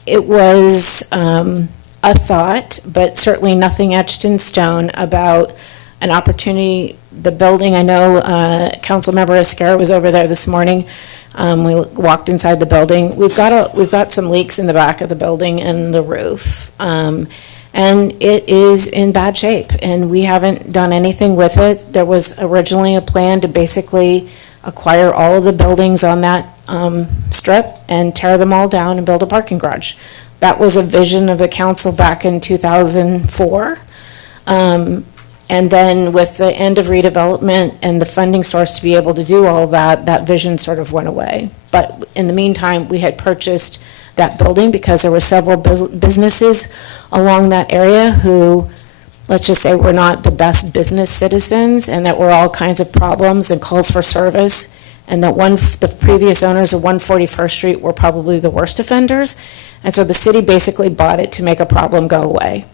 it was a thought, but certainly nothing etched in stone about an opportunity. The building, I know Councilmember Escara was over there this morning. We walked inside the building. We've got some leaks in the back of the building and the roof. And it is in bad shape, and we haven't done anything with it. There was originally a plan to basically acquire all of the buildings on that strip and tear them all down and build a parking garage. That was a vision of the council back in 2004. And then with the end of redevelopment and the funding source to be able to do all of that, that vision sort of went away. But in the meantime, we had purchased that building because there were several businesses along that area who, let's just say, were not the best business citizens, and that were all kinds of problems and calls for service. And the previous owners of 141st Street were probably the worst offenders. And so the city basically bought it to make a problem go away.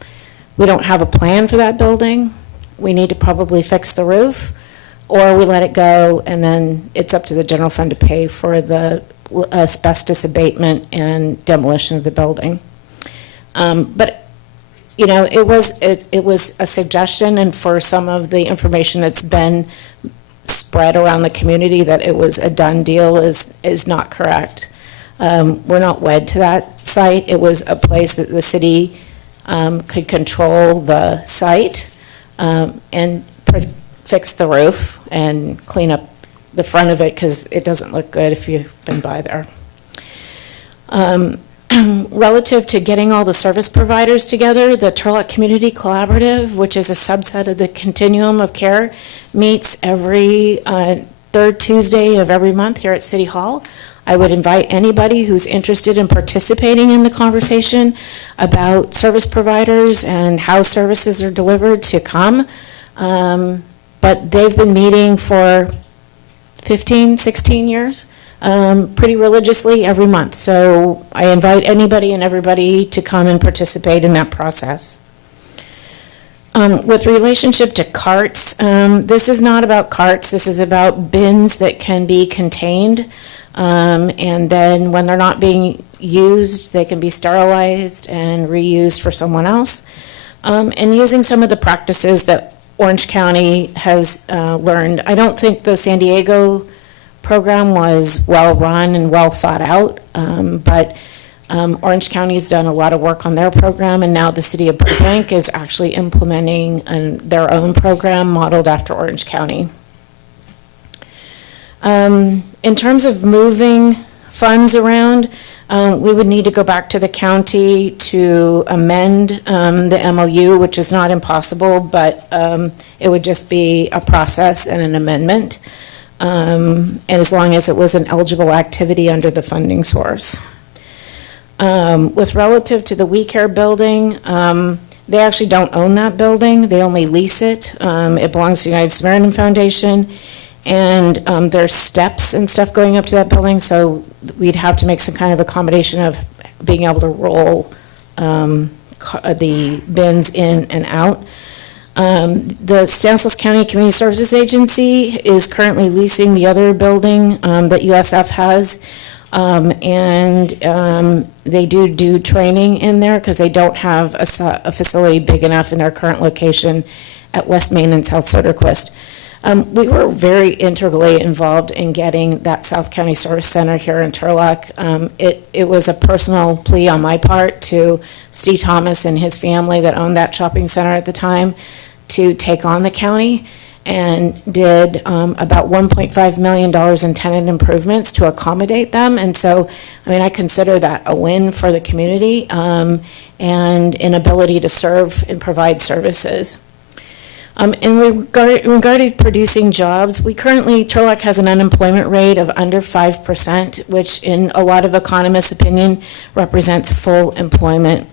We don't have a plan for that building. We need to probably fix the roof, or we let it go, and then it's up to the general fund to pay for the asbestos abatement and demolition of the building. But it was a suggestion, and for some of the information that's been spread around the community that it was a done deal is not correct. We're not wed to that site. It was a place that the city could control the site and fix the roof and clean up the front of it, because it doesn't look good if you've been by there. Relative to getting all the service providers together, the Turlock Community Collaborative, which is a subset of the Continuum of Care, meets every third Tuesday of every month here at City Hall. I would invite anybody who's interested in participating in the conversation about service providers and how services are delivered to come. But they've been meeting for 15, 16 years, pretty religiously every month. So I invite anybody and everybody to come and participate in that process. With relationship to carts, this is not about carts. This is about bins that can be contained. And then when they're not being used, they can be sterilized and reused for someone else. And using some of the practices that Orange County has learned. I don't think the San Diego program was well-run and well thought out, but Orange County's done a lot of work on their program, and now the city of Burbank is actually implementing their own program modeled after Orange County. In terms of moving funds around, we would need to go back to the county to amend the MOU, which is not impossible, but it would just be a process and an amendment, and as long as it was an eligible activity under the funding source. With relative to the We Care building, they actually don't own that building. They only lease it. It belongs to the United Samaritan Foundation. And there's steps and stuff going up to that building, so we'd have to make some kind of accommodation of being able to roll the bins in and out. The Stanislaus County Community Services Agency is currently leasing the other building that USF has, and they do training in there because they don't have a facility big enough in their current location at West Main and South Soderquist. We were very integrally involved in getting that South County Service Center here in Turlock. It was a personal plea on my part to Steve Thomas and his family that owned that shopping center at the time to take on the county. and did about $1.5 million in tenant improvements to accommodate them. And so, I mean, I consider that a win for the community and an ability to serve and provide services. Regarding producing jobs, Turlock has an unemployment rate of under 5%, which in a lot of economists' opinion represents full employment.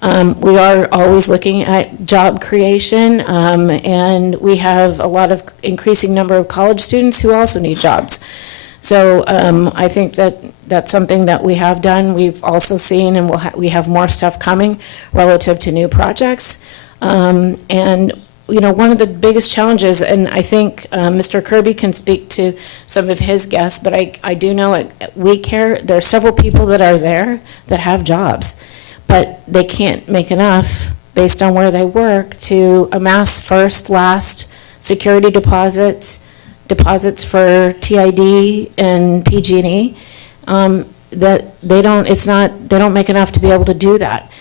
We are always looking at job creation, and we have a lot of increasing number of college students who also need jobs. So I think that that's something that we have done. We've also seen, and we have more stuff coming relative to new projects. And you know, one of the biggest challenges, and I think Mr. Kirby can speak to some of his guests, but I do know at WeCare, there are several people that are there that have jobs, but they can't make enough based on where they work to amass first, last security deposits for TID and PG&E, that they don't make enough to be able to do that.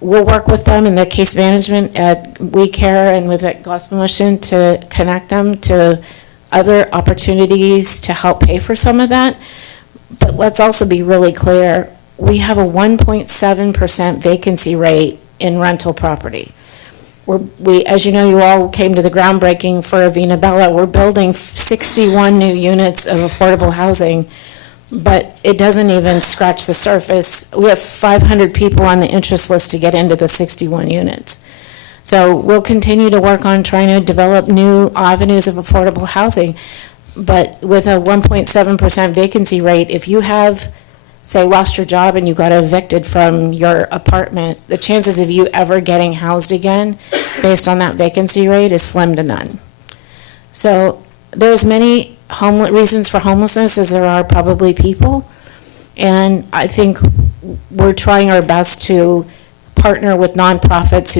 We'll work with them in their case management at WeCare and with at Gospel Mission to connect them to other opportunities to help pay for some of that. But let's also be really clear, we have a 1.7% vacancy rate in rental property. As you know, you all came to the groundbreaking for Avena Bella. We're building 61 new units of affordable housing, but it doesn't even scratch the surface. We have 500 people on the interest list to get into the 61 units. So we'll continue to work on trying to develop new avenues of affordable housing. But with a 1.7% vacancy rate, if you have, say, lost your job and you got evicted from your apartment, the chances of you ever getting housed again based on that vacancy rate is slim to none. So there's many reasons for homelessness as there are probably people. And I think we're trying our best to partner with nonprofits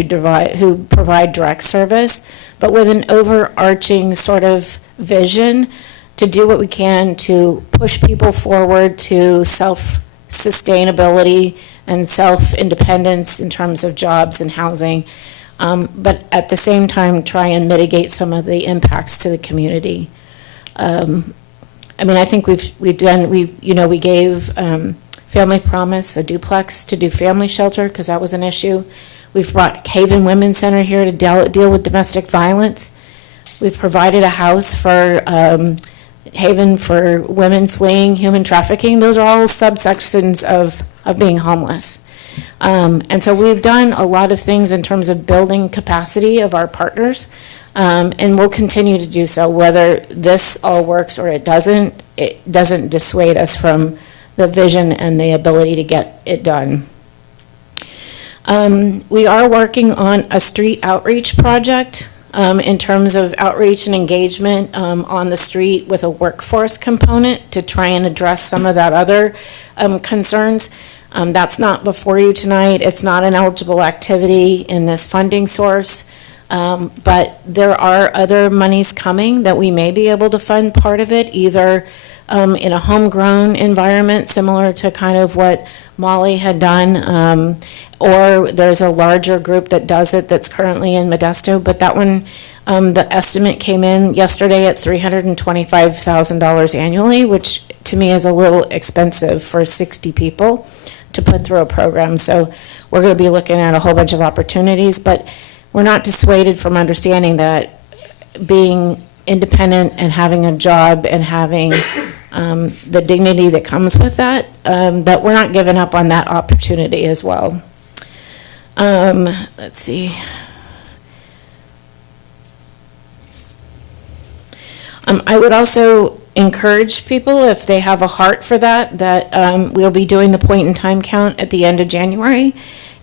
who provide direct service, but with an overarching sort of vision to do what we can to push people forward to self-sustainability and self-independence in terms of jobs and housing, but at the same time try and mitigate some of the impacts to the community. I mean, I think we gave Family Promise a duplex to do family shelter because that was an issue. We've brought Haven Women's Center here to deal with domestic violence. We've provided a house for Haven for women fleeing human trafficking. Those are all subsections of being homeless. And so we've done a lot of things in terms of building capacity of our partners. And we'll continue to do so, whether this all works or it doesn't dissuade us from the vision and the ability to get it done. We are working on a street outreach project in terms of outreach and engagement on the street with a workforce component to try and address some of that other concerns. That's not before you tonight. It's not an eligible activity in this funding source. But there are other monies coming that we may be able to fund part of it, either in a homegrown environment, similar to kind of what Molly had done, or there's a larger group that does it that's currently in Modesto. But that one, the estimate came in yesterday at $325,000 annually, which to me is a little expensive for 60 people to put through a program. So we're going to be looking at a whole bunch of opportunities, but we're not dissuaded from understanding that being independent and having a job and having the dignity that comes with that, that we're not giving up on that opportunity as well. Let's see. I would also encourage people, if they have a heart for that we'll be doing the point in time count at the end of January.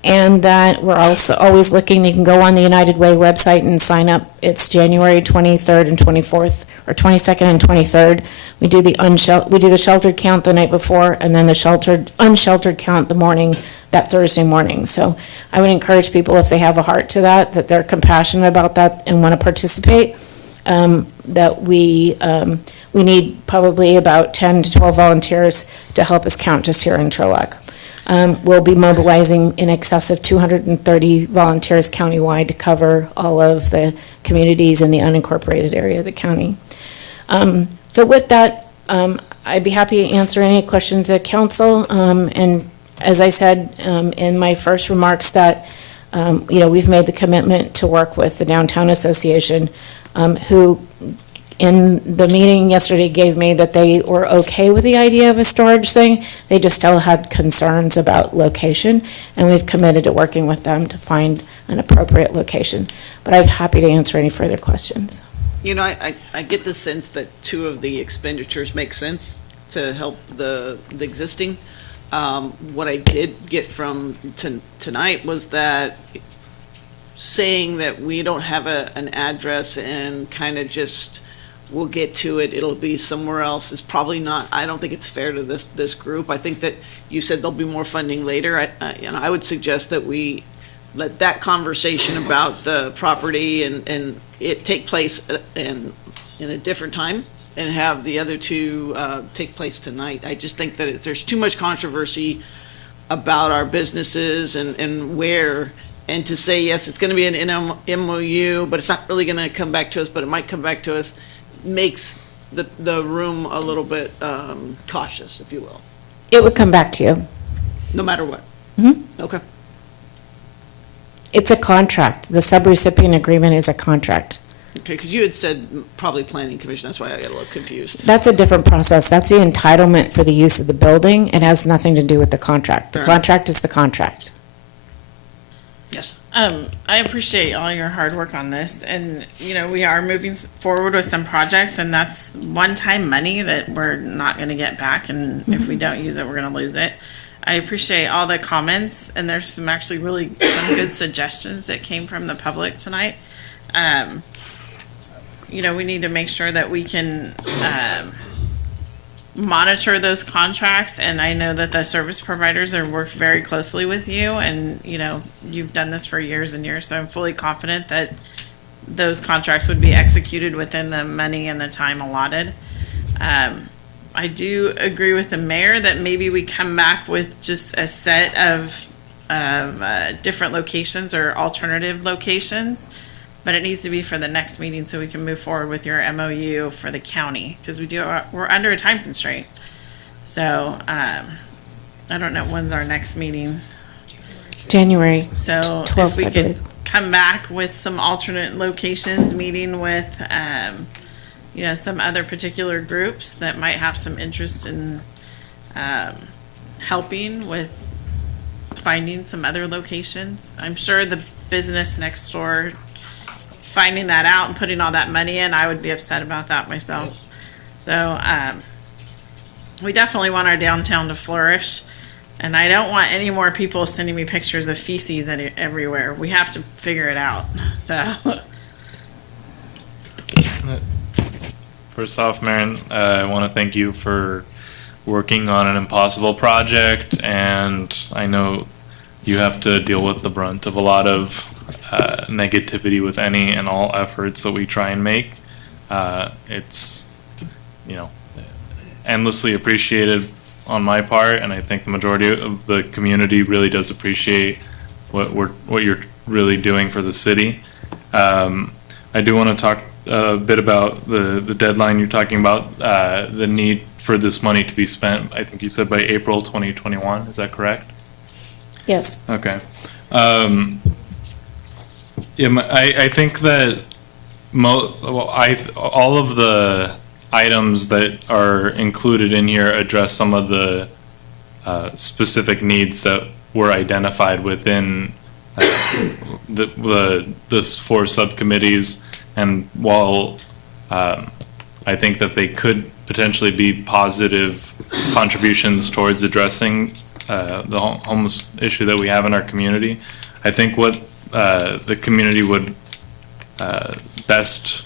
And that we're also always looking, you can go on the United Way website and sign up. It's January 23rd and 24th, or 22nd and 23rd. We do the sheltered count the night before, and then the unsheltered count that Thursday morning. So I would encourage people, if they have a heart to that they're compassionate about that and want to participate, that we need probably about 10 to 12 volunteers to help us count just here in Turlock. We'll be mobilizing in excess of 230 volunteers countywide to cover all of the communities in the unincorporated area of the county. So with that, I'd be happy to answer any questions at council. And as I said in my first remarks, that we've made the commitment to work with the Downtown Association, who in the meeting yesterday gave me that they were okay with the idea of a storage thing. They just still had concerns about location, and we've committed to working with them to find an appropriate location. But I'm happy to answer any further questions. You know, I get the sense that two of the expenditures make sense to help the existing. What I did get from tonight was that saying that we don't have an address and kind of just, we'll get to it, it'll be somewhere else, is probably not, I don't think it's fair to this group. I think that you said there'll be more funding later. I would suggest that we let that conversation about the property and it take place in a different time and have the other two take place tonight. I just think that there's too much controversy about our businesses and where, and to say, yes, it's going to be an MOU, but it's not really going to come back to us, but it might come back to us, makes the room a little bit cautious, if you will. It would come back to you. No matter what? Okay. It's a contract. The subrecipient agreement is a contract. Okay, because you had said probably planning commission, that's why I got a little confused. That's a different process. That's the entitlement for the use of the building. It has nothing to do with the contract. The Fair. contract is the contract. Yes. I appreciate all your hard work on this, and, we are moving forward with some projects, and that's one-time money that we're not gonna get back, and if we don't use it, we're gonna lose it. I appreciate all the comments, and there's some good suggestions that came from the public tonight. We need to make sure that we can, monitor those contracts, and I know that the service providers are work very closely with you, and you've done this for years and years, so I'm fully confident that those contracts would be executed within the money and the time allotted. I do agree with the mayor that maybe we come back with just a set of different locations or alternative locations, but it needs to be for the next meeting so we can move forward with your MOU for the county, because we're under a time constraint. So, I don't know, when's our next meeting? January So 12th, if we I could believe. come back with some alternate locations, meeting with, some other particular groups that might have some interest in, helping with finding some other locations. I'm sure the business next door, finding that out and putting all that money in, I would be upset about that myself. So, we definitely want our downtown to flourish, and I don't want any more people sending me pictures of feces everywhere. We have to figure it out, so. First off, Marin, I want to thank you for working on an impossible project, and I know you have to deal with the brunt of a lot of negativity with any and all efforts that we try and make. It's, endlessly appreciated on my part, and I think the majority of the community really does appreciate what you're really doing for the city. I do want to talk a bit about the deadline you're talking about, the need for this money to be spent. I think you said by April 2021. Is that correct? Yes. Okay. I think that all of the items that are included in here address some of the specific needs that were identified within the four subcommittees. And while I think that they could potentially be positive contributions towards addressing the homeless issue that we have in our community, I think what the community would best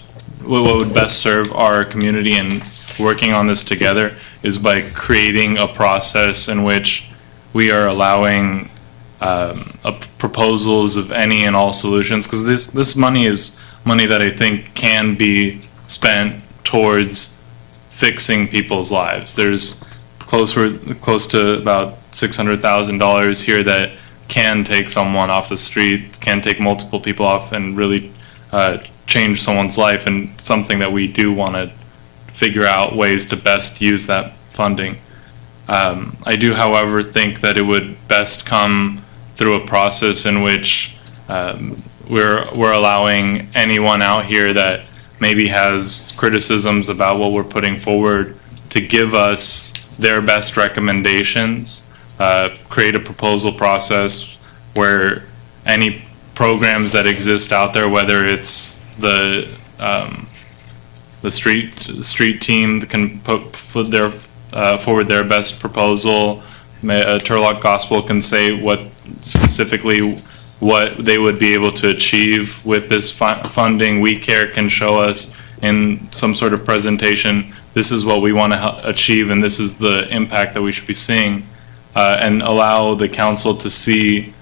serve our community in working on this together is by creating a process in which we are allowing proposals of any and all solutions, because this money is money that I think can be spent towards fixing people's lives. There's close to about $600,000 here that can take someone off the street, can take multiple people off, and really change someone's life, and something that we do want to figure out ways to best use that funding. I do, however, think that it would best come through a process in which we're allowing anyone out here that maybe has criticisms about what we're putting forward to give us their best recommendations, create a proposal process where any programs that exist out there, whether it's the street team that can put their forward their best proposal. Turlock Gospel can say what specifically what they would be able to achieve with this funding. We Care can show us in some sort of presentation, this is what we want to achieve and this is the impact that we should be seeing, and allow the council to see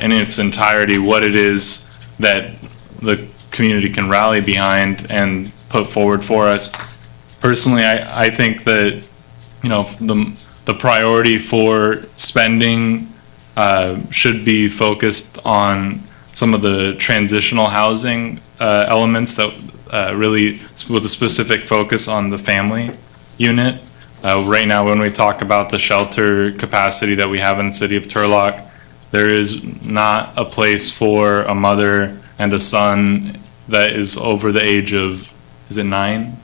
in its entirety what it is that the community can rally behind and put forward for us. Personally, I think that, you know, the priority for spending should be focused on some of the transitional housing elements that really, with a specific focus on the family unit. Right now, when we talk about the shelter capacity that we have in the city of Turlock, there is not a place for a mother and a son that is over the age of, is it 9?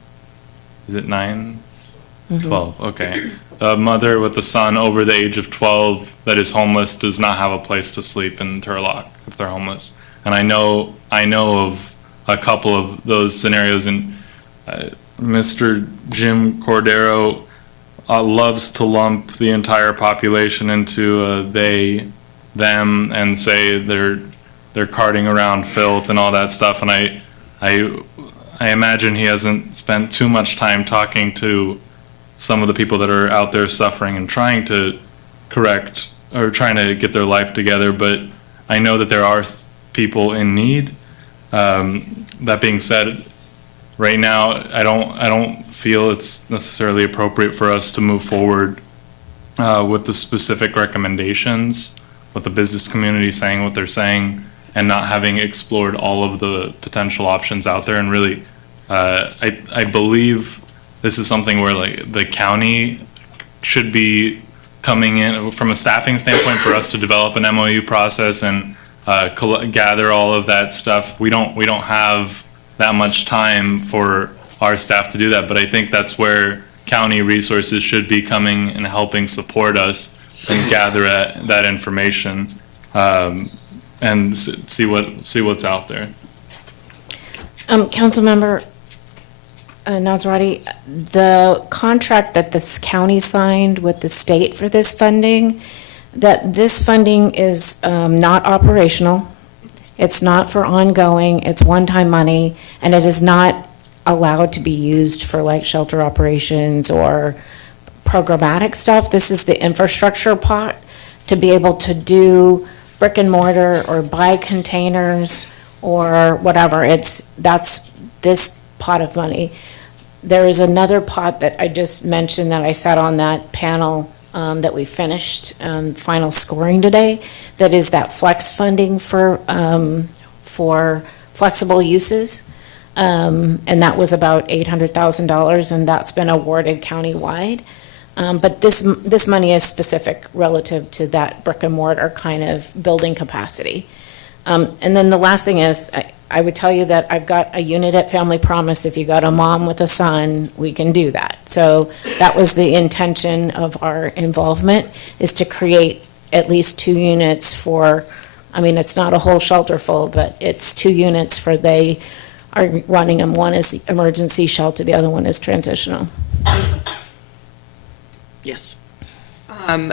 Is it 9? 12, okay. A mother with a son over the age of 12 that is homeless does not have a place to sleep in Turlock if they're homeless. And I know of a couple of those scenarios, and Mr. Jim Cordero loves to lump the entire population into they, them, and say they're carting around filth and all that stuff. And I imagine he hasn't spent too much time talking to some of the people that are out there suffering and trying to correct or trying to get their life together. But I know that there are people in need. That being said, right now I don't feel it's necessarily appropriate for us to move forward with the specific recommendations, with the business community saying what they're saying, and not having explored all of the potential options out there. And really, I believe this is something where like the county should be coming in from a staffing standpoint for us to develop an MOU process and gather all of that stuff. We don't have that much time for our staff to do that, but I think that's where county resources should be coming and helping support us and gather that information and see what's out there. Councilmember Nazrati, the contract that this county signed with the state for this funding, that this funding is not operational, it's not for ongoing, it's one-time money, and it is not allowed to be used for like shelter operations or programmatic stuff. This is the infrastructure pot to be able to do brick and mortar or buy containers or whatever. That's this pot of money. There is another pot that I just mentioned that I sat on that panel that we finished final scoring today, that is that flex funding for flexible uses. And that was about $800,000, and that's been awarded countywide. But this money is specific relative to that brick and mortar kind of building capacity. And then the last thing is, I would tell you that I've got a unit at Family Promise. If you got a mom with a son, we can do that. So that was the intention of our involvement, is to create at least 2 units for, I mean, it's not a whole shelter full, but it's 2 units for they are running them. One is emergency shelter, the other one is transitional. Yes. I'm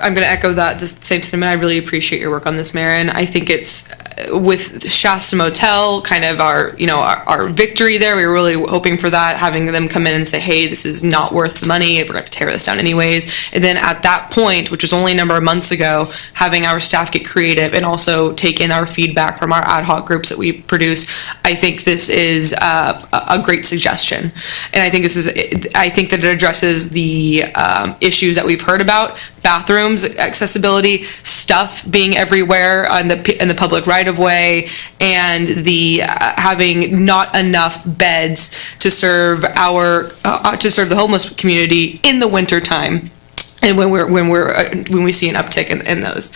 going to echo that, the same sentiment. I really appreciate your work on this, Mayor, and I think it's, with Shasta Motel, kind of our victory there. We were really hoping for that, having them come in and say, hey, this is not worth the money. We're going to tear this down anyways. And then at that point, which was only a number of months ago, having our staff get creative and also take in our feedback from our ad hoc groups that we produce, I think this is a great suggestion. And I think that it addresses the issues that we've heard about: bathrooms, accessibility, stuff being everywhere in the public right of way, and the having not enough beds to serve the homeless community in the winter time, and when we see an uptick in those.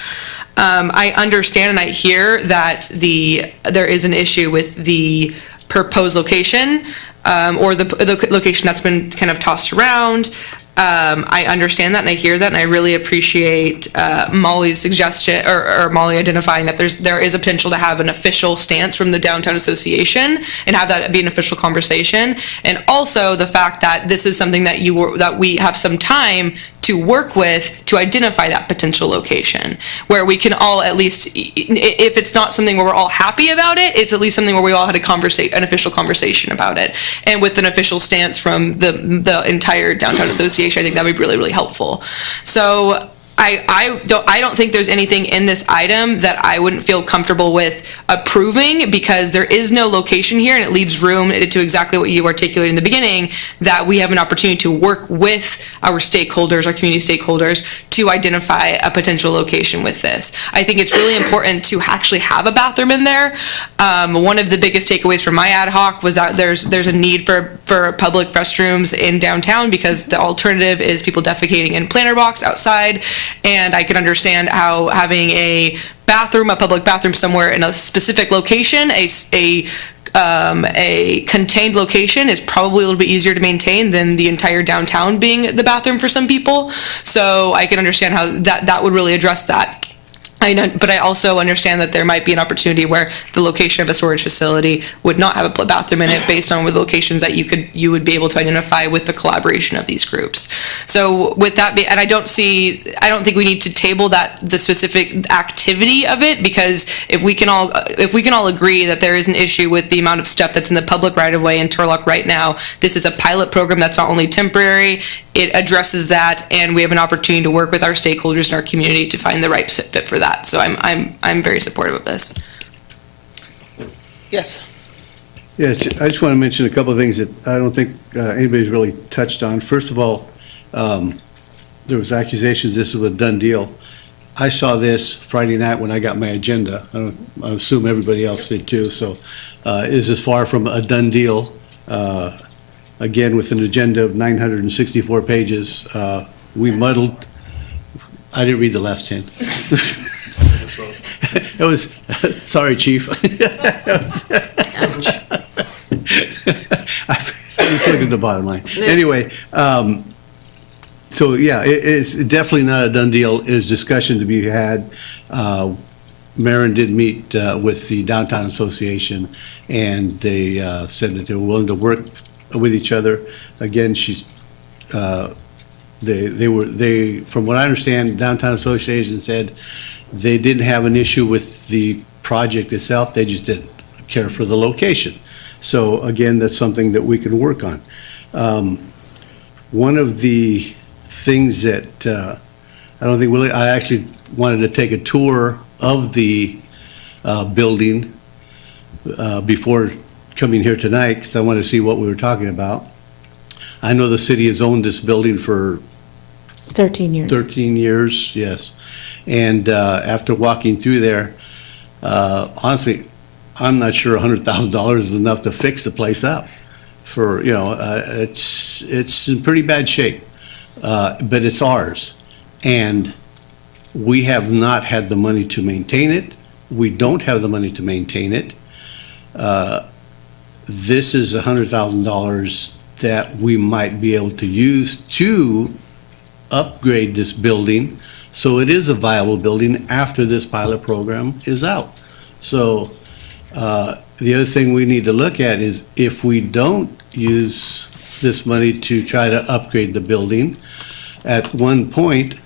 I understand and I hear that there is an issue with the proposed location, or the location that's been kind of tossed around. I understand that and I hear that, and I really appreciate Molly's suggestion, or Molly identifying that there is a potential to have an official stance from the Downtown Association and have that be an official conversation, and also the fact that this is something that we have some time to work with to identify that potential location where we can all, at least, if it's not something where we're all happy about it, it's at least something where we all had an official conversation about it, and with an official stance from the entire Downtown Association. I think that would be really, really helpful. So I don't think there's anything in this item that I wouldn't feel comfortable with approving, because there is no location here, and it leaves room to exactly what you articulated in the beginning, that we have an opportunity to work with our stakeholders, our community stakeholders, to identify a potential location with this. I think it's really important to actually have a bathroom in there. One of the biggest takeaways from my ad hoc was that there's a need for public restrooms in downtown, because the alternative is people defecating in planter box outside. And I could understand how having a public bathroom somewhere in a specific location, a contained location, is probably a little bit easier to maintain than the entire downtown being the bathroom for some people. So I can understand how that would really address that. But I also understand that there might be an opportunity where the location of a storage facility would not have a bathroom in it, based on the locations that you would be able to identify with the collaboration of these groups. So with that, and I don't think we need to table the specific activity of it, because if we can all agree that there is an issue with the amount of stuff that's in the public right of way in Turlock right now, this is a pilot program that's not only temporary. It addresses that, and we have an opportunity to work with our stakeholders in our community to find the right fit for that. So I'm very supportive of this. Yes. Yes, I just want to mention a couple of things that I don't think anybody's really touched on. First of all, there was accusations this was a done deal. I saw this Friday night when I got my agenda. I assume everybody else did too. So is this far from a done deal? Again, with an agenda of 964 pages, we muddled. I didn't read the last 10. It was, sorry, Chief. Let's look at the bottom line. Anyway, so yeah, it's definitely not a done deal. There's discussion to be had. Marin did meet with the Downtown Association, and they said that they were willing to work with each other. Again, from what I understand, Downtown Association said they didn't have an issue with the project itself, they just didn't care for the location. So again, that's something that we can work on. One of the things that I actually wanted to take a tour of the building before coming here tonight, because I wanted to see what we were talking about. I know the city has owned this building for 13 years. 13 years, yes. And after walking through there, honestly, I'm not sure $100,000 is enough to fix the place up. It's in pretty bad shape, but it's ours. And we have not had the money to maintain it. We don't have the money to maintain it. This is $100,000 that we might be able to use to upgrade this building so it is a viable building after this pilot program is out. So the other thing we need to look at is, if we don't use this money to try to upgrade the building, at one point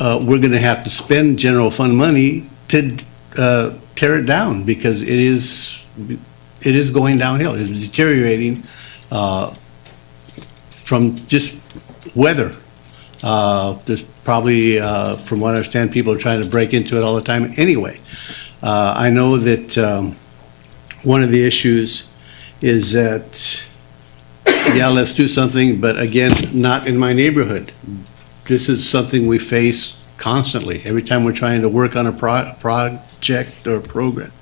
we're going to have to spend general fund money to tear it down, because it is going downhill. It's deteriorating from just weather. There's probably, from what I understand, people are trying to break into it all the time anyway. I know that one of the issues is that, yeah, let's do something, but again, not in my neighborhood. This is something we face constantly, every time we're trying to work on a project or program.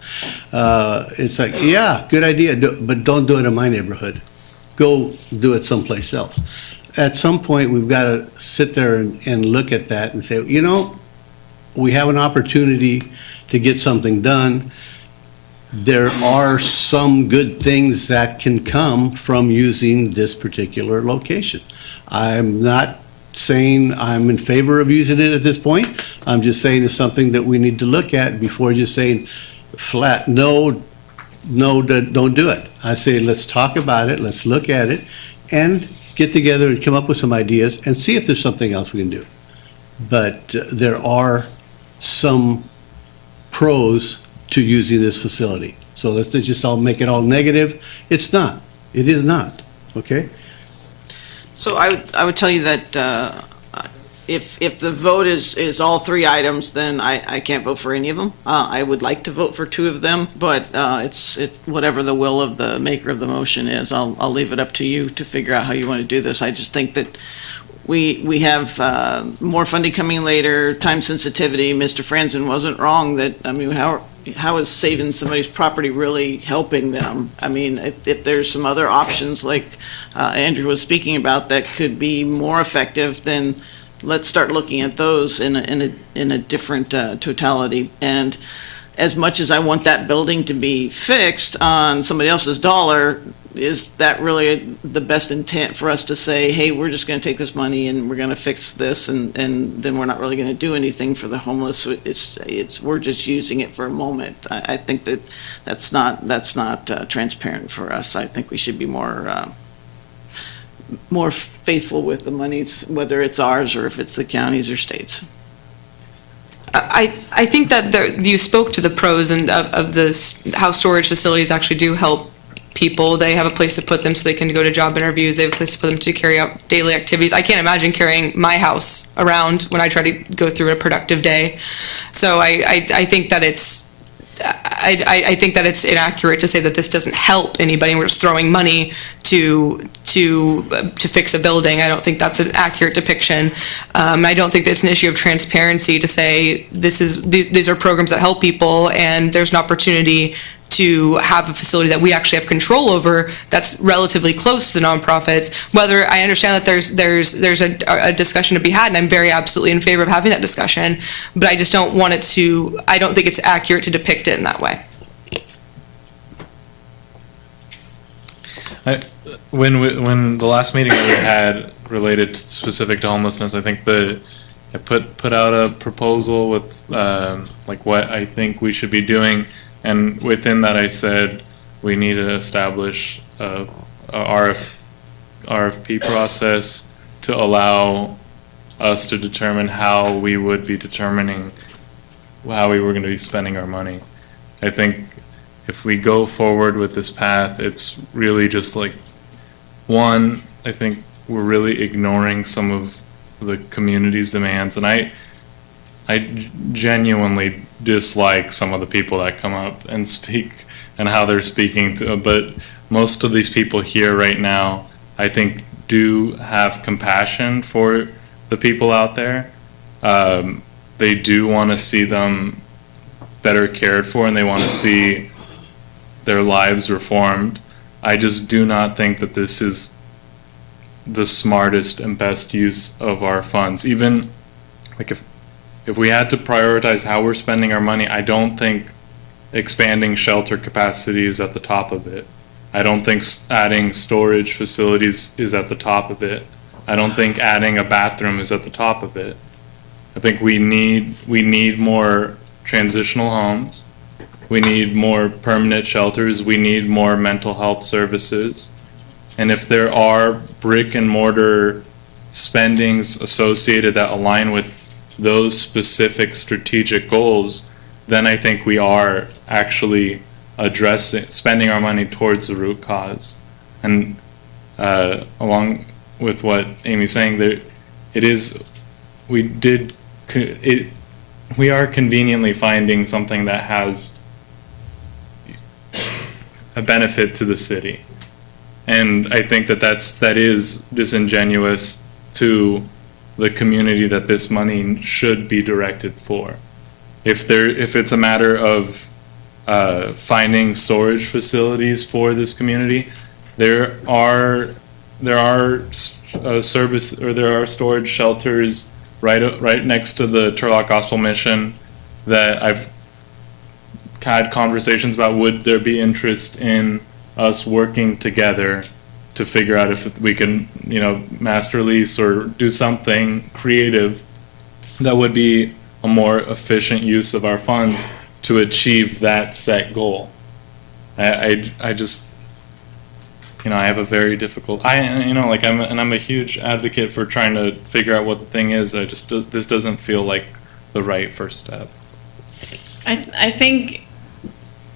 It's like, yeah, good idea, but don't do it in my neighborhood. Go do it someplace else. At some point, we've got to sit there and look at that and say, you know, we have an opportunity to get something done. There are some good things that can come from using this particular location. I'm not saying I'm in favor of using it at this point. I'm just saying it's something that we need to look at before just saying flat, no, don't do it. I say, let's talk about it, let's look at it, and get together and come up with some ideas and see if there's something else we can do. But there are some pros to using this facility. So let's not just all make it all negative. It's not. It is not, okay? So I would tell you that if the vote is all three items, then I can't vote for any of them. I would like to vote for two of them, but it's whatever the will of the maker of the motion is. I'll leave it up to you to figure out how you want to do this. I just think that we have more funding coming later, time sensitivity. Mr. Franzen wasn't wrong that, I mean, how is saving somebody's property really helping them? I mean, if there's some other options like Andrew was speaking about that could be more effective, then let's start looking at those in a different totality. And as much as I want that building to be fixed on somebody else's dollar, is that really the best intent for us to say, hey, we're just going to take this money and we're going to fix this, and then we're not really going to do anything for the homeless? We're just using it for a moment. I think that's not transparent for us. I think we should be more faithful with the monies, whether it's ours or if it's the counties or states. I think that you spoke to the pros and of this, how storage facilities actually do help people. They have a place to put them so they can go to job interviews. They have a place to put them to carry out daily activities. I can't imagine carrying my house around when I try to go through a productive day. So I think that it's I think that it's inaccurate to say that this doesn't help anybody. We're just throwing money to fix a building. I don't think that's an accurate depiction. I don't think there's an issue of transparency to say these are programs that help people, and there's an opportunity to have a facility that we actually have control over that's relatively close to the nonprofits. Whether I understand that there's a discussion to be had, and I'm very absolutely in favor of having that discussion, but I just don't want it to, I don't think it's accurate to depict it in that way. When the last meeting that we had related specific to homelessness, I think I put out a proposal with like what I think we should be doing. And within that, I said we need to establish a RFP process to allow us to determine how we would be determining how we were going to be spending our money. I think if we go forward with this path, it's really just like, one, I think we're really ignoring some of the community's demands. And I genuinely dislike some of the people that come up and speak and how they're speaking to, but most of these people here right now, I think, do have compassion for the people out there. They do want to see them better cared for, and they want to see their lives reformed. I just do not think that this is the smartest and best use of our funds. Even like if we had to prioritize how we're spending our money, I don't think expanding shelter capacity is at the top of it. I don't think adding storage facilities is at the top of it. I don't think adding a bathroom is at the top of it. I think we need more transitional homes. We need more permanent shelters. We need more mental health services. And if there are brick and mortar spendings associated that align with those specific strategic goals, then I think we are actually spending our money towards the root cause. And along with what Amy's saying, we are conveniently finding something that has a benefit to the city. And I think that is disingenuous to the community that this money should be directed for. If it's a matter of finding storage facilities for this community, there are storage shelters right next to the Turlock Gospel Mission that I've had conversations about. Would there be interest in us working together to figure out if we can, master lease or do something creative that would be a more efficient use of our funds to achieve that set goal? I just, I have a very difficult, I'm a huge advocate for trying to figure out what the thing is. This doesn't feel like the right first step. I think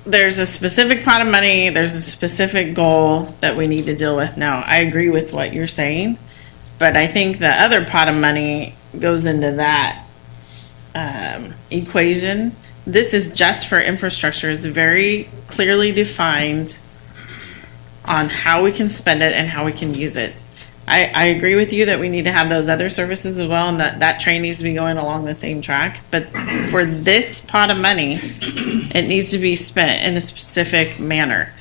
there's a specific pot of money, there's a specific goal that we need to deal with now. I agree with what you're saying, but I think the other pot of money goes into that equation. This is just for infrastructure. It's very clearly defined on how we can spend it and how we can use it. I agree with you that we need to have those other services as well, and that train needs to be going along the same track. But for this pot of money, it needs to be spent in a specific manner.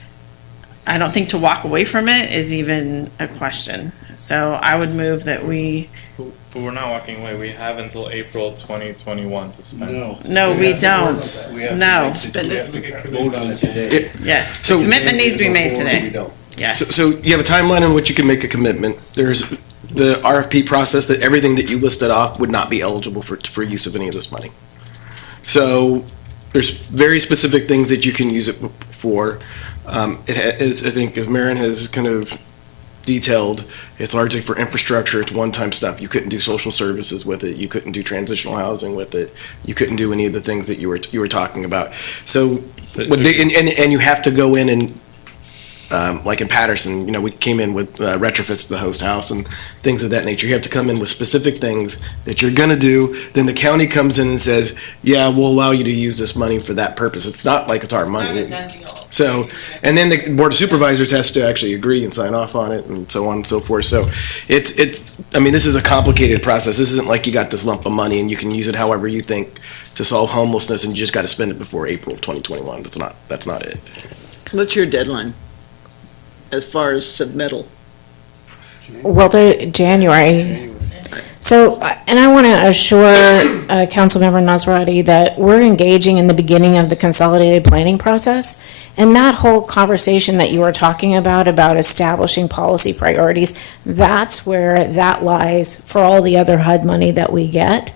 I don't think to walk away from it is even a question. So I would move that we. But we're not walking away. We have until April 2021 to spend. No, we don't. No. Vote on it today. Yes. So- The commitment needs to be made today. Yes. So you have a timeline in which you can make a commitment. There's the RFP process, that everything that you listed off would not be eligible for use of any of this money. So there's very specific things that you can use it for. It is, I think, as Marin has kind of detailed, it's largely for infrastructure. It's one-time stuff. You couldn't do social services with it. You couldn't do transitional housing with it. You couldn't do any of the things that you were talking about. So, and you have to go in and like in Patterson, we came in with retrofits to the host house and things of that nature. You have to come in with specific things that you're going to do. Then the county comes in and says, yeah, we'll allow you to use this money for that purpose. It's not like it's our money. So, and then the Board of Supervisors has to actually agree and sign off on it and so on and so forth. So this is a complicated process. This isn't like you got this lump of money and you can use it however you think to solve homelessness and you just got to spend it before April of 2021. That's not it. What's your deadline as far as submittal? Well, they're January. So, and I want to assure Councilmember Nasrati that we're engaging in the beginning of the consolidated planning process. And that whole conversation that you were talking about establishing policy priorities, that's where that lies for all the other HUD money that we get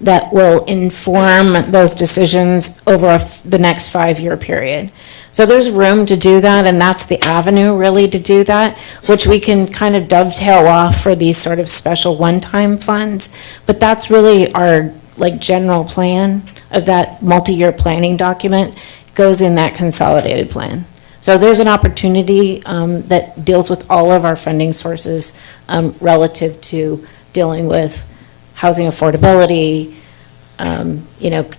that will inform those decisions over the next 5-year period. So there's room to do that, and that's the avenue really to do that, which we can kind of dovetail off for these sort of special one-time funds. But that's really our general plan of that multi-year planning document goes in that consolidated plan. So there's an opportunity that deals with all of our funding sources relative to dealing with housing affordability,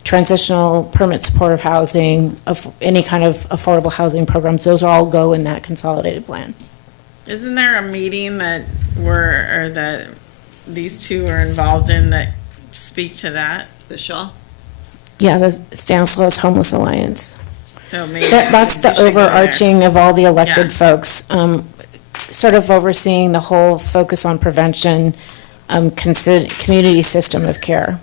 transitional permit supportive housing, any kind of affordable housing programs. Those all go in that consolidated plan. Isn't there a meeting that that these two are involved in that speak to that? The Shaw? Yeah, the Stanislaus Homeless Alliance. So maybe That's the we should go there. overarching of all the elected Yeah. folks, sort of overseeing the whole focus on prevention, community system of care.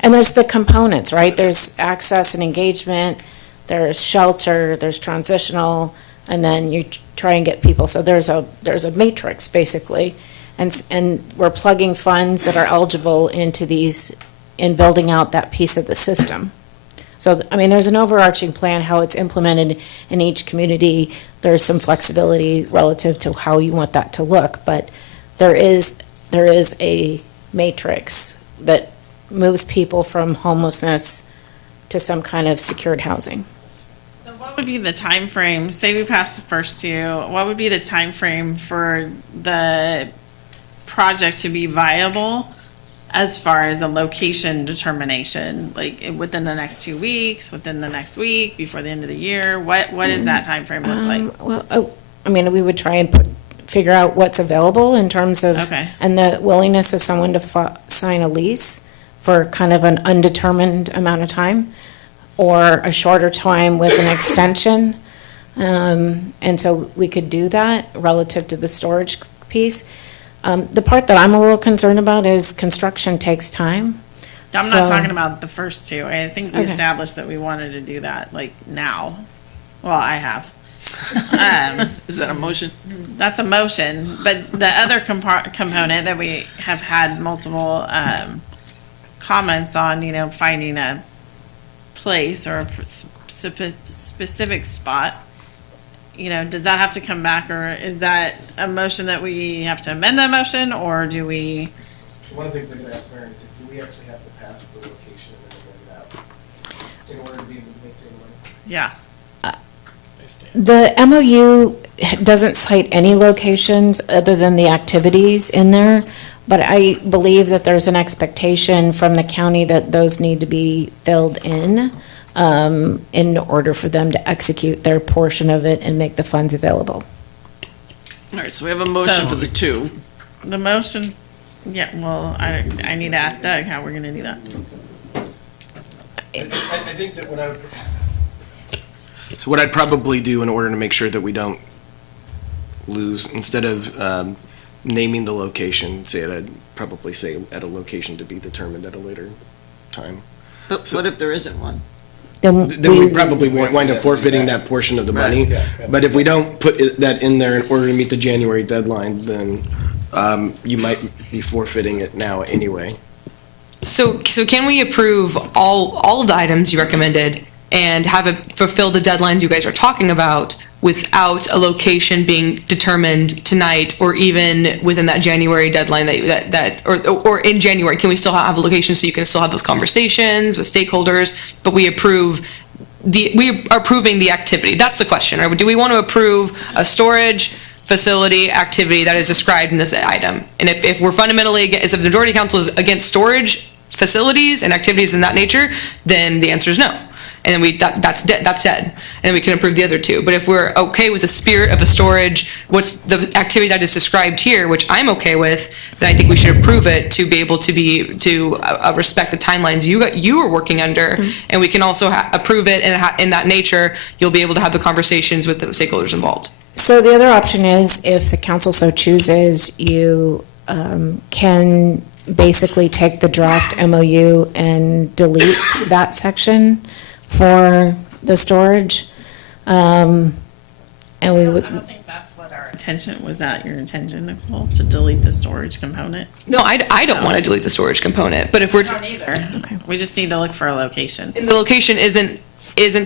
And there's the components, right? There's access and engagement, there's shelter, there's transitional, and then you try and get people. So there's a matrix, basically. And we're plugging funds that are eligible into these in building out that piece of the system. So, there's an overarching plan, how it's implemented in each community. There's some flexibility relative to how you want that to look, but there is a matrix that moves people from homelessness to some kind of secured housing. So what would be the time frame? Say we pass the first two, what would be the time frame for the project to be viable as far as the location determination? Like within the next 2 weeks, within the next week, before the end of the year? What does that time frame look like? Well, I mean, we would try and figure out what's available in terms of, Okay. and the willingness of someone to sign a lease for kind of an undetermined amount of time, or a shorter time with an extension. And so we could do that relative to the storage piece. The part that I'm a little concerned about is construction takes time. I'm not So- talking about the first two. I think we Okay. established that we wanted to do that like now. Well, I have. Is that a motion? That's a motion, but the other component that we have had multiple comments on, finding a place or a specific spot, does that have to come back, or is that a motion that we have to amend that motion, or do we? So one of the things I'm gonna ask Mary is, do we actually have to pass the location and then rent it out in order to be able to maintain money? Yeah. The MOU doesn't cite any locations other than the activities in there, but I believe that there's an expectation from the county that those need to be filled in order for them to execute their portion of it and make the funds available. All right, so we have a motion for the two. The motion, yeah, well, I need to ask Doug how we're gonna do that. I think that so what I'd probably do in order to make sure that we don't lose, instead of naming the location, I'd probably say at a location to be determined at a later time. But what if there isn't one? Then Then we probably wind up forfeiting that portion of the money. But if we don't put that in there in order to meet the January deadline, then you might be forfeiting it now anyway. So can we approve all of the items you recommended and have it fulfill the deadlines you guys are talking about without a location being determined tonight, or even within that January deadline or in January? Can we still have a location so you can still have those conversations with stakeholders, but we are approving the activity? That's the question. Or do we want to approve a storage facility activity that is described in this item? And if we're fundamentally, if the majority council is against storage facilities and activities in that nature, then the answer is no. And then that's said, and then we can approve the other two. But if we're okay with the spirit of a storage, what's the activity that is described here, which I'm okay with, then I think we should approve it to be able to respect the timelines you are working under, and we can also approve it in that nature. You'll be able to have the conversations with the stakeholders involved. So the other option is, if the council so chooses, you can basically take the draft MOU and delete that section for the storage. And we would. I don't think that's what our intention, was that your intention, Nicole, to delete the storage component? No, I don't want to delete the storage component, but if we're, I don't either. Okay. We just need to look for a location. and the location isn't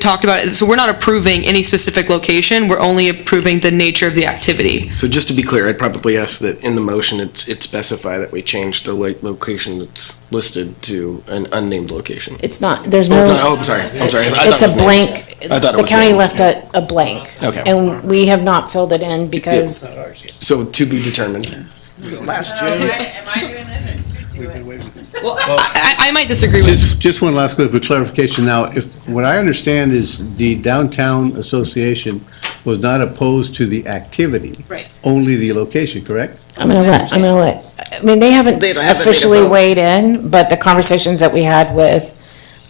talked about, so we're not approving any specific location, we're only approving the nature of the activity. So just to be clear, I'd probably ask that in the motion, it specify that we change the location that's listed to an unnamed location. It's not, there's Oh, no. no, I'm sorry. I It's thought a it was named. blank. I thought it The was county named. left a blank. Okay. And we have not filled it in because, So to be determined. Last Am I doing this, or you do it? Well, I might disagree with. Just one last question for clarification now. If, what I understand is the Downtown Association was not opposed to the activity. Right. Only the location, correct? I mean, they haven't They don't have it officially made a vote. weighed in, but the conversations that we had with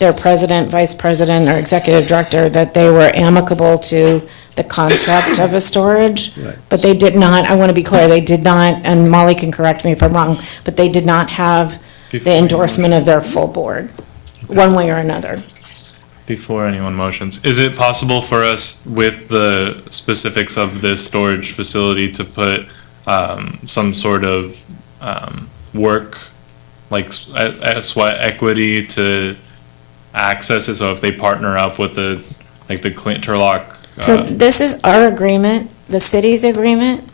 their president, vice president, or executive director, that they were amicable to the concept of a storage. Right. But they did not, I want to be clear, they did not, and Molly can correct me if I'm wrong, but they did not have the endorsement of their full board, one way or another. Before anyone motions, is it possible for us, with the specifics of this storage facility, to put some sort of work, like sweat equity to access it? So if they partner up with the Turlock. So this is our agreement, the city's agreement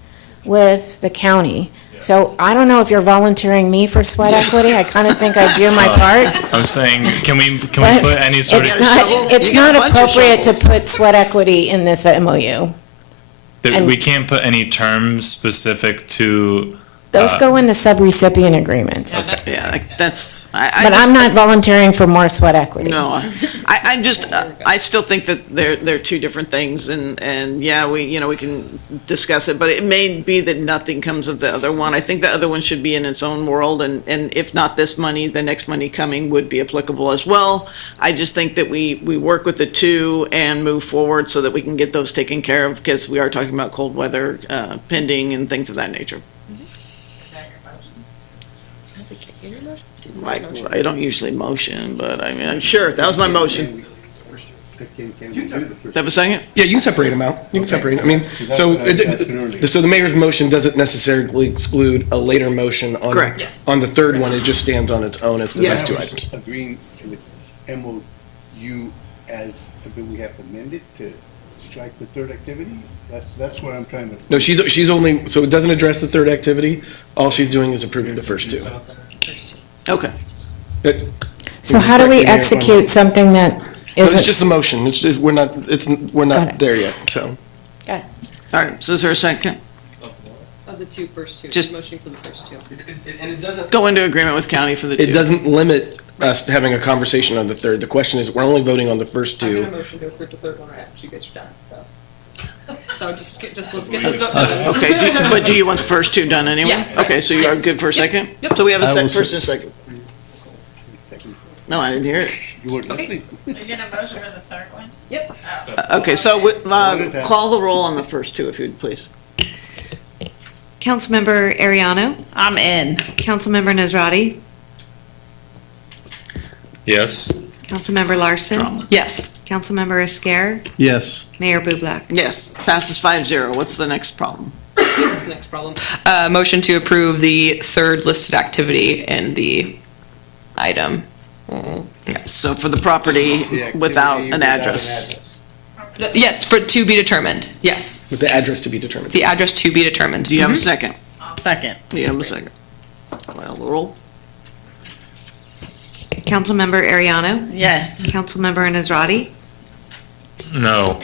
with the county. So I don't know if you're volunteering me for sweat equity. I kind of think I do my part. I'm saying, can we But put any sort It's of, not, it's You got a not bunch of appropriate to shovels. put sweat equity in this MOU. that and- we can't put any terms specific to, Those go in the sub-recipient agreements. Yeah, that's, But I'm not volunteering for more sweat equity. No, I just, I still think that they're two different things, and yeah, we can discuss it, but it may be that nothing comes of the other one. I think the other one should be in its own world, and if not this money, the next money coming would be applicable as well. I just think that we work with the two and move forward so that we can get those taken care of, because we are talking about cold weather pending and things of that nature. I don't usually motion, but I mean, sure, that was my motion. Have a second? Yeah, you can separate them out. You can separate, I mean, so the mayor's motion doesn't necessarily exclude a later motion on. Correct. Yes. On the third one, it just stands on its own as the Yes. last two items. Agreeing with MOU as, we have to amend it to strike the third activity? That's what I'm trying to. No, she's only, so it doesn't address the third activity. All she's doing is approving the first two. Okay. That, So how do we execute something that no, it's isn't? just a motion. It's just, we're not Got not it. there yet, so. All right, so is there a second? Of the first two, Just- motion for the first two. And it doesn't. Go into agreement with county for the two. It doesn't limit us to having a conversation on the third. The question is, we're only voting on the first I'm two. gonna motion to approve the third one right after you guys are done, so. So just let's get this vote done. Okay, but do you want the first two done anyway? Yeah, right. Okay, so you are Yes. good for a second? Yep. So we have a I will first and a second. No, I didn't hear it. You weren't listening. Are you gonna motion for the third one? Yep. Okay, so call the roll on the first two, if you'd please. Councilmember Ariano, I'm in. Councilmember Nazrati, yes? Councilmember Larson, Yes. Councilmember Esquer, Yes. Mayor Bublak. Yes, passes 5-0. What's the next problem? That's the next problem. Motion to approve the third listed activity in the item. So for the property without an address. Yes, for to be determined, yes. With the address to be determined. The address to be determined. Do you have a second? Second. Do you have a second? Well, the roll. Councilmember Ariano, Yes. Councilmember Nazrati, No.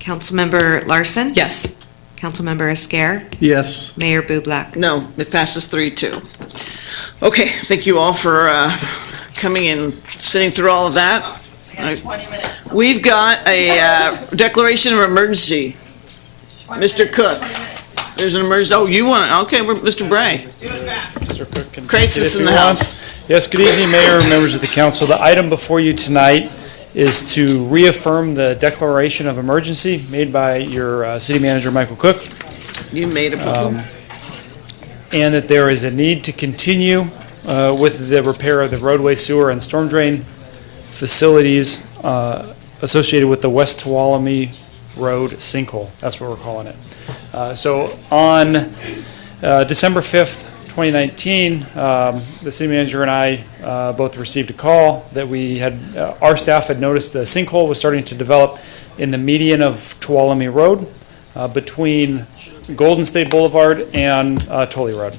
Councilmember Larson, Yes. Councilmember Esquer, Yes. Mayor Bublak. No, it passes 3-2. Okay, thank you all for coming and sitting through all of that. We've got a declaration of emergency. Mr. Cook, there's an emergency. Oh, you want it? Okay, we're Mr. Bray. Mr. Cook can Crisis take it in if the he house. wants. Yes, good evening, Mayor and members of the council. The item before you tonight is to reaffirm the declaration of emergency made by your city manager, Michael Cook, You made a and that there is a need to continue with the repair of the roadway, sewer, and storm drain facilities associated with the West Tuolumne Road sinkhole. That's what we're calling it. So on December 5th, 2019, the city manager and I both received a call that we had, our staff had noticed the sinkhole was starting to develop in the median of Tuolumne Road between Golden State Boulevard and Tully Road.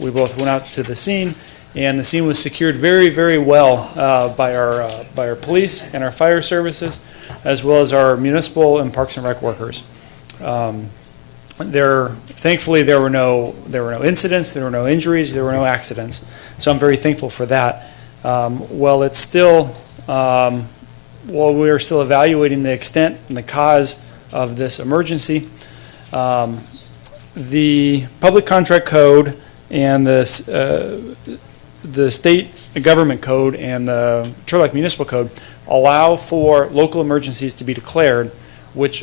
We both went out to the scene, and the scene was secured very, very well by our police and our fire services, as well as our municipal and Parks and Rec workers. Thankfully, there were no incidents, there were no injuries, there were no accidents. So I'm very thankful for that. While we are still evaluating the extent and the cause of this emergency, the Public Contract Code and the State Government Code and the Turlock Municipal Code allow for local emergencies to be declared, which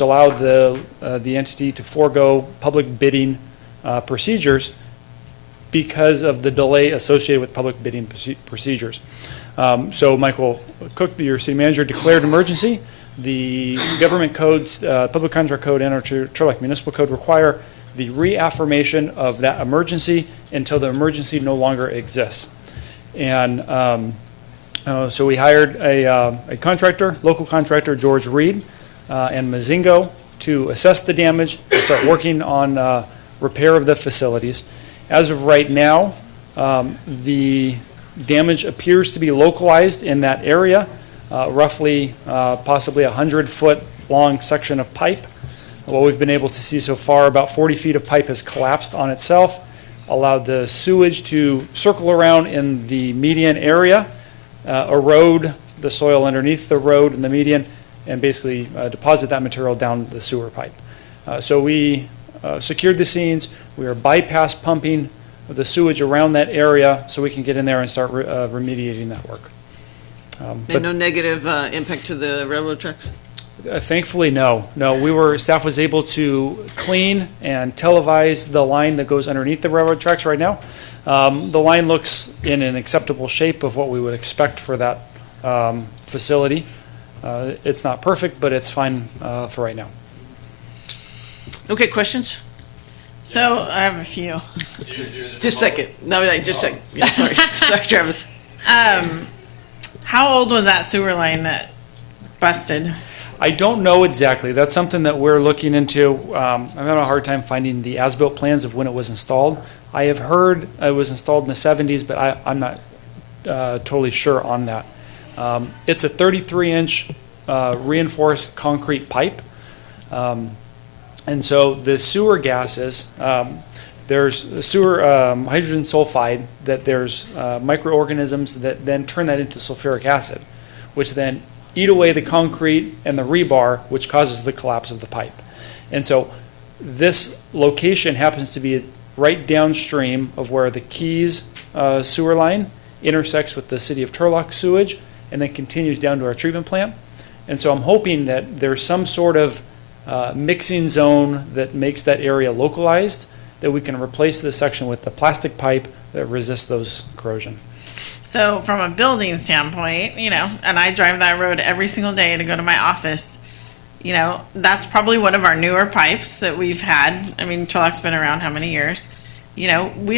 allow the entity to forego public bidding procedures because of the delay associated with public bidding procedures. So Michael Cook, your city manager, declared emergency. The government codes, Public Contract Code and our Turlock Municipal Code require the reaffirmation of that emergency until the emergency no longer exists. And so we hired a contractor, local contractor, George Reed, and Mazingo to assess the damage, start working on repair of the facilities. As of right now, the damage appears to be localized in that area, roughly possibly 100-foot long section of pipe. What we've been able to see so far, about 40 feet of pipe has collapsed on itself, allowed the sewage to circle around in the median area, erode the soil underneath the road in the median, and basically deposit that material down the sewer pipe. So we secured the scenes. We are bypass pumping the sewage around that area so we can get in there and start remediating that work. And no negative impact to the railroad tracks? Thankfully, no. Staff was able to clean and televise the line that goes underneath the railroad tracks right now. The line looks in an acceptable shape of what we would expect for that facility. It's not perfect, but it's fine for right now. Okay, questions? So I have a few. Just a second. No, just a second. Yeah, sorry. Sorry, Travis. How old was that sewer line that busted? I don't know exactly. That's something that we're looking into. I'm having a hard time finding the as-built plans of when it was installed. I have heard it was installed in the 70s, but I'm not totally sure on that. It's a 33-inch reinforced concrete pipe. And so the sewer gases, there's sewer hydrogen sulfide, that there's microorganisms that then turn that into sulfuric acid, which then eat away the concrete and the rebar, which causes the collapse of the pipe. And so this location happens to be right downstream of where the Keys sewer line intersects with the city of Turlock sewage and then continues down to our treatment plant. And so I'm hoping that there's some sort of mixing zone that makes that area localized, that we can replace this section with the plastic pipe that resists those corrosion. So from a building standpoint, and I drive that road every single day to go to my office, that's probably one of our newer pipes that we've had. I mean, Turlock's been around how many years? We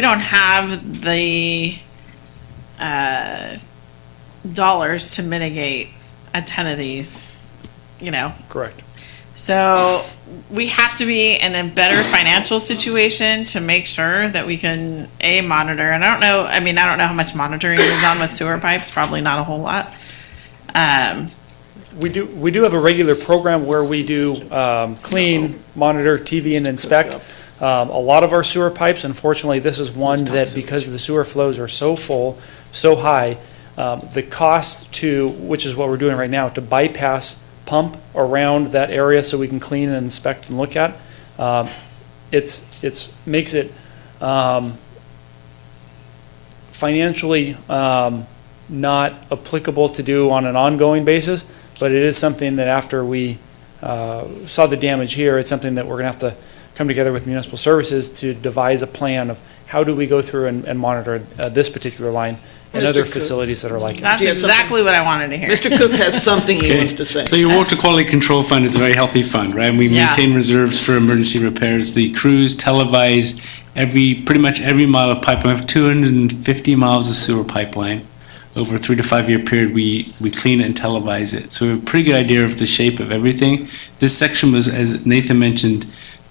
don't have the dollars to mitigate a ton of these, Correct. So we have to be in a better financial situation to make sure that we can monitor. And I don't know how much monitoring is on with sewer pipes. Probably not a whole lot. We do have a regular program where we do clean, monitor, TV, and inspect. A lot of our sewer pipes, unfortunately, this is one that because the sewer flows are so full, so high, the cost to, which is what we're doing right now, to bypass pump around that area so we can clean and inspect and look at, it's makes it financially not applicable to do on an ongoing basis, but it is something that after we saw the damage here, it's something that we're going to have to come together with Municipal Services to devise a plan of how do we go through and monitor this particular line and Mr. other Cook. facilities that are like it. That's exactly what I wanted to hear. Mr. Cook has something he wants to say. So your water quality control fund is a very healthy fund, right? And we maintain reserves for emergency repairs. The crews televise pretty much every mile of pipeline. We have 250 miles of sewer pipeline. Over a 3 to 5 year period, we clean it and televise it. So we have a pretty good idea of the shape of everything. This section was, as Nathan mentioned,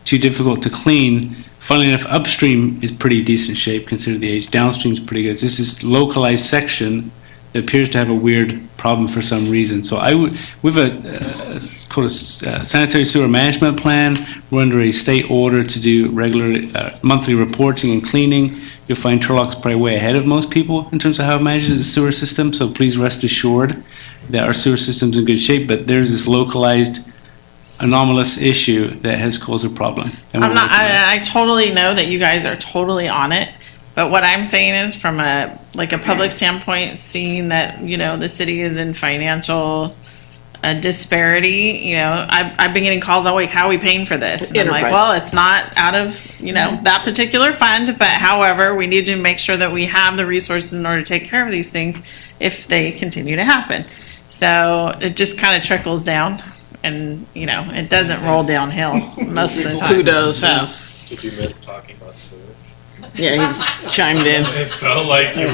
too difficult to clean. Funnily enough, upstream is pretty decent shape considering the age. Downstream is pretty good. It's just this localized section that appears to have a weird problem for some reason. So we have it's called a sanitary sewer management plan. We're under a state order to do regular monthly reporting and cleaning. You'll find Turlock's probably way ahead of most people in terms of how it manages its sewer system. So please rest assured that our sewer system's in good shape. But there's this localized anomalous issue that has caused a problem. I totally know that you guys are totally on it, but what I'm saying is from a public standpoint, seeing that, the city is in financial disparity, I've been getting calls all week, how are we paying for this? And I'm like, well, it's not out of, that particular fund, but however, we need to make sure that we have the resources in order to take care of these things if they continue to happen. So it just kind of trickles down. And, it doesn't roll downhill most of the time. Who does? So. Did you miss talking about sewage? Yeah, he chimed in. It felt like you were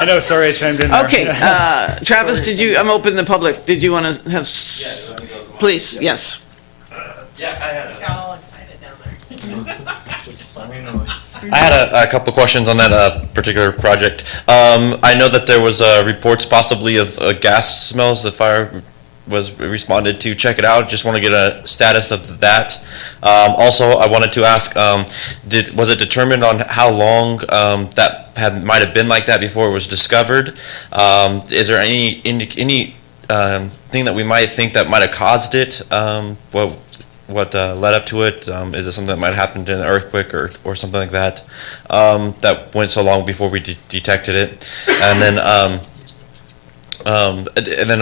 I know, sorry, I chimed in there. Okay, Travis, I'm opening the public. Did you want to have? Please, yes. I had a couple questions on that particular project. I know that there was reports possibly of gas smells. The fire was responded to. Check it out. Just want to get a status of that. Also, I wanted to ask, was it determined on how long that might have been like that before it was discovered? Is there any thing that we might think that might have caused it? What led up to it? Is it something that might have happened in an earthquake or something like that? That went so long before we detected it, and then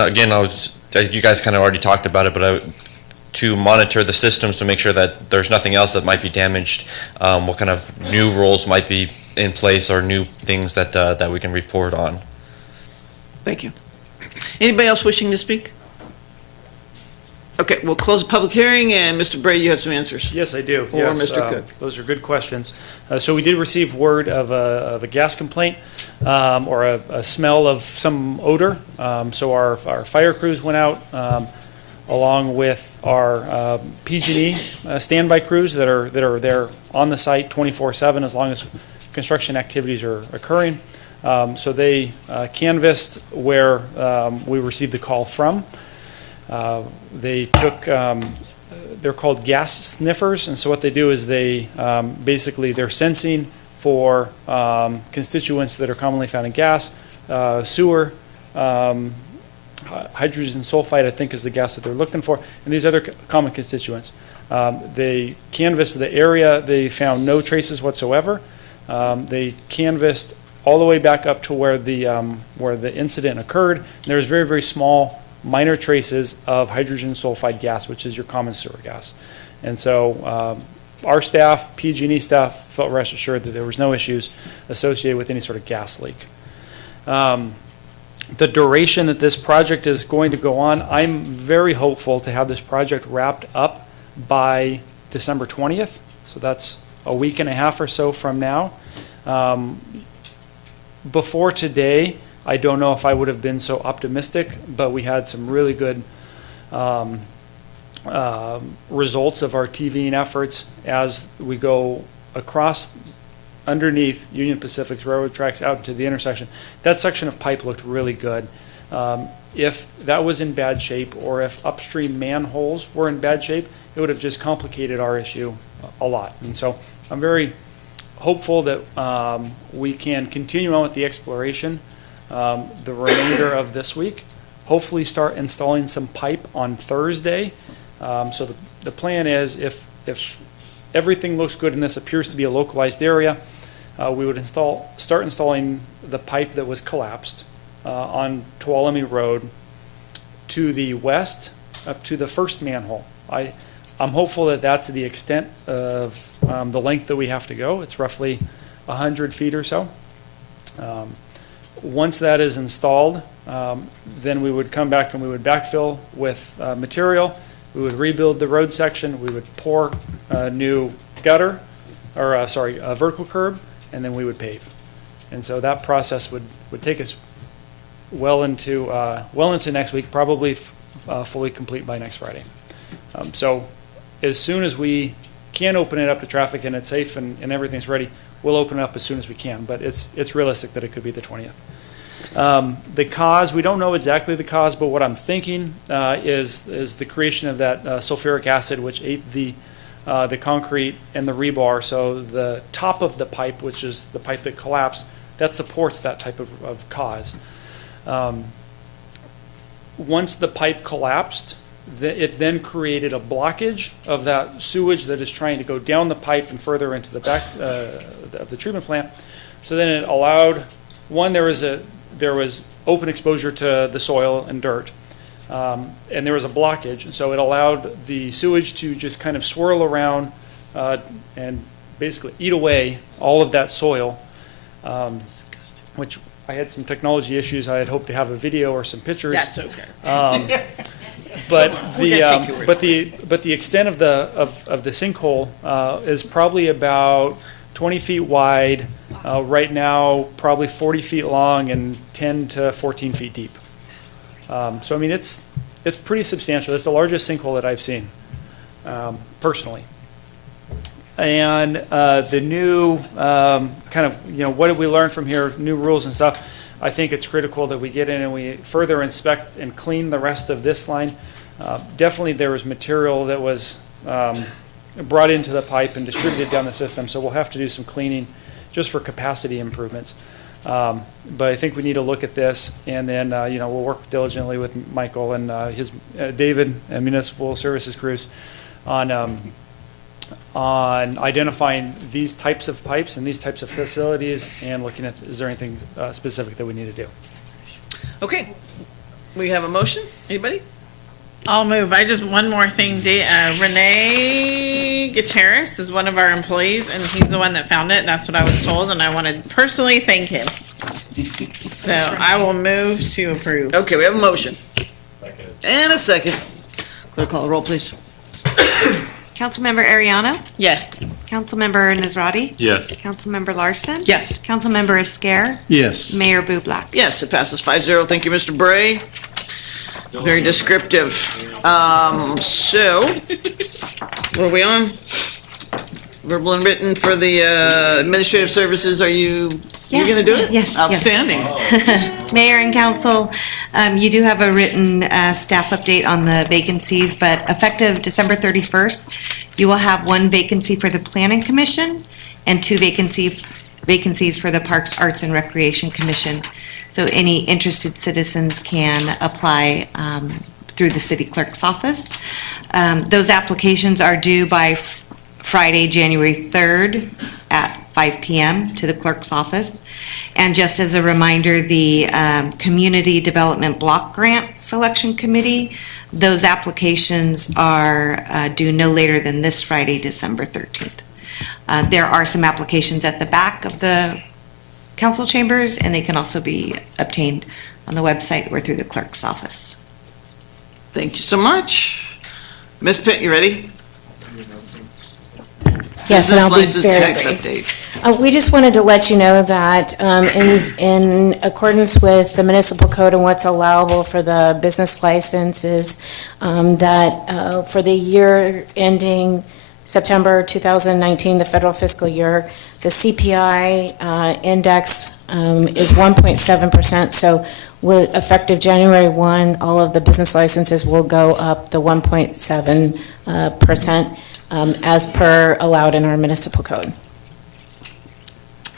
again, you guys kind of already talked about it, but to monitor the systems to make sure that there's nothing else that might be damaged. What kind of new rules might be in place or new things that we can report on? Thank you. Anybody else wishing to speak? Okay, we'll close the public hearing, and Mr. Bray, you have some answers. Yes, I do. Or Yes, Mr. Cook. Those are good questions. So we did receive word of a gas complaint or a smell of some odor. So our fire crews went out along with our PG&E standby crews that are there on the site 24/7 as long as construction activities are occurring. So they canvassed where we received the call from. They took, they're called gas sniffers, and so what they do is they basically they're sensing for constituents that are commonly found in gas, sewer, hydrogen sulfide, I think is the gas that they're looking for, and these other common constituents. They canvassed the area, they found no traces whatsoever. They canvassed all the way back up to where the incident occurred, and there was very, very small minor traces of hydrogen sulfide gas, which is your common sewer gas. And so our staff, PG&E staff, felt rest assured that there was no issues associated with any sort of gas leak. The duration that this project is going to go on, I'm very hopeful to have this project wrapped up by December 20th. So that's a week and a half or so from now. Before today, I don't know if I would have been so optimistic, but we had some really good results of our TVing efforts as we go across underneath Union Pacific's railroad tracks out into the intersection. That section of pipe looked really good. If that was in bad shape, or if upstream manholes were in bad shape, it would have just complicated our issue a lot. And so I'm very hopeful that we can continue on with the exploration the remainder of this week, hopefully start installing some pipe on Thursday. So the plan is if everything looks good and this appears to be a localized area, we would start installing the pipe that was collapsed on Tuolumne Road to the west up to the first manhole. I'm hopeful that that's the extent of the length that we have to go. It's roughly 100 feet or so. Once that is installed, then we would come back and we would backfill with material. We would rebuild the road section. We would pour a new gutter, or a vertical curb, and then we would pave. And so that process would take us well into next week, probably fully complete by next Friday. So as soon as we can open it up to traffic and it's safe and everything's ready, we'll open it up as soon as we can. But it's realistic that it could be the 20th. The cause, we don't know exactly the cause, but what I'm thinking is the creation of that sulfuric acid, which ate the concrete and the rebar. So the top of the pipe, which is the pipe that collapsed, that supports that type of cause. Once the pipe collapsed, it then created a blockage of that sewage that is trying to go down the pipe and further into the back of the treatment plant. So then it allowed, one, there was open exposure to the soil and dirt, and there was a blockage. So it allowed the sewage to just kind of swirl around and basically eat away all of that soil, which I had some technology issues. I had hoped to have a video or some pictures. That's okay. But the extent of the sinkhole is probably about 20 feet wide. Right now, probably 40 feet long and 10 to 14 feet deep. So I mean, it's it's pretty substantial. It's the largest sinkhole that I've seen, personally. And the new kind of, what did we learn from here, new rules and stuff, I think it's critical that we get in and we further inspect and clean the rest of this line. Definitely there was material that was brought into the pipe and distributed down the system, so we'll have to do some cleaning just for capacity improvements. But I think we need to look at this, and then, we'll work diligently with Michael and his David and Municipal Services crews on identifying these types of pipes and these types of facilities and looking at, is there anything specific that we need to do? Okay, we have a motion, anybody? I'll move. One more thing. Renee Gutierrez is one of our employees, and he's the one that found it. That's what I was told, and I want to personally thank him. So I will move to approve. Okay, we have a motion. And a second. Clerk, call the roll, please. Councilmember Ariano? Yes. Councilmember Nazrati? Yes. Councilmember Larson? Yes. Councilmember Esquer? Yes. Mayor Bublak? Yes, it passes 5-0. Thank you, Mr. Bray. Very descriptive. So, where are we on? Verbal and written for the administrative services. Are you're going to do it? Yes. Outstanding. Mayor and council, you do have a written staff update on the vacancies, but effective December 31st, you will have one vacancy for the Planning Commission and two vacancies for the Parks, Arts, and Recreation Commission. So any interested citizens can apply through the city clerk's office. Those applications are due by Friday, January 3rd at 5 p.m. to the clerk's office. And just as a reminder, the Community Development Block Grant Selection Committee, those applications are due no later than this Friday, December 13th. There are some applications at the back of the council chambers, and they can also be obtained on the website or through the clerk's office. Thank you so much. Ms. Pitt, you ready? Yes, and I'll be Business very license tax brief. update. We just wanted to let you know that in accordance with the municipal code and what's allowable for the business licenses, that for the year ending September 2019, the federal fiscal year, the CPI index is 1.7%. So effective January 1, all of the business licenses will go up the 1.7%. As per allowed in our municipal code.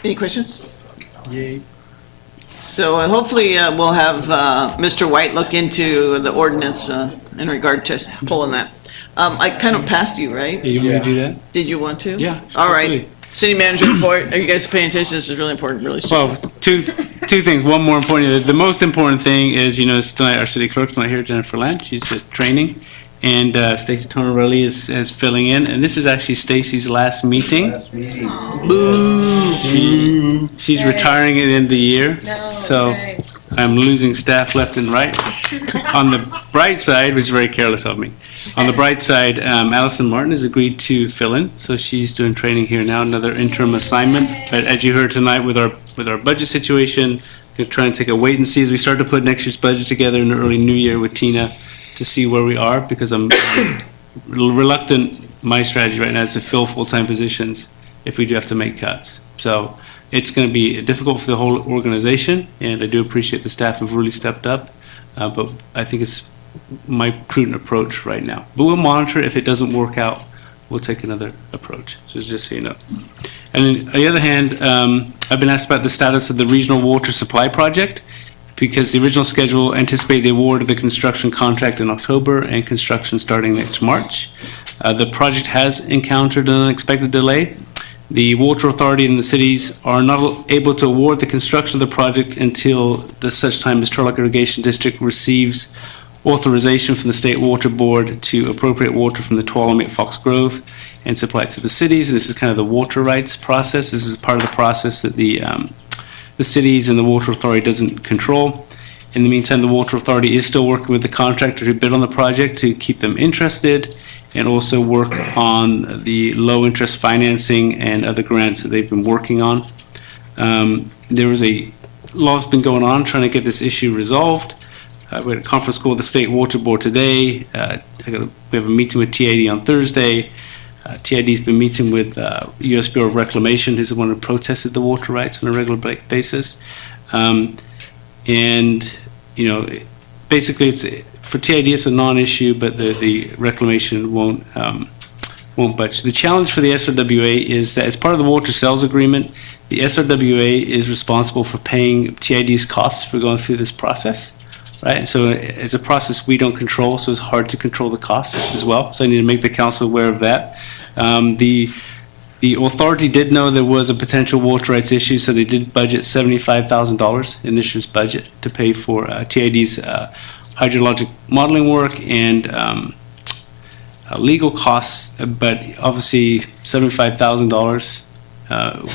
Any questions? Yay. So hopefully we'll have Mr. White look into the ordinance in regard to pulling that. I kind of passed you, right? You want me to do that? Did you want to? Yeah. All right. absolutely. City manager report. Are you guys paying attention? This is really important, really soon. Well, two things. One more important. The most important thing is, tonight our city clerk's not here, Jennifer Lamb. She's at training. And Stacy Tornarelli is filling in. And this is actually Stacy's last meeting. Boo! She's retiring at the end of the year. So I'm losing staff left and right. On the bright side, which is very careless of me, on the bright side, Allison Martin has agreed to fill in. So she's doing training here now, another interim assignment. But as you heard tonight with our budget situation, we're trying to take a wait and see as we start to put next year's budget together in the early new year with Tina, to see where we are, because I'm reluctant. My strategy right now is to fill full-time positions if we do have to make cuts. So it's going to be difficult for the whole organization, and I do appreciate the staff who've really stepped up, but I think it's my prudent approach right now. But we'll monitor. If it doesn't work out, we'll take another approach, so just so you know. And on the other hand, I've been asked about the status of the regional water supply project, because the original schedule anticipated the award of the construction contract in October and construction starting next March. The project has encountered an unexpected delay. The Water Authority and the cities are not able to award the construction of the project until such time as Turlock Irrigation District receives authorization from the State Water Board to appropriate water from the Tuolumne at Fox Grove and supply it to the cities. This is kind of the water rights process. This is part of the process that the cities and the Water Authority doesn't control. In the meantime, the Water Authority is still working with the contractor who bid on the project to keep them interested, and also work on the low-interest financing and other grants that they've been working on. There was a lot that's been going on trying to get this issue resolved. we had a conference call with the State Water Board today. We have a meeting with TID on Thursday. TID's been meeting with U.S. Bureau of Reclamation, who's the one who protested the water rights on a regular basis. Basically, for TID, it's a non-issue, but the reclamation won't budge. The challenge for the SRWA is that as part of the water sales agreement, the SRWA is responsible for paying TID's costs for going through this process, right? And so it's a process we don't control, so it's hard to control the costs as well. So I need to make the council aware of that. The authority did know there was a potential water rights issue, so they did budget $75,000 in this year's budget to pay for TID's hydrologic modeling work and legal costs, but obviously $75,000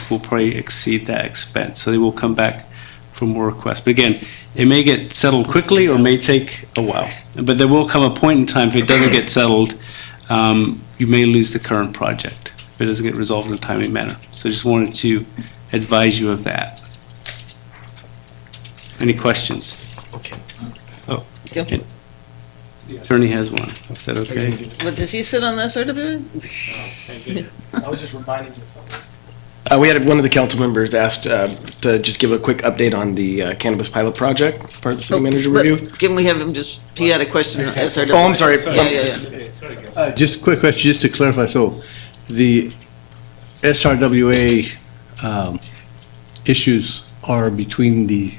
will probably exceed that expense, so they will come back for more requests. But again, it may get settled quickly or may take a while, but there will come a point in time if it doesn't get settled, you may lose the current project if it doesn't get resolved in a timely manner. So I just wanted to advise you of that. Any questions? Okay. Oh, okay. The attorney has one. Is that okay? But does he sit on that SRWA? I was just reminding you something. We had one of the council members asked to just give a quick update on the cannabis pilot project, part of the city manager review. Can we have him he had a question on SRWA. Oh, I'm sorry. Just a quick question, just to clarify. So the SRWA issues are between the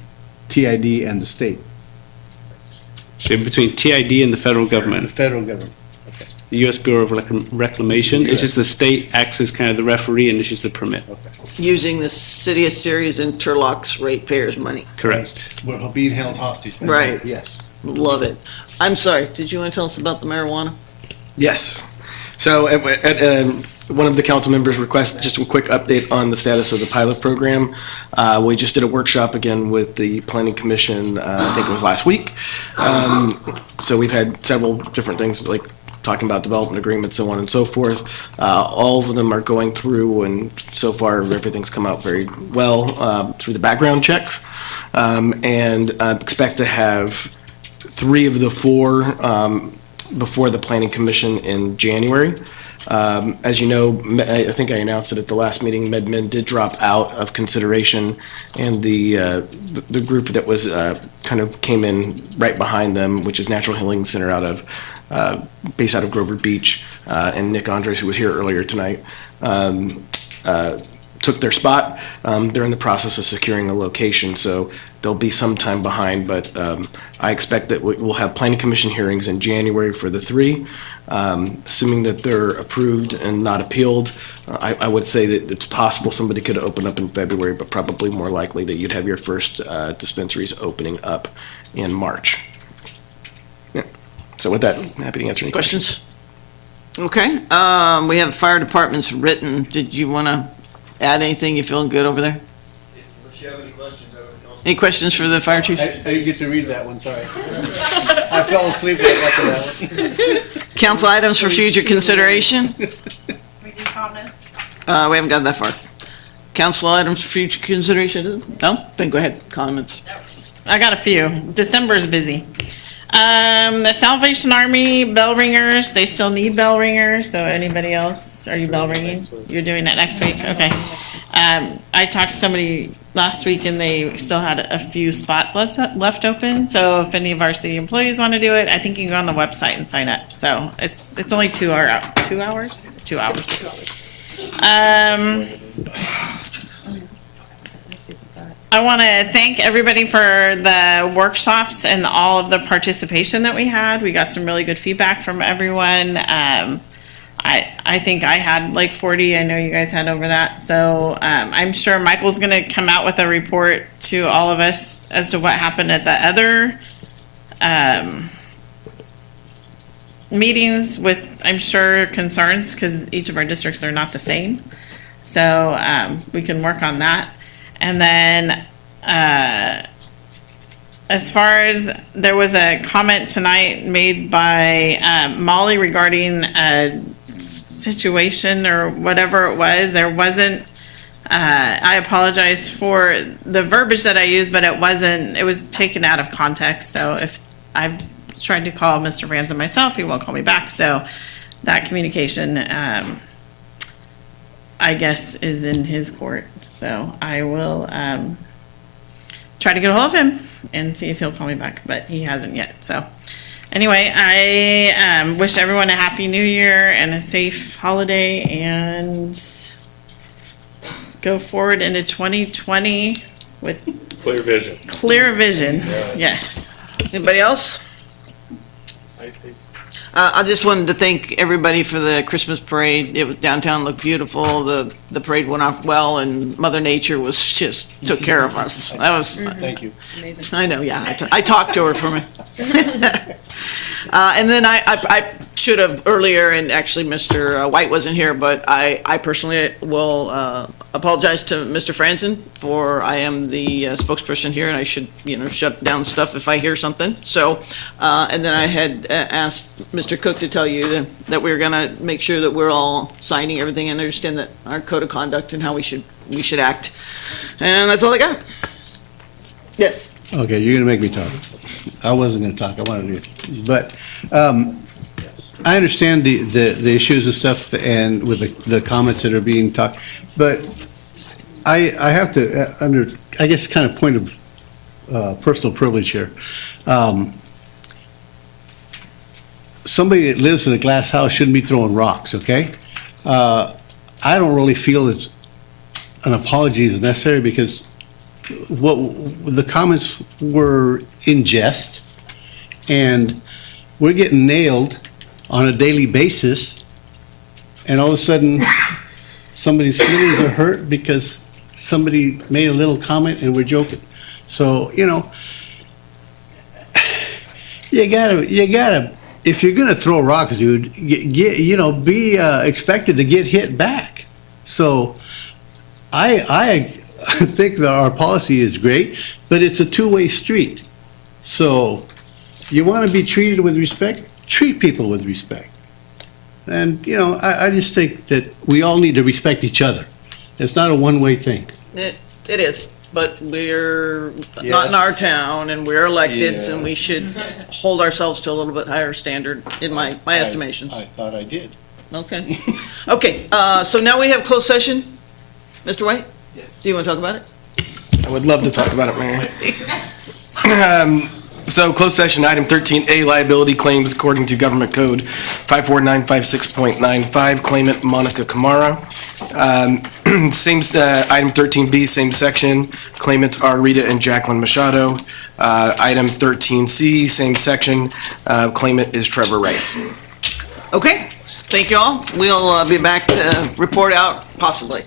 TID and the state? So between TID and the federal government. The federal government. The U.S. Bureau of Reclamation. It's just the state acts as kind of the referee and issues the permit. Using the city of Sirius and Turlock's ratepayers' money. Correct. We're being held hostage. Right. Yes. Love it. I'm sorry, did you want to tell us about the marijuana? Yes. So at one of the council members requested just a quick update on the status of the pilot program. We just did a workshop again with the Planning Commission, I think it was last week. So we've had several different things like talking about development agreements, so on and so forth. All of them are going through, and so far everything's come out very well through the background checks. And expect to have 3 of the 4 before the Planning Commission in January. As you know, I think I announced it at the last meeting, MedMen did drop out of consideration, and the group that was kind of came in right behind them, which is Natural Healing Center based out of Grover Beach, and Nick Andres, who was here earlier tonight, took their spot. They're in the process of securing a location, so they'll be some time behind, but I expect that we'll have Planning Commission hearings in January for the 3. Assuming that they're approved and not appealed, I would say that it's possible somebody could open up in February, but probably more likely that you'd have your first dispensaries opening up in March. Yeah. So with that, I'm happy to answer any questions. Okay, we have fire departments written. Did you want to add anything? You feeling good over there? Unless you have any questions, Any questions for the fire chief? I didn't get to read that one, sorry. I fell asleep when I got to that one. Council items for future consideration? We do comments? We haven't gotten that far. Council items for future consideration? No? Then go ahead, comments. I got a few. December's busy. The Salvation Army bell ringers, they still need bell ringers, so anybody else, are you bell ringing? You're doing that next week, okay. I talked to somebody last week and they still had a few spots left open, so if any of our city employees want to do it, I think you can go on the website and sign up, so it's only 2 hours. 2 hours? 2 hours. I want to thank everybody for the workshops and all of the participation that we had. We got some really good feedback from everyone. I think I had like 40. I know you guys had over that. So I'm sure Michael's going to come out with a report to all of us as to what happened at the other meetings with, I'm sure, concerns because each of our districts are not the same. So we can work on that. And then, as far as, there was a comment tonight made by Molly regarding a situation or whatever it was. There wasn't, I apologize for the verbiage that I used, but it wasn't, it was taken out of context. So if I've tried to call Mr. Franzen myself. He won't call me back. So that communication, I guess, is in his court. So I will try to get a hold of him and see if he'll call me back, but he hasn't yet. So anyway, I wish everyone a happy new year and a safe holiday, and go forward into 2020 with Clear vision. clear vision. Yes. Anybody else? I just wanted to thank everybody for the Christmas parade. It was downtown, looked beautiful. The parade went off well, and Mother Nature was just took care of us. That was. Thank you. Amazing. I know. Yeah, I talked to her for me. And then I should have earlier, and actually Mr. White wasn't here, but I personally will apologize to Mr. Franzen for I am the spokesperson here, and I should shut down stuff if I hear something. So, and then I had asked Mr. Cook to tell you that we're gonna make sure that we're all signing everything and understand that our code of conduct and how we should act. And that's all I got. Yes. Okay, you're gonna make me talk. I wasn't gonna talk, I wanted to, but, I understand the issues and stuff and with the comments that are being talked, but I have to, I guess, kind of point of, personal privilege here. Somebody that lives in a glass house shouldn't be throwing rocks, okay? I don't really feel that an apology is necessary because what the comments were in jest, and we're getting nailed on a daily basis, and all of a sudden somebody's feelings are hurt because somebody made a little comment and we're joking. So, you gotta, if you're gonna throw rocks, dude, be expected to get hit back. So I think that our policy is great, but it's a two-way street. So you want to be treated with respect, treat people with respect. And, I just think that we all need to respect each other. It's not a one-way thing. It is, but we're not in our town, and we're elected, and we should hold ourselves to a little bit higher standard, in my estimations. I thought I did. Okay. Okay, so now we have closed session. Mr. White? Yes. Do you want to talk about it? I would love to talk about it, Mayor. So closed session, item 13A, liability claims according to Government Code 54956.95, claimant Monica Kamara. Same, item 13B, same section, claimants are Rita and Jacqueline Machado. Item 13C, same section, claimant is Trevor Rice. Okay, thank you all. We'll be back to report out, possibly.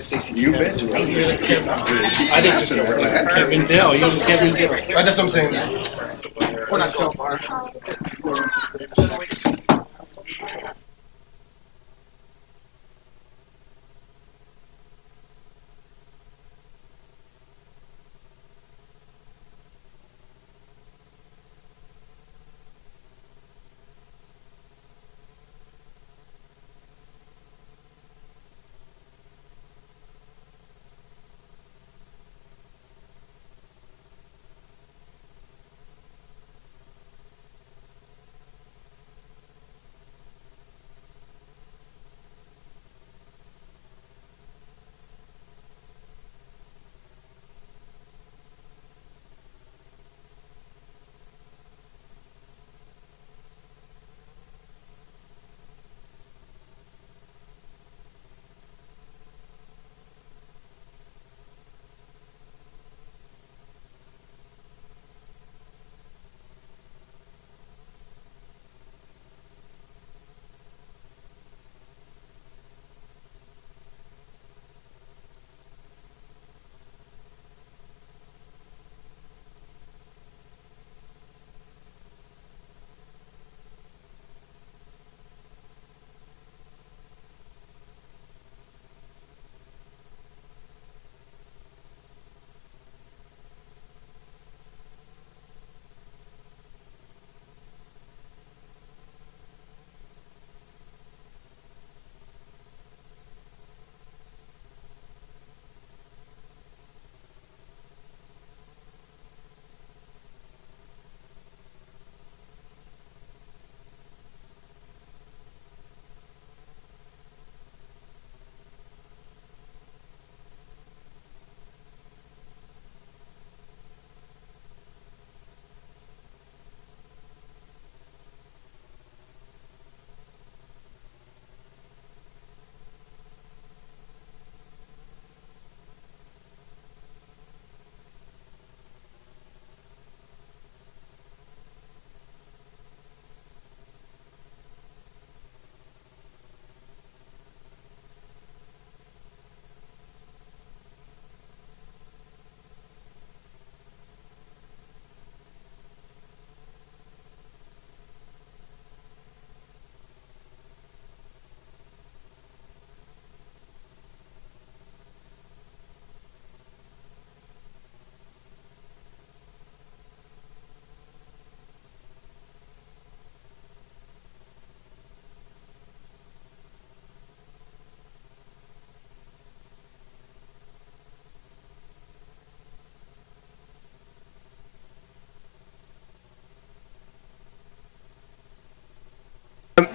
Stacy, you bet. I think just Kevin Dell. That's what I'm saying. We're not so far.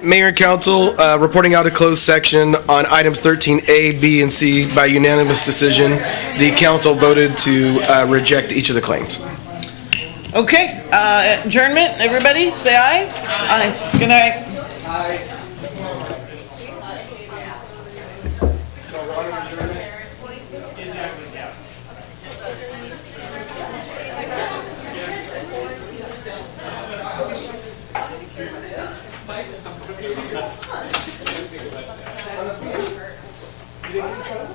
Mayor and council, reporting out a closed section on items 13A, B, and C by unanimous decision. The council voted to reject each of the claims. Okay, adjournment, everybody, say aye. Aye. Good night. You didn't